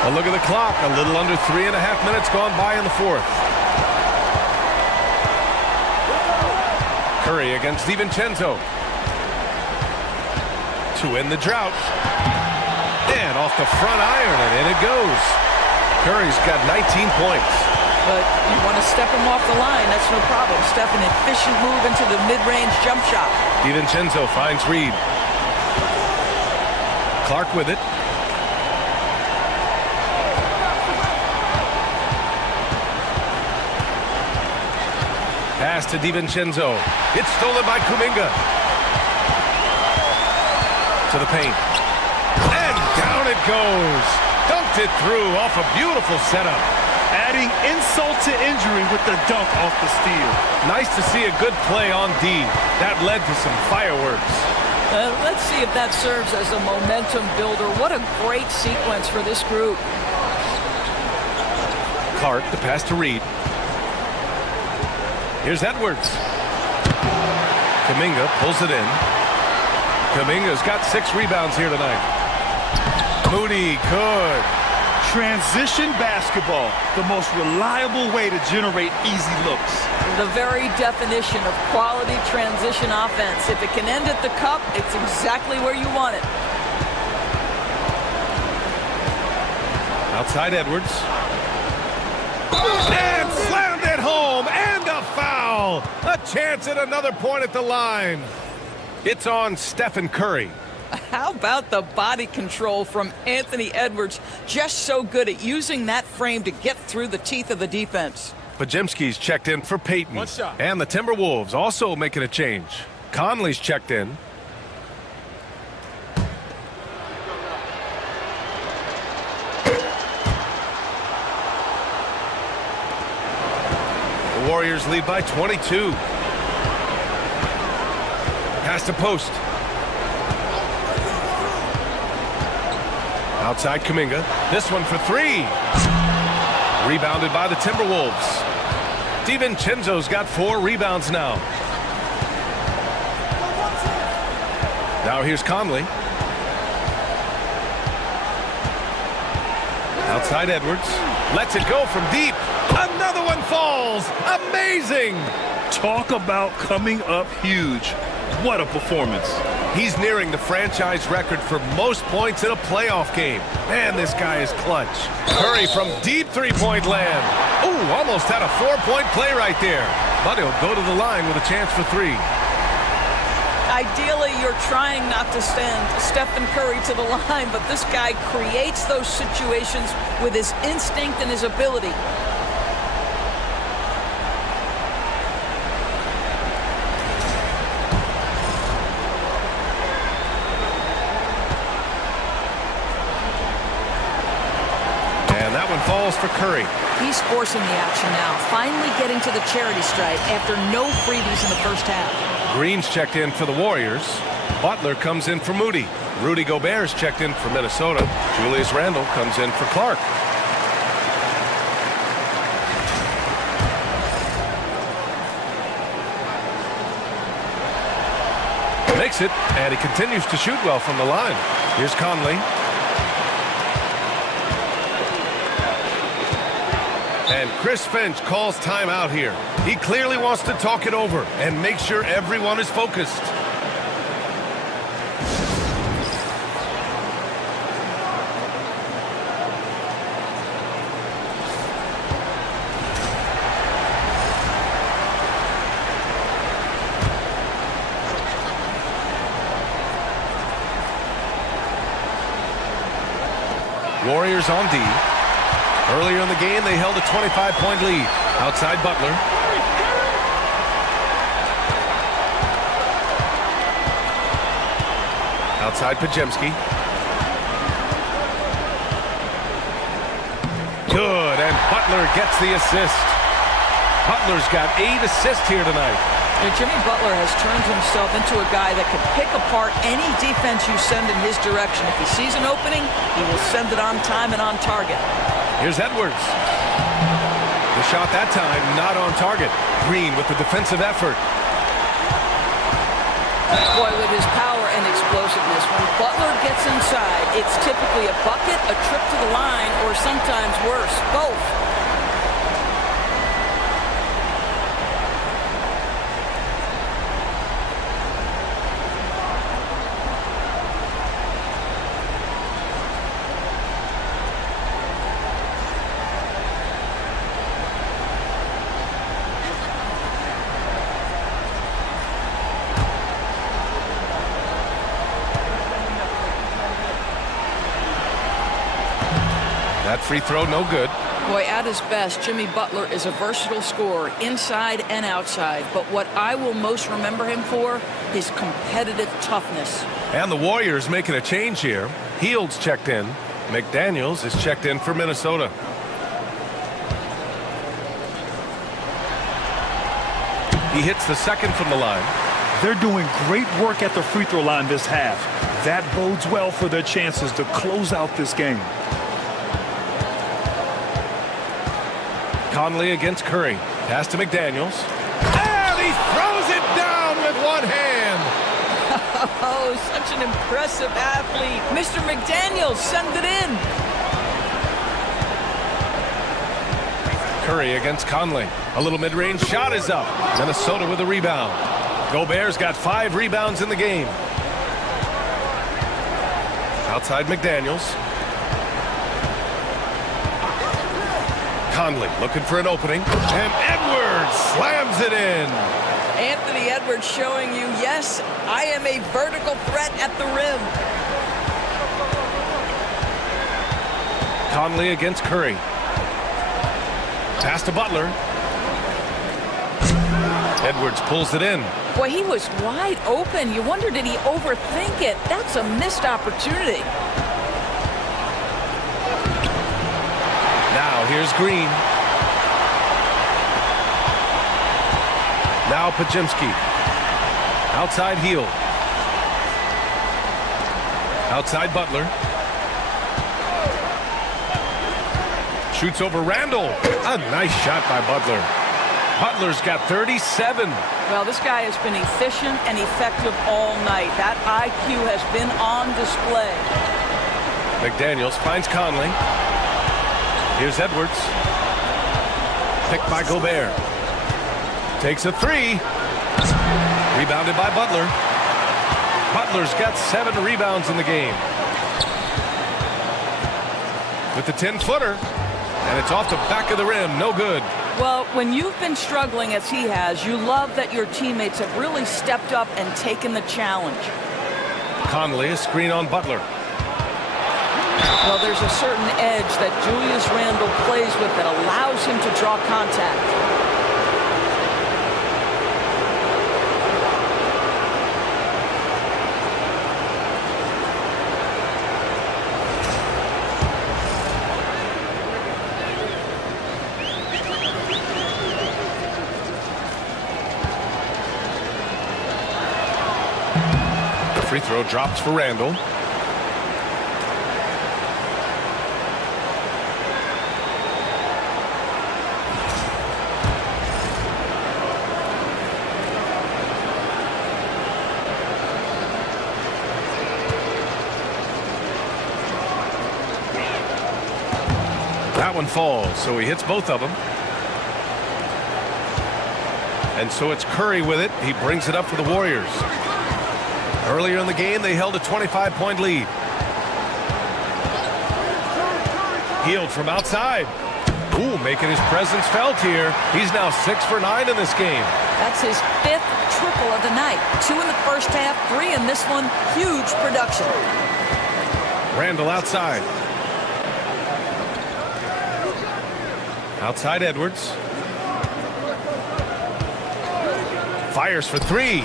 A look at the clock. A little under 3.5 minutes gone by in the fourth. Curry against DiVincenzo. To end the drought. And off the front iron, and in it goes. Curry's got 19 points. But you want to step him off the line, that's no problem. Step an efficient move into the mid-range jump shot. DiVincenzo finds Reed. Clark with it. Pass to DiVincenzo. It's stolen by Kuminga. To the paint. And down it goes. Dunked it through off a beautiful setup. Adding insult to injury with the dunk off the steal. Nice to see a good play on D. That led to some fireworks. Let's see if that serves as a momentum builder. What a great sequence for this group. Clark, the pass to Reed. Here's Edwards. Kuminga pulls it in. Kuminga's got 6 rebounds here tonight. Moody, good. Transition basketball, the most reliable way to generate easy looks. The very definition of quality transition offense. If it can end at the cup, it's exactly where you want it. Outside Edwards. And slammed it home, and a foul. A chance at another point at the line. It's on Stephen Curry. How about the body control from Anthony Edwards? Just so good at using that frame to get through the teeth of the defense. Podziemski's checked in for Payton. And the Timberwolves also making a change. Conley's checked in. The Warriors lead by 22. Pass to post. Outside Kuminga. This one for 3. Rebounded by the Timberwolves. DiVincenzo's got 4 rebounds now. Now here's Conley. Outside Edwards. Lets it go from deep. Another one falls. Amazing. Talk about coming up huge. What a performance. He's nearing the franchise record for most points in a playoff game. Man, this guy is clutch. Curry from deep three-point land. Ooh, almost had a 4-point play right there. But he'll go to the line with a chance for 3. Ideally, you're trying not to send Stephen Curry to the line, but this guy creates those situations with his instinct and his ability. Falls for Curry. He's forcing the action now, finally getting to the charity stripe after no freebies in the first half. Green's checked in for the Warriors. Butler comes in for Moody. Rudy Gobert's checked in for Minnesota. Julius Randle comes in for Clark. Makes it, and he continues to shoot well from the line. Here's Conley. And Chris Finch calls timeout here. He clearly wants to talk it over and make sure everyone is focused. Warriors on D. Earlier in the game, they held a 25-point lead. Outside Butler. Outside Podziemski. Good, and Butler gets the assist. Butler's got 8 assists here tonight. And Jimmy Butler has turned himself into a guy that can pick apart any defense you send in his direction. If he sees an opening, he will send it on time and on target. Here's Edwards. The shot that time not on target. Green with the defensive effort. Boy, with his power and explosiveness, when Butler gets inside, it's typically a bucket, a trip to the line, or sometimes worse, both. That free throw, no good. Boy, at his best, Jimmy Butler is a versatile scorer, inside and outside. But what I will most remember him for, his competitive toughness. And the Warriors making a change here. Hield's checked in. McDaniels is checked in for Minnesota. He hits the second from the line. They're doing great work at the free throw line this half. That bodes well for their chances to close out this game. Conley against Curry. Pass to McDaniels. And he throws it down with one hand. Oh, such an impressive athlete. Mr. McDaniels, send it in. Curry against Conley. A little mid-range shot is up. Minnesota with a rebound. Gobert's got 5 rebounds in the game. Outside McDaniels. Conley looking for an opening. And Edwards slams it in. Anthony Edwards showing you, yes, I am a vertical threat at the rim. Conley against Curry. Pass to Butler. Edwards pulls it in. Boy, he was wide open. You wonder, did he overthink it? That's a missed opportunity. Now here's Green. Now Pajemski. Outside Hield. Outside Butler. Shoots over Randall. A nice shot by Butler. Butler's got 37. Well, this guy has been efficient and effective all night. That IQ has been on display. McDaniels finds Conley. Here's Edwards. Picked by Gobert. Takes a 3. Rebounded by Butler. Butler's got 7 rebounds in the game. With the 10-footer. And it's off the back of the rim. No good. Well, when you've been struggling as he has, you love that your teammates have really stepped up and taken the challenge. Conley, a screen on Butler. Well, there's a certain edge that Julius Randle plays with that allows him to draw contact. Free throw drops for Randall. That one falls, so he hits both of them. And so it's Curry with it. He brings it up for the Warriors. Earlier in the game, they held a 25-point lead. Hield from outside. Ooh, making his presence felt here. He's now 6 for 9 in this game. That's his 5th triple of the night. 2 in the first half, 3 in this one. Huge production. Randall outside. Outside Edwards. Fires for 3.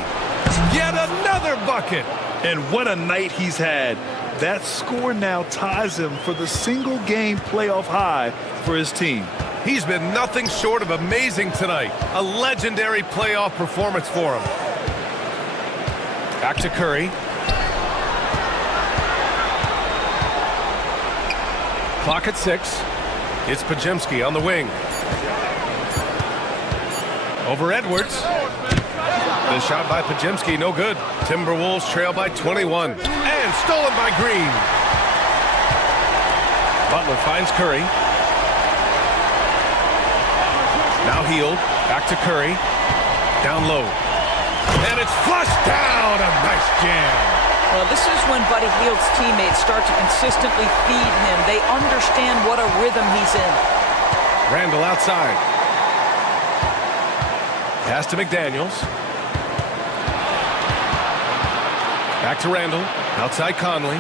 Yet another bucket. And what a night he's had. That score now ties him for the single game playoff high for his team. He's been nothing short of amazing tonight. A legendary playoff performance for him. Back to Curry. Clock at 6. It's Pajemski on the wing. Over Edwards. The shot by Pajemski, no good. Timberwolves trail by 21. And stolen by Green. Butler finds Curry. Now Hield. Back to Curry. Down low. And it's flushed down. A nice jam. Well, this is when Buddy Hield's teammates start to consistently feed him. They understand what a rhythm he's in. Randall outside. Pass to McDaniels. Back to Randall. Outside Conley.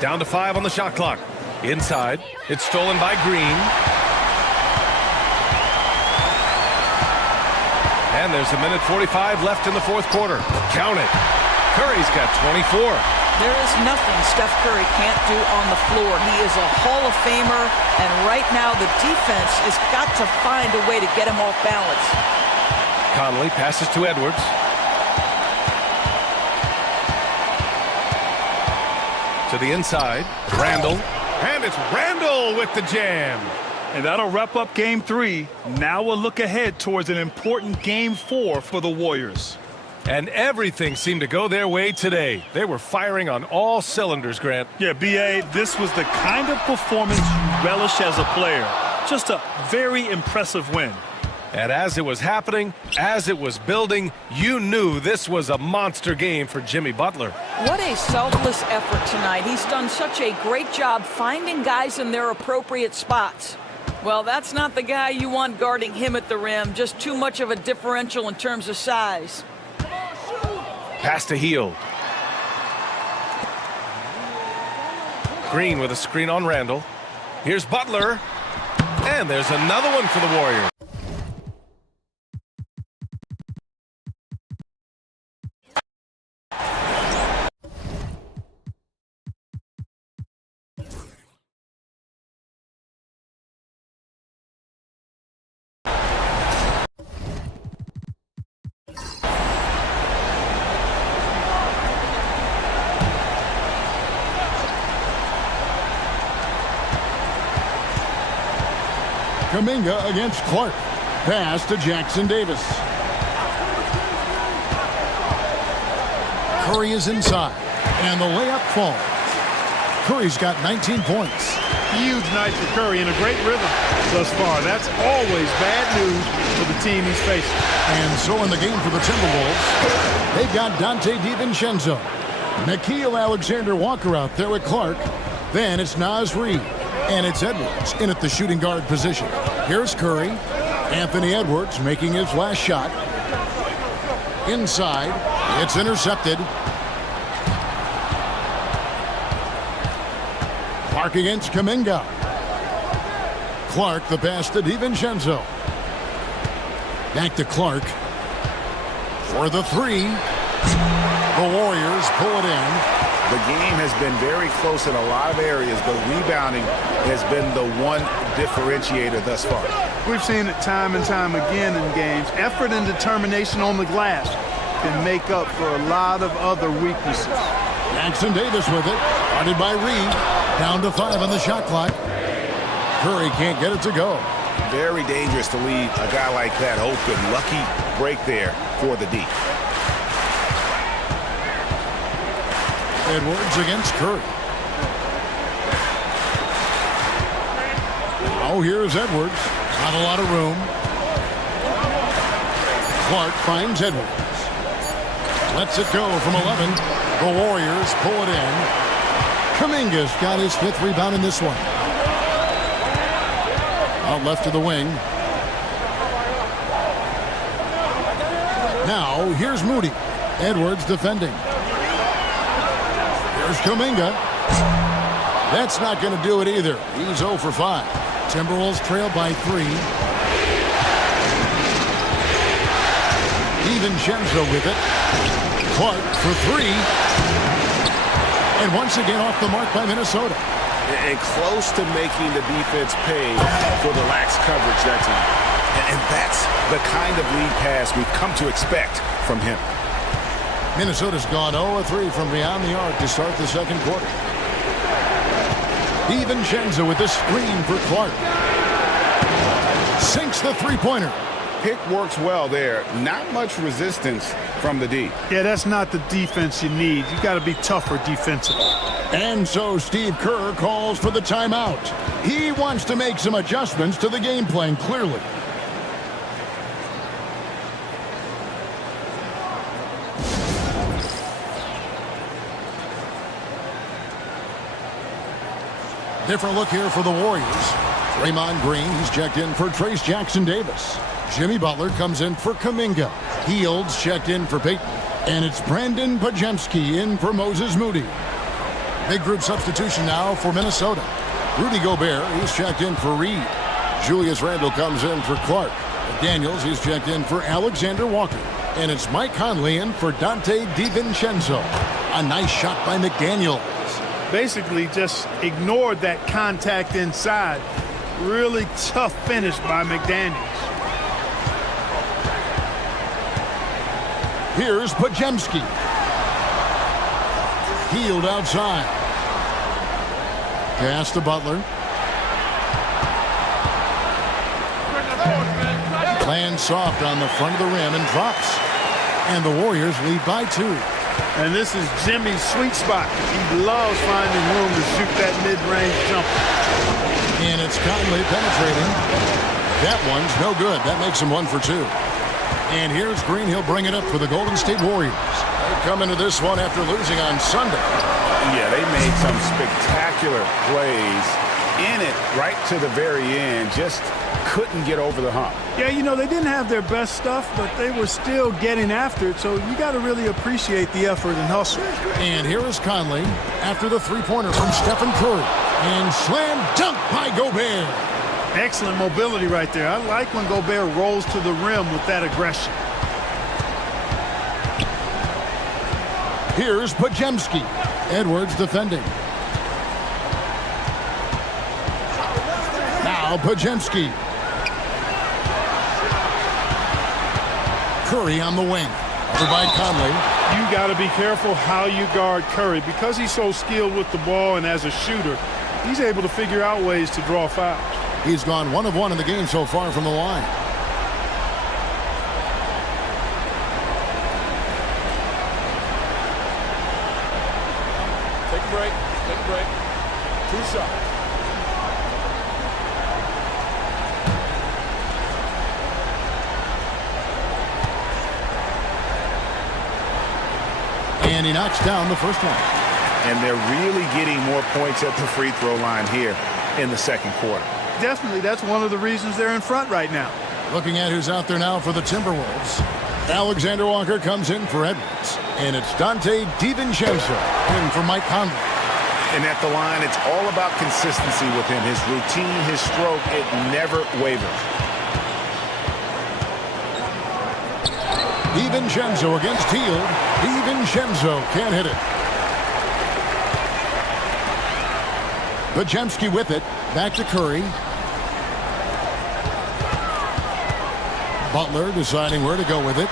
Down to 5 on the shot clock. Inside, it's stolen by Green. And there's a minute 45 left in the fourth quarter. Count it. Curry's got 24. There is nothing Steph Curry can't do on the floor. He is a Hall of Famer, and right now the defense has got to find a way to get him off balance. Conley passes to Edwards. To the inside, Randall. And it's Randall with the jam. And that'll wrap up game 3. Now we'll look ahead towards an important game 4 for the Warriors. And everything seemed to go their way today. They were firing on all cylinders, Grant. Yeah, B.A., this was the kind of performance you relish as a player. Just a very impressive win. And as it was happening, as it was building, you knew this was a monster game for Jimmy Butler. What a selfless effort tonight. He's done such a great job finding guys in their appropriate spots. Well, that's not the guy you want guarding him at the rim. Just too much of a differential in terms of size. Pass to Hield. Green with a screen on Randall. Here's Butler. And there's another one for the Warriors. Kuminga against Clark. Pass to Jackson Davis. Curry is inside, and the layup falls. Curry's got 19 points. Huge night for Curry and a great rhythm thus far. That's always bad news for the team he's facing. And so in the game for the Timberwolves, they've got Dante DiVincenzo. Nickeil Alexander-Walker out there with Clark. Then it's Naz Reid. And it's Edwards in at the shooting guard position. Here's Curry. Anthony Edwards making his last shot. Inside. It's intercepted. Clark against Kuminga. Clark, the pass to DiVincenzo. Back to Clark. For the three. The Warriors pull it in. The game has been very close in a lot of areas, but rebounding has been the one differentiator thus far. We've seen it time and time again in games. Effort and determination on the glass can make up for a lot of other weaknesses. Jackson Davis with it. Guarded by Reid. Down to 5 on the shot clock. Curry can't get it to go. Very dangerous to leave a guy like that open. Lucky break there for the D. Edwards against Curry. Now here's Edwards. Not a lot of room. Clark finds Edwards. Lets it go from 11. The Warriors pull it in. Kuminga's got his 5th rebound in this one. Out left to the wing. Now here's Moody. Edwards defending. Here's Kuminga. That's not going to do it either. He's 0 for 5. Timberwolves trail by 3. DiVincenzo with it. Clark for 3. And once again off the mark by Minnesota. And close to making the defense pay for the lax coverage that time. And that's the kind of lead pass we've come to expect from him. Minnesota's gone 0-3 from beyond the arc to start the second quarter. DiVincenzo with the screen for Clark. Sinks the three-pointer. Pick works well there. Not much resistance from the D. Yeah, that's not the defense you need. You got to be tougher defensively. And so Steve Kerr calls for the timeout. He wants to make some adjustments to the game plan, clearly. Different look here for the Warriors. Draymond Green, he's checked in for Trace Jackson Davis. Jimmy Butler comes in for Kuminga. Hields checked in for Peyton. And it's Brandon Pajemski in for Moses Moody. Big group substitution now for Minnesota. Rudy Gobert, he's checked in for Reed. Julius Randle comes in for Clark. Daniels, he's checked in for Alexander Walker. And it's Mike Conley in for Dante DiVincenzo. A nice shot by McDaniels. Basically just ignored that contact inside. Really tough finish by McDaniels. Here's Pajemski. Healed outside. Pass to Butler. Lands soft on the front of the rim and drops. And the Warriors lead by 2. And this is Jimmy's sweet spot. He loves finding room to shoot that mid-range jumper. And it's Conley penetrating. That one's no good. That makes him 1 for 2. And here's Green. He'll bring it up for the Golden State Warriors. They come into this one after losing on Sunday. Yeah, they made some spectacular plays in it right to the very end. Just couldn't get over the hump. Yeah, you know, they didn't have their best stuff, but they were still getting after it, so you got to really appreciate the effort and hustle. And here is Conley after the three-pointer from Stephen Curry. And slam dunk by Gobert. Excellent mobility right there. I like when Gobert rolls to the rim with that aggression. Here's Pajemski. Edwards defending. Now Pajemski. Curry on the wing. Provide Conley. You got to be careful how you guard Curry. Because he's so skilled with the ball and as a shooter, he's able to figure out ways to draw fouls. He's gone 1 of 1 in the game so far from the line. Take a break. Take a break. 2 shots. And he knocks down the first one. And they're really getting more points at the free throw line here in the second quarter. Definitely, that's one of the reasons they're in front right now. Looking at who's out there now for the Timberwolves. Alexander Walker comes in for Edwards. And it's Dante DiVincenzo in for Mike Conley. And at the line, it's all about consistency with him. His routine, his stroke, it never wavers. DiVincenzo against Hield. DiVincenzo can't hit it. Pajemski with it. Back to Curry. Butler deciding where to go with it.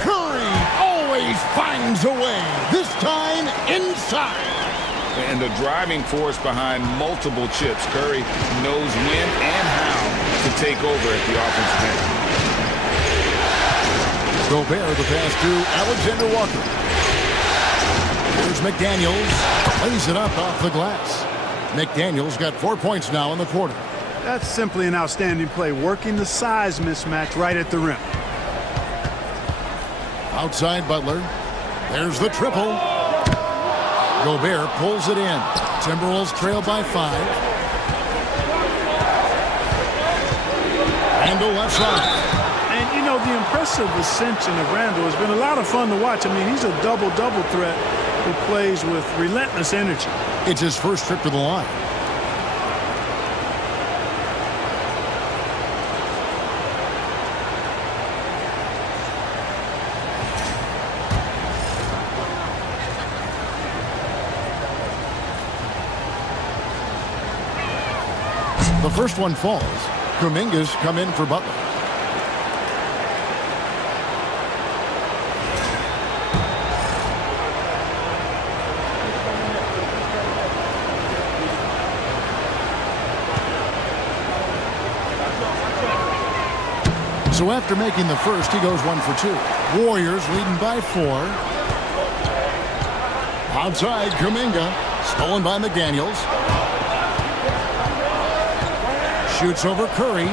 Curry always finds a way. This time inside. And the driving force behind multiple chips. Curry knows when and how to take over at the offensive end. Gobert the pass to Alexander Walker. Here's McDaniels. Lays it up off the glass. McDaniels got 4 points now in the quarter. That's simply an outstanding play, working the size mismatch right at the rim. Outside Butler. There's the triple. Gobert pulls it in. Timberwolves trail by 5. Randle left side. And, you know, the impressive ascension of Randle has been a lot of fun to watch. I mean, he's a double-double threat who plays with relentless energy. It's his first trip to the line. The first one falls. Kuminga's come in for Butler. So after making the first, he goes 1 for 2. Warriors leading by 4. Outside, Kuminga. Stolen by McDaniels. Shoots over Curry.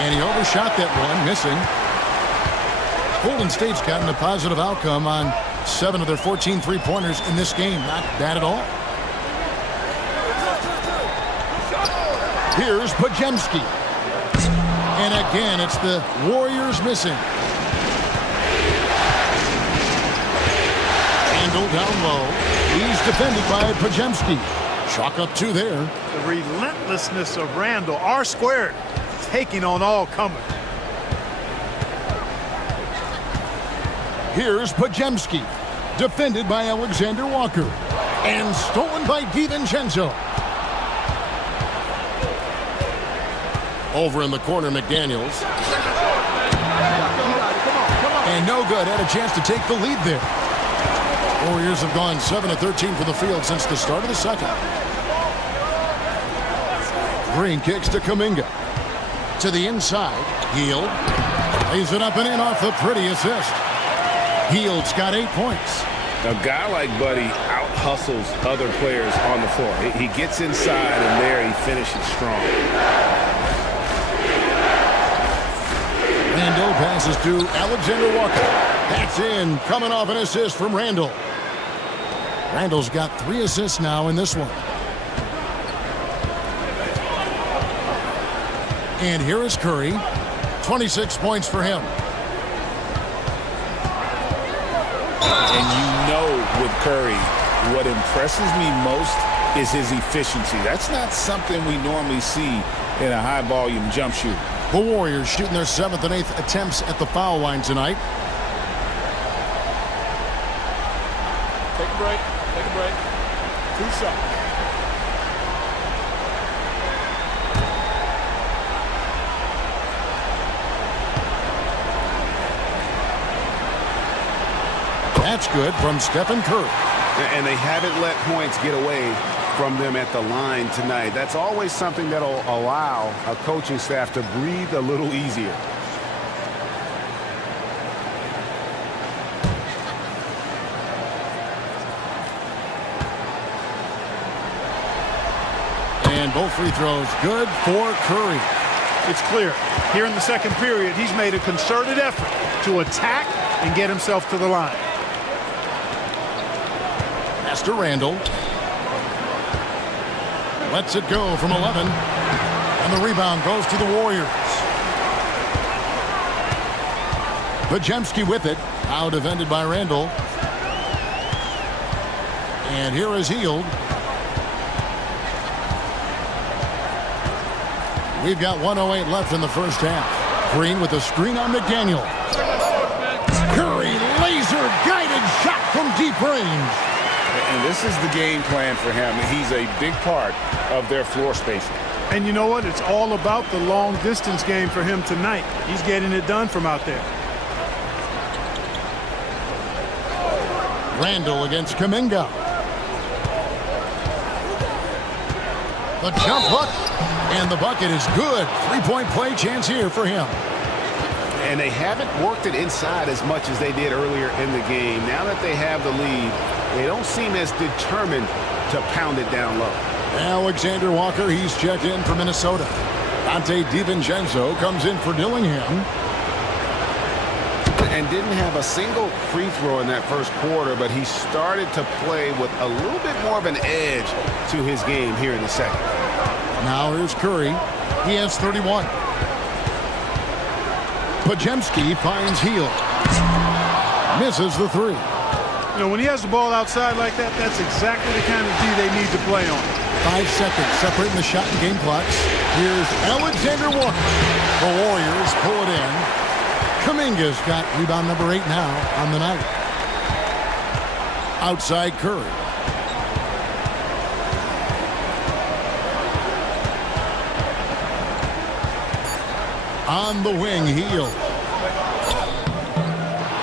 And he overshot that one, missing. Golden State's gotten a positive outcome on 7 of their 14 three-pointers in this game. Not bad at all. Here's Pajemski. And again, it's the Warriors missing. Randall down low. He's defended by Pregame. Chalk up 2 there. The relentlessness of Randall, R squared, taking on all comers. Here's Pregame, defended by Alexander Walker, and stolen by DiVincenzo. Over in the corner, McDaniels. And no good. Had a chance to take the lead there. Warriors have gone 7 of 13 for the field since the start of the second. Green kicks to Kuminga. To the inside. Hield. Lays it up and in off the pretty assist. Hield's got 8 points. A guy like Buddy out-hustles other players on the floor. He gets inside, and there he finishes strong. Randall passes to Alexander Walker. That's in, coming off an assist from Randall. Randall's got 3 assists now in this one. And here is Curry. 26 points for him. And you know with Curry, what impresses me most is his efficiency. That's not something we normally see in a high-volume jump shooter. The Warriors shooting their 7th and 8th attempts at the foul line tonight. Take a break. Take a break. 2 shots. That's good from Stephen Curry. And they haven't let points get away from them at the line tonight. That's always something that'll allow a coaching staff to breathe a little easier. And both free throws good for Curry. It's clear. Here in the second period, he's made a concerted effort to attack and get himself to the line. Pass to Randall. Lets it go from 11. And the rebound goes to the Warriors. Pregame with it. Now defended by Randall. And here is Hield. We've got 1:08 left in the first half. Green with a screen on McDaniel. Curry, laser-guided shot from deep range. And this is the game plan for him. He's a big part of their floor spacing. And you know what? It's all about the long-distance game for him tonight. He's getting it done from out there. Randall against Kuminga. The jump hook. And the bucket is good. 3-point play chance here for him. And they haven't worked it inside as much as they did earlier in the game. Now that they have the lead, they don't seem as determined to pound it down low. Alexander Walker, he's checked in for Minnesota. Dante DiVincenzo comes in for Dillingham. And didn't have a single free throw in that first quarter, but he started to play with a little bit more of an edge to his game here in the second. Now here's Curry. He has 31. Pregame finds Hield. Misses the 3. You know, when he has the ball outside like that, that's exactly the kind of D they need to play on. 5 seconds separating the shot and game clocks. Here's Alexander Walker. The Warriors pull it in. Kuminga's got rebound number 8 now on the night. Outside Curry. On the wing, Hield.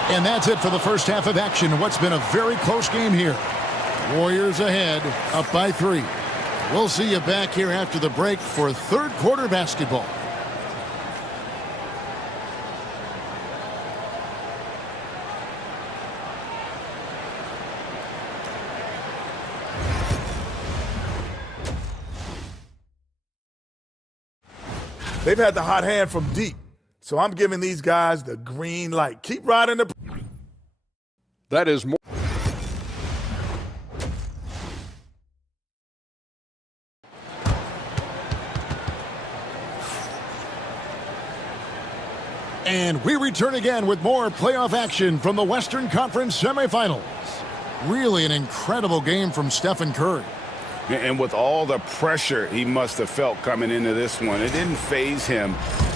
And that's it for the first half of action. What's been a very close game here. Warriors ahead, up by 3. We'll see you back here after the break for third quarter basketball. They've had the hot hand from deep, so I'm giving these guys the green light. Keep riding the... That is more. And we return again with more playoff action from the Western Conference semifinals. Really an incredible game from Stephen Curry. And with all the pressure he must have felt coming into this one, it didn't faze him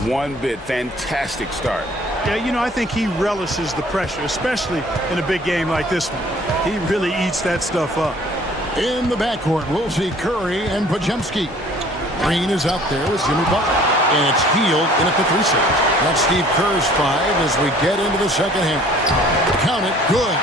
one bit. Fantastic start. Yeah, you know, I think he relishes the pressure, especially in a big game like this one. He really eats that stuff up. In the backcourt, we'll see Curry and Pajemski. Green is out there with Jimmy Butler. And it's Healed in at the 3 set. That's Steve Kerr's 5 as we get into the second half. Count it, good.